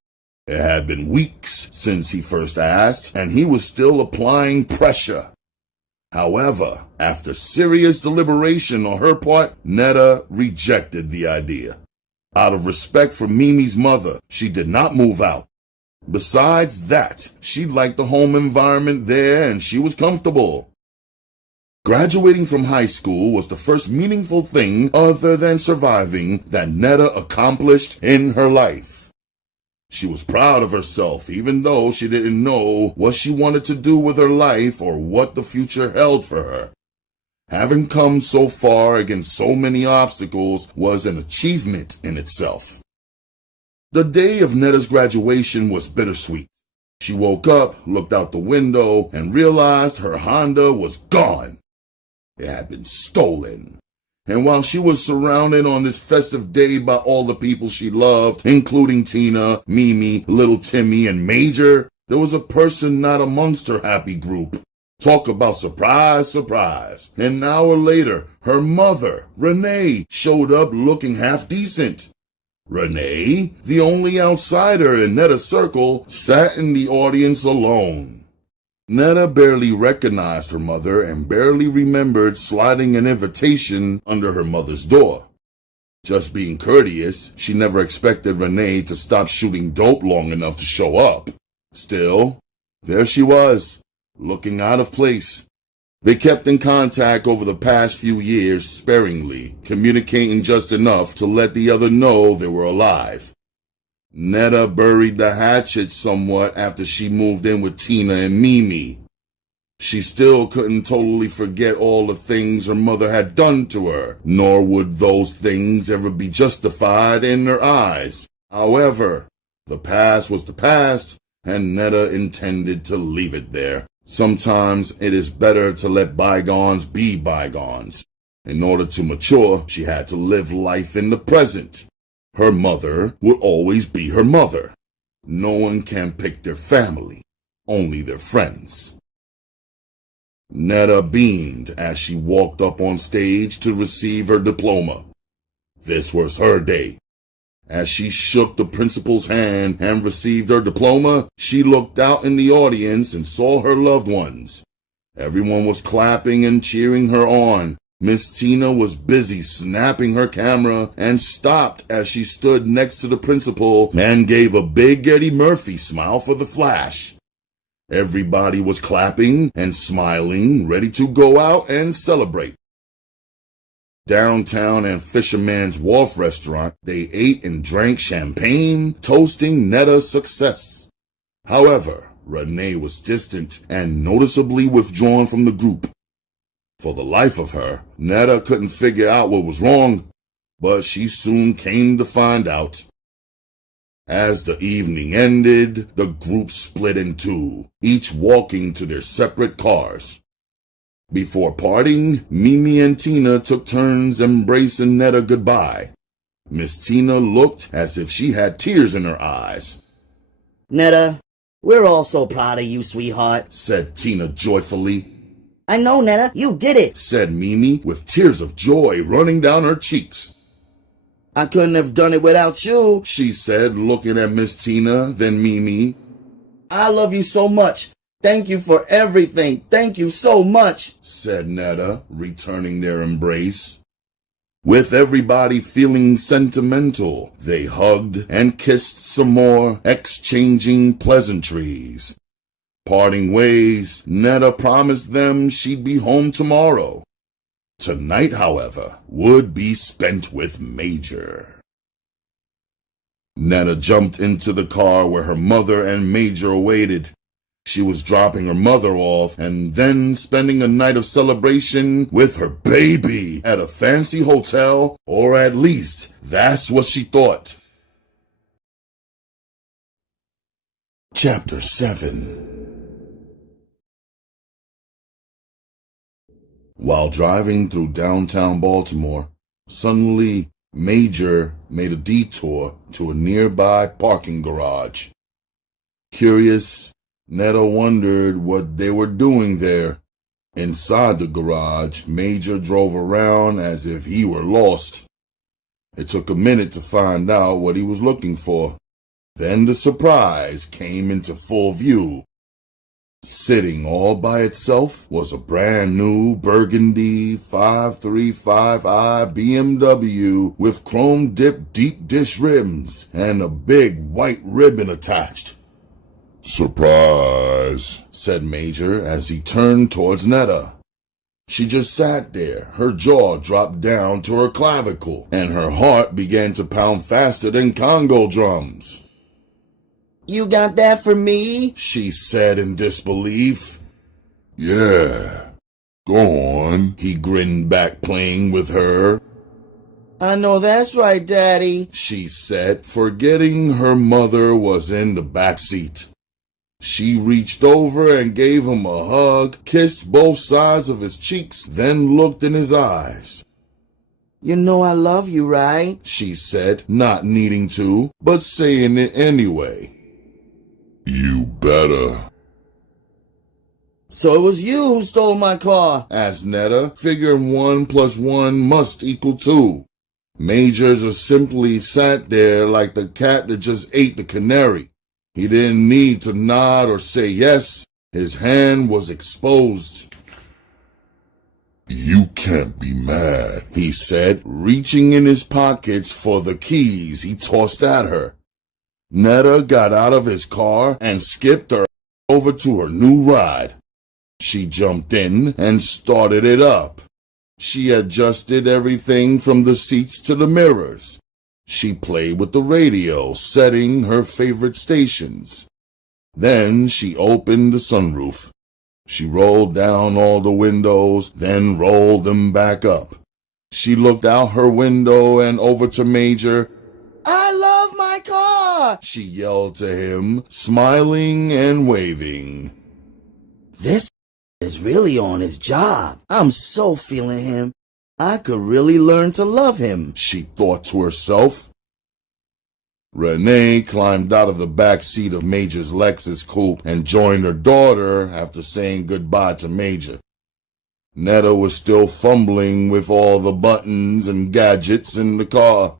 It had been weeks since he first asked, and he was still applying pressure. However, after serious deliberation on her part, Netta rejected the idea. Out of respect for Mimi's mother, she did not move out. Besides that, she liked the home environment there and she was comfortable. Graduating from high school was the first meaningful thing other than surviving that Netta accomplished in her life. She was proud of herself, even though she didn't know what she wanted to do with her life or what the future held for her. Having come so far against so many obstacles was an achievement in itself. The day of Netta's graduation was bittersweet. She woke up, looked out the window, and realized her Honda was gone. It had been stolen. And while she was surrounded on this festive day by all the people she loved, including Tina, Mimi, little Timmy, and Major, there was a person not amongst her happy group. Talk about surprise, surprise. An hour later, her mother, Renee, showed up looking half decent. Renee, the only outsider in Netta's circle, sat in the audience alone. Netta barely recognized her mother and barely remembered sliding an invitation under her mother's door. Just being courteous, she never expected Renee to stop shooting dope long enough to show up. Still, there she was, looking out of place. They kept in contact over the past few years sparingly, communicating just enough to let the other know they were alive. Netta buried the hatchet somewhat after she moved in with Tina and Mimi. She still couldn't totally forget all the things her mother had done to her, nor would those things ever be justified in her eyes. However, the past was the past, and Netta intended to leave it there. Sometimes it is better to let bygones be bygones. In order to mature, she had to live life in the present. Her mother would always be her mother. No one can pick their family, only their friends. Netta beamed as she walked up on stage to receive her diploma. This was her day. As she shook the principal's hand and received her diploma, she looked out in the audience and saw her loved ones. Everyone was clapping and cheering her on. Miss Tina was busy snapping her camera and stopped as she stood next to the principal and gave a big Eddie Murphy smile for the flash. Everybody was clapping and smiling, ready to go out and celebrate. Downtown and Fisherman's Wharf restaurant, they ate and drank champagne, toasting Netta's success. However, Renee was distant and noticeably withdrawn from the group. For the life of her, Netta couldn't figure out what was wrong, but she soon came to find out. As the evening ended, the group split in two, each walking to their separate cars. Before parting, Mimi and Tina took turns embracing Netta goodbye. Miss Tina looked as if she had tears in her eyes. Netta, we're all so proud of you, sweetheart, said Tina joyfully. I know, Netta, you did it, said Mimi with tears of joy running down her cheeks. I couldn't have done it without you, she said, looking at Miss Tina, then Mimi. I love you so much. Thank you for everything. Thank you so much, said Netta, returning their embrace. With everybody feeling sentimental, they hugged and kissed some more, exchanging pleasantries. Parting ways, Netta promised them she'd be home tomorrow. Tonight, however, would be spent with Major. Netta jumped into the car where her mother and Major awaited. She was dropping her mother off and then spending a night of celebration with her baby at a fancy hotel, or at least that's what she thought. Chapter 7. While driving through downtown Baltimore, suddenly Major made a detour to a nearby parking garage. Curious, Netta wondered what they were doing there. Inside the garage, Major drove around as if he were lost. It took a minute to find out what he was looking for. Then the surprise came into full view. Sitting all by itself was a brand new burgundy 535i BMW with chrome-dipped deep dish rims and a big white ribbon attached. Surprise, said Major as he turned towards Netta. She just sat there, her jaw dropped down to her clavicle, and her heart began to pound faster than Congo drums. You got that for me? She said in disbelief. Yeah, go on. He grinned back, playing with her. I know that's right, Daddy, she said, forgetting her mother was in the back seat. She reached over and gave him a hug, kissed both sides of his cheeks, then looked in his eyes. You know I love you, right? She said, not needing to, but saying it anyway. You better. So it was you who stole my car, asked Netta, figuring 1 + 1 must equal 2. Major just simply sat there like the cat that just ate the canary. He didn't need to nod or say yes. His hand was exposed. You can't be mad, he said, reaching in his pockets for the keys he tossed at her. Netta got out of his car and skipped her over to her new ride. She jumped in and started it up. She adjusted everything from the seats to the mirrors. She played with the radio, setting her favorite stations. Then she opened the sunroof. She rolled down all the windows, then rolled them back up. She looked out her window and over to Major. I love my car, she yelled to him, smiling and waving. This is really on his job. I'm so feeling him. I could really learn to love him, she thought to herself. Renee climbed out of the back seat of Major's Lexus coupe and joined her daughter after saying goodbye to Major. Netta was still fumbling with all the buttons and gadgets in the car.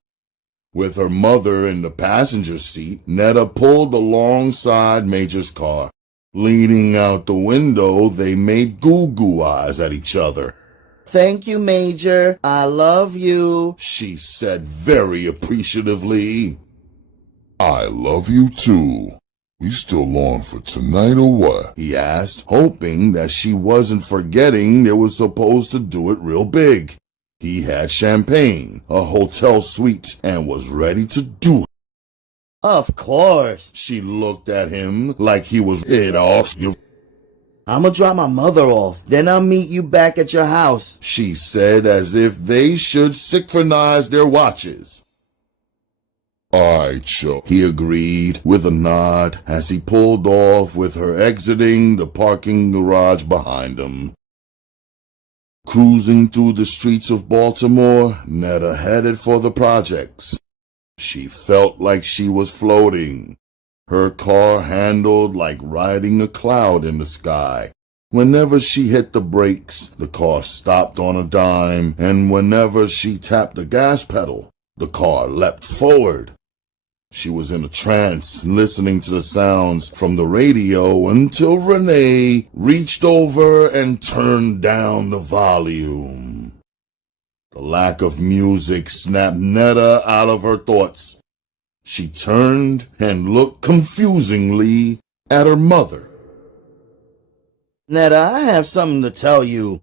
With her mother in the passenger seat, Netta pulled alongside Major's car. Leaning out the window, they made goo-goo eyes at each other. Thank you, Major. I love you, she said very appreciatively. I love you too. We still long for tonight or what? He asked, hoping that she wasn't forgetting they were supposed to do it real big. He had champagne, a hotel suite, and was ready to do it. Of course. She looked at him like he was it off. I'ma drop my mother off, then I'll meet you back at your house, she said, as if they should synchronize their watches. Alright, Joe, he agreed with a nod as he pulled off with her exiting the parking garage behind him. Cruising through the streets of Baltimore, Netta headed for the projects. She felt like she was floating. Her car handled like riding a cloud in the sky. Whenever she hit the brakes, the car stopped on a dime, and whenever she tapped the gas pedal, the car leapt forward. She was in a trance, listening to the sounds from the radio until Renee reached over and turned down the volume. The lack of music snapped Netta out of her thoughts. She turned and looked confusingly at her mother. Netta, I have something to tell you.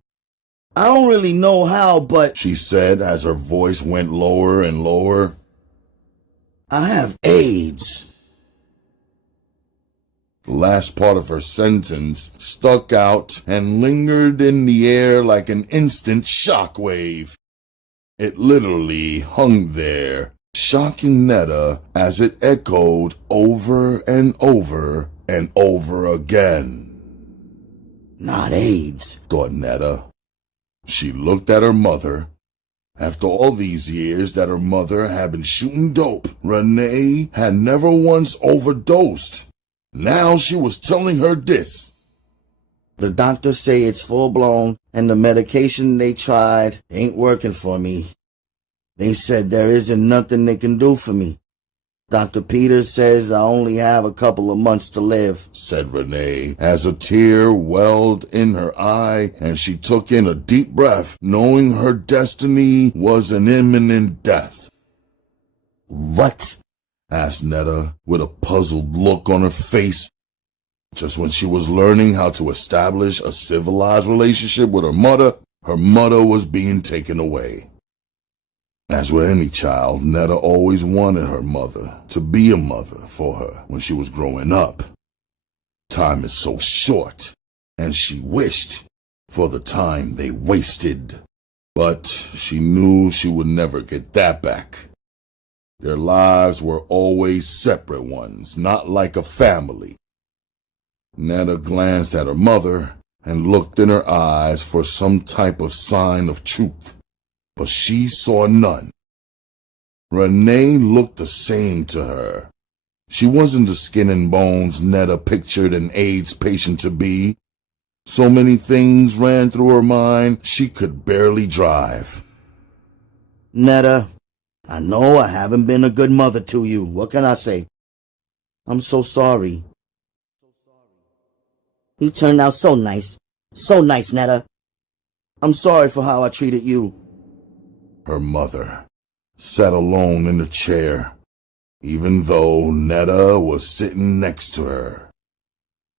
I don't really know how, but she said as her voice went lower and lower. I have AIDS. The last part of her sentence stuck out and lingered in the air like an instant shockwave. It literally hung there, shocking Netta as it echoed over and over and over again. Not AIDS, thought Netta. She looked at her mother. After all these years that her mother had been shooting dope, Renee had never once overdosed. Now she was telling her this. The doctors say it's full-blown, and the medication they tried ain't working for me. They said there isn't nothing they can do for me. Dr. Peters says I only have a couple of months to live, said Renee, as a tear welled in her eye and she took in a deep breath, knowing her destiny was an imminent death. What? asked Netta, with a puzzled look on her face. Just when she was learning how to establish a civilized relationship with her mother was being taken away. As with any child, Netta always wanted her mother to be a mother for her when she was growing up. Time is so short, and she wished for the time they wasted. But she knew she would never get that back. Their lives were always separate ones, not like a family. Netta glanced at her mother and looked in her eyes for some type of sign of truth. But she saw none. Renee looked the same to her. She wasn't the skin and bones Netta pictured an AIDS patient to be. So many things ran through her mind, she could barely drive. Netta, I know I haven't been a good mother to you. What can I say? I'm so sorry. You turned out so nice. So nice, Netta. I'm sorry for how I treated you. Her mother sat alone in the chair, even though Netta was sitting next to her.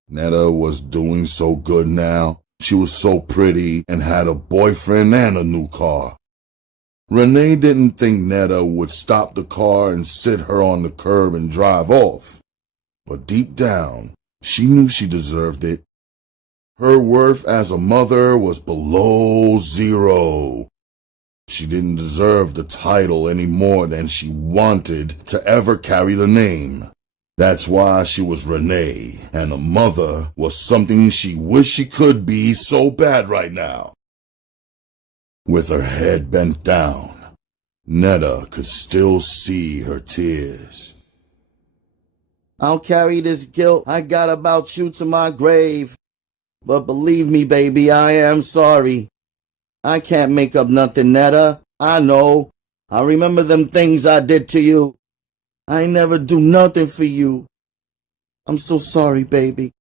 Netta was doing so good now. She was so pretty and had a boyfriend and a new car. Renee didn't think Netta would stop the car and sit her on the curb and drive off. But deep down, she knew she deserved it. Her worth as a mother was below zero. She didn't deserve the title any more than she wanted to ever carry the name. That's why she was Renee, and a mother was something she wished she could be so bad right now. With her head bent down, Netta could still see her tears. I'll carry this guilt I got about you to my grave. But believe me, baby, I am sorry. I can't make up nothing, Netta. I know. I remember them things I did to you. I ain't never do nothing for you. I'm so sorry, baby.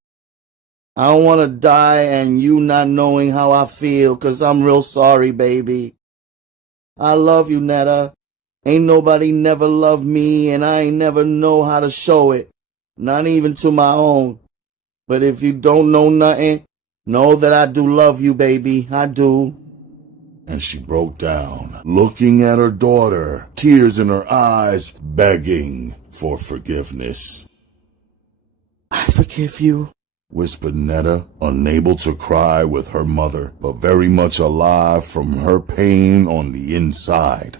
I don't want to die and you not knowing how I feel, 'cause I'm real sorry, baby. I love you, Netta. Ain't nobody never loved me, and I ain't never know how to show it, not even to my own. But if you don't know nothing, know that I do love you, baby. I do. And she broke down, looking at her daughter, tears in her eyes, begging for forgiveness. I forgive you, whispered Netta, unable to cry with her mother, but very much alive from her pain on the inside.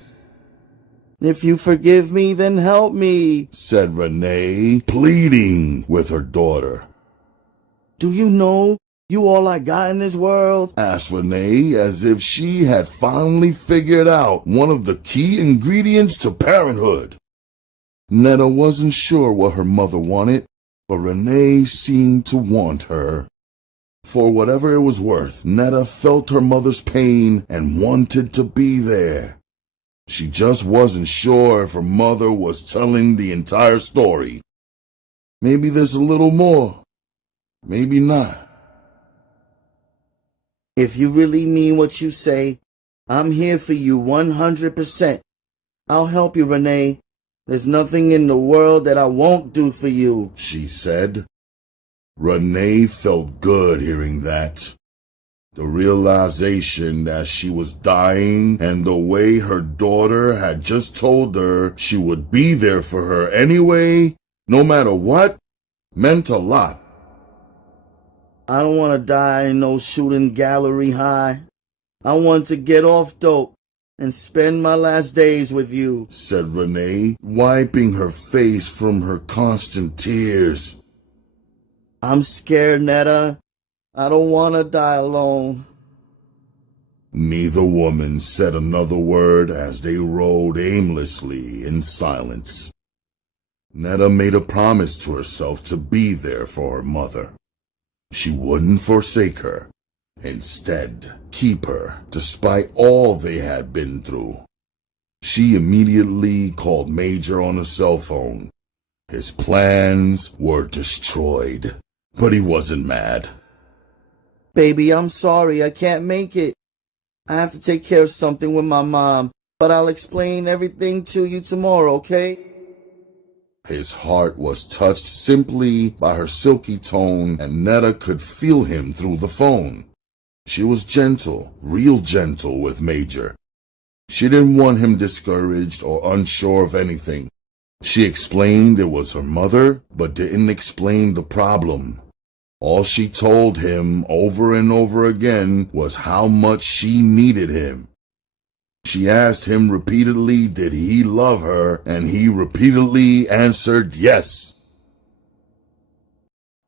If you forgive me, then help me, said Renee, pleading with her daughter. Do you know you all I got in this world? Asked Renee, as if she had finally figured out one of the key ingredients to parenthood. Netta wasn't sure what her mother wanted, but Renee seemed to want her. For whatever it was worth, Netta felt her mother's pain and wanted to be there. She just wasn't sure if her mother was telling the entire story. Maybe there's a little more. Maybe not. If you really mean what you say, I'm here for you 100%. I'll help you, Renee. There's nothing in the world that I won't do for you, she said. Renee felt good hearing that. The realization that she was dying and the way her daughter had just told her she would be there for her anyway, no matter what, meant a lot. I don't want to die in no shooting gallery high. I want to get off dope and spend my last days with you, said Renee, wiping her face from her constant tears. I'm scared, Netta. I don't want to die alone. Neither woman said another word as they rode aimlessly in silence. Netta made a promise to herself to be there for her mother. She wouldn't forsake her. Instead, keep her, despite all they had been through. She immediately called Major on a cell phone. His plans were destroyed, but he wasn't mad. Baby, I'm sorry, I can't make it. I have to take care of something with my mom, but I'll explain everything to you tomorrow, okay? His heart was touched simply by her silky tone, and Netta could feel him through the phone. She was gentle, real gentle with Major. She didn't want him discouraged or unsure of anything. She explained it was her mother, but didn't explain the problem. All she told him over and over again was how much she needed him. She asked him repeatedly did he love her, and he repeatedly answered yes.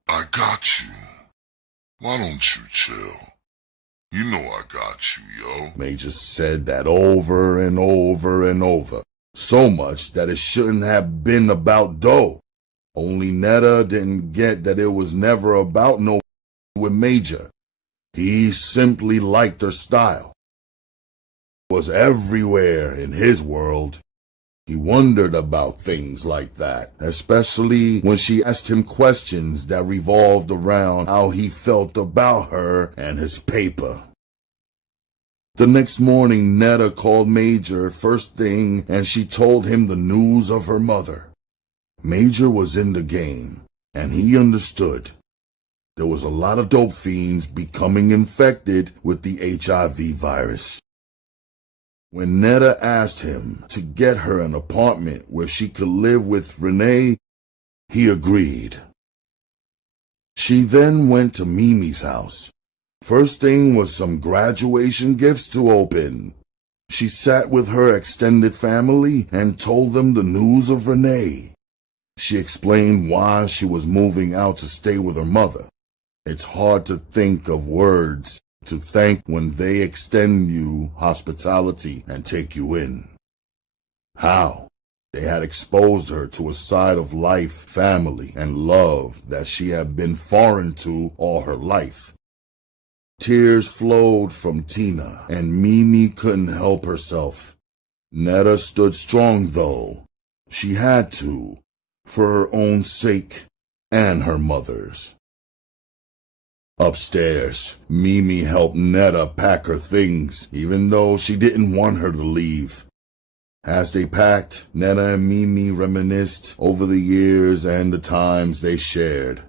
I got you. Why don't you chill? You know I got you, yo. Major said that over and over and over, so much that it shouldn't have been about dough. Only Netta didn't get that it was never about no with Major. He simply liked her style. It was everywhere in his world. He wondered about things like that, especially when she asked him questions that revolved around how he felt about her and his paper. The next morning, Netta called Major first thing, and she told him the news of her mother. Major was in the game, and he understood. There was a lot of dope fiends becoming infected with the HIV virus. When Netta asked him to get her an apartment where she could live with Renee, he agreed. She then went to Mimi's house. First thing was some graduation gifts to open. She sat with her extended family and told them the news of Renee. She explained why she was moving out to stay with her mother. It's hard to think of words to thank when they extend you hospitality and take you in. How? They had exposed her to a side of life, family, and love that she had been foreign to all her life. Tears flowed from Tina, and Mimi couldn't help herself. Netta stood strong, though. She had to, for her own sake and her mother's. Upstairs, Mimi helped Netta pack her things, even though she didn't want her to leave. As they packed, Netta and Mimi reminisced over the years and the times they shared.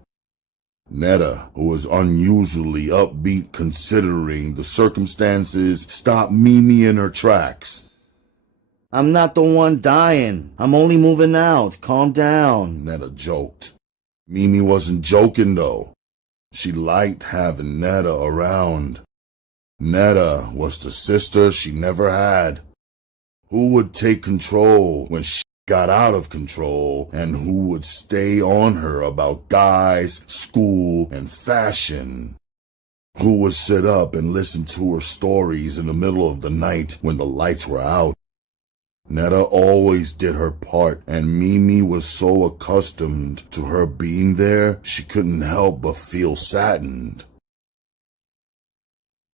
Netta, who was unusually upbeat considering the circumstances, stopped Mimi in her tracks. I'm not the one dying. I'm only moving out. Calm down. Netta joked. Mimi wasn't joking, though. She liked having Netta around. Netta was the sister she never had. Who would take control when she got out of control, and who would stay on her about guys, school, and fashion? Who would sit up and listen to her stories in the middle of the night when the lights were out? Netta always did her part, and Mimi was so accustomed to her being there, she couldn't help but feel saddened.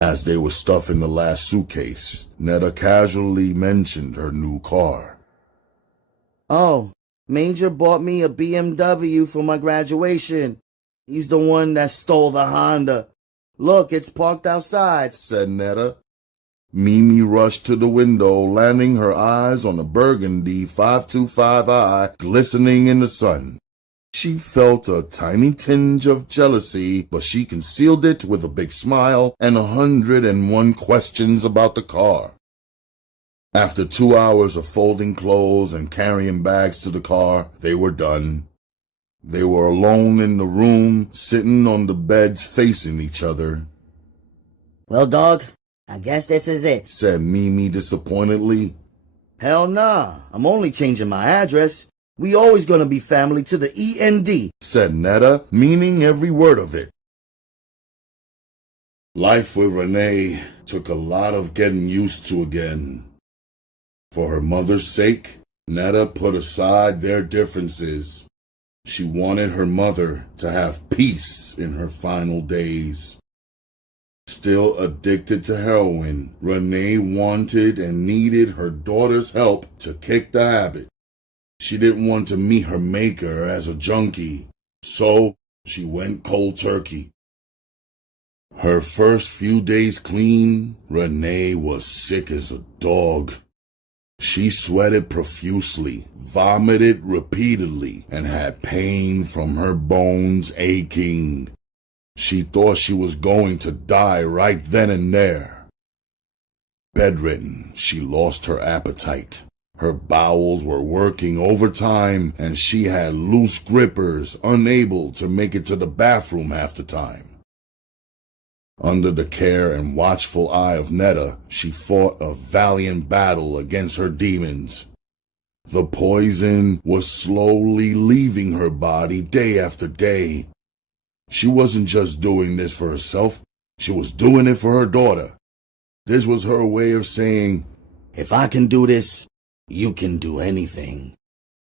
As they were stuffing the last suitcase, Netta casually mentioned her new car. Oh, Major bought me a BMW for my graduation. He's the one that stole the Honda. Look, it's parked outside, said Netta. Mimi rushed to the window, landing her eyes on a burgundy 525i glistening in the sun. She felt a tiny tinge of jealousy, but she concealed it with a big smile and 101 questions about the car. After 2 hours of folding clothes and carrying bags to the car, they were done. They were alone in the room, sitting on the beds facing each other. Well, dog, I guess this is it, said Mimi disappointedly. Hell nah, I'm only changing my address. We always gonna be family to the END, said Netta, meaning every word of it. Life with Renee took a lot of getting used to again. For her mother's sake, Netta put aside their differences. She wanted her mother to have peace in her final days. Still addicted to heroin, Renee wanted and needed her daughter's help to kick the habit. She didn't want to meet her maker as a junkie, so she went cold turkey. Her first few days clean, Renee was sick as a dog. She sweated profusely, vomited repeatedly, and had pain from her bones aching. She thought she was going to die right then and there. Bedridden, she lost her appetite. Her bowels were working overtime, and she had loose grippers, unable to make it to the bathroom half the time. Under the care and watchful eye of Netta, she fought a valiant battle against her demons. The poison was slowly leaving her body day after day. She wasn't just doing this for herself, she was doing it for her daughter. This was her way of saying, if I can do this, you can do anything.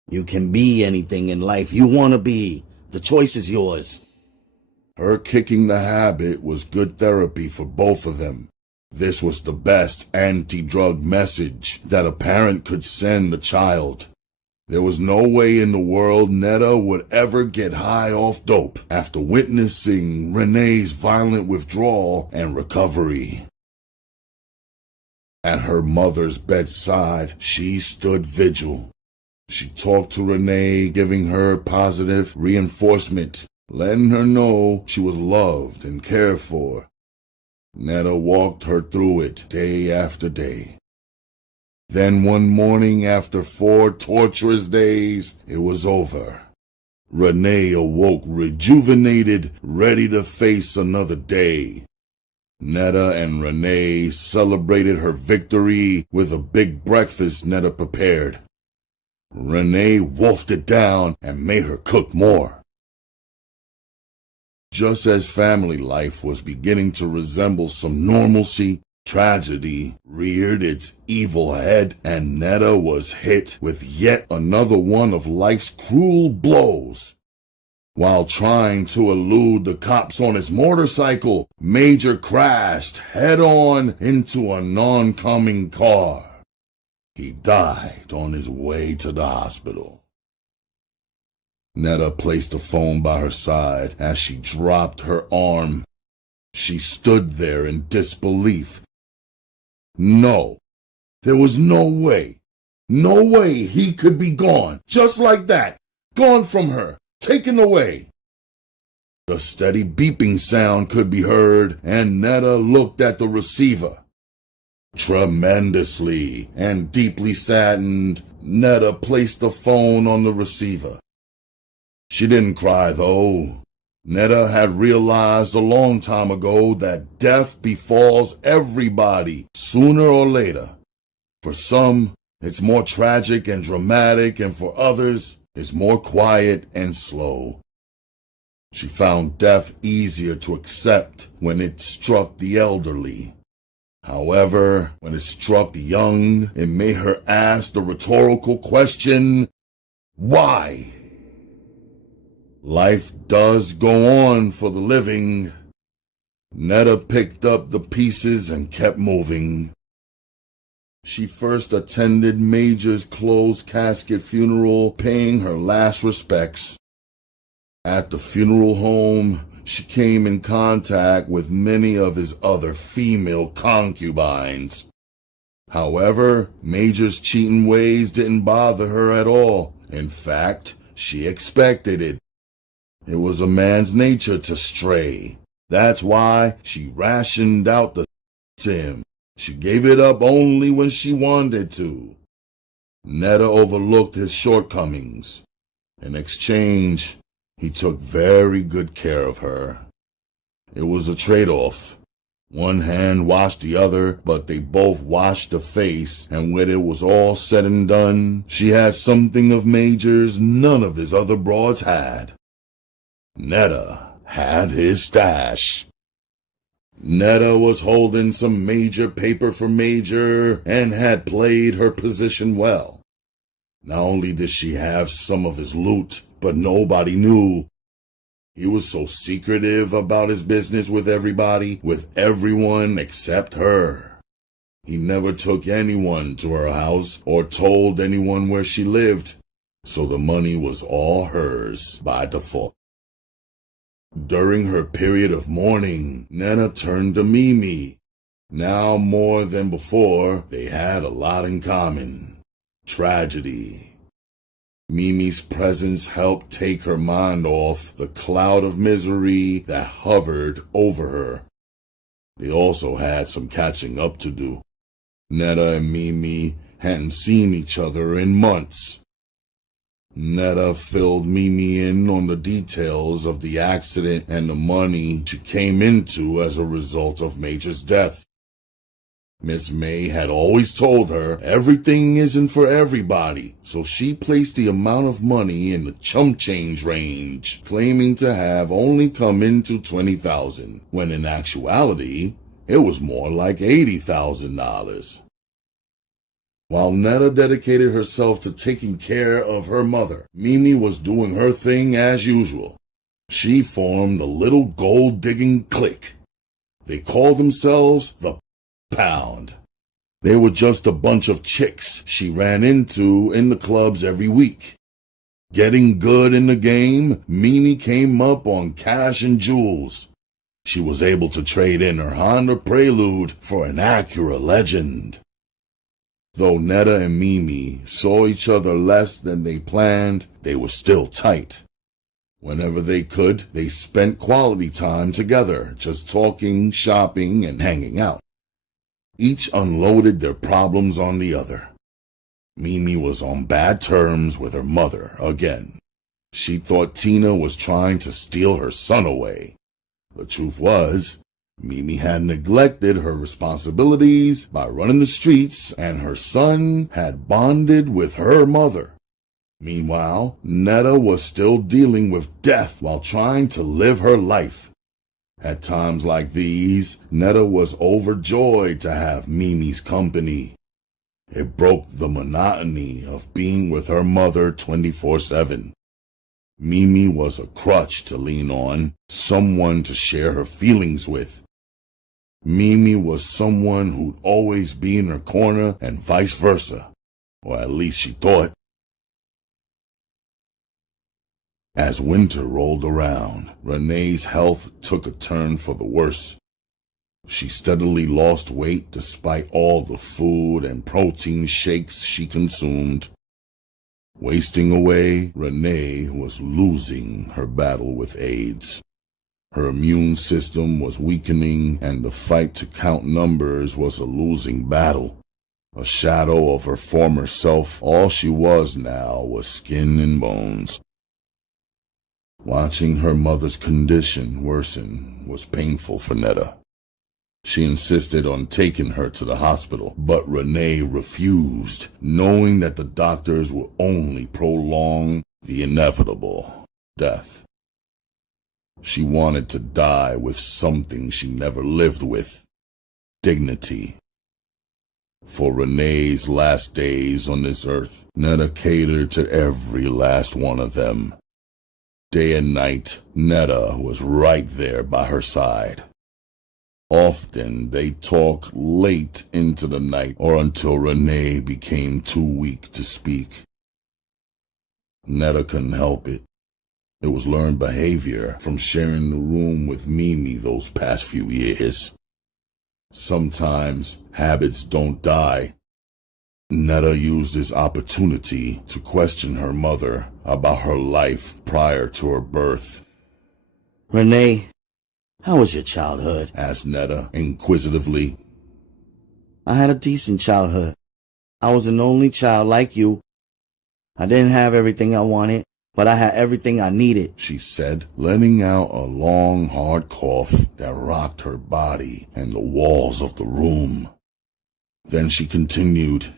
You can be anything in life you want to be. The choice is yours. Her kicking the habit was good therapy for both of them. This was the best anti-drug message that a parent could send a child. There was no way in the world Netta would ever get high off dope after witnessing Renee's violent withdrawal and recovery. At her mother's bedside, she stood vigil. She talked to Renee, giving her positive reinforcement, letting her know she was loved and cared for. Netta walked her through it day after day. Then one morning, after 4 torturous days, it was over. Renee awoke rejuvenated, ready to face another day. Netta and Renee celebrated her victory with a big breakfast Netta prepared. Renee wolfed it down and made her cook more. Just as family life was beginning to resemble some normalcy, tragedy reared its evil head, and Netta was hit with yet another one of life's cruel blows. While trying to elude the cops on his motorcycle, Major crashed head-on into an oncoming car. He died on his way to the hospital. Netta placed the phone by her side as she dropped her arm. She stood there in disbelief. No, there was no way. No way he could be gone, just like that. Gone from her, taken away. The steady beeping sound could be heard, and Netta looked at the receiver. Tremendously and deeply saddened, Netta placed the phone on the receiver. She didn't cry, though. Netta had realized a long time ago that death befalls everybody, sooner or later. For some, it's more tragic and dramatic, and for others, it's more quiet and slow. She found death easier to accept when it struck the elderly. However, when it struck the young, it made her ask the rhetorical question, why? Life does go on for the living. Netta picked up the pieces and kept moving. She first attended Major's closed casket funeral, paying her last respects. At the funeral home, she came in contact with many of his other female concubines. However, Major's cheating ways didn't bother her at all. In fact, she expected it. It was a man's nature to stray. That's why she rationed out the to him. She gave it up only when she wanted to. Netta overlooked his shortcomings. In exchange, he took very good care of her. It was a trade-off. One hand washed the other, but they both washed the face, and when it was all said and done, she had something of Major's none of his other broads had. Netta had his stash. Netta was holding some major paper for Major and had played her position well. Not only did she have some of his loot, but nobody knew. He was so secretive about his business with everybody, with everyone except her. He never took anyone to her house or told anyone where she lived, so the money was all hers by default. During her period of mourning, Netta turned to Mimi. Now more than before, they had a lot in common. Tragedy. Mimi's presence helped take her mind off the cloud of misery that hovered over her. They also had some catching up to do. Netta and Mimi hadn't seen each other in months. Netta filled Mimi in on the details of the accident and the money she came into as a result of Major's death. Miss May had always told her everything isn't for everybody, so she placed the amount of money in the chump change range, claiming to have only come into $20,000, when in actuality, it was more like $80,000. While Netta dedicated herself to taking care of her mother, Mimi was doing her thing as usual. She formed a little gold-digging clique. They called themselves the Pound. They were just a bunch of chicks she ran into in the clubs every week. Getting good in the game, Mimi came up on cash and jewels. She was able to trade in her Honda Prelude for an Acura Legend. Though Netta and Mimi saw each other less than they planned, they were still tight. Whenever they could, they spent quality time together, just talking, shopping, and hanging out. Each unloaded their problems on the other. Mimi was on bad terms with her mother again. She thought Tina was trying to steal her son away. The truth was, Mimi had neglected her responsibilities by running the streets, and her son had bonded with her mother. Meanwhile, Netta was still dealing with death while trying to live her life. At times like these, Netta was overjoyed to have Mimi's company. It broke the monotony of being with her mother 24/7. Mimi was a crutch to lean on, someone to share her feelings with. Mimi was someone who'd always be in her corner and vice versa. Or at least she thought. As winter rolled around, Renee's health took a turn for the worse. She steadily lost weight despite all the food and protein shakes she consumed. Wasting away, Renee was losing her battle with AIDS. Her immune system was weakening, and the fight to count numbers was a losing battle. A shadow of her former self, all she was now was skin and bones. Watching her mother's condition worsen was painful for Netta. She insisted on taking her to the hospital, but Renee refused, knowing that the doctors would only prolong the inevitable death. She wanted to die with something she never lived with: dignity. For Renee's last days on this earth, Netta catered to every last one of them. Day and night, Netta was right there by her side. Often they talked late into the night or until Renee became too weak to speak. Netta couldn't help it. It was learned behavior from sharing the room with Mimi those past few years. Sometimes habits don't die. Netta used this opportunity to question her mother about her life prior to her birth. Renee, how was your childhood? Asked Netta inquisitively. I had a decent childhood. I was an only child like you. I didn't have everything I wanted, but I had everything I needed, she said, letting out a long, hard cough that rocked her body and the walls of the room. Then she continued.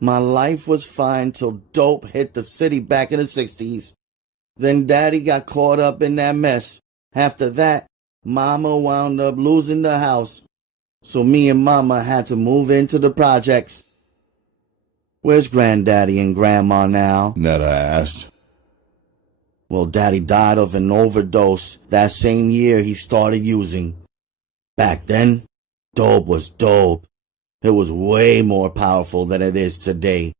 My life was fine till dope hit the city back in the 60s. Then Daddy got caught up in that mess. After that, Mama wound up losing the house, so me and Mama had to move into the projects. Where's Granddaddy and Grandma now? Netta asked. Well, Daddy died of an overdose that same year he started using. Back then, dope was dope. It was way more powerful than it is today.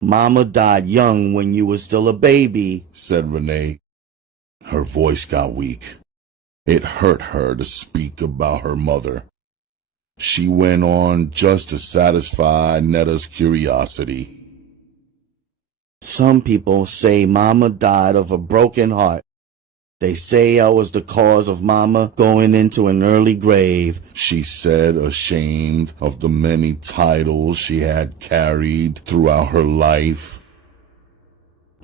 Mama died young when you were still a baby, said Renee. Her voice got weak. It hurt her to speak about her mother. She went on just to satisfy Netta's curiosity. Some people say Mama died of a broken heart. They say I was the cause of Mama going into an early grave, she said, ashamed of the many titles she had carried throughout her life.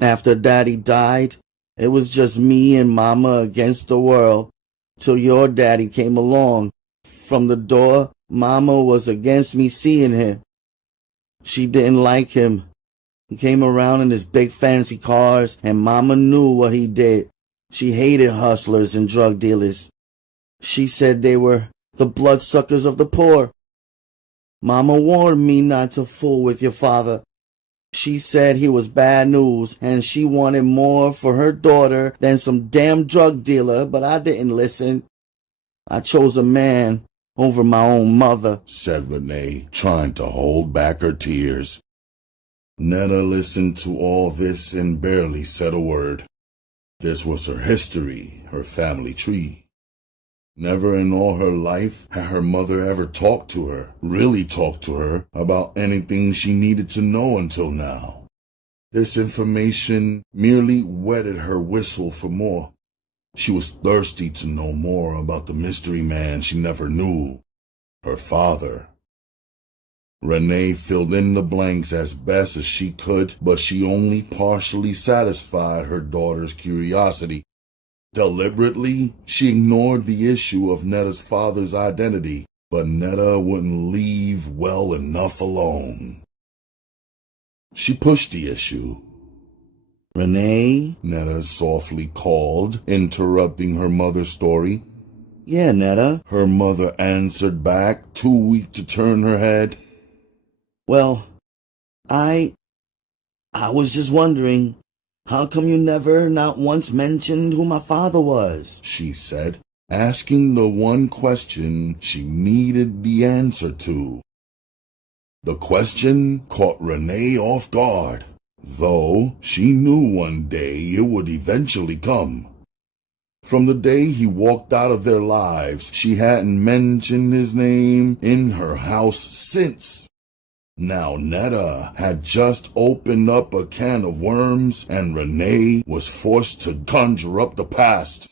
After Daddy died, it was just me and Mama against the world, till your daddy came along. From the door, Mama was against me seeing him. She didn't like him. He came around in his big fancy cars, and Mama knew what he did. She hated hustlers and drug dealers. She said they were the bloodsuckers of the poor. Mama warned me not to fool with your father. She said he was bad news, and she wanted more for her daughter than some damn drug dealer, but I didn't listen. I chose a man over my own mother, said Renee, trying to hold back her tears. Netta listened to all this and barely said a word. This was her history, her family tree. Never in all her life had her mother ever talked to her, really talked to her, about anything she needed to know until now. This information merely whetted her whistle for more. She was thirsty to know more about the mystery man she never knew, her father. Renee filled in the blanks as best as she could, but she only partially satisfied her daughter's curiosity. Deliberately, she ignored the issue of Netta's father's identity, but Netta wouldn't leave well enough alone. She pushed the issue. Renee? Netta softly called, interrupting her mother's story. Yeah, Netta. Her mother answered back, too weak to turn her head. Well, I was just wondering, how come you never not once mentioned who my father was? She said, asking the one question she needed the answer to. The question caught Renee off guard, though she knew one day it would eventually come. From the day he walked out of their lives, she hadn't mentioned his name in her house since. Now Netta had just opened up a can of worms, and Renee was forced to conjure up the past.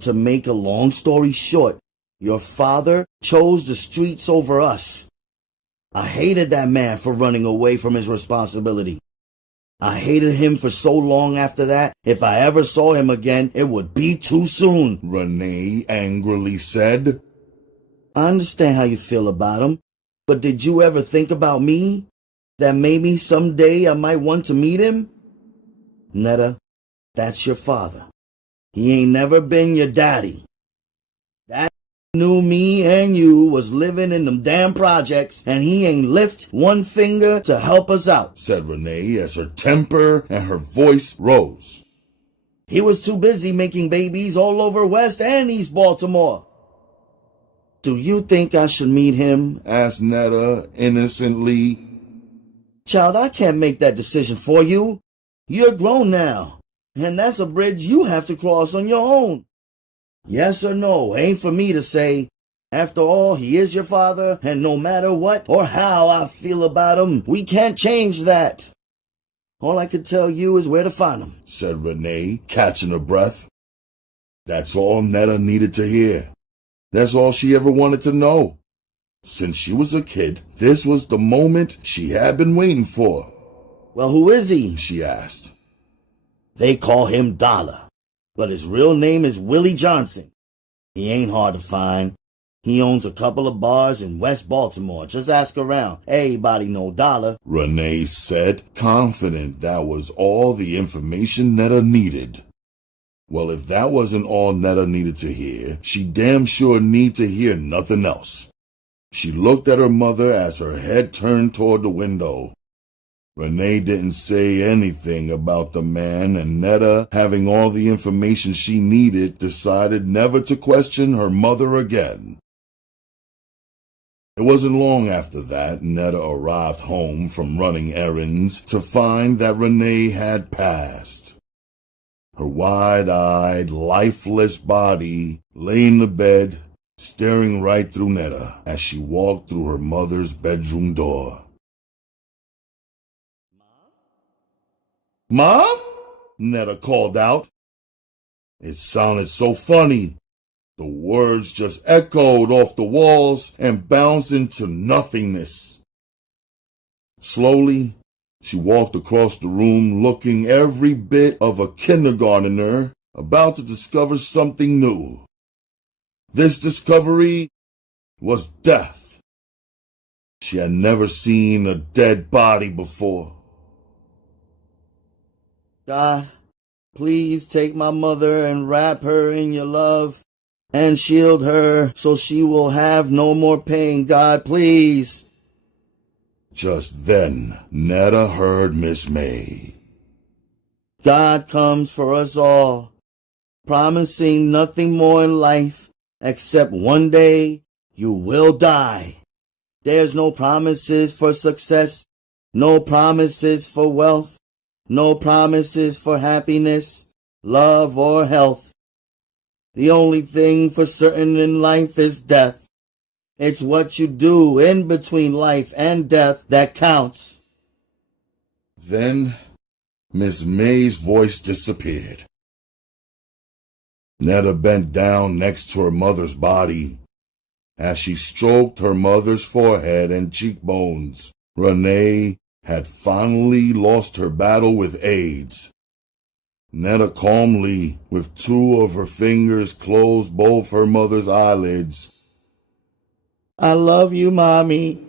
To make a long story short, your father chose the streets over us. I hated that man for running away from his responsibility. I hated him for so long after that, if I ever saw him again, it would be too soon, Renee angrily said. I understand how you feel about him, but did you ever think about me? That maybe someday I might want to meet him? Netta, that's your father. He ain't never been your daddy. That knew me and you was living in them damn projects, and he ain't lift one finger to help us out, said Renee as her temper and her voice rose. He was too busy making babies all over West and East Baltimore. Do you think I should meet him? Asked Netta innocently. Child, I can't make that decision for you. You're grown now, and that's a bridge you have to cross on your own. Yes or no ain't for me to say. After all, he is your father, and no matter what or how I feel about him, we can't change that. All I can tell you is where to find him, said Renee, catching her breath. That's all Netta needed to hear. That's all she ever wanted to know. Since she was a kid, this was the moment she had been waiting for. Well, who is he? She asked. They call him Dollar, but his real name is Willie Johnson. He ain't hard to find. He owns a couple of bars in West Baltimore. Just ask around. Everybody know Dollar, Renee said, confident that was all the information Netta needed. Well, if that wasn't all Netta needed to hear, she damn sure need to hear nothing else. She looked at her mother as her head turned toward the window. Renee didn't say anything about the man, and Netta, having all the information she needed, decided never to question her mother again. It wasn't long after that Netta arrived home from running errands to find that Renee had passed. Her wide-eyed, lifeless body lay in the bed, staring right through Netta as she walked through her mother's bedroom door. Mom? Netta called out. It sounded so funny. The words just echoed off the walls and bounced into nothingness. Slowly, she walked across the room looking every bit of a kindergartner about to discover something new. This discovery was death. She had never seen a dead body before. God, please take my mother and wrap her in your love and shield her so she will have no more pain. God, please. Just then, Netta heard Miss May. God comes for us all, promising nothing more in life except one day you will die. There's no promises for success, no promises for wealth, no promises for happiness, love, or health. The only thing for certain in life is death. It's what you do in between life and death that counts. Then, Miss May's voice disappeared. Netta bent down next to her mother's body. As she stroked her mother's forehead and cheekbones, Renee had finally lost her battle with AIDS. Netta calmly, with two of her fingers, closed both her mother's eyelids. I love you, Mommy.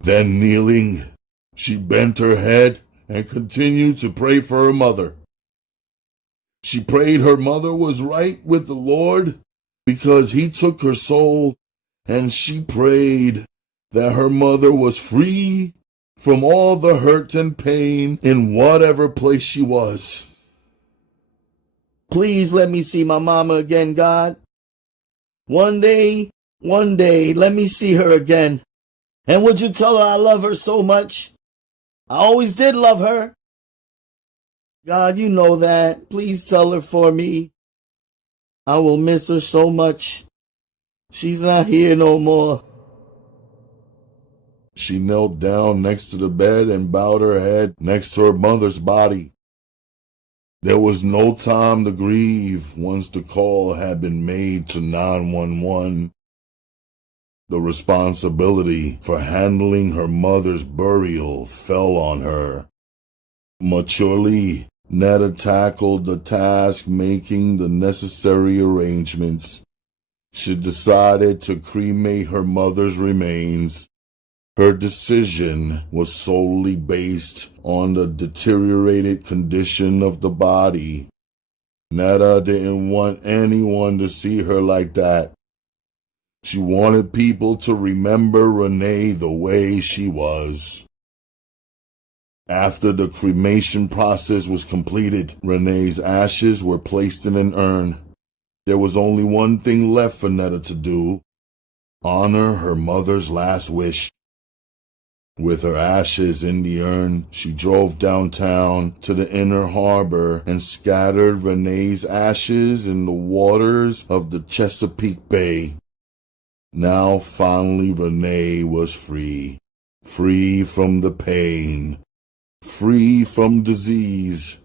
Then kneeling, she bent her head and continued to pray for her mother. She prayed her mother was right with the Lord because he took her soul, and she prayed that her mother was free from all the hurt and pain in whatever place she was. Please let me see my mama again, God. One day, let me see her again. And would you tell her I love her so much? I always did love her. God, you know that. Please tell her for me. I will miss her so much. She's not here no more. She knelt down next to the bed and bowed her head next to her mother's body. There was no time to grieve once the call had been made to 911. The responsibility for handling her mother's burial fell on her. Maturely, Netta tackled the task, making the necessary arrangements. She decided to cremate her mother's remains. Her decision was solely based on the deteriorated condition of the body. Netta didn't want anyone to see her like that. She wanted people to remember Renee the way she was. After the cremation process was completed, Renee's ashes were placed in an urn. There was only one thing left for Netta to do: honor her mother's last wish. With her ashes in the urn, she drove downtown to the inner harbor and scattered Renee's ashes in the waters of the Chesapeake Bay. Now finally Renee was free. Free from the pain. Free from disease.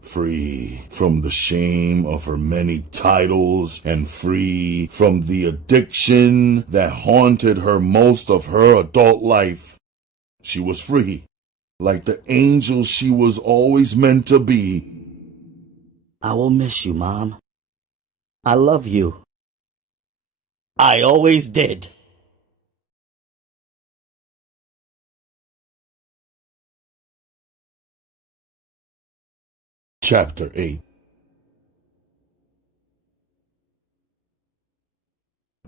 Free from the shame of her many titles, and free from the addiction that haunted her most of her adult life. She was free, like the angel she was always meant to be. I will miss you, Mom. I love you. I always did. Chapter 8.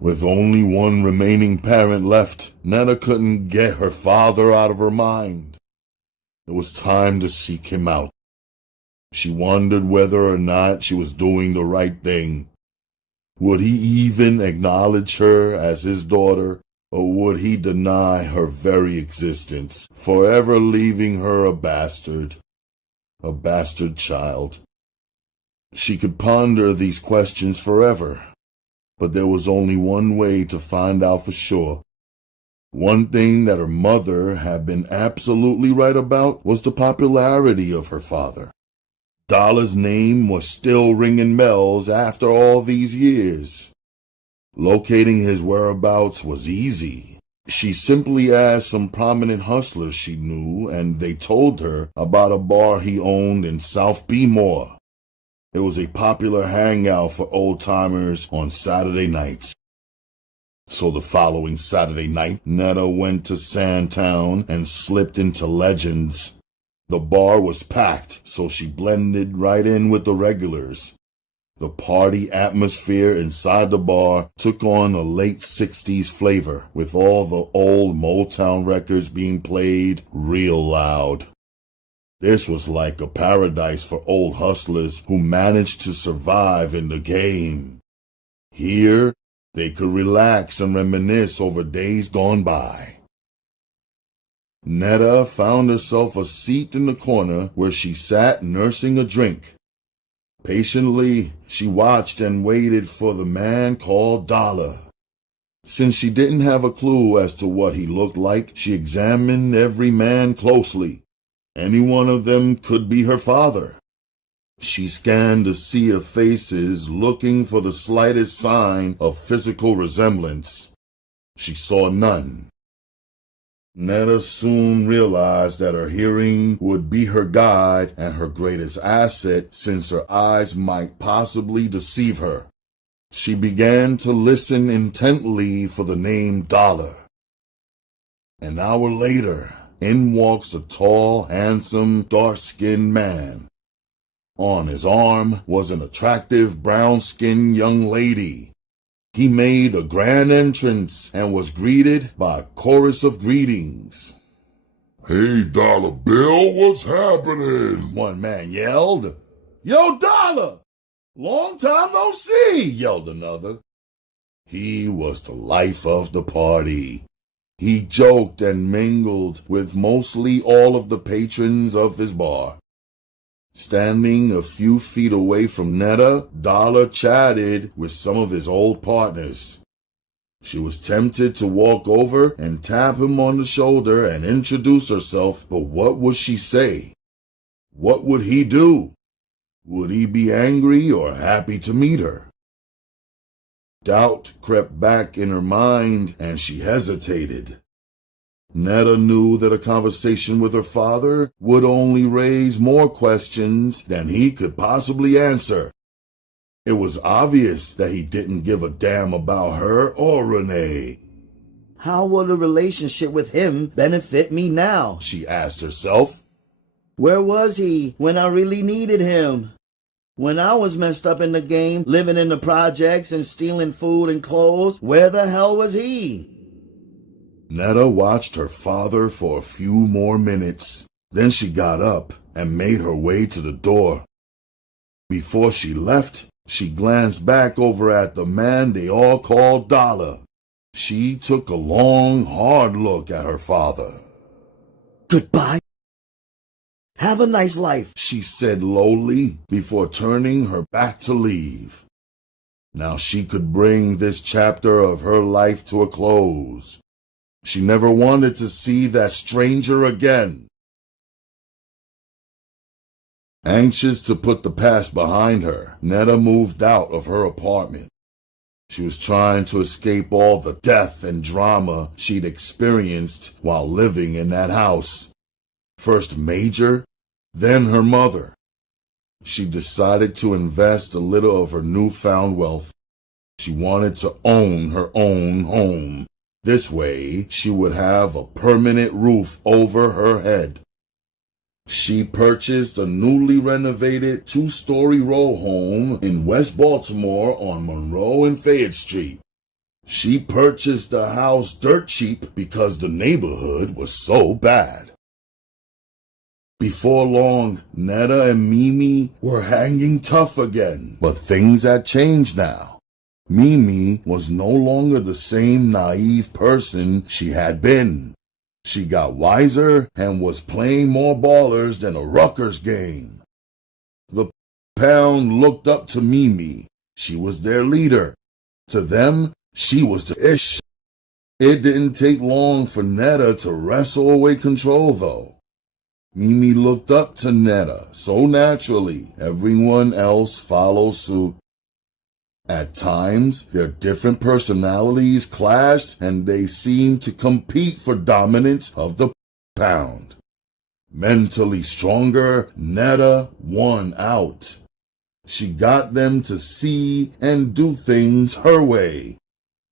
With only one remaining parent left, Netta couldn't get her father out of her mind. It was time to seek him out. She wondered whether or not she was doing the right thing. Would he even acknowledge her as his daughter, or would he deny her very existence, forever leaving her a bastard child? She could ponder these questions forever. But there was only one way to find out for sure. One thing that her mother had been absolutely right about was the popularity of her father. Dollar's name was still ringing bells after all these years. Locating his whereabouts was easy. She simply asked some prominent hustlers she knew, and they told her about a bar he owned in South Baltimore. It was a popular hangout for old-timers on Saturday nights. So the following Saturday night, Netta went to Sandtown and slipped into Legends. The bar was packed, so she blended right in with the regulars. The party atmosphere inside the bar took on a late 60s flavor, with all the old Motown records being played real loud. This was like a paradise for old hustlers who managed to survive in the game. Here, they could relax and reminisce over days gone by. Netta found herself a seat in the corner where she sat nursing a drink. Patiently, she watched and waited for the man called Dollar. Since she didn't have a clue as to what he looked like, she examined every man closely. Any one of them could be her father. She scanned the sea of faces, looking for the slightest sign of physical resemblance. She saw none. Netta soon realized that her hearing would be her guide and her greatest asset, since her eyes might possibly deceive her. She began to listen intently for the name Dollar. An hour later, in walks a tall, handsome, dark-skinned man. On his arm was an attractive, brown-skinned young lady. He made a grand entrance and was greeted by a chorus of greetings. Hey, Dollar Bill, what's happening? One man yelled. Yo, Dollar! Long time no see, yelled another. He was the life of the party. He joked and mingled with mostly all of the patrons of his bar. Standing a few feet away from Netta, Dollar chatted with some of his old partners. She was tempted to walk over and tap him on the shoulder and introduce herself, but what would she say? What would he do? Would he be angry or happy to meet her? Doubt crept back in her mind, and she hesitated. Netta knew that a conversation with her father would only raise more questions than he could possibly answer. It was obvious that he didn't give a damn about her or Renee. How will the relationship with him benefit me now? She asked herself. Where was he when I really needed him? When I was messed up in the game, living in the projects and stealing food and clothes, where the hell was he? Netta watched her father for a few more minutes. Then she got up and made her way to the door. Before she left, she glanced back over at the man they all called Dollar. She took a long, hard look at her father. Goodbye. Have a nice life, she said lowly before turning her back to leave. Now she could bring this chapter of her life to a close. She never wanted to see that stranger again. Anxious to put the past behind her, Netta moved out of her apartment. She was trying to escape all the death and drama she'd experienced while living in that house. First Major, then her mother. She decided to invest a little of her newfound wealth. She wanted to own her own home. This way, she would have a permanent roof over her head. She purchased a newly renovated 2-story row home in West Baltimore on Monroe and Fayette Street. She purchased the house dirt cheap because the neighborhood was so bad. Before long, Netta and Mimi were hanging tough again, but things had changed now. Mimi was no longer the same naive person she had been. She got wiser and was playing more ballers than a Rutgers game. The Pound looked up to Mimi. She was their leader. To them, she was the ish. It didn't take long for Netta to wrestle away control, though. Mimi looked up to Netta so naturally, everyone else followed suit. At times, their different personalities clashed and they seemed to compete for dominance of the Pound. Mentally stronger, Netta won out. She got them to see and do things her way.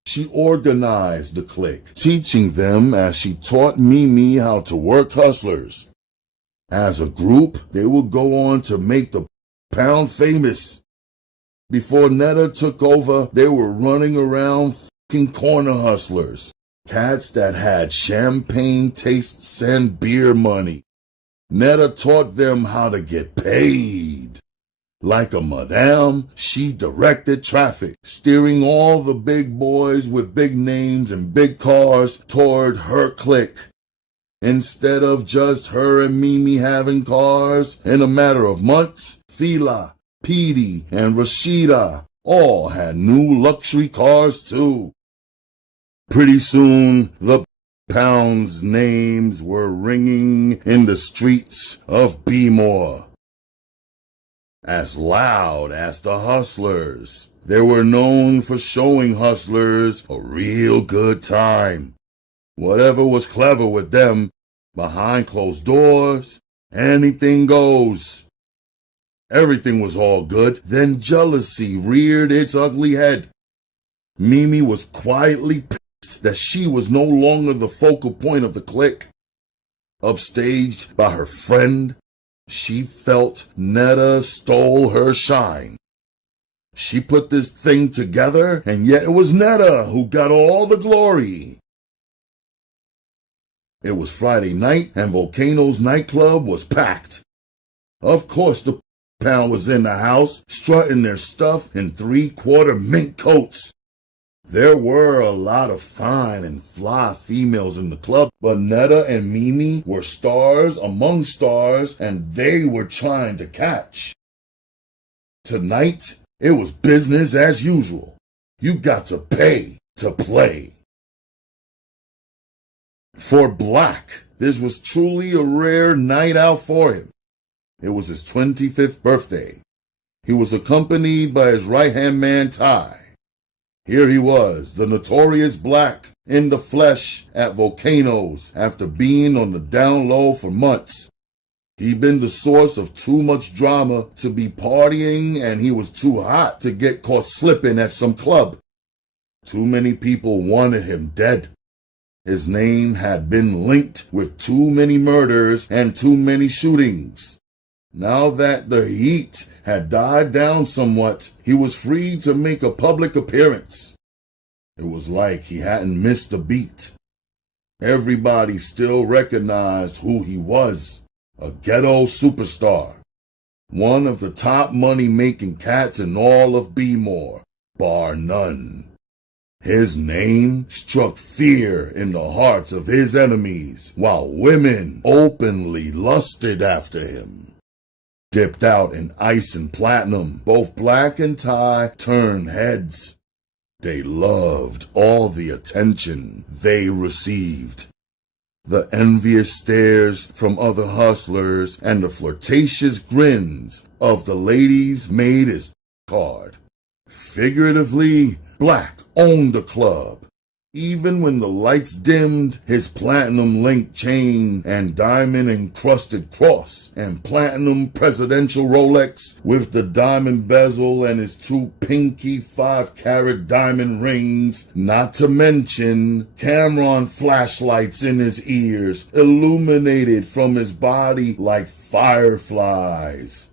She organized the clique, teaching them as she taught Mimi how to work hustlers. As a group, they would go on to make the Pound famous. Before Netta took over, they were running around fucking corner hustlers. Cats that had champagne tastes and beer money. Netta taught them how to get paid. Like a madame, she directed traffic, steering all the big boys with big names and big cars toward her clique. Instead of just her and Mimi having cars, in a matter of months, Fila, Petey, and Rashida all had new luxury cars too. Pretty soon, the Pound's names were ringing in the streets of Baltimore. As loud as the hustlers, they were known for showing hustlers a real good time. Whatever was clever with them, behind closed doors, anything goes. Everything was all good, then jealousy reared its ugly head. Mimi was quietly pissed that she was no longer the focal point of the clique. Upstaged by her friend, she felt Netta stole her shine. She put this thing together, and yet it was Netta who got all the glory. It was Friday night, and Volcano's nightclub was packed. Of course, the Pound was in the house, strutting their stuff in 3/4 mink coats. There were a lot of fine and fly females in the club, but Netta and Mimi were stars among stars, and they were trying to catch. Tonight, it was business as usual. You got to pay to play. For Black, this was truly a rare night out for him. It was his 25th birthday. He was accompanied by his right-hand man, Ty. Here he was, the notorious Black, in the flesh at Volcanoes after being on the down low for months. He'd been the source of too much drama to be partying, and he was too hot to get caught slipping at some club. Too many people wanted him dead. His name had been linked with too many murders and too many shootings. Now that the heat had died down somewhat, he was free to make a public appearance. It was like he hadn't missed a beat. Everybody still recognized who he was, a ghetto superstar. One of the top money-making cats in all of B-more, bar none. His name struck fear in the hearts of his enemies, while women openly lusted after him. Dipped out in ice and platinum, both Black and Ty turned heads. They loved all the attention they received. The envious stares from other hustlers and the flirtatious grins of the ladies made his card. Figuratively, Black owned the club. Even when the lights dimmed, his platinum-linked chain and diamond-encrusted cross and platinum presidential Rolex with the diamond bezel and his 2 pinky 5-carat diamond rings, not to mention Cameron flashlights in his ears, illuminated from his body like fireflies.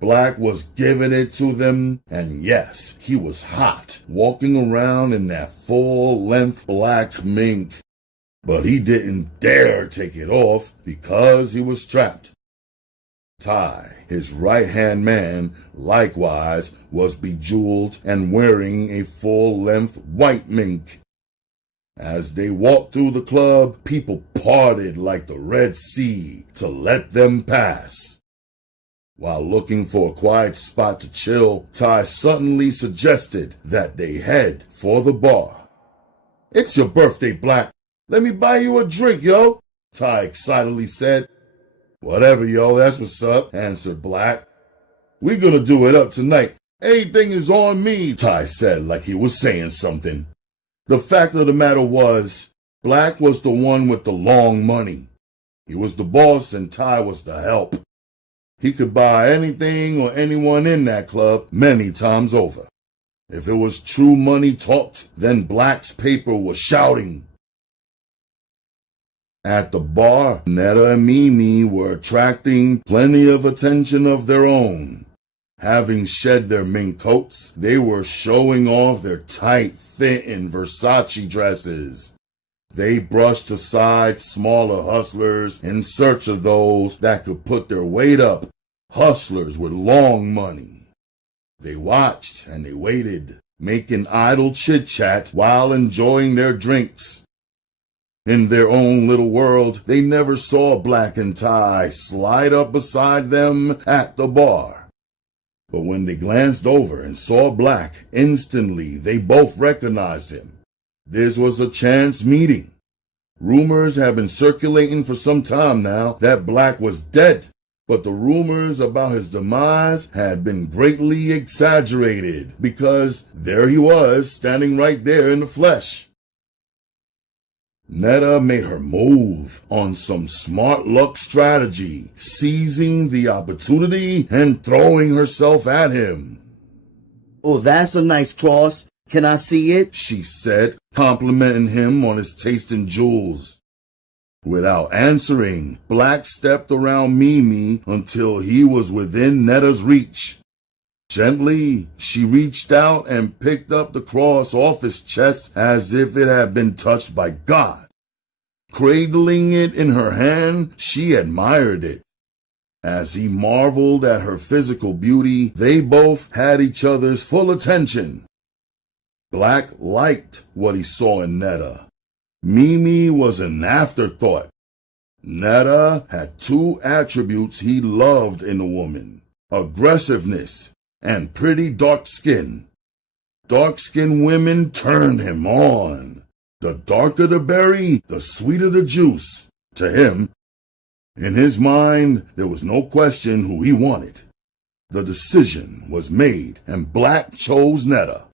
Black was giving it to them, and yes, he was hot, walking around in that full-length black mink. But he didn't dare take it off because he was strapped. Ty, his right-hand man, likewise was bejeweled and wearing a full-length white mink. As they walked through the club, people parted like the Red Sea to let them pass. While looking for a quiet spot to chill, Ty suddenly suggested that they head for the bar. "It's your birthday, Black. Let me buy you a drink, yo," Ty excitedly said. "Whatever, yo, that's what's up," answered Black. "We're gonna do it up tonight. Anything is on me," Ty said like he was saying something. The fact of the matter was, Black was the one with the long money. He was the boss and Ty was the help. He could buy anything or anyone in that club many times over. If it was true money talked, then Black's paper was shouting. At the bar, Netta and Mimi were attracting plenty of attention of their own. Having shed their mink coats, they were showing off their tight-fitting Versace dresses. They brushed aside smaller hustlers in search of those that could put their weight up, hustlers with long money. They watched and they waited, making idle chit-chat while enjoying their drinks. In their own little world, they never saw Black and Ty slide up beside them at the bar. But when they glanced over and saw Black, instantly they both recognized him. This was a chance meeting. Rumors have been circulating for some time now that Black was dead, but the rumors about his demise had been greatly exaggerated because there he was standing right there in the flesh. Netta made her move on some smart luck strategy, seizing the opportunity and throwing herself at him. "Oh, that's a nice cross. Can I see it?" she said, complimenting him on his taste in jewels. Without answering, Black stepped around Mimi until he was within Netta's reach. Gently, she reached out and picked up the cross off his chest as if it had been touched by God. Cradling it in her hand, she admired it. As he marveled at her physical beauty, they both had each other's full attention. Black liked what he saw in Netta. Mimi was an afterthought. Netta had two attributes he loved in a woman: aggressiveness and pretty dark skin. Dark-skinned women turned him on. The darker the berry, the sweeter the juice. To him, in his mind, there was no question who he wanted. The decision was made, and Black chose Netta.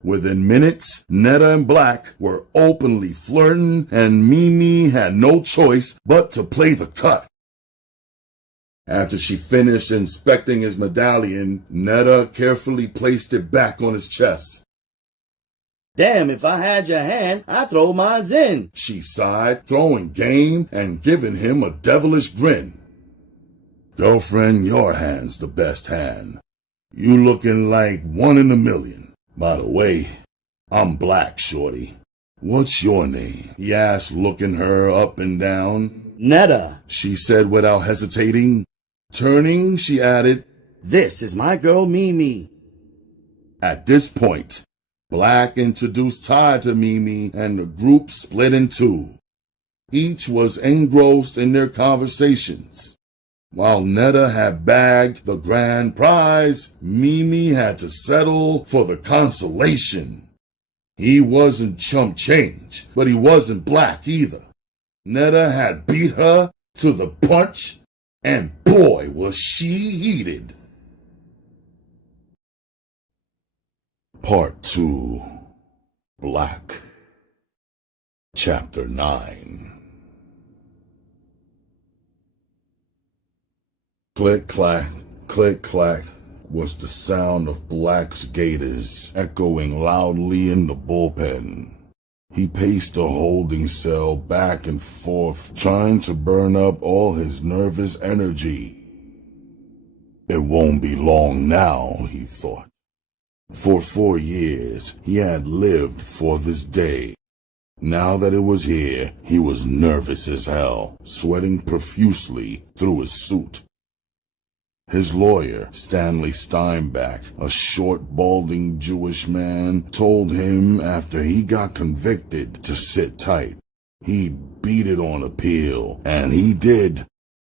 Within minutes, Netta and Black were openly flirting, and Mimi had no choice but to play the cut. After she finished inspecting his medallion, Netta carefully placed it back on his chest. Damn, if I had your hand, I'd throw mine in, She sighed, throwing game and giving him a devilish grin. Girlfriend, your hand's the best hand. You looking like 1 in a million. By the way, I'm Black, shorty. What's your name? He asked, looking her up and down. Netta. She said without hesitating. Turning, she added, This is my girl Mimi. At this point, Black introduced Ty to Mimi, and the group split in two. Each was engrossed in their conversations. While Netta had bagged the grand prize, Mimi had to settle for the consolation. He wasn't chump change, but he wasn't Black either. Netta had beat her to the punch, and boy was she heated. Part 2. Black. Chapter 9. Click-clack, click-clack was the sound of Black's gaiters echoing loudly in the bullpen. He paced the holding cell back and forth, trying to burn up all his nervous energy. It won't be long now, he thought. For 4 years, he had lived for this day. Now that it was here, he was nervous as hell, sweating profusely through his suit. His lawyer, Stanley Steinbach, a short, balding Jewish man, told him after he got convicted to sit tight. He'd beat it on appeal, and he did.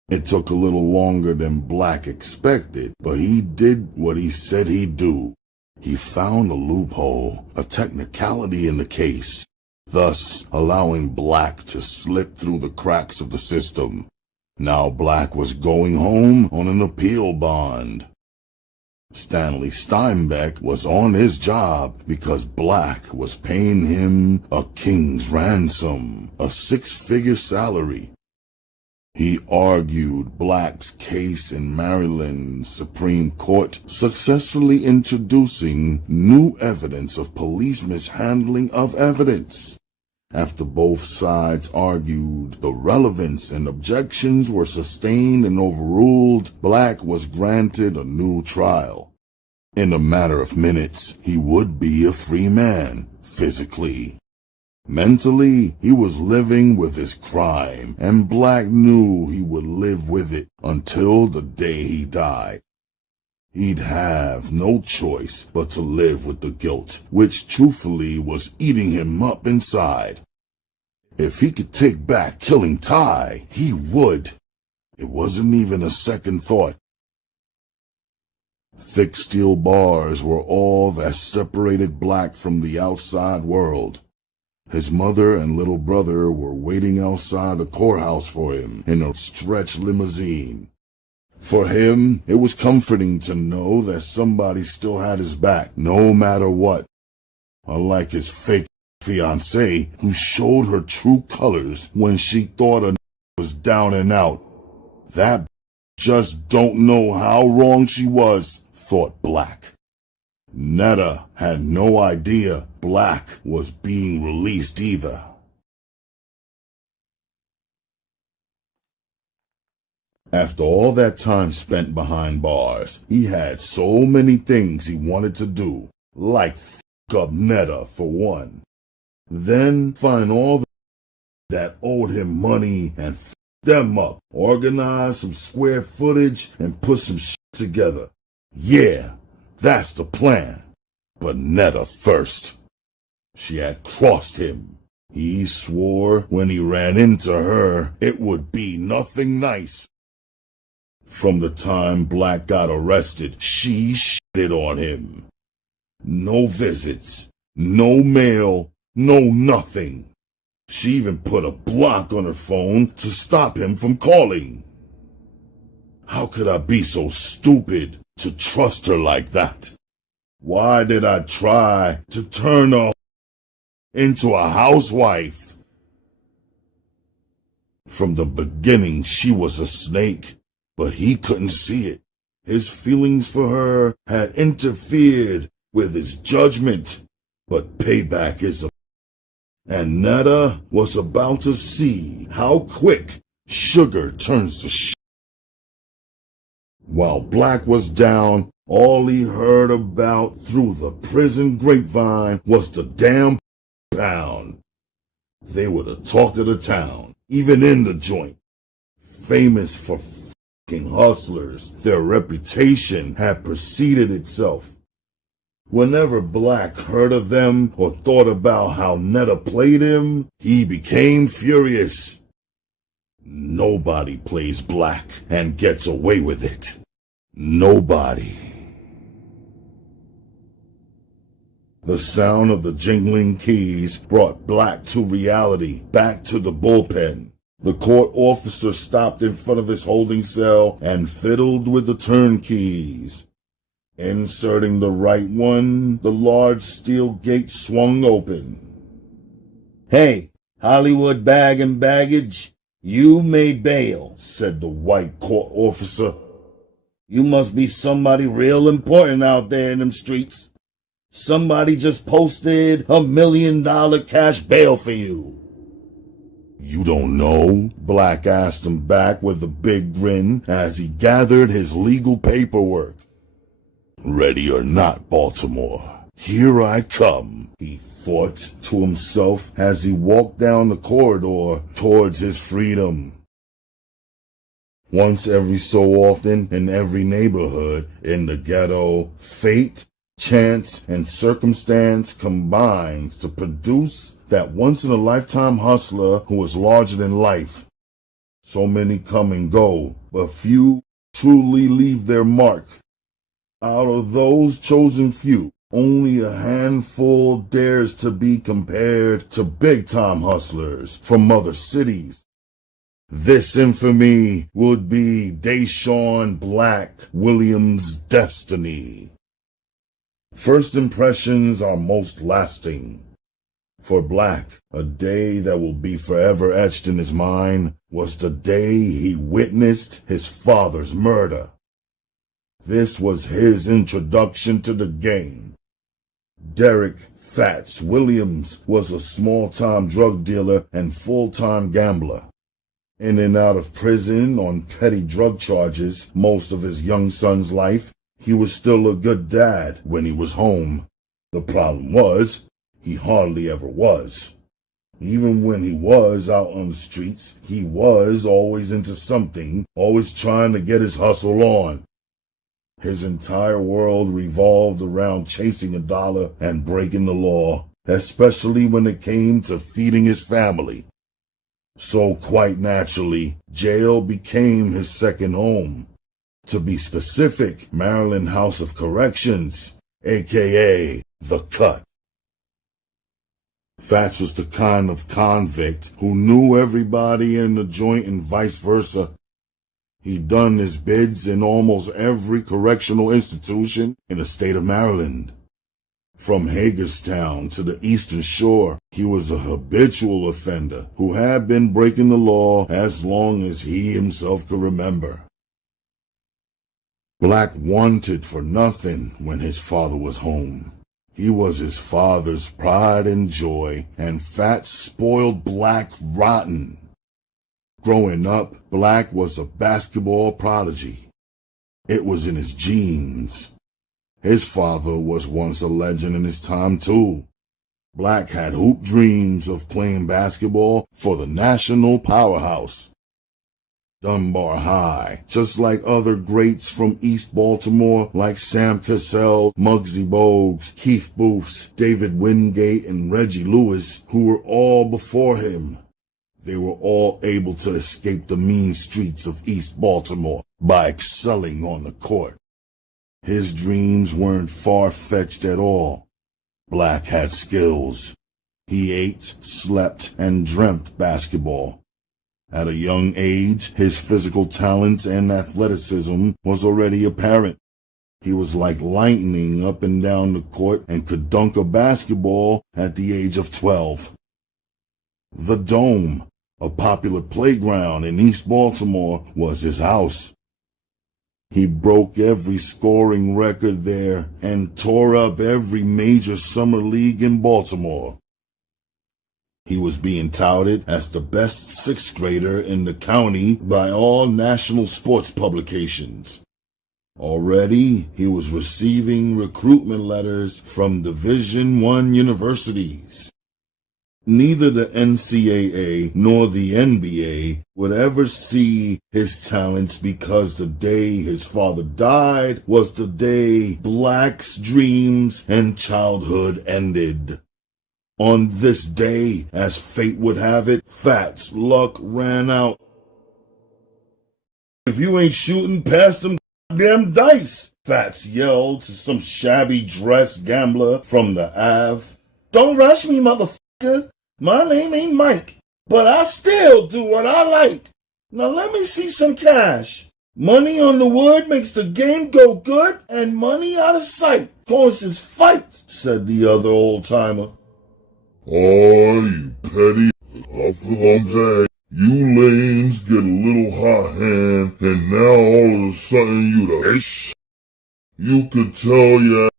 It took a little longer than Black expected, but he did what he said he'd do. He found a loophole, a technicality in the case, thus allowing Black to slip through the cracks of the system. Now Black was going home on an appeal bond. Stanley Steinbeck was on his job because Black was paying him a king's ransom, a 6-figure salary. He argued Black's case in Maryland's Supreme Court, successfully introducing new evidence of police mishandling of evidence. After both sides argued, the relevance and objections were sustained and overruled, Black was granted a new trial. In a matter of minutes, he would be a free man, physically. Mentally, he was living with his crime, and Black knew he would live with it until the day he died. He'd have no choice but to live with the guilt, which truthfully was eating him up inside. If he could take back killing Ty, he would. It wasn't even a second thought. Thick steel bars were all that separated Black from the outside world. His mother and little brother were waiting outside the courthouse for him in a stretch limousine. For him, it was comforting to know that somebody still had his back, no matter what. Unlike his fake fiancée, who showed her true colors when she thought a was down and out. That just don't know how wrong she was, thought Black. Netta had no idea Black was being released either. After all that time spent behind bars, he had so many things he wanted to do, like f*** up Netta for one. Then find all the that owed him money and f*** them up, organize some square footage and put some shit together. Yeah, that's the plan. But Netta first. She had crossed him. He swore when he ran into her, it would be nothing nice. From the time Black got arrested, she shitted on him. No visits, no mail, no nothing. She even put a block on her phone to stop him from calling. How could I be so stupid to trust her like that? Why did I try to turn her into a housewife? From the beginning, she was a snake, but he couldn't see it. His feelings for her had interfered with his judgment, but payback is a... And Netta was about to see how quick sugar turns to shit. While Black was down, all he heard about through the prison grapevine was the damn Pound. They were the talk of the town, even in the joint. Famous for fucking hustlers, their reputation had preceded itself. Whenever Black heard of them or thought about how Netta played him, he became furious. Nobody plays Black and gets away with it. Nobody. The sound of the jingling keys brought Black to reality, back to the bullpen. The court officer stopped in front of his holding cell and fiddled with the turnkeys. Inserting the right one, the large steel gate swung open. "Hey, Hollywood bag and baggage, you may bail," said the white court officer. "You must be somebody real important out there in them streets. Somebody just posted $1 million cash bail for you." "You don't know?" Black asked him back with a big grin as he gathered his legal paperwork. "Ready or not, Baltimore, here I come," he thought to himself as he walked down the corridor towards his freedom. Once every so often in every neighborhood in the ghetto, fate, chance, and circumstance combines to produce that once-in-a-lifetime hustler who is larger than life. So many come and go, but few truly leave their mark. Out of those chosen few, only a handful dares to be compared to big-time hustlers from other cities. This infamy would be Deshaun Black Williams' destiny. First impressions are most lasting. For Black, a day that will be forever etched in his mind was the day he witnessed his father's murder. This was his introduction to the game. Derek Fats Williams was a small-time drug dealer and full-time gambler. In and out of prison on petty drug charges most of his young son's life, he was still a good dad when he was home. The problem was, he hardly ever was. Even when he was out on the streets, he was always into something, always trying to get his hustle on. His entire world revolved around chasing a dollar and breaking the law, especially when it came to feeding his family. So quite naturally, jail became his second home. To be specific, Maryland House of Corrections, aka The Cut. Fats was the kind of convict who knew everybody in the joint and vice versa. He'd done his bids in almost every correctional institution in the state of Maryland. From Hagerstown to the Eastern Shore, he was a habitual offender who had been breaking the law as long as he himself could remember. Black wanted for nothing when his father was home. He was his father's pride and joy, and Fats spoiled Black rotten. Growing up, Black was a basketball prodigy. It was in his genes. His father was once a legend in his time, too. Black had hoop dreams of playing basketball for the national powerhouse. Dunbar High, just like other greats from East Baltimore like Sam Cassell, Muggsy Bogues, Keith Booths, David Wingate, and Reggie Lewis, who were all before him. They were all able to escape the mean streets of East Baltimore by excelling on the court. His dreams weren't far-fetched at all. Black had skills. He ate, slept, and dreamt basketball. At a young age, his physical talent and athleticism was already apparent. He was like lightning up and down the court and could dunk a basketball at the age of 12. The Dome, a popular playground in East Baltimore, was his house. He broke every scoring record there and tore up every major summer league in Baltimore. He was being touted as the best sixth grader in the county by all national sports publications. Already, he was receiving recruitment letters from Division I universities. Neither the NCAA nor the NBA would ever see his talents because the day his father died was the day Black's dreams and childhood ended. On this day, as fate would have it, Fat's luck ran out. "If you ain't shooting past them damn dice," Fats yelled to some shabby-dressed gambler from the Ave. "Don't rush me, motherfucker. My name ain't Mike, but I still do what I like. Now let me see some cash. Money on the wood makes the game go good, and money out of sight causes fights," said the other old-timer. Oh, you petty hufflepuffs. You lames get a little hot hand, and now all of a sudden you the ish. You could tell your ass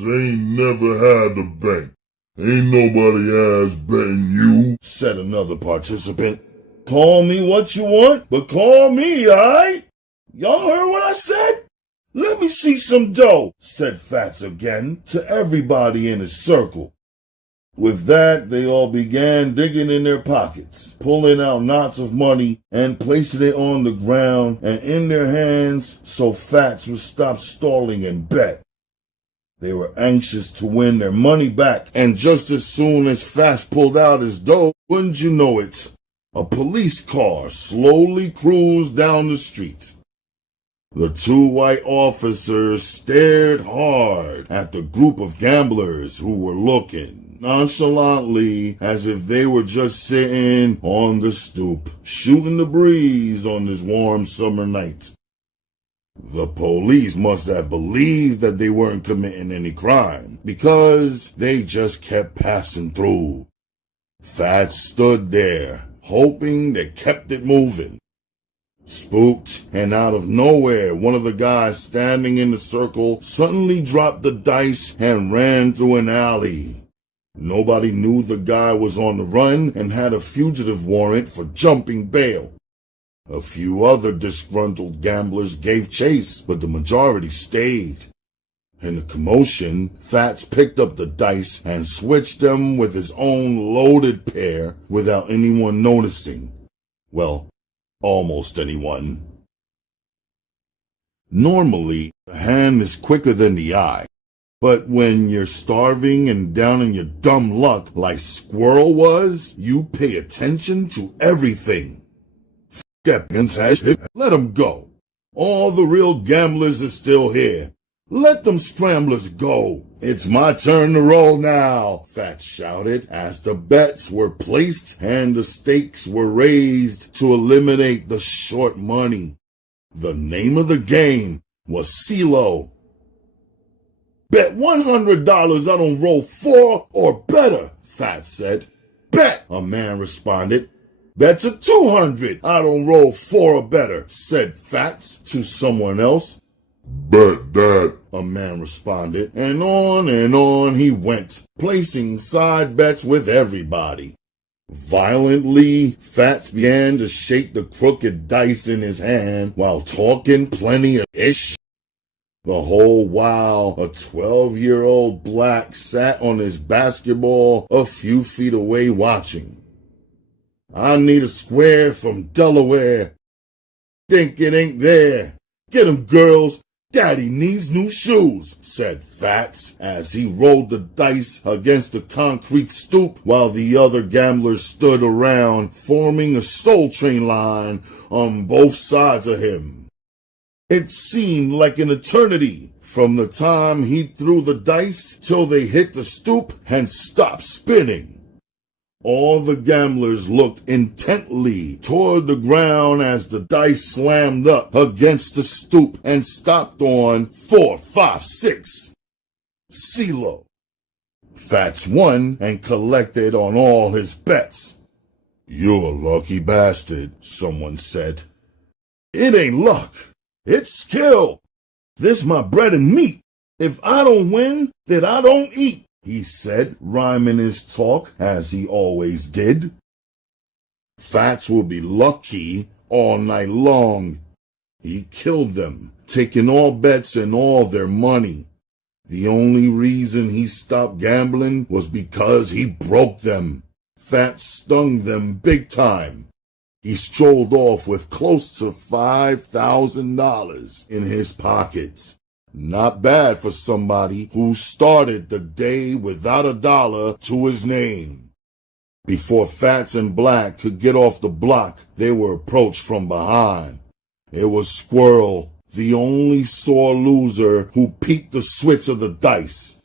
ain't never had the bank. Ain't nobody ass betting you, said another participant. "Call me what you want, but call me, alright? Y'all heard what I said? Let me see some dough," said Fats again to everybody in his circle. With that, they all began digging in their pockets, pulling out knots of money and placing it on the ground and in their hands so Fats would stop stalling and bet. They were anxious to win their money back, and just as soon as Fats pulled out his dough, wouldn't you know it, a police car slowly cruised down the street. The two white officers stared hard at the group of gamblers who were looking nonchalantly as if they were just sitting on the stoop, shooting the breeze on this warm summer night. The police must have believed that they weren't committing any crime because they just kept passing through. Fats stood there, hoping they kept it moving. Spooked, and out of nowhere, one of the guys standing in the circle suddenly dropped the dice and ran through an alley. Nobody knew the guy was on the run and had a fugitive warrant for jumping bail. A few other disgruntled gamblers gave chase, but the majority stayed. In the commotion, Fats picked up the dice and switched them with his own loaded pair without anyone noticing. Well, almost anyone. Normally, the hand is quicker than the eye. But when you're starving and down in your dumb luck like Squirrel was, you pay attention to everything. Let them go. All the real gamblers are still here. Let them scramblers go. It's my turn to roll now, Fats shouted as the bets were placed and the stakes were raised to eliminate the short money. The name of the game was CeeLo. "Bet $100 I don't roll 4 or better," Fats said. "Bet," a man responded. "Bet to 200 I don't roll 4 or better," said Fats to someone else. "Bet that," a man responded, and on he went, placing side bets with everybody. Violently, Fats began to shake the crooked dice in his hand while talking plenty of ish. The whole while, a 12-year-old Black sat on his basketball a few feet away watching. "I need a square from Delaware." think it ain't there. Get 'em, girls. Daddy needs new shoes, said Fats as he rolled the dice against the concrete stoop while the other gamblers stood around, forming a Soul Train line on both sides of him. It seemed like an eternity from the time he threw the dice till they hit the stoop and stopped spinning. All the gamblers looked intently toward the ground as the dice slammed up against the stoop and stopped on 4, 5, 6. CeeLo. Fats won and collected on all his bets. You're a lucky bastard, someone said. It ain't luck. It's skill. This my bread and meat. If I don't win, then I don't eat, he said, rhyming his talk as he always did. Fats will be lucky all night long. He killed them, taking all bets and all their money. The only reason he stopped gambling was because he broke them. Fats stung them big time. He strolled off with close to $5,000 in his pockets. Not bad for somebody who started the day without a dollar to his name. Before Fats and Black could get off the block, they were approached from behind. It was Squirrel, the only sore loser who peeked the switch of the dice.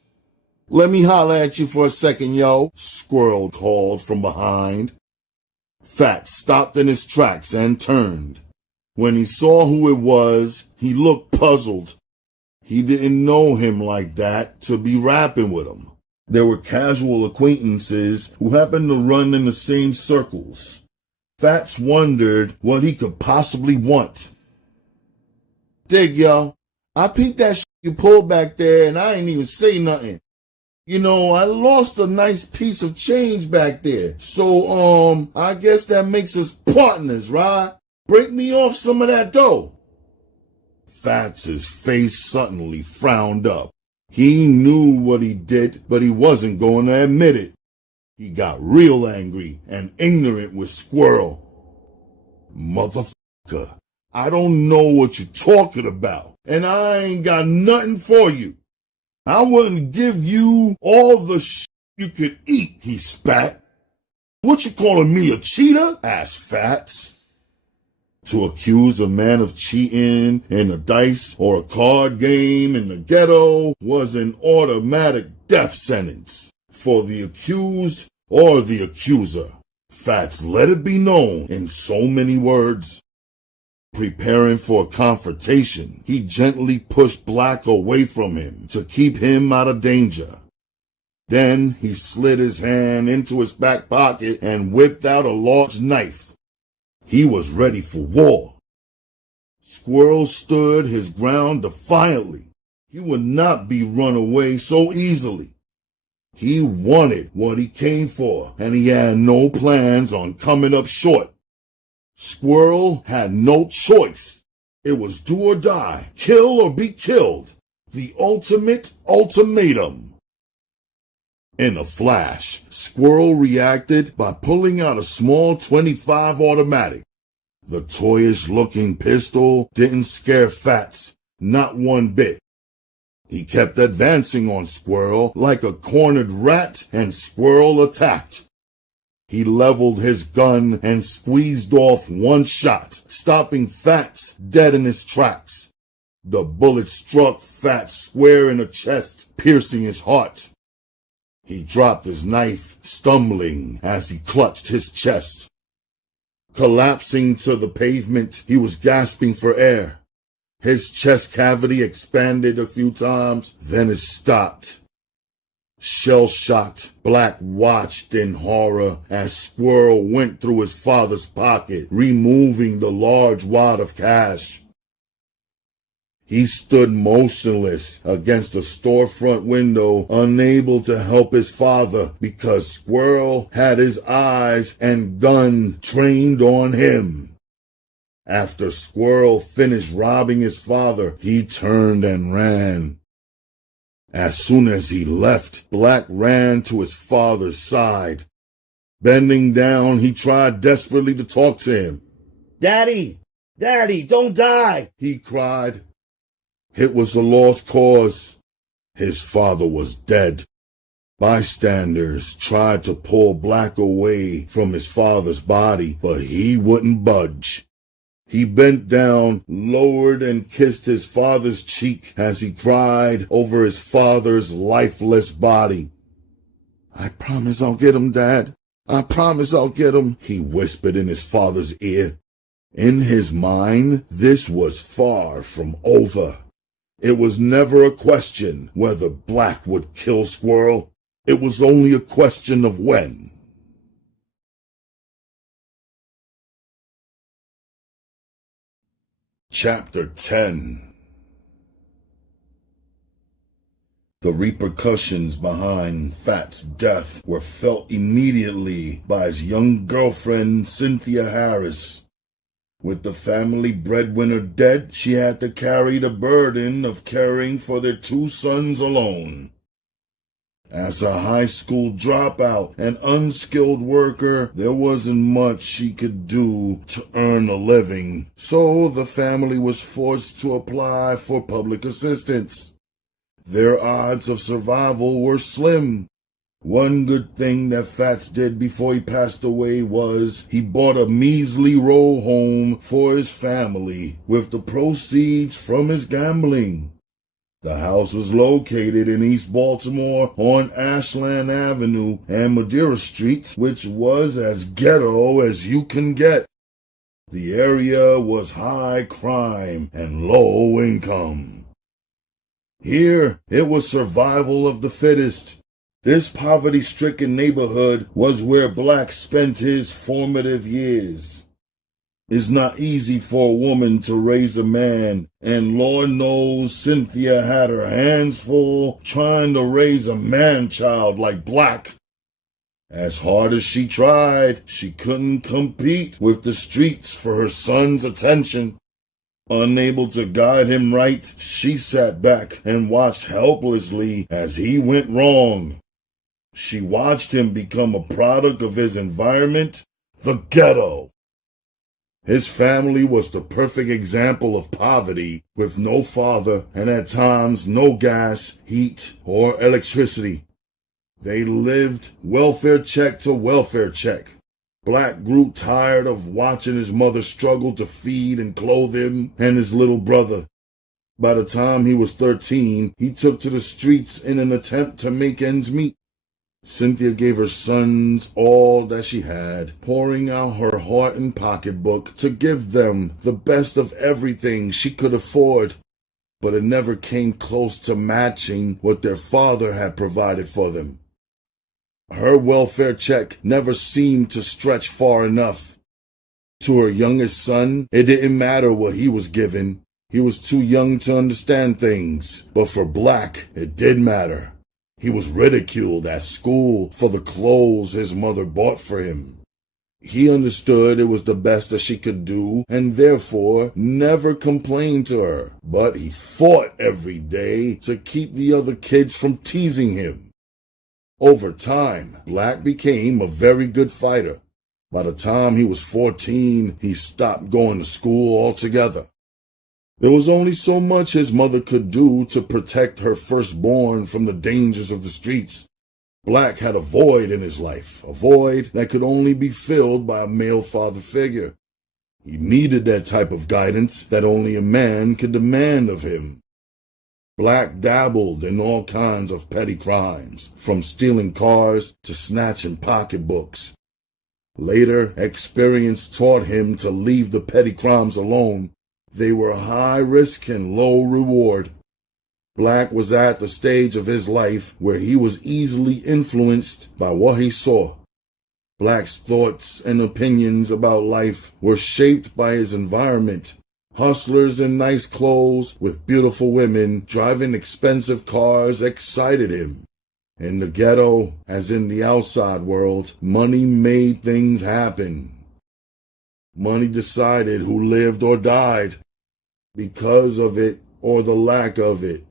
Let me holler at you for a second, yo, Squirrel called from behind. Fats stopped in his tracks and turned. When he saw who it was, he looked puzzled. He didn't know him like that to be rapping with him. There were casual acquaintances who happened to run in the same circles. Fats wondered what he could possibly want. Dig, yo. I peeped that shit you pulled back there and I ain't even say nothing. You know, I lost a nice piece of change back there. So, I guess that makes us partners, right? Break me off some of that dough. Fats's face suddenly frowned up. He knew what he did, but he wasn't going to admit it. He got real angry and ignorant with Squirrel. Motherfucker, I don't know what you're talking about, and I ain't got nothing for you. I wouldn't give you all the shit you could eat, he spat. What you calling me, a cheater? Asked Fats. To accuse a man of cheating in a dice or a card game in the ghetto was an automatic death sentence for the accused or the accuser. Fats let it be known in so many words. Preparing for a confrontation, he gently pushed Black away from him to keep him out of danger. Then he slid his hand into his back pocket and whipped out a large knife. He was ready for war. Squirrel stood his ground defiantly. He would not be run away so easily. He wanted what he came for, and he had no plans on coming up short. Squirrel had no choice. It was do or die, kill or be killed. The ultimate ultimatum. In a flash, Squirrel reacted by pulling out a small .25 automatic. The toyish-looking pistol didn't scare Fats, not one bit. He kept advancing on Squirrel like a cornered rat, and Squirrel attacked. He leveled his gun and squeezed off one shot, stopping Fats dead in his tracks. The bullet struck Fats square in the chest, piercing his heart. He dropped his knife, stumbling as he clutched his chest. Collapsing to the pavement, he was gasping for air. His chest cavity expanded a few times, then it stopped. Shell-shocked, Black watched in horror as Squirrel went through his father's pocket, removing the large wad of cash. He stood motionless against a storefront window, unable to help his father because Squirrel had his eyes and gun trained on him. After Squirrel finished robbing his father, he turned and ran. As soon as he left, Black ran to his father's side. Bending down, he tried desperately to talk to him. Daddy, Daddy, don't die! He cried. It was a lost cause. His father was dead. Bystanders tried to pull Black away from his father's body, but he wouldn't budge. He bent down, lowered, and kissed his father's cheek as he cried over his father's lifeless body. I promise I'll get him, Dad. I promise I'll get him, he whispered in his father's ear. In his mind, this was far from over. It was never a question whether Black would kill Squirrel. It was only a question of when. Chapter 10. The repercussions behind Fat's death were felt immediately by his young girlfriend, Cynthia Harris. With the family breadwinner dead, she had to carry the burden of caring for their 2 sons alone. As a high school dropout and unskilled worker, there wasn't much she could do to earn a living, so the family was forced to apply for public assistance. Their odds of survival were slim. One good thing that Fats did before he passed away was he bought a measly row home for his family with the proceeds from his gambling. The house was located in East Baltimore on Ashland Avenue and Madeira Street, which was as ghetto as you can get. The area was high crime and low income. Here, it was survival of the fittest. This poverty-stricken neighborhood was where Black spent his formative years. It's not easy for a woman to raise a man, and Lord knows Cynthia had her hands full trying to raise a man-child like Black. As hard as she tried, she couldn't compete with the streets for her son's attention. Unable to guide him right, she sat back and watched helplessly as he went wrong. She watched him become a product of his environment, the ghetto. His family was the perfect example of poverty, with no father and at times no gas, heat, or electricity. They lived welfare check to welfare check. Black grew tired of watching his mother struggle to feed and clothe him and his little brother. By the time he was 13, he took to the streets in an attempt to make ends meet. Cynthia gave her sons all that she had, pouring out her heart and pocketbook to give them the best of everything she could afford. But it never came close to matching what their father had provided for them. Her welfare check never seemed to stretch far enough. To her youngest son, it didn't matter what he was given. He was too young to understand things. But for Black, it did matter. He was ridiculed at school for the clothes his mother bought for him. He understood it was the best that she could do and therefore never complained to her. But he fought every day to keep the other kids from teasing him. Over time, Black became a very good fighter. By the time he was 14, he stopped going to school altogether. There was only so much his mother could do to protect her firstborn from the dangers of the streets. Black had a void in his life, a void that could only be filled by a male father figure. He needed that type of guidance that only a man could demand of him. Black dabbled in all kinds of petty crimes, from stealing cars to snatching pocketbooks. Later, experience taught him to leave the petty crimes alone. They were high risk and low reward. Black was at the stage of his life where he was easily influenced by what he saw. Black's thoughts and opinions about life were shaped by his environment. Hustlers in nice clothes with beautiful women driving expensive cars excited him. In the ghetto, as in the outside world, money made things happen. Money decided who lived or died. Because of it or the lack of it.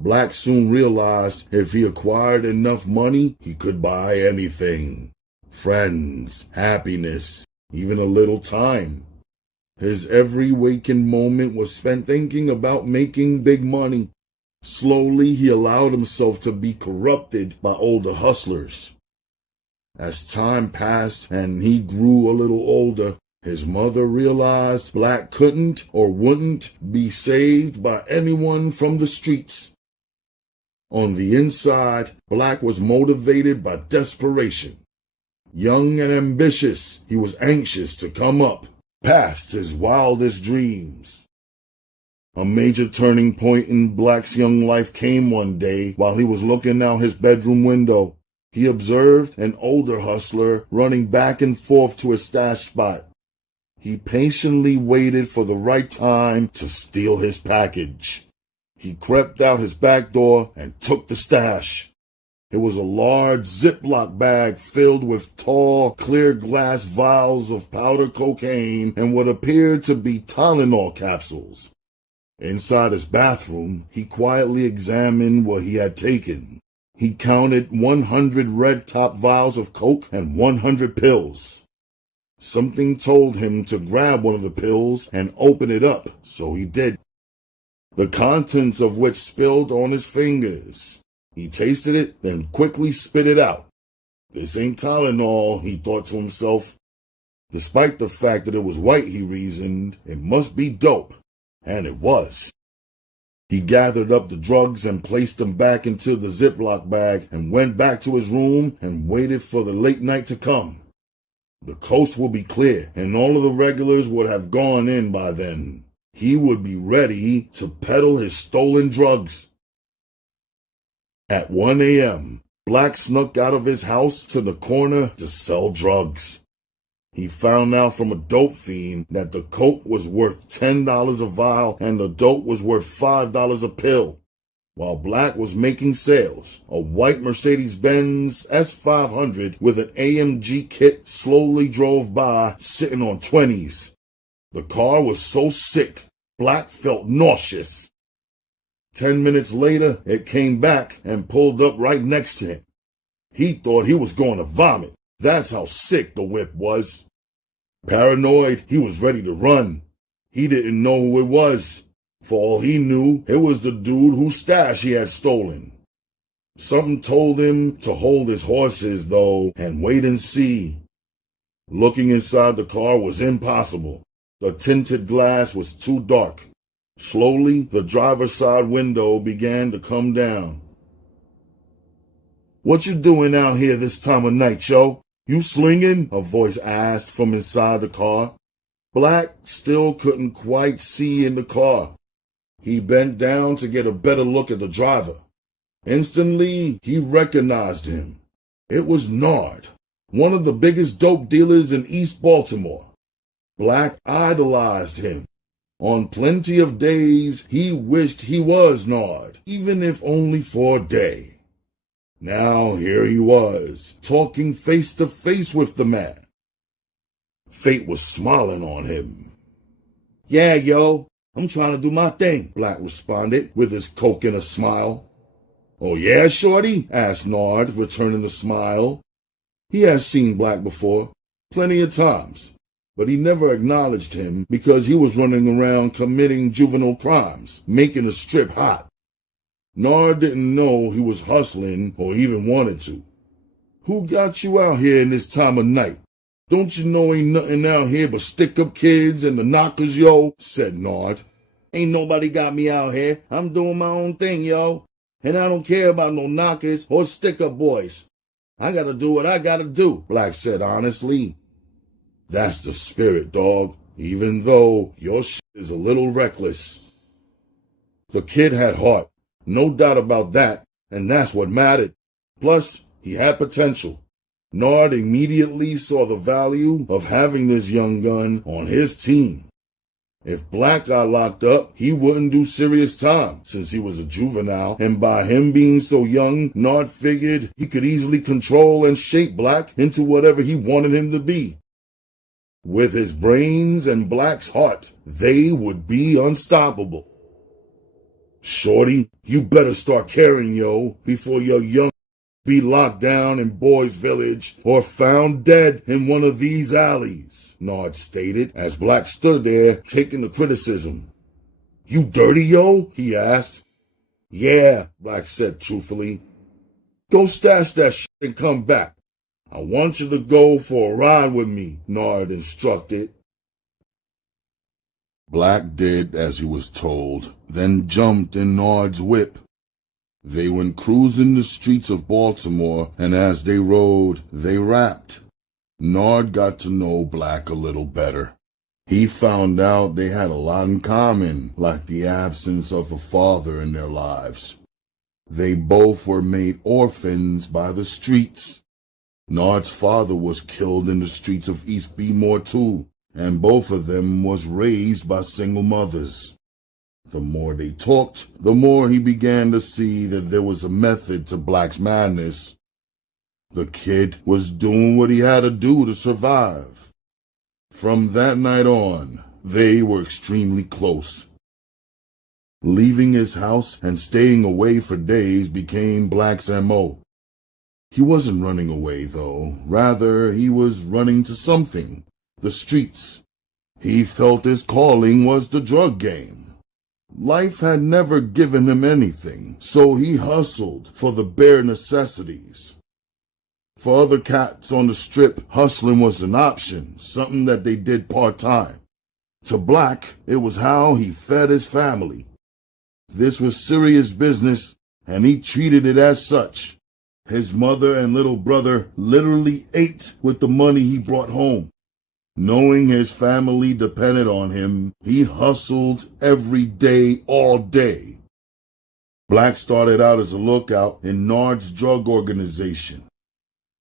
Black soon realized if he acquired enough money, he could buy anything. Friends, happiness, even a little time. His every waking moment was spent thinking about making big money. Slowly, he allowed himself to be corrupted by older hustlers. As time passed and he grew a little older, his mother realized Black couldn't or wouldn't be saved by anyone from the streets. On the inside, Black was motivated by desperation. Young and ambitious, he was anxious to come up, past his wildest dreams. A major turning point in Black's young life came one day while he was looking out his bedroom window. He observed an older hustler running back and forth to his stash spot. He patiently waited for the right time to steal his package. He crept out his back door and took the stash. It was a large Ziploc bag filled with tall, clear glass vials of powder cocaine and what appeared to be Tylenol capsules. Inside his bathroom, he quietly examined what he had taken. He counted 100 red-top vials of coke and 100 pills. Something told him to grab one of the pills and open it up, so he did. The contents of which spilled on his fingers. He tasted it, then quickly spit it out. This ain't Tylenol, he thought to himself. Despite the fact that it was white, he reasoned, it must be dope. And it was. He gathered up the drugs and placed them back into the Ziploc bag and went back to his room and waited for the late night to come. The coast would be clear, and all of the regulars would have gone in by then. He would be ready to peddle his stolen drugs. At 1 a.m., Black snuck out of his house to the corner to sell drugs. He found out from a dope fiend that the coke was worth $10 a vial and the dope was worth $5 a pill. While Black was making sales, a white Mercedes-Benz S500 with an AMG kit slowly drove by, sitting on 20s. The car was so sick, Black felt nauseous. 10 minutes later, it came back and pulled up right next to him. He thought he was going to vomit. That's how sick the whip was. Paranoid, he was ready to run. He didn't know who it was. For all he knew, it was the dude whose stash he had stolen. Something told him to hold his horses, though, and wait and see. Looking inside the car was impossible. The tinted glass was too dark. Slowly, the driver's side window began to come down. "What you doing out here this time of night, yo? You slinging?" a voice asked from inside the car. Black still couldn't quite see in the car. He bent down to get a better look at the driver. Instantly, he recognized him. It was Nard, one of the biggest dope dealers in East Baltimore. Black idolized him. On plenty of days, he wished he was Nard, even if only for a day. Now here he was, talking face to face with the man. Fate was smiling on him. "Yeah, yo, I'm trying to do my thing," Black responded with his coke and a smile. "Oh yeah, shorty?" asked Nard, returning the smile. He had seen Black before, plenty of times, but he never acknowledged him because he was running around committing juvenile crimes, making the strip hot. Nard didn't know he was hustling or even wanted to. "Who got you out here in this time of night? Don't you know ain't nothing out here but stick-up kids and the knockers, yo?" said Nard. "Ain't nobody got me out here. I'm doing my own thing, yo. And I don't care about no knockers or stick-up boys. I gotta do what I gotta do," Black said honestly. "That's the spirit, dog, even though your shit is a little reckless." The kid had heart, no doubt about that, and that's what mattered. Plus, he had potential. Nard immediately saw the value of having this young gun on his team. If Black got locked up, he wouldn't do serious time since he was a juvenile, and by him being so young, Nard figured he could easily control and shape Black into whatever he wanted him to be. With his brains and Black's heart, they would be unstoppable. "Shorty, you better start caring, yo, before your young be locked down in Boys Village or found dead in one of these alleys, Nard stated as Black stood there taking the criticism. You dirty, yo? He asked. Yeah, Black said truthfully. Go stash that shit and come back. I want you to go for a ride with me, Nard instructed. Black did as he was told, then jumped in Nard's whip. They went cruising the streets of Baltimore, and as they rode, they rapped. Nard got to know Black a little better. He found out they had a lot in common, like the absence of a father in their lives. They both were made orphans by the streets. Nard's father was killed in the streets of East Bmore too, and both of them was raised by single mothers. The more they talked, the more he began to see that there was a method to Black's madness. The kid was doing what he had to do to survive. From that night on, they were extremely close. Leaving his house and staying away for days became Black's M.O. He wasn't running away, though. Rather, he was running to something, the streets. He felt his calling was the drug game. Life had never given him anything, so he hustled for the bare necessities. For other cats on the strip, hustling was an option, something that they did part-time. To Black, it was how he fed his family. This was serious business, and he treated it as such. His mother and little brother literally ate with the money he brought home. Knowing his family depended on him, he hustled every day, all day. Black started out as a lookout in Nard's drug organization.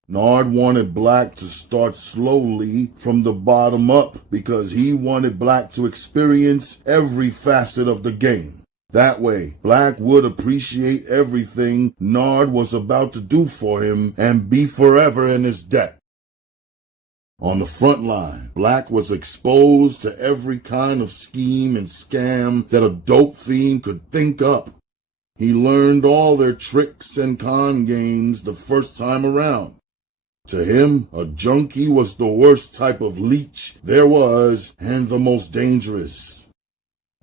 Nard wanted Black to start slowly from the bottom up because he wanted Black to experience every facet of the game. That way, Black would appreciate everything Nard was about to do for him and be forever in his debt. On the front line, Black was exposed to every kind of scheme and scam that a dope fiend could think up. He learned all their tricks and con games the first time around. To him, a junkie was the worst type of leech there was and the most dangerous.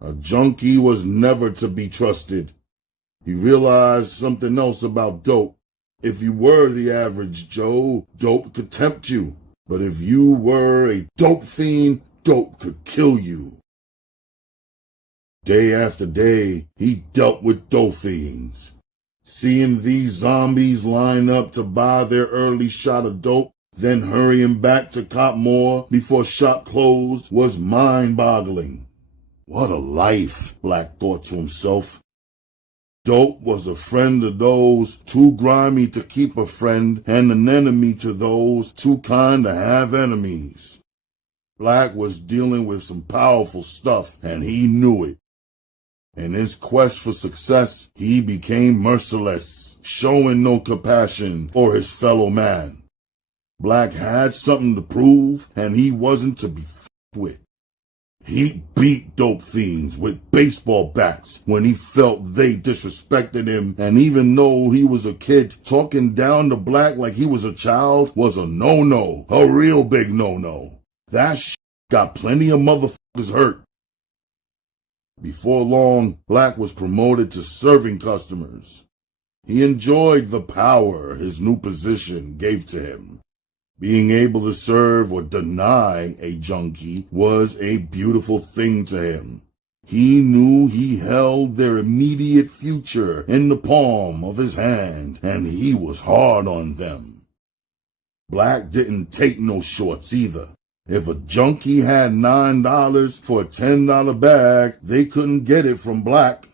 A junkie was never to be trusted. He realized something else about dope. If you were the average Joe, dope could tempt you. But if you were a dope fiend, dope could kill you. Day after day, he dealt with dope fiends. Seeing these zombies line up to buy their early shot of dope, then hurrying back to cop more before shop closed was mind-boggling. What a life, Black thought to himself. Dope was a friend to those too grimy to keep a friend and an enemy to those too kind to have enemies. Black was dealing with some powerful stuff, and he knew it. In his quest for success, he became merciless, showing no compassion for his fellow man. Black had something to prove, and he wasn't to be f***ed with. He beat dope fiends with baseball bats when he felt they disrespected him, and even though he was a kid, talking down to Black like he was a child was a no-no, a real big no-no. That shit got plenty of motherfuckers hurt. Before long, Black was promoted to serving customers. He enjoyed the power his new position gave to him. Being able to serve or deny a junkie was a beautiful thing to him. He knew he held their immediate future in the palm of his hand, and he was hard on them. Black didn't take no shorts either. If a junkie had $9 for a $10 bag, they couldn't get it from Black.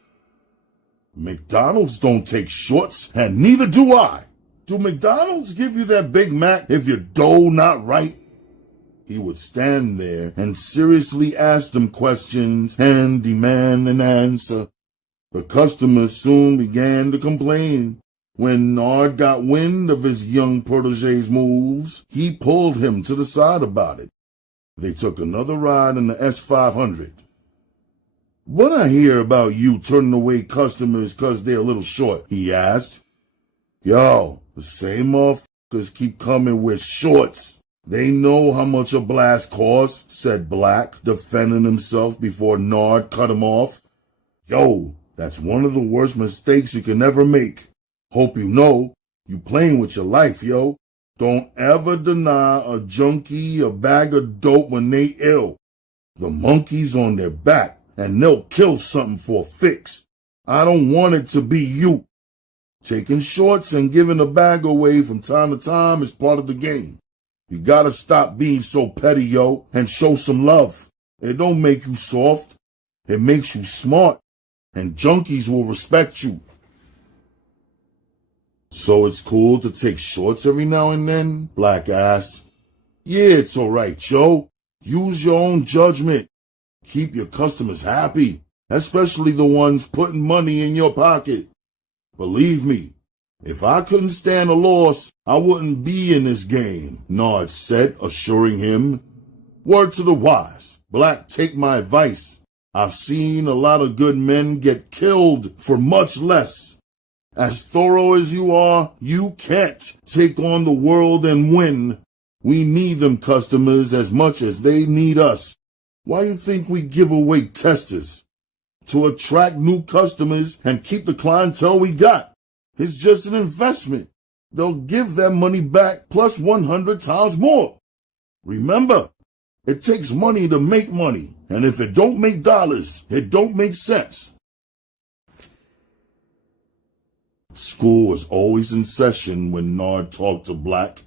McDonald's don't take shorts, and neither do I. Do McDonald's give you that Big Mac if your dough not right? He would stand there and seriously ask them questions and demand an answer. The customers soon began to complain. When Nard got wind of his young protege's moves, he pulled him to the side about it. They took another ride in the S500. What I hear about you turning away customers 'cause they're a little short, he asked. Yo, The same motherfuckers keep coming with shorts. They know how much a blast costs, said Black, defending himself before Nard cut him off. Yo, that's one of the worst mistakes you can ever make. Hope you know, you playing with your life, yo. Don't ever deny a junkie a bag of dope when they ill. The monkey's on their back, and they'll kill something for a fix. I don't want it to be you. Taking shorts and giving a bag away from time to time is part of the game. You gotta stop being so petty, yo, and show some love. It don't make you soft. It makes you smart, and junkies will respect you. So it's cool to take shorts every now and then? Black asked. Yeah, it's alright, Joe. Use your own judgment. Keep your customers happy, especially the ones putting money in your pocket. Believe me, if I couldn't stand a loss, I wouldn't be in this game, Nard said, assuring him. Word to the wise, Black, take my advice. I've seen a lot of good men get killed for much less. As thorough as you are, you can't take on the world and win. We need them customers as much as they need us. Why you think we give away testers? To attract new customers and keep the clientele we got. It's just an investment. They'll give that money back plus 100 times more. Remember, it takes money to make money, and if it don't make dollars, it don't make sense. School was always in session when Nard talked to Black.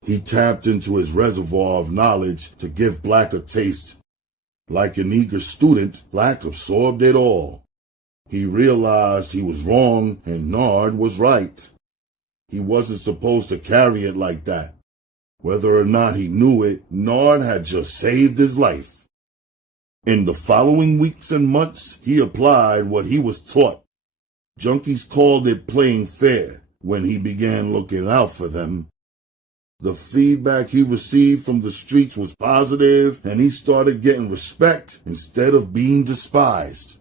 He tapped into his reservoir of knowledge to give Black a taste. Like an eager student, Black absorbed it all. He realized he was wrong and Nard was right. He wasn't supposed to carry it like that. Whether or not he knew it, Nard had just saved his life. In the following weeks and months, he applied what he was taught. Junkies called it playing fair when he began looking out for them. The feedback he received from the streets was positive, and he started getting respect instead of being despised.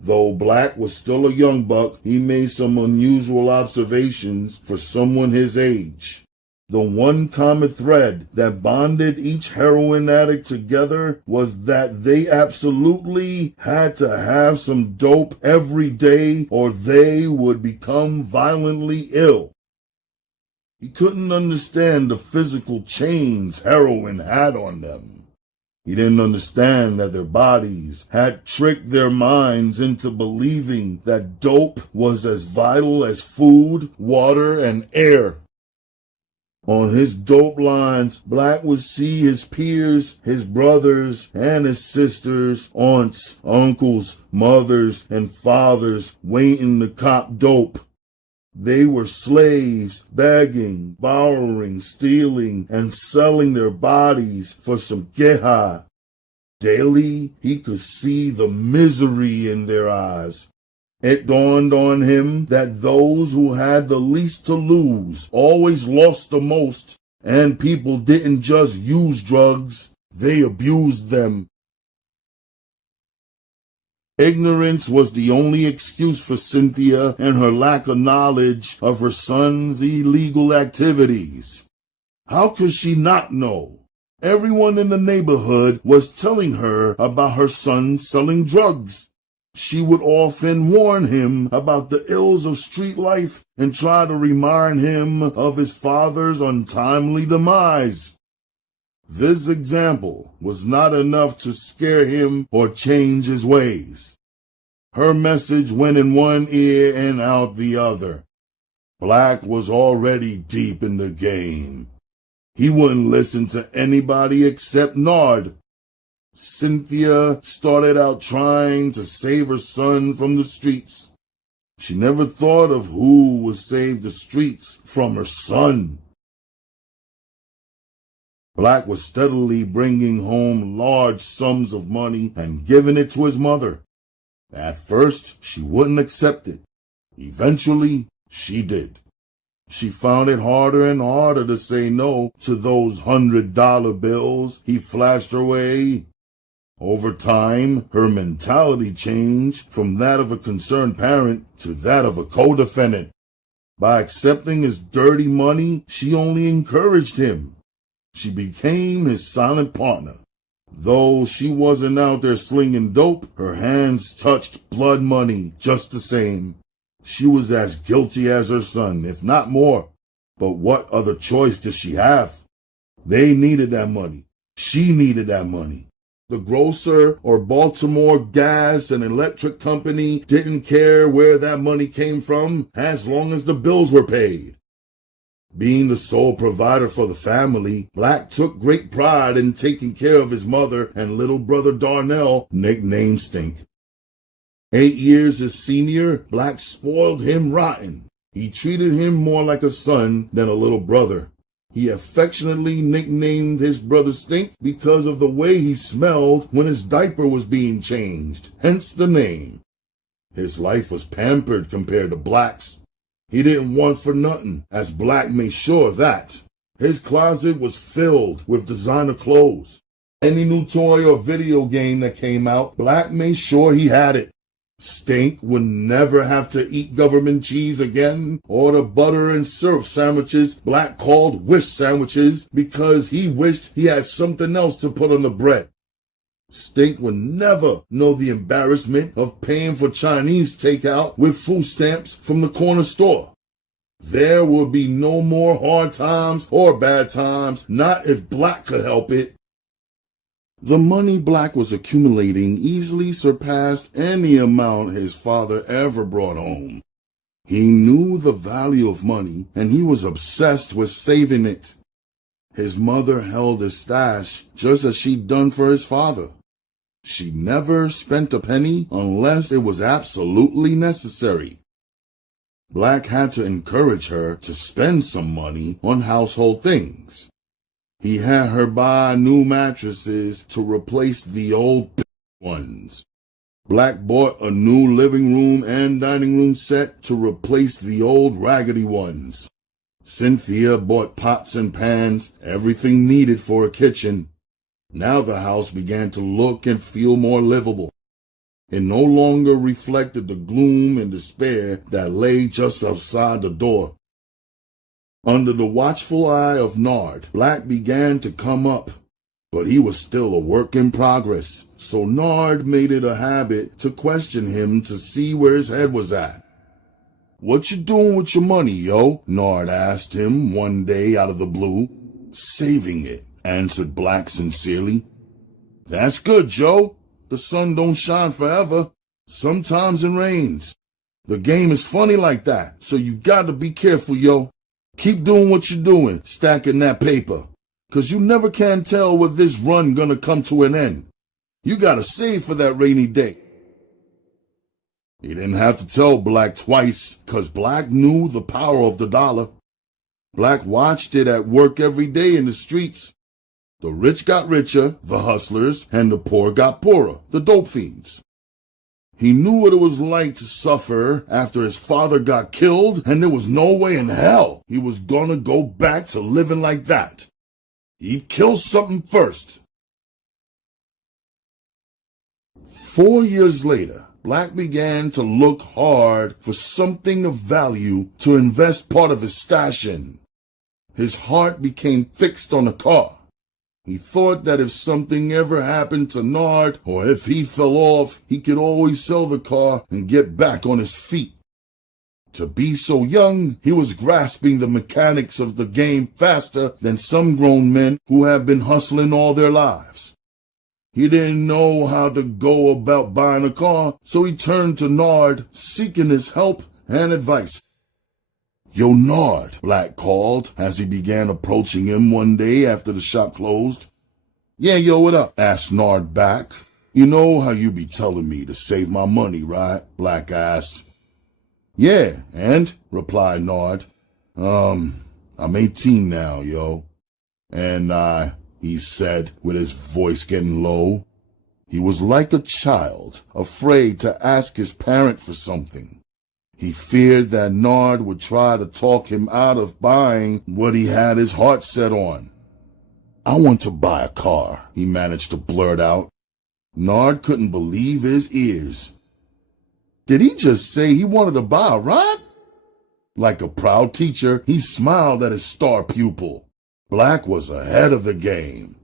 Though Black was still a young buck, he made some unusual observations for someone his age. The one common thread that bonded each heroin addict together was that they absolutely had to have some dope every day or they would become violently ill. He couldn't understand the physical chains heroin had on them. He didn't understand that their bodies had tricked their minds into believing that dope was as vital as food, water, and air. On his dope lines, Black would see his peers, his brothers, and his sisters, aunts, uncles, mothers, and fathers waiting to cop dope. They were slaves, begging, borrowing, stealing, and selling their bodies for some queja. Daily, he could see the misery in their eyes. It dawned on him that those who had the least to lose always lost the most, and people didn't just use drugs, they abused them. Ignorance was the only excuse for Cynthia and her lack of knowledge of her son's illegal activities. How could she not know? Everyone in the neighborhood was telling her about her son selling drugs. She would often warn him about the ills of street life and try to remind him of his father's untimely demise. This example was not enough to scare him or change his ways. Her message went in one ear and out the other. Black was already deep in the game. He wouldn't listen to anybody except Nard. Cynthia started out trying to save her son from the streets. She never thought of who would save the streets from her son. Black was steadily bringing home large sums of money and giving it to his mother. At first, she wouldn't accept it. Eventually, she did. She found it harder and harder to say no to those $100 bills he flashed her way. Over time, her mentality changed from that of a concerned parent to that of a co-defendant. By accepting his dirty money, she only encouraged him. She became his silent partner. Though she wasn't out there slinging dope, her hands touched blood money just the same. She was as guilty as her son, if not more. But what other choice did she have? They needed that money. She needed that money. The grocer or Baltimore gas and electric company didn't care where that money came from as long as the bills were paid. Being the sole provider for the family, Black took great pride in taking care of his mother and little brother Darnell, nicknamed Stink. 8 years his senior, Black spoiled him rotten. He treated him more like a son than a little brother. He affectionately nicknamed his brother Stink because of the way he smelled when his diaper was being changed, hence the name. His life was pampered compared to Black's. He didn't want for nothing, as Black made sure of that. His closet was filled with designer clothes. Any new toy or video game that came out, Black made sure he had it. Stink would never have to eat government cheese again, or the butter and syrup sandwiches Black called wish sandwiches because he wished he had something else to put on the bread. Stink would never know the embarrassment of paying for Chinese takeout with food stamps from the corner store. There would be no more hard times or bad times, not if Black could help it. The money Black was accumulating easily surpassed any amount his father ever brought home. He knew the value of money, and he was obsessed with saving it. His mother held his stash just as she'd done for his father. She never spent a penny unless it was absolutely necessary. Black had to encourage her to spend some money on household things. He had her buy new mattresses to replace the old ones. Black bought a new living room and dining room set to replace the old raggedy ones. Cynthia bought pots and pans, everything needed for a kitchen. Now the house began to look and feel more livable. It no longer reflected the gloom and despair that lay just outside the door. Under the watchful eye of Nard, Black began to come up, but he was still a work in progress, so Nard made it a habit to question him to see where his head was at. "What you doing with your money, yo?" Nard asked him one day out of the blue. "Saving it," answered Black sincerely. "That's good, Joe. The sun don't shine forever. Sometimes it rains. The game is funny like that, so you gotta be careful, yo. Keep doing what you're doing, stacking that paper, 'cause you never can tell when this run gonna come to an end. You gotta save for that rainy day." He didn't have to tell Black twice, 'cause Black knew the power of the dollar. Black watched it at work every day in the streets. The rich got richer, the hustlers, and the poor got poorer, the dope fiends. He knew what it was like to suffer after his father got killed, and there was no way in hell he was gonna go back to living like that. He'd kill something first. 4 years later, Black began to look hard for something of value to invest part of his stash in. His heart became fixed on a car. He thought that if something ever happened to Nard, or if he fell off, he could always sell the car and get back on his feet. To be so young, he was grasping the mechanics of the game faster than some grown men who have been hustling all their lives. He didn't know how to go about buying a car, so he turned to Nard, seeking his help and advice. "Yo, Nard," Black called as he began approaching him one day after the shop closed. "Yeah, yo, what up?" asked Nard back. "You know how you be telling me to save my money, right?" Black asked. "Yeah, and?" replied Nard. I'm 18 now, yo. And he said with his voice getting low. He was like a child, afraid to ask his parent for something. He feared that Nard would try to talk him out of buying what he had his heart set on. "I want to buy a car," he managed to blurt out. Nard couldn't believe his ears. Did he just say he wanted to buy a ride? Like a proud teacher, he smiled at his star pupil. Black was ahead of the game.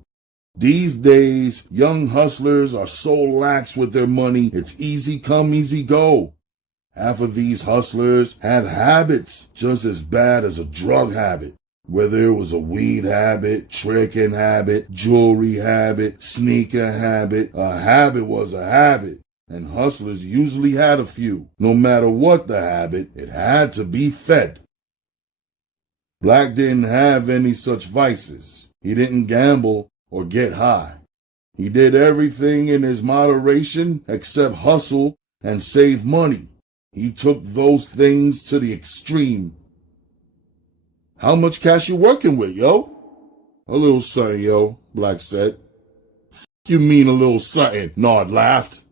These days, young hustlers are so lax with their money, it's easy come, easy go. Half of these hustlers had habits just as bad as a drug habit. Whether it was a weed habit, tricking habit, jewelry habit, sneaker habit, a habit was a habit. And hustlers usually had a few. No matter what the habit, it had to be fed. Black didn't have any such vices. He didn't gamble or get high. He did everything in his moderation except hustle and save money. He took those things to the extreme. How much cash you working with, yo? A little something, yo, Black said. You mean a little something? Nard laughed.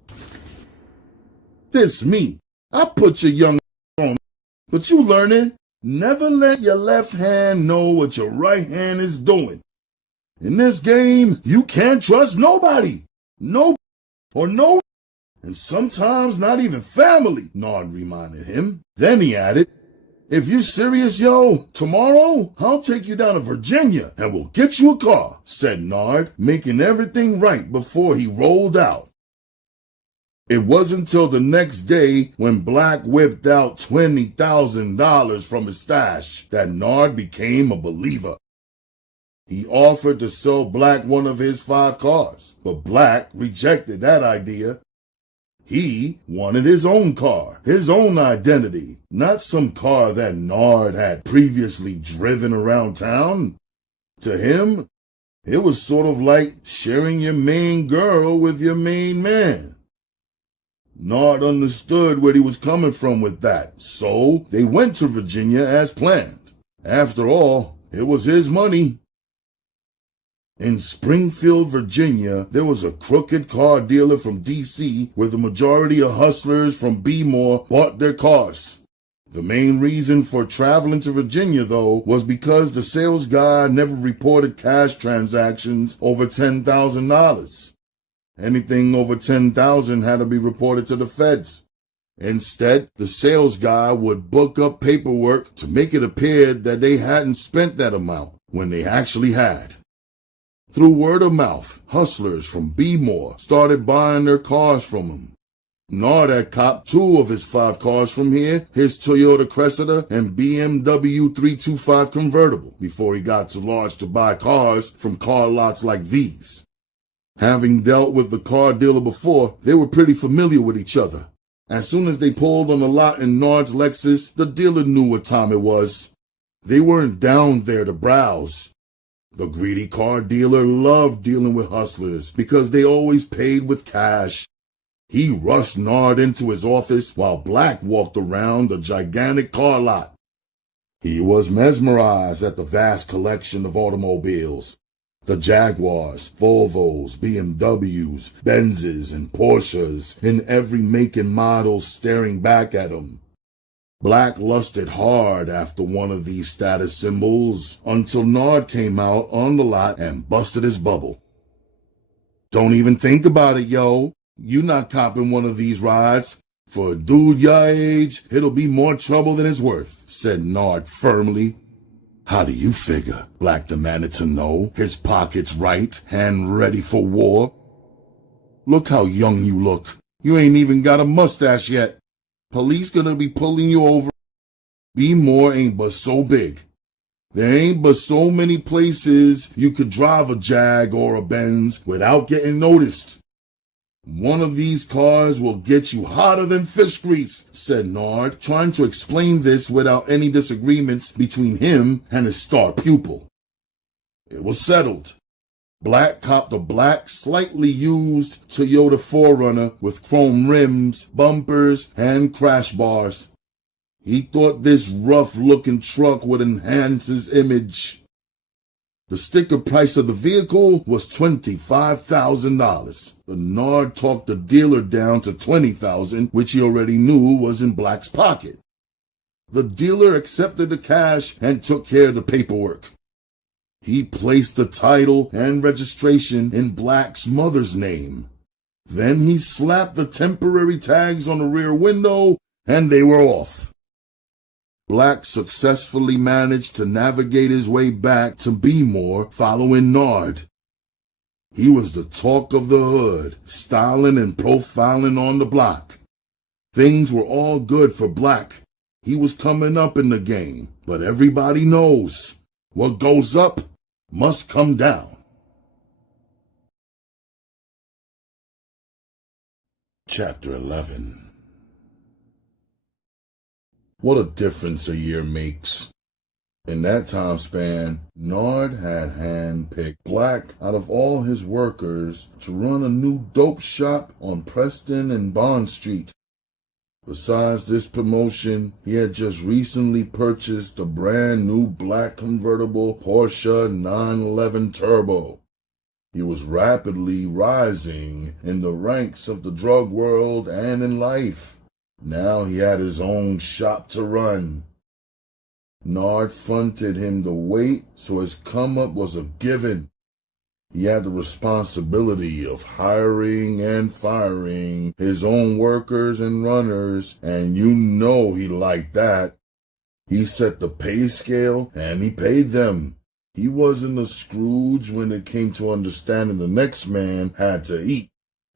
This me. I put your young on, but you learning. Never let your left hand know what your right hand is doing. In this game, you can't trust nobody. No, and sometimes not even family, Nard reminded him. Then he added, if you're serious, yo, tomorrow I'll take you down to Virginia and we'll get you a car, said Nard, making everything right before he rolled out. It wasn't until the next day when Black whipped out $20,000 from his stash that Nard became a believer. He offered to sell Black one of his 5 cars, but Black rejected that idea. He wanted his own car, his own identity, not some car that Nard had previously driven around town. To him, it was sort of like sharing your main girl with your main man. Nard understood where he was coming from with that, so they went to Virginia as planned. After all, it was his money. In Springfield, Virginia, there was a crooked car dealer from D.C. where the majority of hustlers from B-More bought their cars. The main reason for traveling to Virginia, though, was because the sales guy never reported cash transactions over $10,000. Anything over $10,000 had to be reported to the feds. Instead, the sales guy would book up paperwork to make it appear that they hadn't spent that amount when they actually had. Through word of mouth, hustlers from B-More started buying their cars from him. Nard had copped 2 of his 5 cars from here, his Toyota Cressida and BMW 325 convertible, before he got too large to buy cars from car lots like these. Having dealt with the car dealer before, they were pretty familiar with each other. As soon as they pulled on the lot in Nard's Lexus, the dealer knew what time it was. They weren't down there to browse. The greedy car dealer loved dealing with hustlers because they always paid with cash. He rushed Nard into his office while Black walked around the gigantic car lot. He was mesmerized at the vast collection of automobiles. The Jaguars, Volvos, BMWs, Benzes, and Porsches in every make and model staring back at him. Black lusted hard after one of these status symbols until Nard came out on the lot and busted his bubble. Don't even think about it, yo. You not copping one of these rides. For a dude your age, it'll be more trouble than it's worth, said Nard firmly. How do you figure? Black demanded to know, his pockets right and ready for war. Look how young you look. You ain't even got a mustache yet. Police gonna be pulling you over. B-More ain't but so big. There ain't but so many places you could drive a Jag or a Benz without getting noticed. One of these cars will get you hotter than fish grease, said Nard, trying to explain this without any disagreements between him and his star pupil. It was settled. Black copped a black, slightly used Toyota 4Runner with chrome rims, bumpers, and crash bars. He thought this rough-looking truck would enhance his image. The sticker price of the vehicle was $25,000. But Nard talked the dealer down to $20,000, which he already knew was in Black's pocket. The dealer accepted the cash and took care of the paperwork. He placed the title and registration in Black's mother's name. Then he slapped the temporary tags on the rear window, and they were off. Black successfully managed to navigate his way back to Bmore following Nard. He was the talk of the hood, styling and profiling on the block. Things were all good for Black. He was coming up in the game, but everybody knows what goes up must come down. Chapter 11. What a difference a year makes. In that time span, Nard had handpicked Black out of all his workers to run a new dope shop on Preston and Bond Street. Besides this promotion, he had just recently purchased a brand new black convertible Porsche 911 Turbo. He was rapidly rising in the ranks of the drug world and in life. Now he had his own shop to run. Nard fronted him the weight, so his come-up was a given. He had the responsibility of hiring and firing his own workers and runners, and you know he liked that. He set the pay scale, and he paid them. He wasn't a Scrooge when it came to understanding the next man had to eat.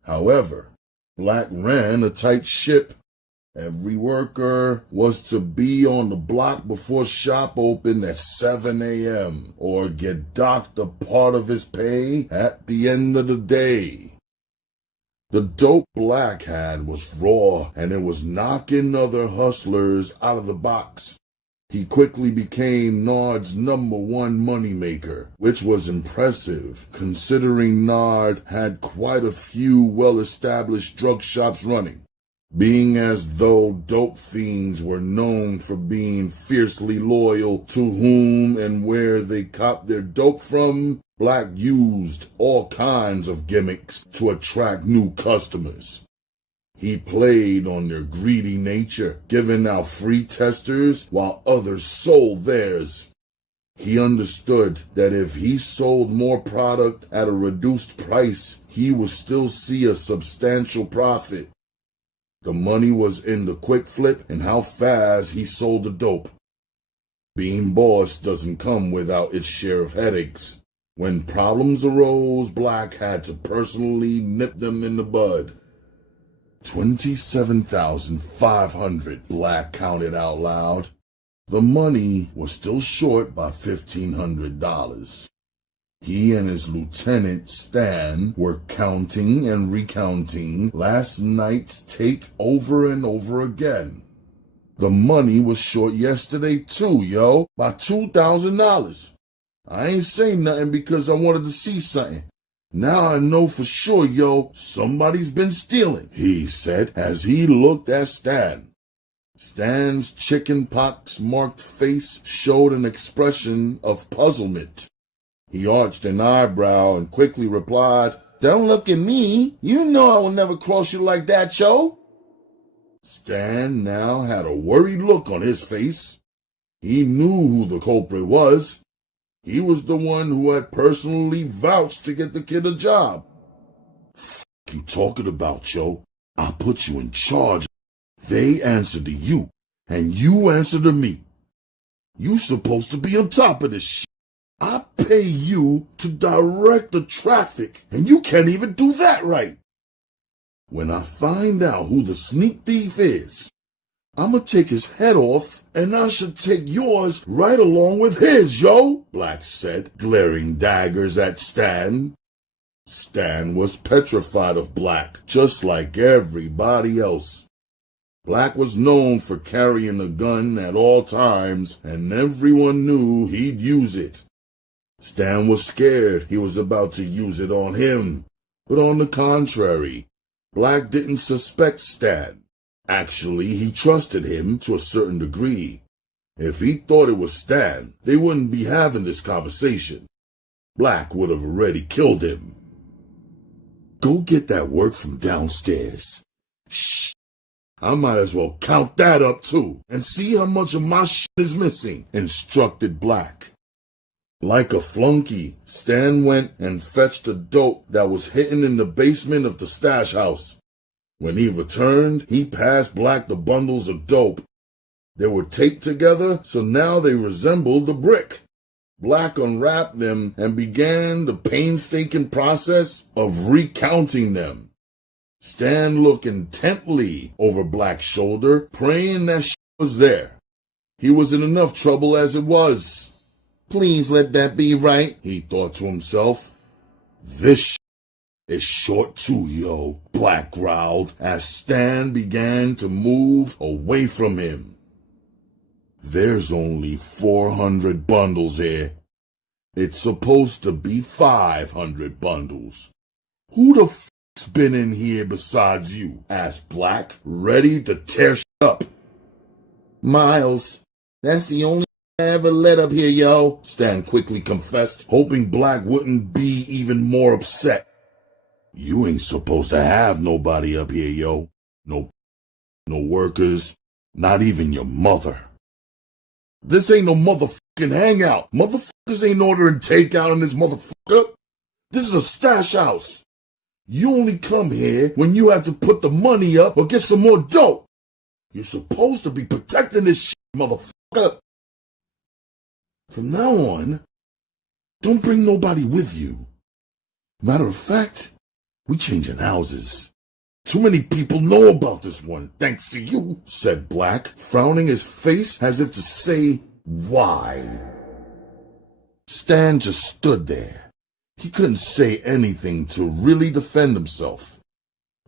However, Black ran a tight ship. Every worker was to be on the block before shop opened at 7 a.m. or get docked a part of his pay at the end of the day. The dope Black had was raw, and it was knocking other hustlers out of the box. He quickly became Nard's #1 moneymaker, which was impressive considering Nard had quite a few well-established drug shops running. Being as though dope fiends were known for being fiercely loyal to whom and where they copped their dope from, Black used all kinds of gimmicks to attract new customers. He played on their greedy nature, giving out free testers while others sold theirs. He understood that if he sold more product at a reduced price, he would still see a substantial profit. The money was in the quick flip and how fast he sold the dope. Being boss doesn't come without its share of headaches. When problems arose, Black had to personally nip them in the bud. 27,500, Black counted out loud. The money was still short by $1,500. He and his lieutenant, Stan, were counting and recounting last night's take over and over again. The money was short yesterday too, yo, by $2,000. I ain't saying nothing because I wanted to see something. Now I know for sure, yo, somebody's been stealing, he said as he looked at Stan. Stan's chickenpox-marked face showed an expression of puzzlement. He arched an eyebrow and quickly replied, "Don't look at me. You know I will never cross you like that, yo." Stan now had a worried look on his face. He knew who the culprit was. He was the one who had personally vouched to get the kid a job. "F*** you talking about, yo? I put you in charge. They answer to you, and you answer to me. You supposed to be on top of this shit. I pay you to direct the traffic, and you can't even do that right. When I find out who the sneak thief is, I'm gonna take his head off, and I should take yours right along with his, yo," Black said, glaring daggers at Stan. Stan was petrified of Black, just like everybody else. Black was known for carrying a gun at all times, and everyone knew he'd use it. Stan was scared he was about to use it on him, but on the contrary, Black didn't suspect Stan. Actually, he trusted him to a certain degree. If he thought it was Stan, they wouldn't be having this conversation. Black would have already killed him. "Go get that work from downstairs." "Shh. I might as well count that up too and see how much of my shit is missing," instructed Black. Like a flunky, Stan went and fetched the dope that was hidden in the basement of the stash house. When he returned, he passed Black the bundles of dope. They were taped together, so now they resembled a brick. Black unwrapped them and began the painstaking process of recounting them. Stan looked intently over Black's shoulder, praying that shit was there. He was in enough trouble as it was. Please let that be right, he thought to himself. This shit is short too, yo, Black growled as Stan began to move away from him. There's only 400 bundles here. It's supposed to be 500 bundles. Who the f***'s been in here besides you? Asked Black, ready to tear shit up. Miles, that's the only I ever let up here, yo, Stan quickly confessed, hoping Black wouldn't be even more upset. You ain't supposed to have nobody up here, yo. No workers, not even your mother. This ain't no motherfucking hangout. Motherfuckers ain't ordering takeout in this motherfucker. This is a stash house. You only come here when you have to put the money up or get some more dope. You're supposed to be protecting this shit, motherfucker. From now on, don't bring nobody with you. Matter of fact, we changing houses. Too many people know about this one, thanks to you, said Black, frowning his face as if to say, why? Stan just stood there. He couldn't say anything to really defend himself.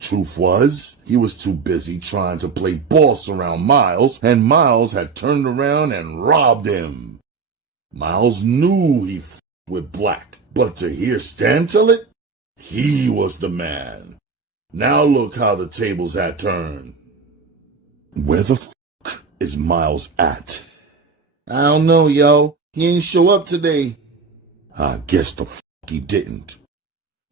Truth was, he was too busy trying to play boss around Miles, and Miles had turned around and robbed him. Miles knew he f***ed with Black, but to hear Stan tell it, he was the man. Now look how the tables had turned. Where the f*** is Miles at? I don't know, yo. He ain't show up today. I guess the f*** he didn't.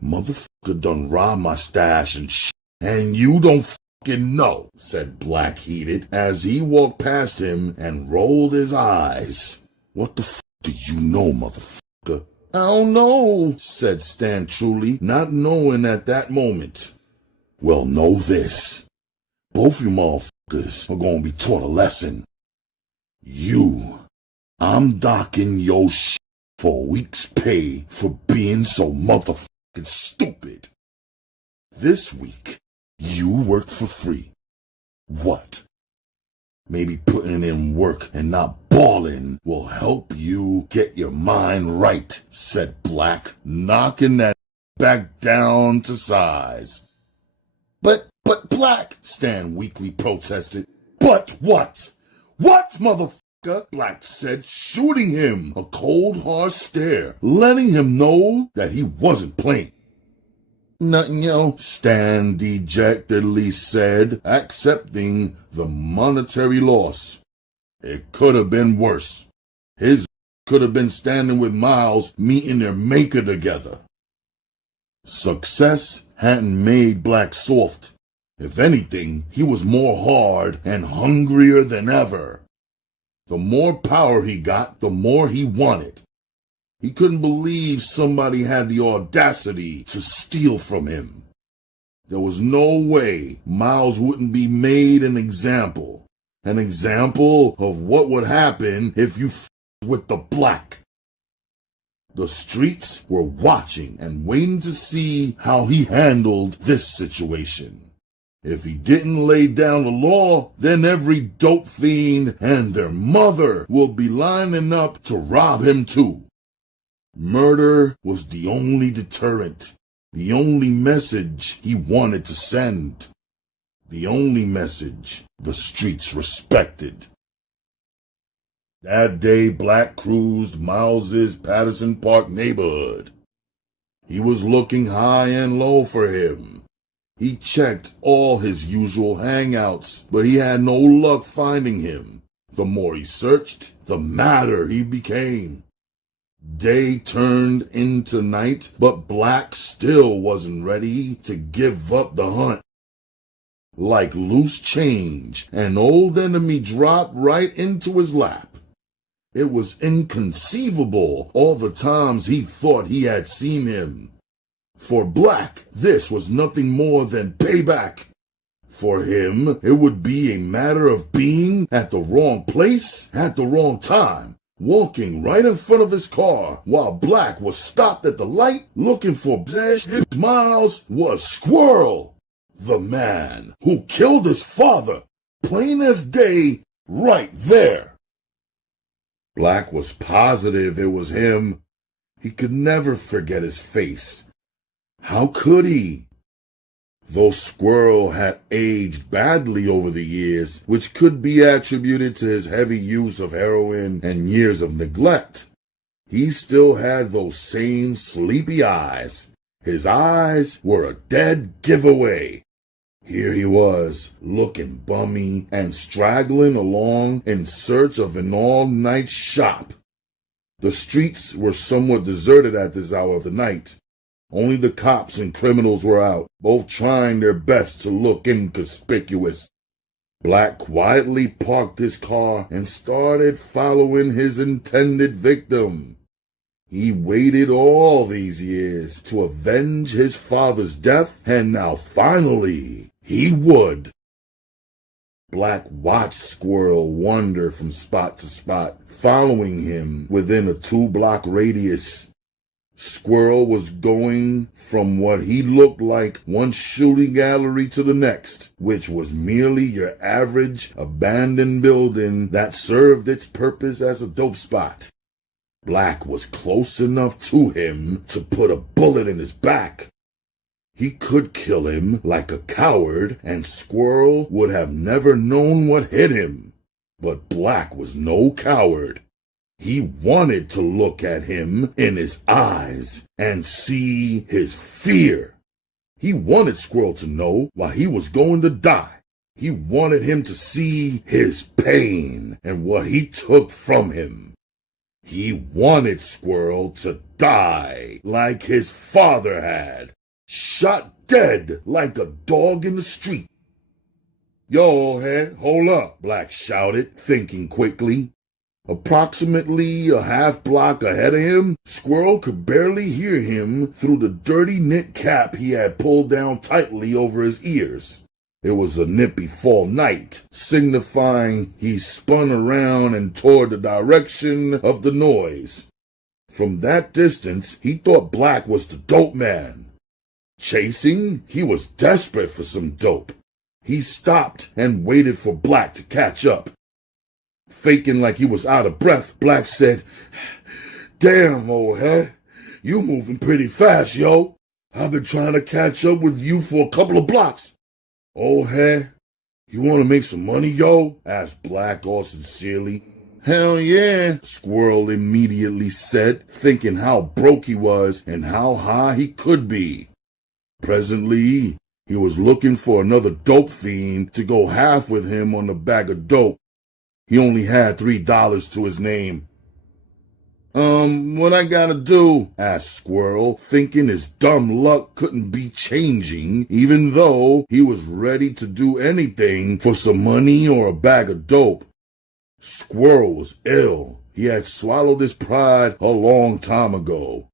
Motherfucker done robbed my stash and shit, and you don't f***ing know, said Black heated as he walked past him and rolled his eyes. What the f*** do you know, motherfucker? I don't know, said Stan truly, not knowing at that moment. Well, know this. Both you motherfuckers are gonna be taught a lesson. I'm docking your shit for a week's pay for being so motherfucking stupid. This week, you work for free. What? Maybe putting in work and not balling will help you get your mind right, said Black, knocking that back down to size. But Black, Stan weakly protested. But what? What, motherfucker? Black said, shooting him a cold, hard stare, letting him know that he wasn't playing. Nothing, yo, Stan dejectedly said, accepting the monetary loss. It could have been worse. His could have been standing with Miles meeting their maker together. Success hadn't made Black soft. If anything, he was more hard and hungrier than ever. The more power he got, the more he wanted. He couldn't believe somebody had the audacity to steal from him. There was no way Miles wouldn't be made an example of what would happen if you f***ed with the Black. The streets were watching and waiting to see how he handled this situation. If he didn't lay down the law, then every dope fiend and their mother will be lining up to rob him too. Murder was the only deterrent, the only message he wanted to send, the only message the streets respected. That day, Black cruised Miles's Patterson Park neighborhood. He was looking high and low for him. He checked all his usual hangouts, but he had no luck finding him. The more he searched, the madder he became. Day turned into night, but Black still wasn't ready to give up the hunt. Like loose change, an old enemy dropped right into his lap. It was inconceivable all the times he thought he had seen him. For Black, this was nothing more than payback. For him, it would be a matter of being at the wrong place at the wrong time, walking right in front of his car while Black was stopped at the light looking for Pxxxy Miles was Squirrel, the man who killed his father, plain as day, right there. Black was positive it was him. He could never forget his face. How could he? Though Squirrel had aged badly over the years, which could be attributed to his heavy use of heroin and years of neglect, he still had those same sleepy eyes. His eyes were a dead giveaway. Here he was, looking bummy and straggling along in search of an all-night shop. The streets were somewhat deserted at this hour of the night. Only the cops and criminals were out, both trying their best to look inconspicuous. Black quietly parked his car and started following his intended victim. He waited all these years to avenge his father's death, and now finally he would. Black watched Squirrel wander from spot to spot, following him within a 2-block radius. Squirrel was going from what he looked like one shooting gallery to the next, which was merely your average abandoned building that served its purpose as a dope spot. Black was close enough to him to put a bullet in his back. He could kill him like a coward, and Squirrel would have never known what hit him. But Black was no coward. He wanted to look at him in his eyes and see his fear. He wanted Squirrel to know why he was going to die. He wanted him to see his pain and what he took from him. He wanted Squirrel to die like his father had, shot dead like a dog in the street. Yo, old head, hold up, Black shouted, thinking quickly. Approximately a half-block ahead of him, Squirrel could barely hear him through the dirty knit cap he had pulled down tightly over his ears. It was a nippy fall night, signifying he spun around and toward the direction of the noise. From that distance, he thought Black was the dope man. Chasing, he was desperate for some dope. He stopped and waited for Black to catch up. Faking like he was out of breath, Black said, "Damn, old head, you moving pretty fast, yo. I've been trying to catch up with you for a couple of blocks." "Old head, you want to make some money, yo?" asked Black all sincerely. "Hell yeah," Squirrel immediately said, thinking how broke he was and how high he could be. Presently, he was looking for another dope fiend to go half with him on the bag of dope. He only had $3 to his name. What I gotta do?" asked Squirrel, thinking his dumb luck couldn't be changing, even though he was ready to do anything for some money or a bag of dope. Squirrel was ill. He had swallowed his pride a long time ago.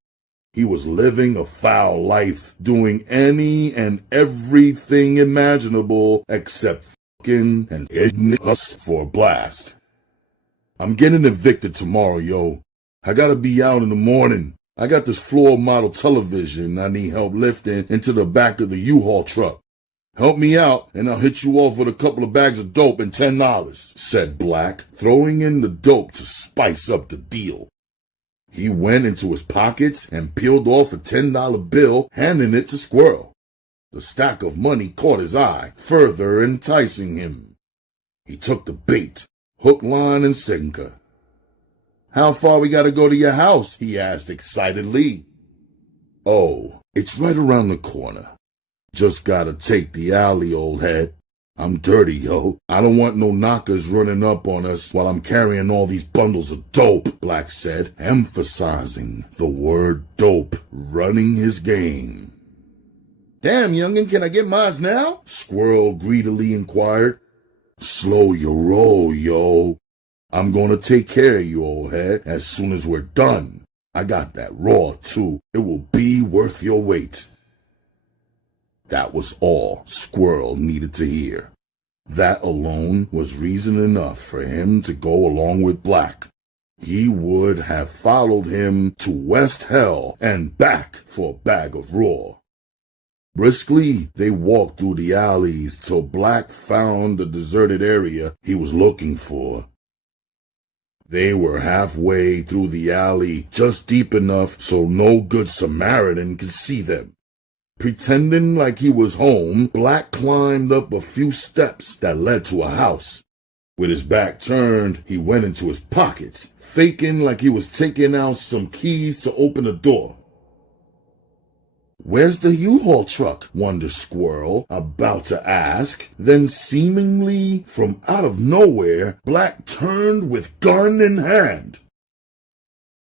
He was living a foul life, doing any and everything imaginable except fucking and hitting us for a blast. "I'm getting evicted tomorrow, yo. I gotta be out in the morning. I got this floor model television I need help lifting into the back of the U-Haul truck. Help me out, and I'll hit you off with a couple of bags of dope and $10, said Black, throwing in the dope to spice up the deal. He went into his pockets and peeled off a $10 bill, handing it to Squirrel. The stack of money caught his eye, further enticing him. He took the bait, hook, line, and sinker. "How far we gotta go to your house?" he asked excitedly. "Oh, it's right around the corner. Just gotta take the alley, old head. I'm dirty, yo. I don't want no knockers running up on us while I'm carrying all these bundles of dope," Black said, emphasizing the word dope, running his game. "Damn, youngin', can I get mines now?" Squirrel greedily inquired. "Slow your roll, yo. I'm gonna take care of you, old head, as soon as we're done. I got that raw, too. It will be worth your weight." That was all Squirrel needed to hear. That alone was reason enough for him to go along with Black. He would have followed him to West Hell and back for a bag of raw. Briskly, they walked through the alleys till Black found the deserted area he was looking for. They were halfway through the alley, just deep enough so no good Samaritan could see them. Pretending like he was home, Black climbed up a few steps that led to a house. With his back turned, he went into his pockets, faking like he was taking out some keys to open a door. "Where's the U-Haul truck?" wondered Squirrel, about to ask. Then seemingly from out of nowhere, Black turned with gun in hand.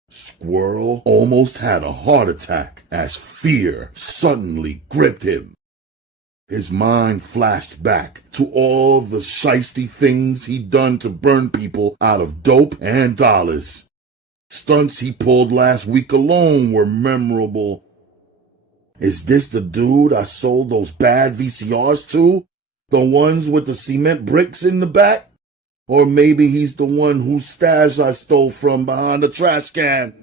Squirrel almost had a heart attack as fear suddenly gripped him. His mind flashed back to all the shiesty things he'd done to burn people out of dope and dollars. Stunts he pulled last week alone were memorable. Is this the dude I sold those bad VCRs to? The ones with the cement bricks in the back? Or maybe he's the one whose stash I stole from behind the trash can.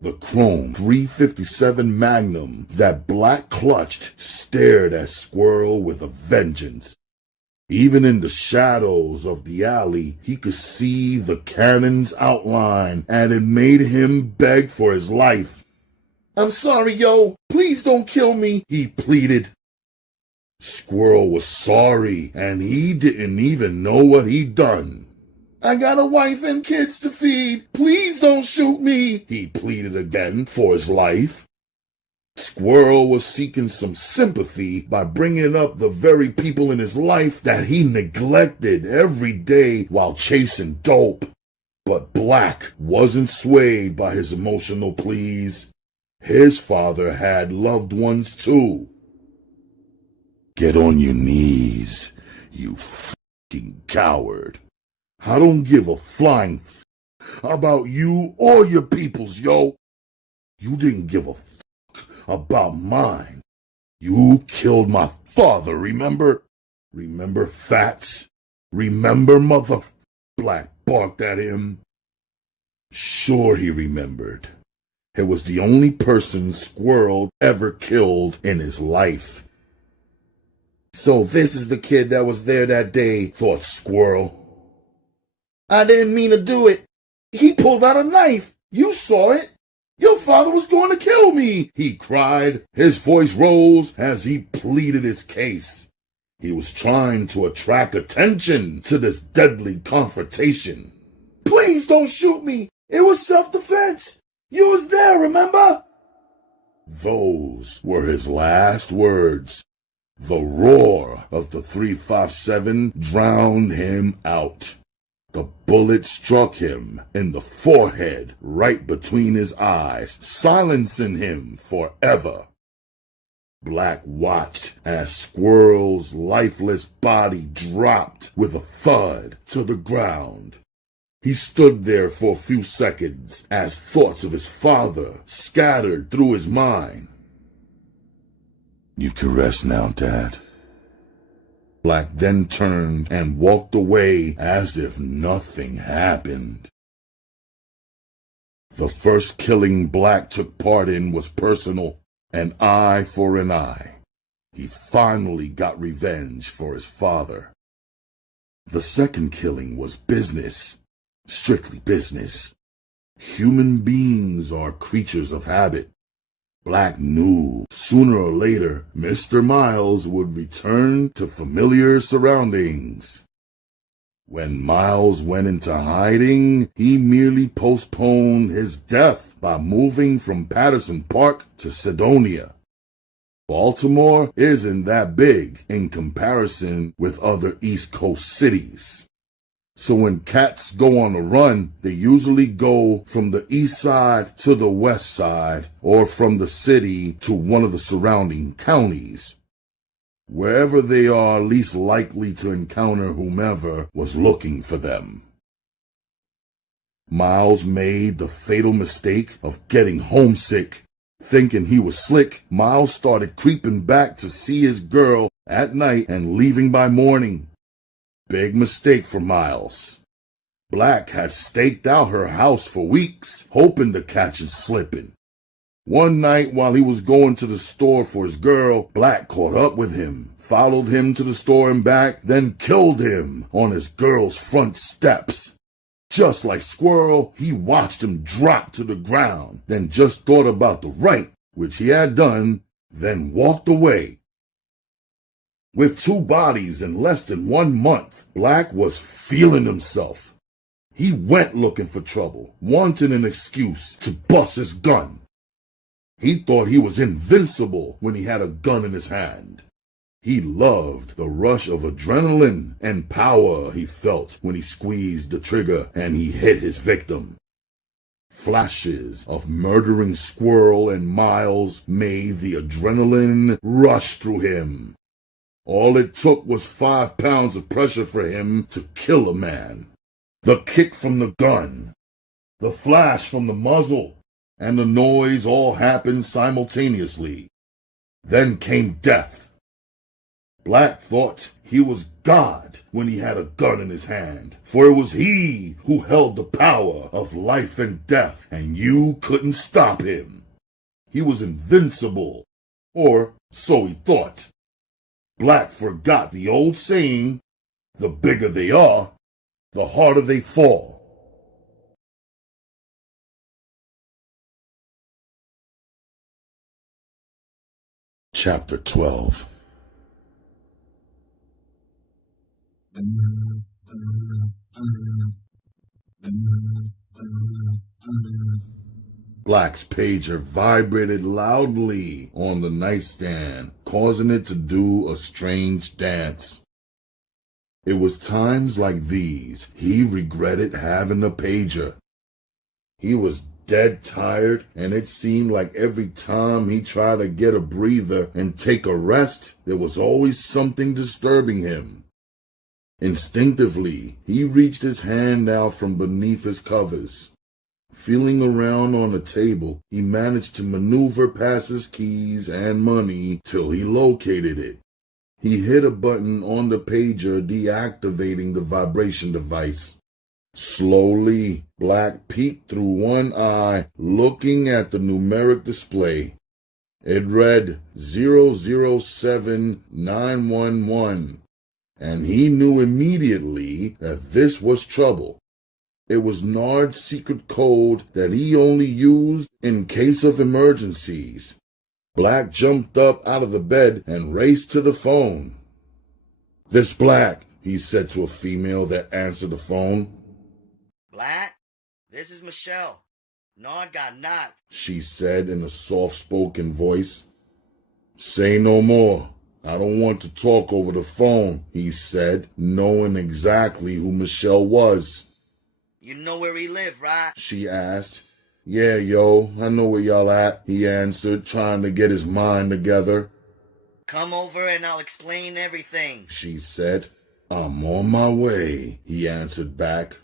The chrome .357 Magnum that Black clutched stared at Squirrel with a vengeance. Even in the shadows of the alley, he could see the cannon's outline, and it made him beg for his life. "I'm sorry, yo. Please don't kill me," he pleaded. Squirrel was sorry, and he didn't even know what he'd done. "I got a wife and kids to feed. Please don't shoot me," he pleaded again for his life. Squirrel was seeking some sympathy by bringing up the very people in his life that he neglected every day while chasing dope. But Black wasn't swayed by his emotional pleas. His father had loved ones too. "Get on your knees, you fucking coward. I don't give a flying about you or your peoples, yo. You didn't give a about mine. You killed my father, remember? Remember, Fats? Remember, mother?" Black barked at him. Sure he remembered. It was the only person Squirrel ever killed in his life. "So this is the kid that was there that day," thought Squirrel. "I didn't mean to do it. He pulled out a knife. You saw it. Your father was going to kill me," he cried. His voice rose as he pleaded his case. He was trying to attract attention to this deadly confrontation. "Please don't shoot me. It was self-defense. You was there, remember?" Those were his last words. The roar of the .357 drowned him out. The bullet struck him in the forehead right between his eyes, silencing him forever. Black watched as Squirrel's lifeless body dropped with a thud to the ground. He stood there for a few seconds as thoughts of his father scattered through his mind. "You can rest now, Dad." Black then turned and walked away as if nothing happened. The first killing Black took part in was personal, an eye for an eye. He finally got revenge for his father. The second killing was business, strictly business. Human beings are creatures of habit. Black knew sooner or later Mr. Miles would return to familiar surroundings. When Miles went into hiding, he merely postponed his death by moving from Patterson Park to Sedonia. Baltimore isn't that big in comparison with other East Coast cities. So when cats go on a run, they usually go from the east side to the west side, or from the city to one of the surrounding counties. Wherever they are least likely to encounter whomever was looking for them. Miles made the fatal mistake of getting homesick Thinking he was slick, Miles started creeping back to see his girl at night and leaving by morning. Big mistake for Miles. Black had staked out her house for weeks, hoping to catch him slipping. One night while he was going to the store for his girl, Black caught up with him, followed him to the store and back, then killed him on his girl's front steps. Just like Squirrel, he watched him drop to the ground, then just thought about the right, which he had done, then walked away. With 2 bodies in less than 1 month, Black was feeling himself. He went looking for trouble, wanting an excuse to bust his gun. He thought he was invincible when he had a gun in his hand. He loved the rush of adrenaline and power he felt when he squeezed the trigger and he hit his victim. Flashes of murdering Squirrel and Miles made the adrenaline rush through him. All it took was 5 pounds of pressure for him to kill a man. The kick from the gun, the flash from the muzzle, and the noise all happened simultaneously. Then came death. Black thought he was God when he had a gun in his hand, for it was he who held the power of life and death, and you couldn't stop him. He was invincible, or so he thought. Black forgot the old saying, the bigger they are, the harder they fall. Chapter 12. Black's pager vibrated loudly on the nightstand, causing it to do a strange dance. It was times like these he regretted having a pager. He was dead tired, and it seemed like every time he tried to get a breather and take a rest, there was always something disturbing him. Instinctively, he reached his hand out from beneath his covers. Feeling around on the table, he managed to maneuver past his keys and money till he located it. He hit a button on the pager deactivating the vibration device. Slowly, Black peeked through one eye, looking at the numeric display. It read 007911, and he knew immediately that this was trouble. It was Nard's secret code that he only used in case of emergencies. Black jumped up out of the bed and raced to the phone. "This Black," he said to a female that answered the phone. Black, this is Michelle. Nard got knocked, she said in a soft-spoken voice. "Say no more. I don't want to talk over the phone," he said, knowing exactly who Michelle was. You know where he live, right? She asked. "Yeah, yo, I know where y'all at," he answered, trying to get his mind together. Come over and I'll explain everything, she said. "I'm on my way," he answered back.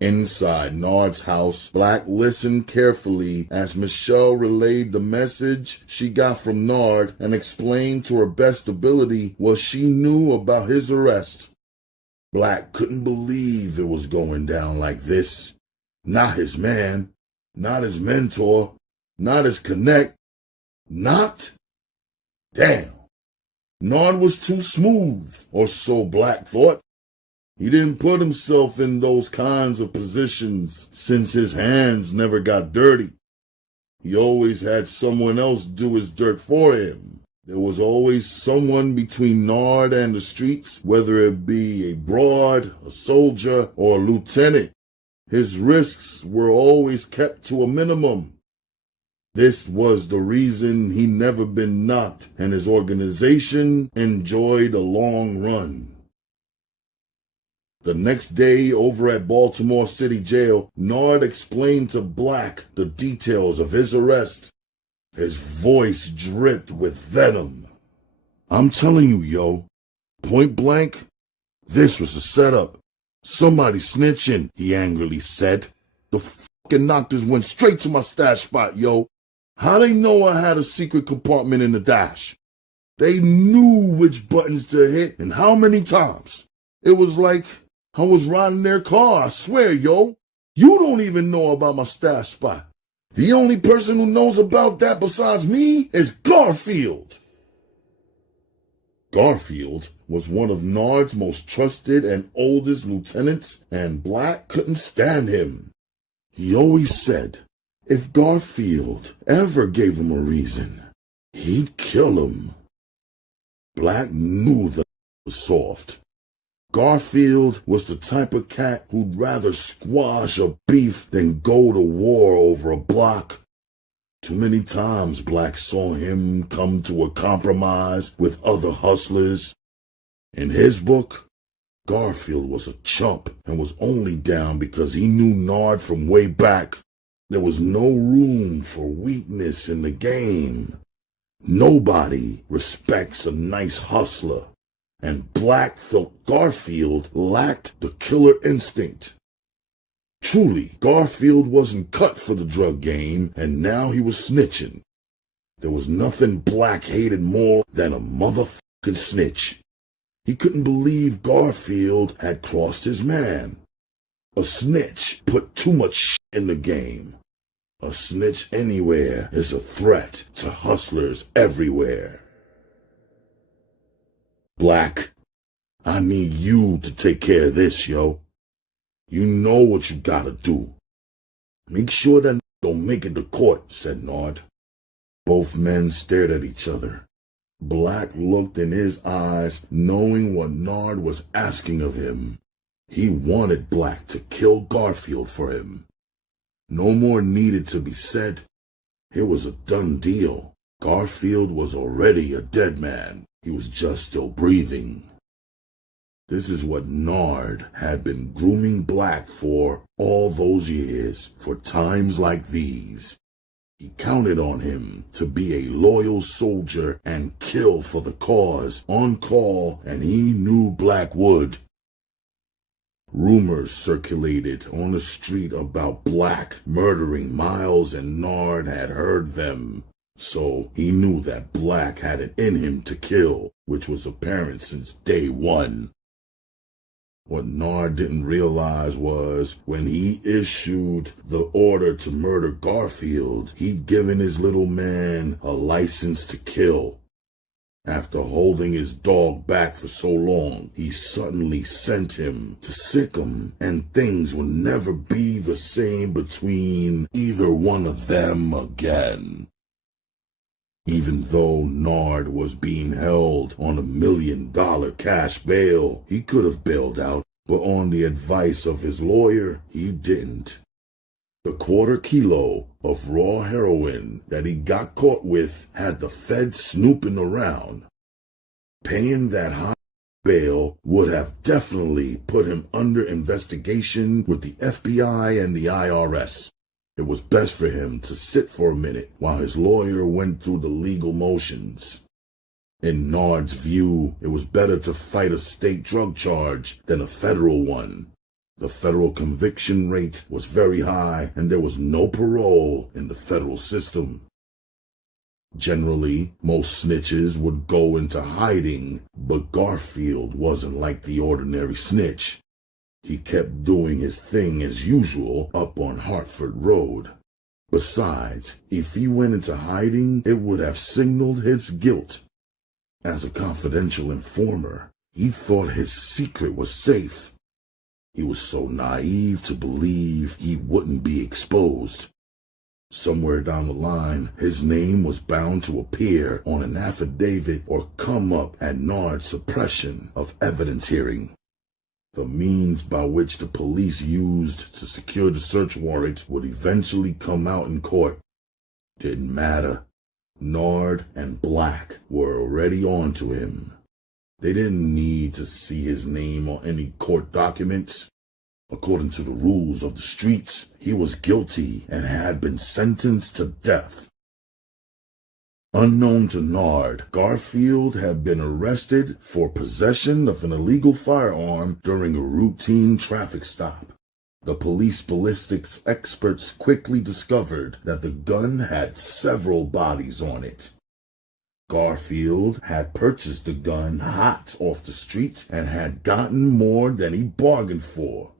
Inside Nard's house, Black listened carefully as Michelle relayed the message she got from Nard and explained to her best ability what she knew about his arrest. Black couldn't believe it was going down like this. Not his man, not his mentor, not his connect, not... Damn. Nard was too smooth, or so Black thought. He didn't put himself in those kinds of positions since his hands never got dirty. He always had someone else do his dirt for him. There was always someone between Nard and the streets, whether it be a broad, a soldier, or a lieutenant. His risks were always kept to a minimum. This was the reason he never been knocked, and his organization enjoyed a long run. The next day, over at Baltimore City Jail, Nard explained to Black the details of his arrest. His voice dripped with venom. "I'm telling you, yo, point blank, this was a setup. Somebody snitching," he angrily said. "The fuck fucking knockers went straight to my stash spot, yo. How they know I had a secret compartment in the dash? They knew which buttons to hit and how many times. It was like I was riding their car, I swear, yo. You don't even know about my stash spot. The only person who knows about that besides me is Garfield. Garfield was one of Nard's most trusted and oldest lieutenants, and Black couldn't stand him. He always said if Garfield ever gave him a reason, he'd kill him. Black knew that was soft. Garfield was the type of cat who'd rather squash a beef than go to war over a block. Too many times Black saw him come to a compromise with other hustlers. In his book, Garfield was a chump and was only down because he knew Nard from way back. There was no room for weakness in the game. Nobody respects a nice hustler, and Black felt Garfield lacked the killer instinct. Truly, Garfield wasn't cut for the drug game, and now he was snitching. There was nothing Black hated more than a motherfucking snitch. He couldn't believe Garfield had crossed his man. A snitch put too much shit in the game. A snitch anywhere is a threat to hustlers everywhere. Black, I need you to take care of this, yo. You know what you gotta do. Make sure that don't make it to court, said Nard. Both men stared at each other. Black looked in his eyes, knowing what Nard was asking of him. He wanted Black to kill Garfield for him. No more needed to be said. It was a done deal. Garfield was already a dead man. He was just still breathing. This is what Nard had been grooming Black for all those years, for times like these. He counted on him to be a loyal soldier and kill for the cause on call, and he knew Black would. Rumors circulated on the street about Black murdering Miles, and Nard had heard them. So he knew that Black had it in him to kill, which was apparent since day one. What Nard didn't realize was when he issued the order to murder Garfield, he'd given his little man a license to kill. After holding his dog back for so long, he suddenly sent him to sick him, and things would never be the same between either one of them again. Even though Nard was being held on $1 million cash bail, he could have bailed out, but on the advice of his lawyer, he didn't. The quarter kilo of raw heroin that he got caught with had the feds snooping around. Paying that high bail would have definitely put him under investigation with the FBI and the IRS. It was best for him to sit for a minute while his lawyer went through the legal motions. In Nard's view, it was better to fight a state drug charge than a federal one. The federal conviction rate was very high, and there was no parole in the federal system. Generally, most snitches would go into hiding, but Garfield wasn't like the ordinary snitch. He kept doing his thing as usual up on Hartford Road. Besides, if he went into hiding, it would have signaled his guilt. As a confidential informer, he thought his secret was safe. He was so naive to believe he wouldn't be exposed. Somewhere down the line, his name was bound to appear on an affidavit or come up at Nard's suppression of evidence hearing. The means by which the police used to secure the search warrant would eventually come out in court. Didn't matter. Nard and Black were already on to him. They didn't need to see his name on any court documents. According to the rules of the streets, he was guilty and had been sentenced to death. Unknown to Nard, Garfield had been arrested for possession of an illegal firearm during a routine traffic stop. The police ballistics experts quickly discovered that the gun had several bodies on it. Garfield had purchased the gun hot off the street and had gotten more than he bargained for.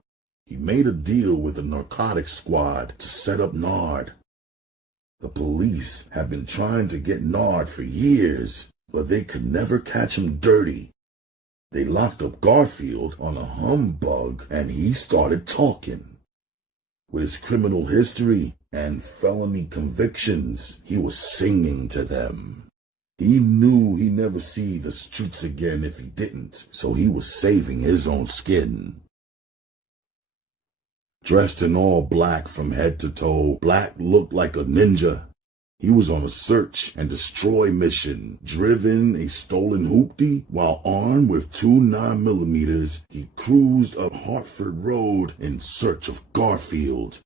He made a deal with the narcotics squad to set up Nard. The police had been trying to get Nard for years, but they could never catch him dirty. They locked up Garfield on a humbug, and he started talking. With his criminal history and felony convictions, he was singing to them. He knew he'd never see the streets again if he didn't, so he was saving his own skin. Dressed in all black from head to toe, Black looked like a ninja. He was on a search and destroy mission, driven a stolen hoopty, while armed with 2 9mm, he cruised up Hartford Road in search of Garfield.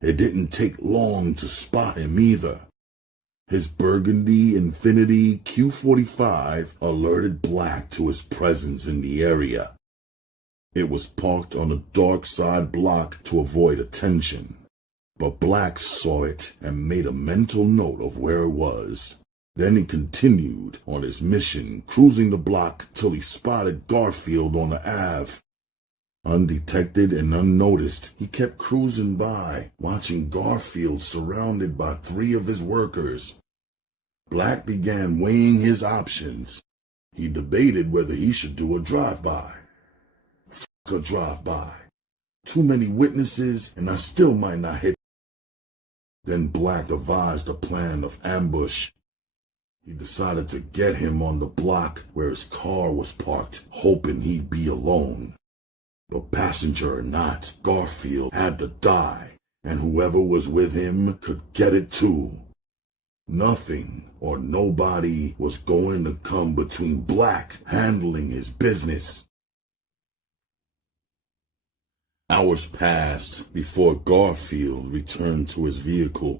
It didn't take long to spot him either. His burgundy Infinity Q45 alerted Black to his presence in the area. It was parked on a dark side block to avoid attention. But Black saw it and made a mental note of where it was. Then he continued on his mission, cruising the block till he spotted Garfield on the Ave. Undetected and unnoticed, he kept cruising by, watching Garfield surrounded by 3 of his workers. Black began weighing his options. He debated whether he should do a drive-by. Fuck a drive-by. Too many witnesses, and I still might not hit. Then Black devised a plan of ambush. He decided to get him on the block where his car was parked, hoping he'd be alone. But passenger or not, Garfield had to die, and whoever was with him could get it too. Nothing or nobody was going to come between Black handling his business. Hours passed before Garfield returned to his vehicle.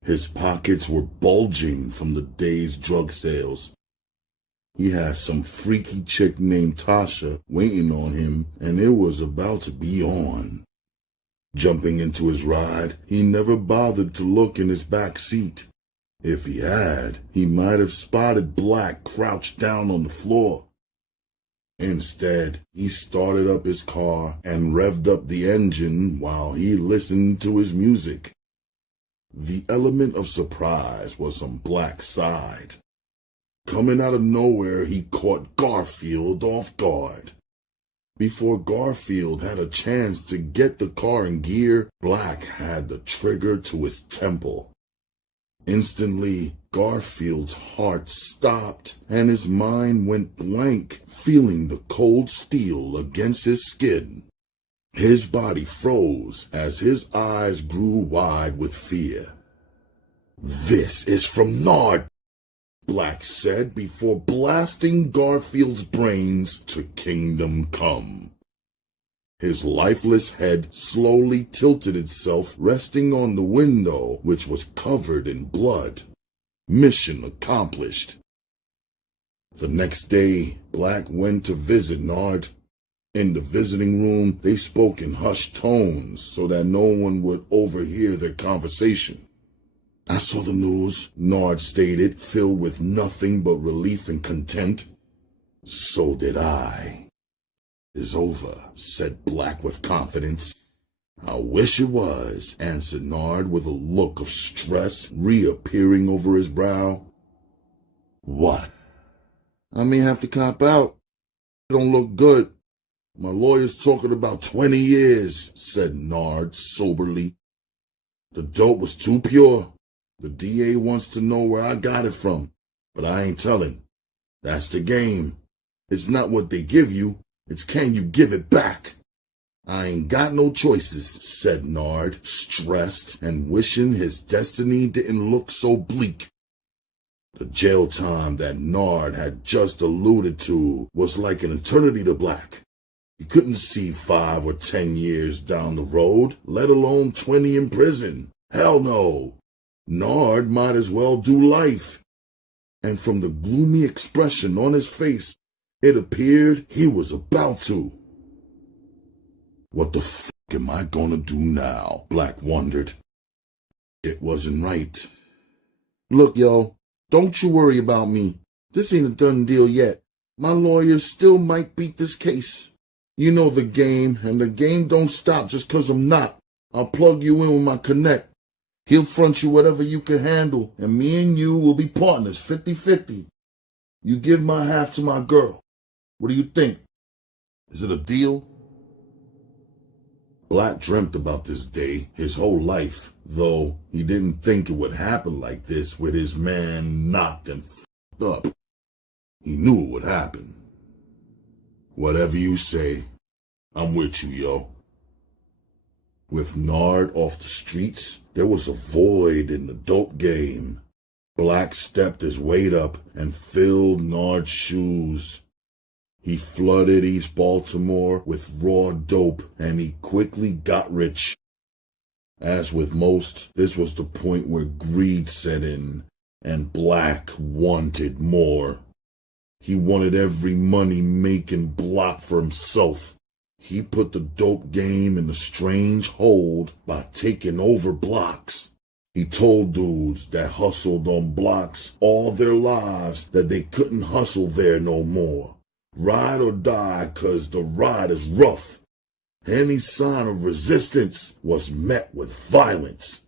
His pockets were bulging from the day's drug sales. He had some freaky chick named Tasha waiting on him, and it was about to be on. Jumping into his ride, he never bothered to look in his back seat. If he had, he might have spotted Black crouched down on the floor. Instead, he started up his car and revved up the engine while he listened to his music. The element of surprise was on Black's side. Coming out of nowhere, he caught Garfield off guard. Before Garfield had a chance to get the car in gear, Black had the trigger to his temple. Instantly, Garfield's heart stopped and his mind went blank, feeling the cold steel against his skin. His body froze as his eyes grew wide with fear. "This is from Nard," Black said before blasting Garfield's brains to kingdom come. His lifeless head slowly tilted itself, resting on the window, which was covered in blood. Mission accomplished. The next day, Black went to visit Nard. In the visiting room, they spoke in hushed tones so that no one would overhear their conversation. "I saw the news," Nard stated, filled with nothing but relief and content. "So did I." "Is over," said Black with confidence. "I wish it was," answered Nard with a look of stress reappearing over his brow. "What?" "I may have to cop out. It don't look good. My lawyer's talking about 20 years, said Nard soberly. "The dope was too pure. The DA wants to know where I got it from, but I ain't telling. That's the game. It's not what they give you. It's can you give it back." "I ain't got no choices," said Nard, stressed and wishing his destiny didn't look so bleak. The jail time that Nard had just alluded to was like an eternity to Black. He couldn't see 5 or 10 years down the road, let alone 20 in prison. Hell no. Nard might as well do life. And from the gloomy expression on his face, it appeared he was about to. "What the f*** am I gonna do now? Black wondered. It wasn't right. Look, yo, don't you worry about me. This ain't a done deal yet. My lawyer still might beat this case. You know the game, and the game don't stop just 'cause I'm not. I'll plug you in with my connect. He'll front you whatever you can handle, and me and you will be partners, 50-50. You give my half to my girl. What do you think? Is it a deal? Black dreamt about this day his whole life, though he didn't think it would happen like this with his man knocked and f***ed up. He knew it would happen. Whatever you say, I'm with you, yo. With Nard off the streets, there was a void in the dope game. Black stepped his weight up and filled Nard's shoes. He flooded East Baltimore with raw dope, and he quickly got rich. As with most, this was the point where greed set in, and Black wanted more. He wanted every money-making block for himself. He put the dope game in a strange hold by taking over blocks. He told dudes that hustled on blocks all their lives that they couldn't hustle there no more. Ride or die, 'cause the ride is rough. Any sign of resistance was met with violence.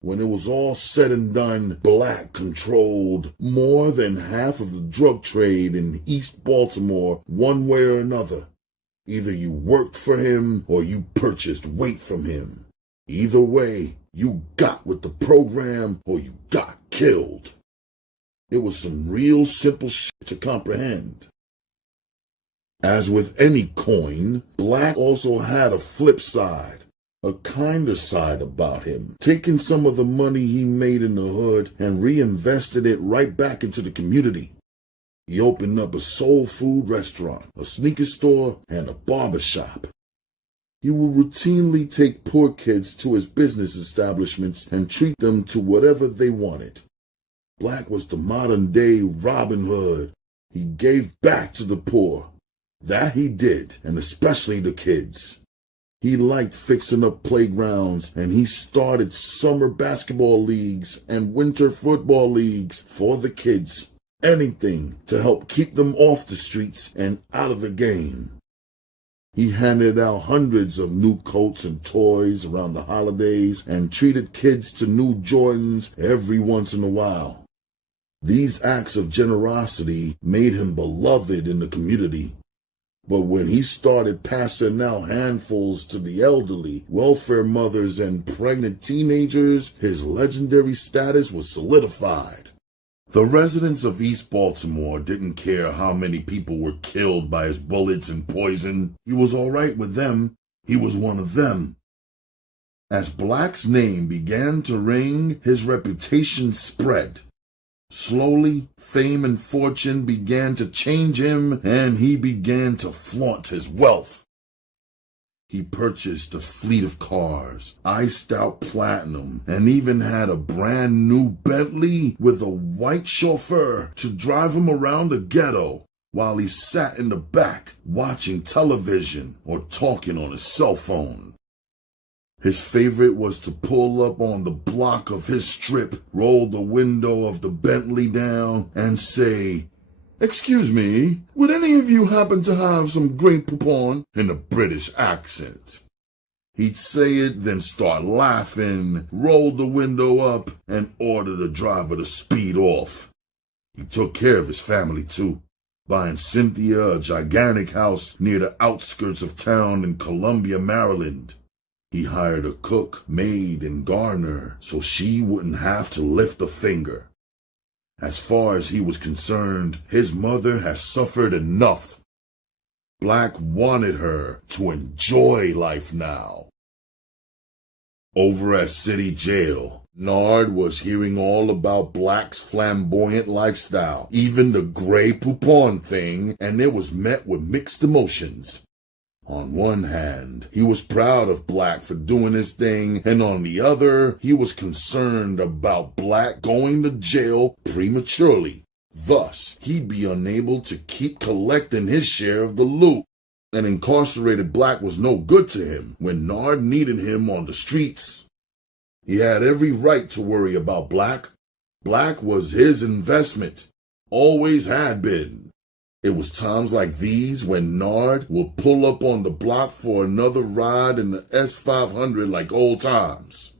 When it was all said and done, Black controlled more than half of the drug trade in East Baltimore one way or another. Either you worked for him or you purchased weight from him. Either way, you got with the program or you got killed. It was some real simple shit to comprehend. As with any coin, Black also had a flip side, a kinder side about him, taking some of the money he made in the hood and reinvested it right back into the community. He opened up a soul food restaurant, a sneaker store, and a barber shop. He would routinely take poor kids to his business establishments and treat them to whatever they wanted. Black was the modern-day Robin Hood. He gave back to the poor. That he did, and especially the kids. He liked fixing up playgrounds, and he started summer basketball leagues and winter football leagues for the kids. Anything to help keep them off the streets and out of the game. He handed out hundreds of new coats and toys around the holidays and treated kids to new Jordans every once in a while. These acts of generosity made him beloved in the community. But when he started passing out handfuls to the elderly, welfare mothers, and pregnant teenagers, his legendary status was solidified. The residents of East Baltimore didn't care how many people were killed by his bullets and poison. He was all right with them. He was one of them. As Black's name began to ring, his reputation spread. Slowly, fame and fortune began to change him, and he began to flaunt his wealth. He purchased a fleet of cars, iced out platinum, and even had a brand new Bentley with a white chauffeur to drive him around the ghetto while he sat in the back watching television or talking on his cell phone. His favorite was to pull up on the block of his strip, roll the window of the Bentley down, and say, "Excuse me, would any of you happen to have some Grey Poupon?" in a British accent. He'd say it, then start laughing, roll the window up, and order the driver to speed off. He took care of his family, too, buying Cynthia a gigantic house near the outskirts of town in Columbia, Maryland. He hired a cook, maid, and gardener so she wouldn't have to lift a finger. As far as he was concerned, his mother had suffered enough. Black wanted her to enjoy life now. Over at City Jail, Nard was hearing all about Black's flamboyant lifestyle, even the Grey Poupon thing, and it was met with mixed emotions. On one hand, he was proud of Black for doing his thing, and on the other, he was concerned about Black going to jail prematurely. Thus, he'd be unable to keep collecting his share of the loot. An incarcerated Black was no good to him when Nard needed him on the streets. He had every right to worry about Black. Black was his investment, always had been. It was times like these when Nard would pull up on the block for another ride in the S500 like old times.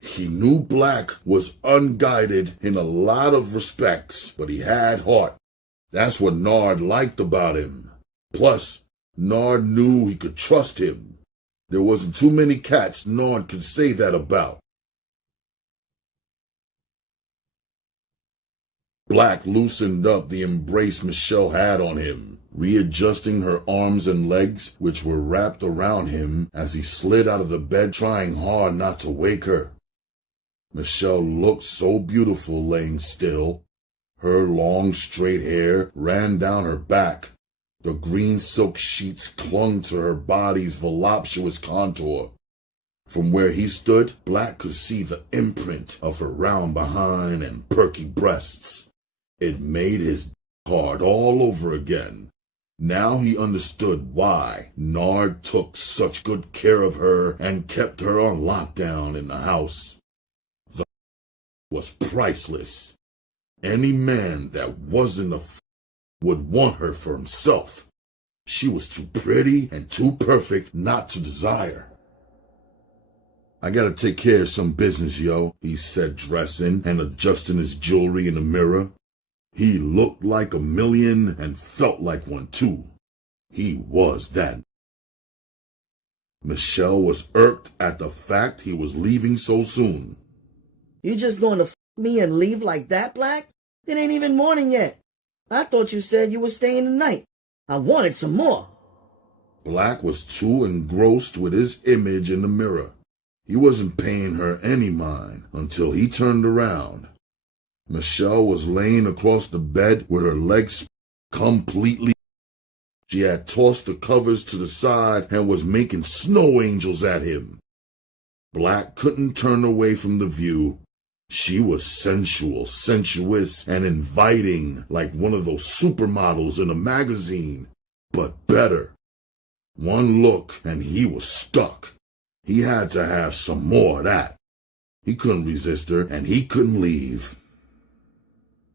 He knew Black was unguided in a lot of respects, but he had heart. That's what Nard liked about him. Plus, Nard knew he could trust him. There wasn't too many cats Nard could say that about. Black loosened up the embrace Michelle had on him, readjusting her arms and legs, which were wrapped around him as he slid out of the bed, trying hard not to wake her. Michelle looked so beautiful laying still. Her long, straight hair ran down her back. The green silk sheets clung to her body's voluptuous contour. From where he stood, Black could see the imprint of her round behind and perky breasts. It made his hard all over again. Now he understood why Nard took such good care of her and kept her on lockdown in the house. The was priceless. Any man that wasn't a would want her for himself. She was too pretty and too perfect not to desire. I gotta take care of some business, yo, he said, dressing and adjusting his jewelry in the mirror. He looked like a million and felt like one too. He was that. Michelle was irked at the fact he was leaving so soon. You just going to me and leave like that, Black? It ain't even morning yet. I thought you said you were staying the night. I wanted some more. Black was too engrossed with his image in the mirror. He wasn't paying her any mind until he turned around. Michelle was laying across the bed with her legs completely. She had tossed the covers to the side and was making snow angels at him. Black couldn't turn away from the view. She was sensual, sensuous, and inviting like one of those supermodels in a magazine, but better. One look and he was stuck. He had to have some more of that. He couldn't resist her and he couldn't leave.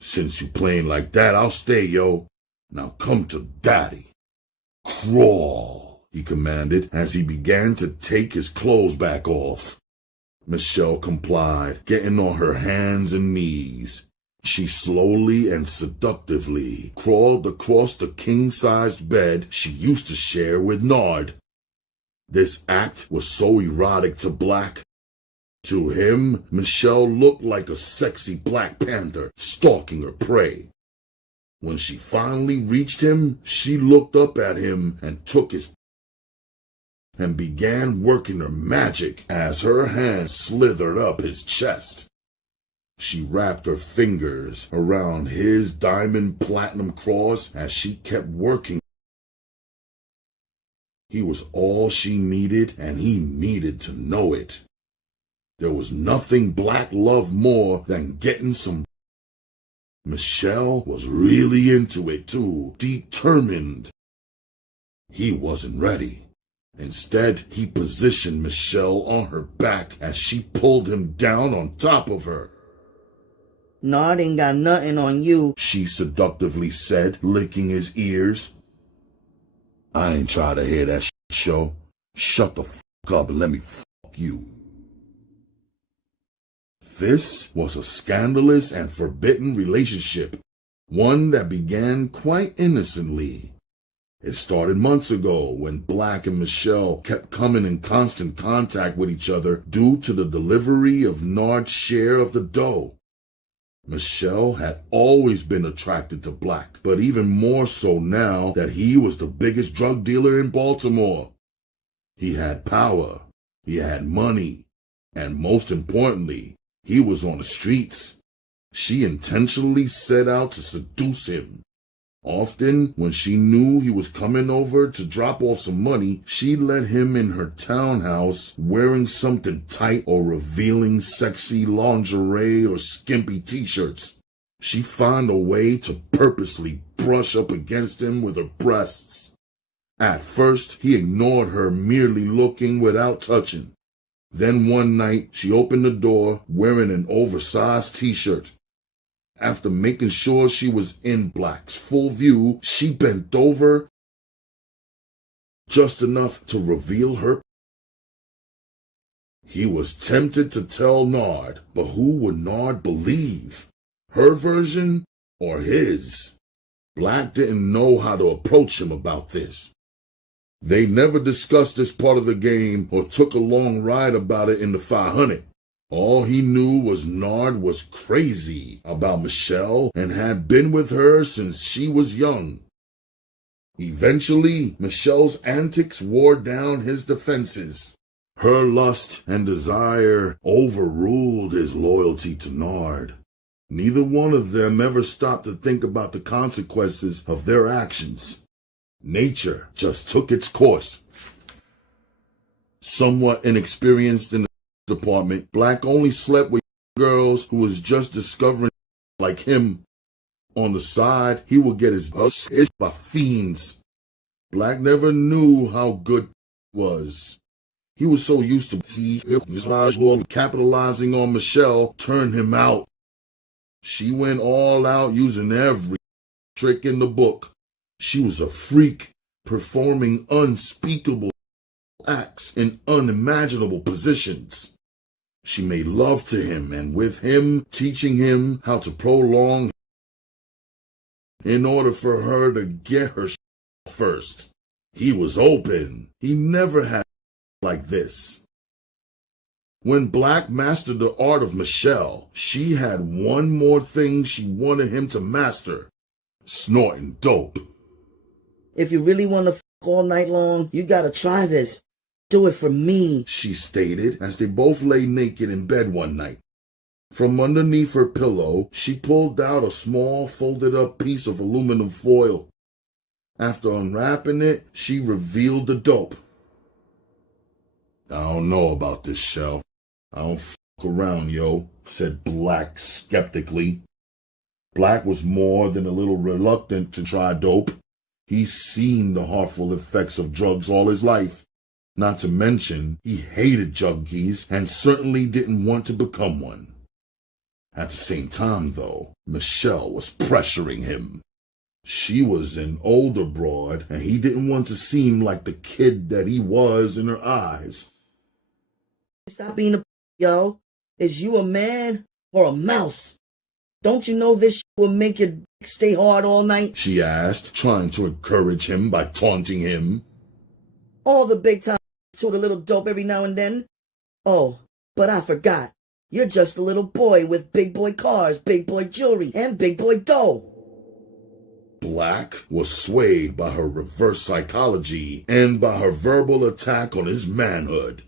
Since you playing like that, I'll stay, yo. Now come to daddy. Crawl, he commanded as he began to take his clothes back off. Michelle complied, getting on her hands and knees. She slowly and seductively crawled across the king-sized bed she used to share with Nard. This act was so erotic to Black. To him, Michelle looked like a sexy Black Panther stalking her prey. When she finally reached him, she looked up at him and took his and began working her magic as her hand slithered up his chest. She wrapped her fingers around his diamond platinum cross as she kept working. He was all she needed, and he needed to know it. There was nothing Black loved more than getting some. Michelle was really into it too, determined. He wasn't ready. Instead, he positioned Michelle on her back as she pulled him down on top of her. Nard ain't got nothing on you, she seductively said, licking his ears. I ain't trying to hear that show. Shut the fuck up and let me fuck you. This was a scandalous and forbidden relationship, one that began quite innocently. It started months ago when Black and Michelle kept coming in constant contact with each other due to the delivery of Nard's share of the dough. Michelle had always been attracted to Black, but even more so now that he was the biggest drug dealer in Baltimore. He had power, he had money, and most importantly, he was on the streets. She intentionally set out to seduce him. Often, when she knew he was coming over to drop off some money, she let him in her townhouse wearing something tight or revealing sexy lingerie or skimpy t-shirts. She'd find a way to purposely brush up against him with her breasts. At first, he ignored her, merely looking without touching. Then one night, she opened the door wearing an oversized t-shirt. After making sure she was in Black's full view, she bent over just enough to reveal her. He was tempted to tell Nard, but who would Nard believe? Her version or his? Black didn't know how to approach him about this. They never discussed this part of the game or took a long ride about it in the 500. All he knew was Nard was crazy about Michelle and had been with her since she was young. Eventually, Michelle's antics wore down his defenses. Her lust and desire overruled his loyalty to Nard. Neither one of them ever stopped to think about the consequences of their actions. Nature just took its course. Somewhat inexperienced in the department, Black only slept with girls who was just discovering like him. On the side, he would get his bus hit by fiends. Black never knew how good was. He was so used to capitalizing on Michelle turned him out. She went all out using every trick in the book. She was a freak, performing unspeakable acts in unimaginable positions. She made love to him and with him, teaching him how to prolong in order for her to get her first. He was open. He never had like this. When Black mastered the art of Michelle, she had one more thing she wanted him to master: snorting dope. If you really want to f all night long, you gotta try this. Do it for me, she stated as they both lay naked in bed one night. From underneath her pillow, she pulled out a small folded up piece of aluminum foil. After unwrapping it, she revealed the dope. I don't know about this, Shell. I don't f around, yo, said Black skeptically. Black was more than a little reluctant to try dope. He's seen the harmful effects of drugs all his life. Not to mention, he hated junkies and certainly didn't want to become one. At the same time, though, Michelle was pressuring him. She was an older broad, and he didn't want to seem like the kid that he was in her eyes. Stop being a yo. Is you a man or a mouse? Don't you know this will make your dick stay hard all night? She asked, trying to encourage him by taunting him. All the big time to the little dope every now and then. Oh, but I forgot. You're just a little boy with big boy cars, big boy jewelry, and big boy dough. Black was swayed by her reverse psychology and by her verbal attack on his manhood.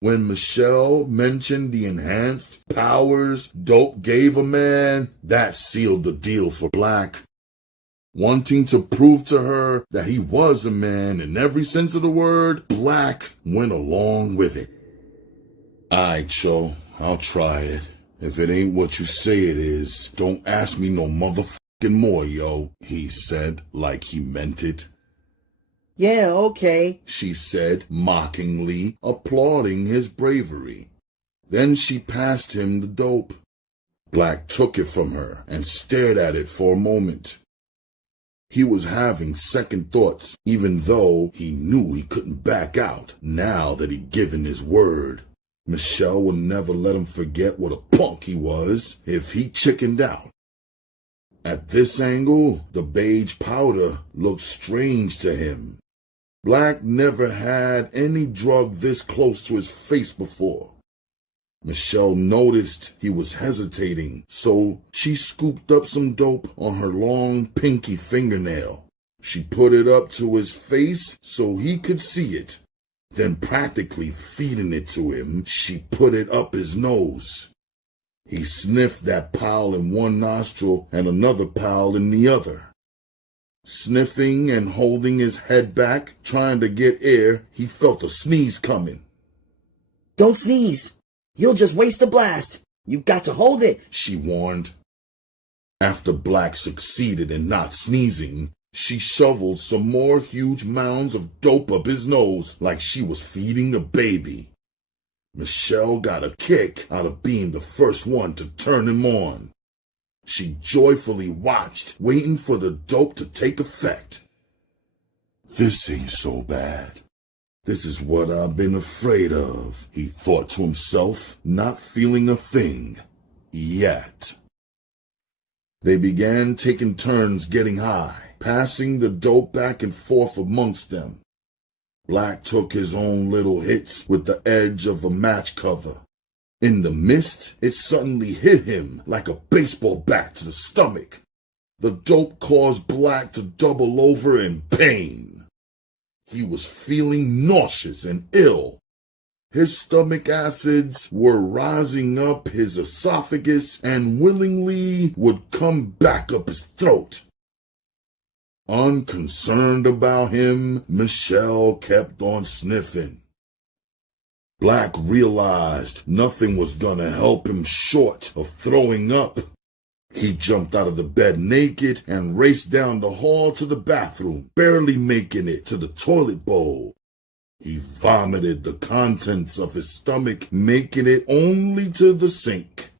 When Michelle mentioned the enhanced powers dope gave a man, that sealed the deal for Black. Wanting to prove to her that he was a man in every sense of the word, Black went along with it. Aight, Cho, I'll try it. If it ain't what you say it is, don't ask me no motherfucking more, yo, he said like he meant it. Yeah, okay, she said mockingly, applauding his bravery. Then she passed him the dope. Black took it from her and stared at it for a moment. He was having second thoughts, even though he knew he couldn't back out now that he'd given his word. Michelle would never let him forget what a punk he was if he chickened out. At this angle, the beige powder looked strange to him. Black never had any drug this close to his face before. Michelle noticed he was hesitating, so she scooped up some dope on her long pinky fingernail. She put it up to his face so he could see it. Then, practically feeding it to him, she put it up his nose. He sniffed that pile in one nostril and another pile in the other. Sniffing and holding his head back, trying to get air, he felt a sneeze coming. Don't sneeze. You'll just waste the blast. You got to hold it, she warned. After Black succeeded in not sneezing, She shoveled some more huge mounds of dope up his nose like she was feeding a baby. Michelle got a kick out of being the first one to turn him on. She joyfully watched, waiting for the dope to take effect. This ain't so bad. This is what I've been afraid of, he thought to himself, not feeling a thing. Yet. They began taking turns getting high, passing the dope back and forth amongst them. Black took his own little hits with the edge of a match cover. In the mist, it suddenly hit him like a baseball bat to the stomach. The dope caused Black to double over in pain. He was feeling nauseous and ill. His stomach acids were rising up his esophagus and willingly would come back up his throat. Unconcerned about him, Michelle kept on sniffing. Black realized nothing was gonna help him short of throwing up. He jumped out of the bed naked and raced down the hall to the bathroom, barely making it to the toilet bowl. He vomited the contents of his stomach, making it only to the sink.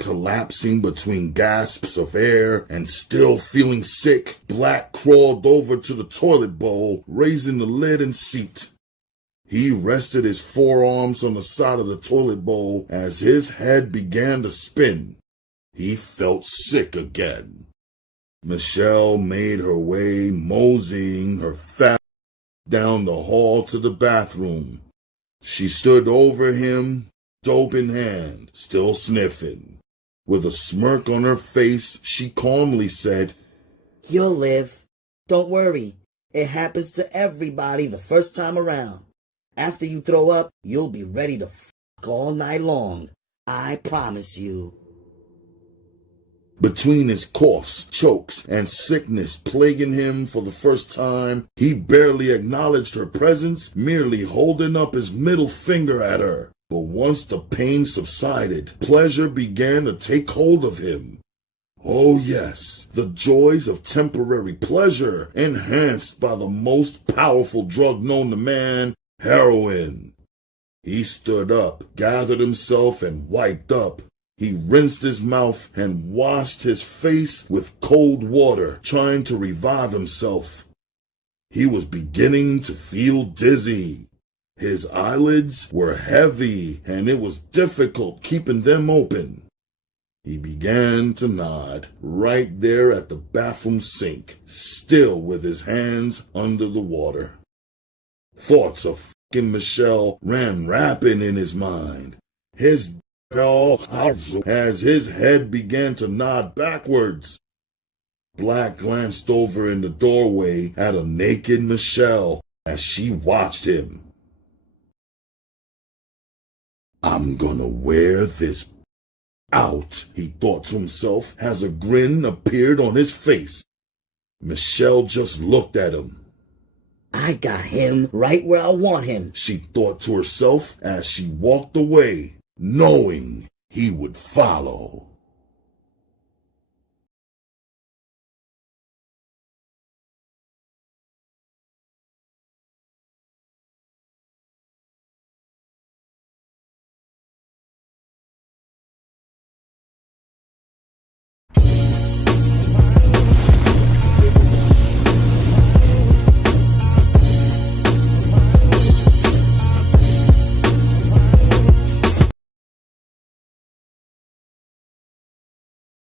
Collapsing between gasps of air and still feeling sick, Black crawled over to the toilet bowl, raising the lid and seat. He rested his forearms on the side of the toilet bowl as his head began to spin. He felt sick again. Michelle made her way, moseying her fat down the hall to the bathroom. She stood over him, dope in hand, still sniffing. With a smirk on her face, she calmly said, You'll live. Don't worry. It happens to everybody the first time around. After you throw up, you'll be ready to fuck all night long. I promise you. Between his coughs, chokes, and sickness plaguing him for the first time, he barely acknowledged her presence, merely holding up his middle finger at her. But once the pain subsided, pleasure began to take hold of him. Oh yes, the joys of temporary pleasure, enhanced by the most powerful drug known to man, heroin. He stood up, gathered himself, and wiped up. He rinsed his mouth and washed his face with cold water, trying to revive himself. He was beginning to feel dizzy. His eyelids were heavy, and it was difficult keeping them open. He began to nod, right there at the bathroom sink, still with his hands under the water. Thoughts of fucking Michelle ran rapid in his mind. His as his head began to nod backwards. Black glanced over in the doorway at a naked Michelle as she watched him. I'm gonna wear this out, he thought to himself as a grin appeared on his face. Michelle just looked at him. I got him right where I want him, she thought to herself as she walked away, knowing he would follow.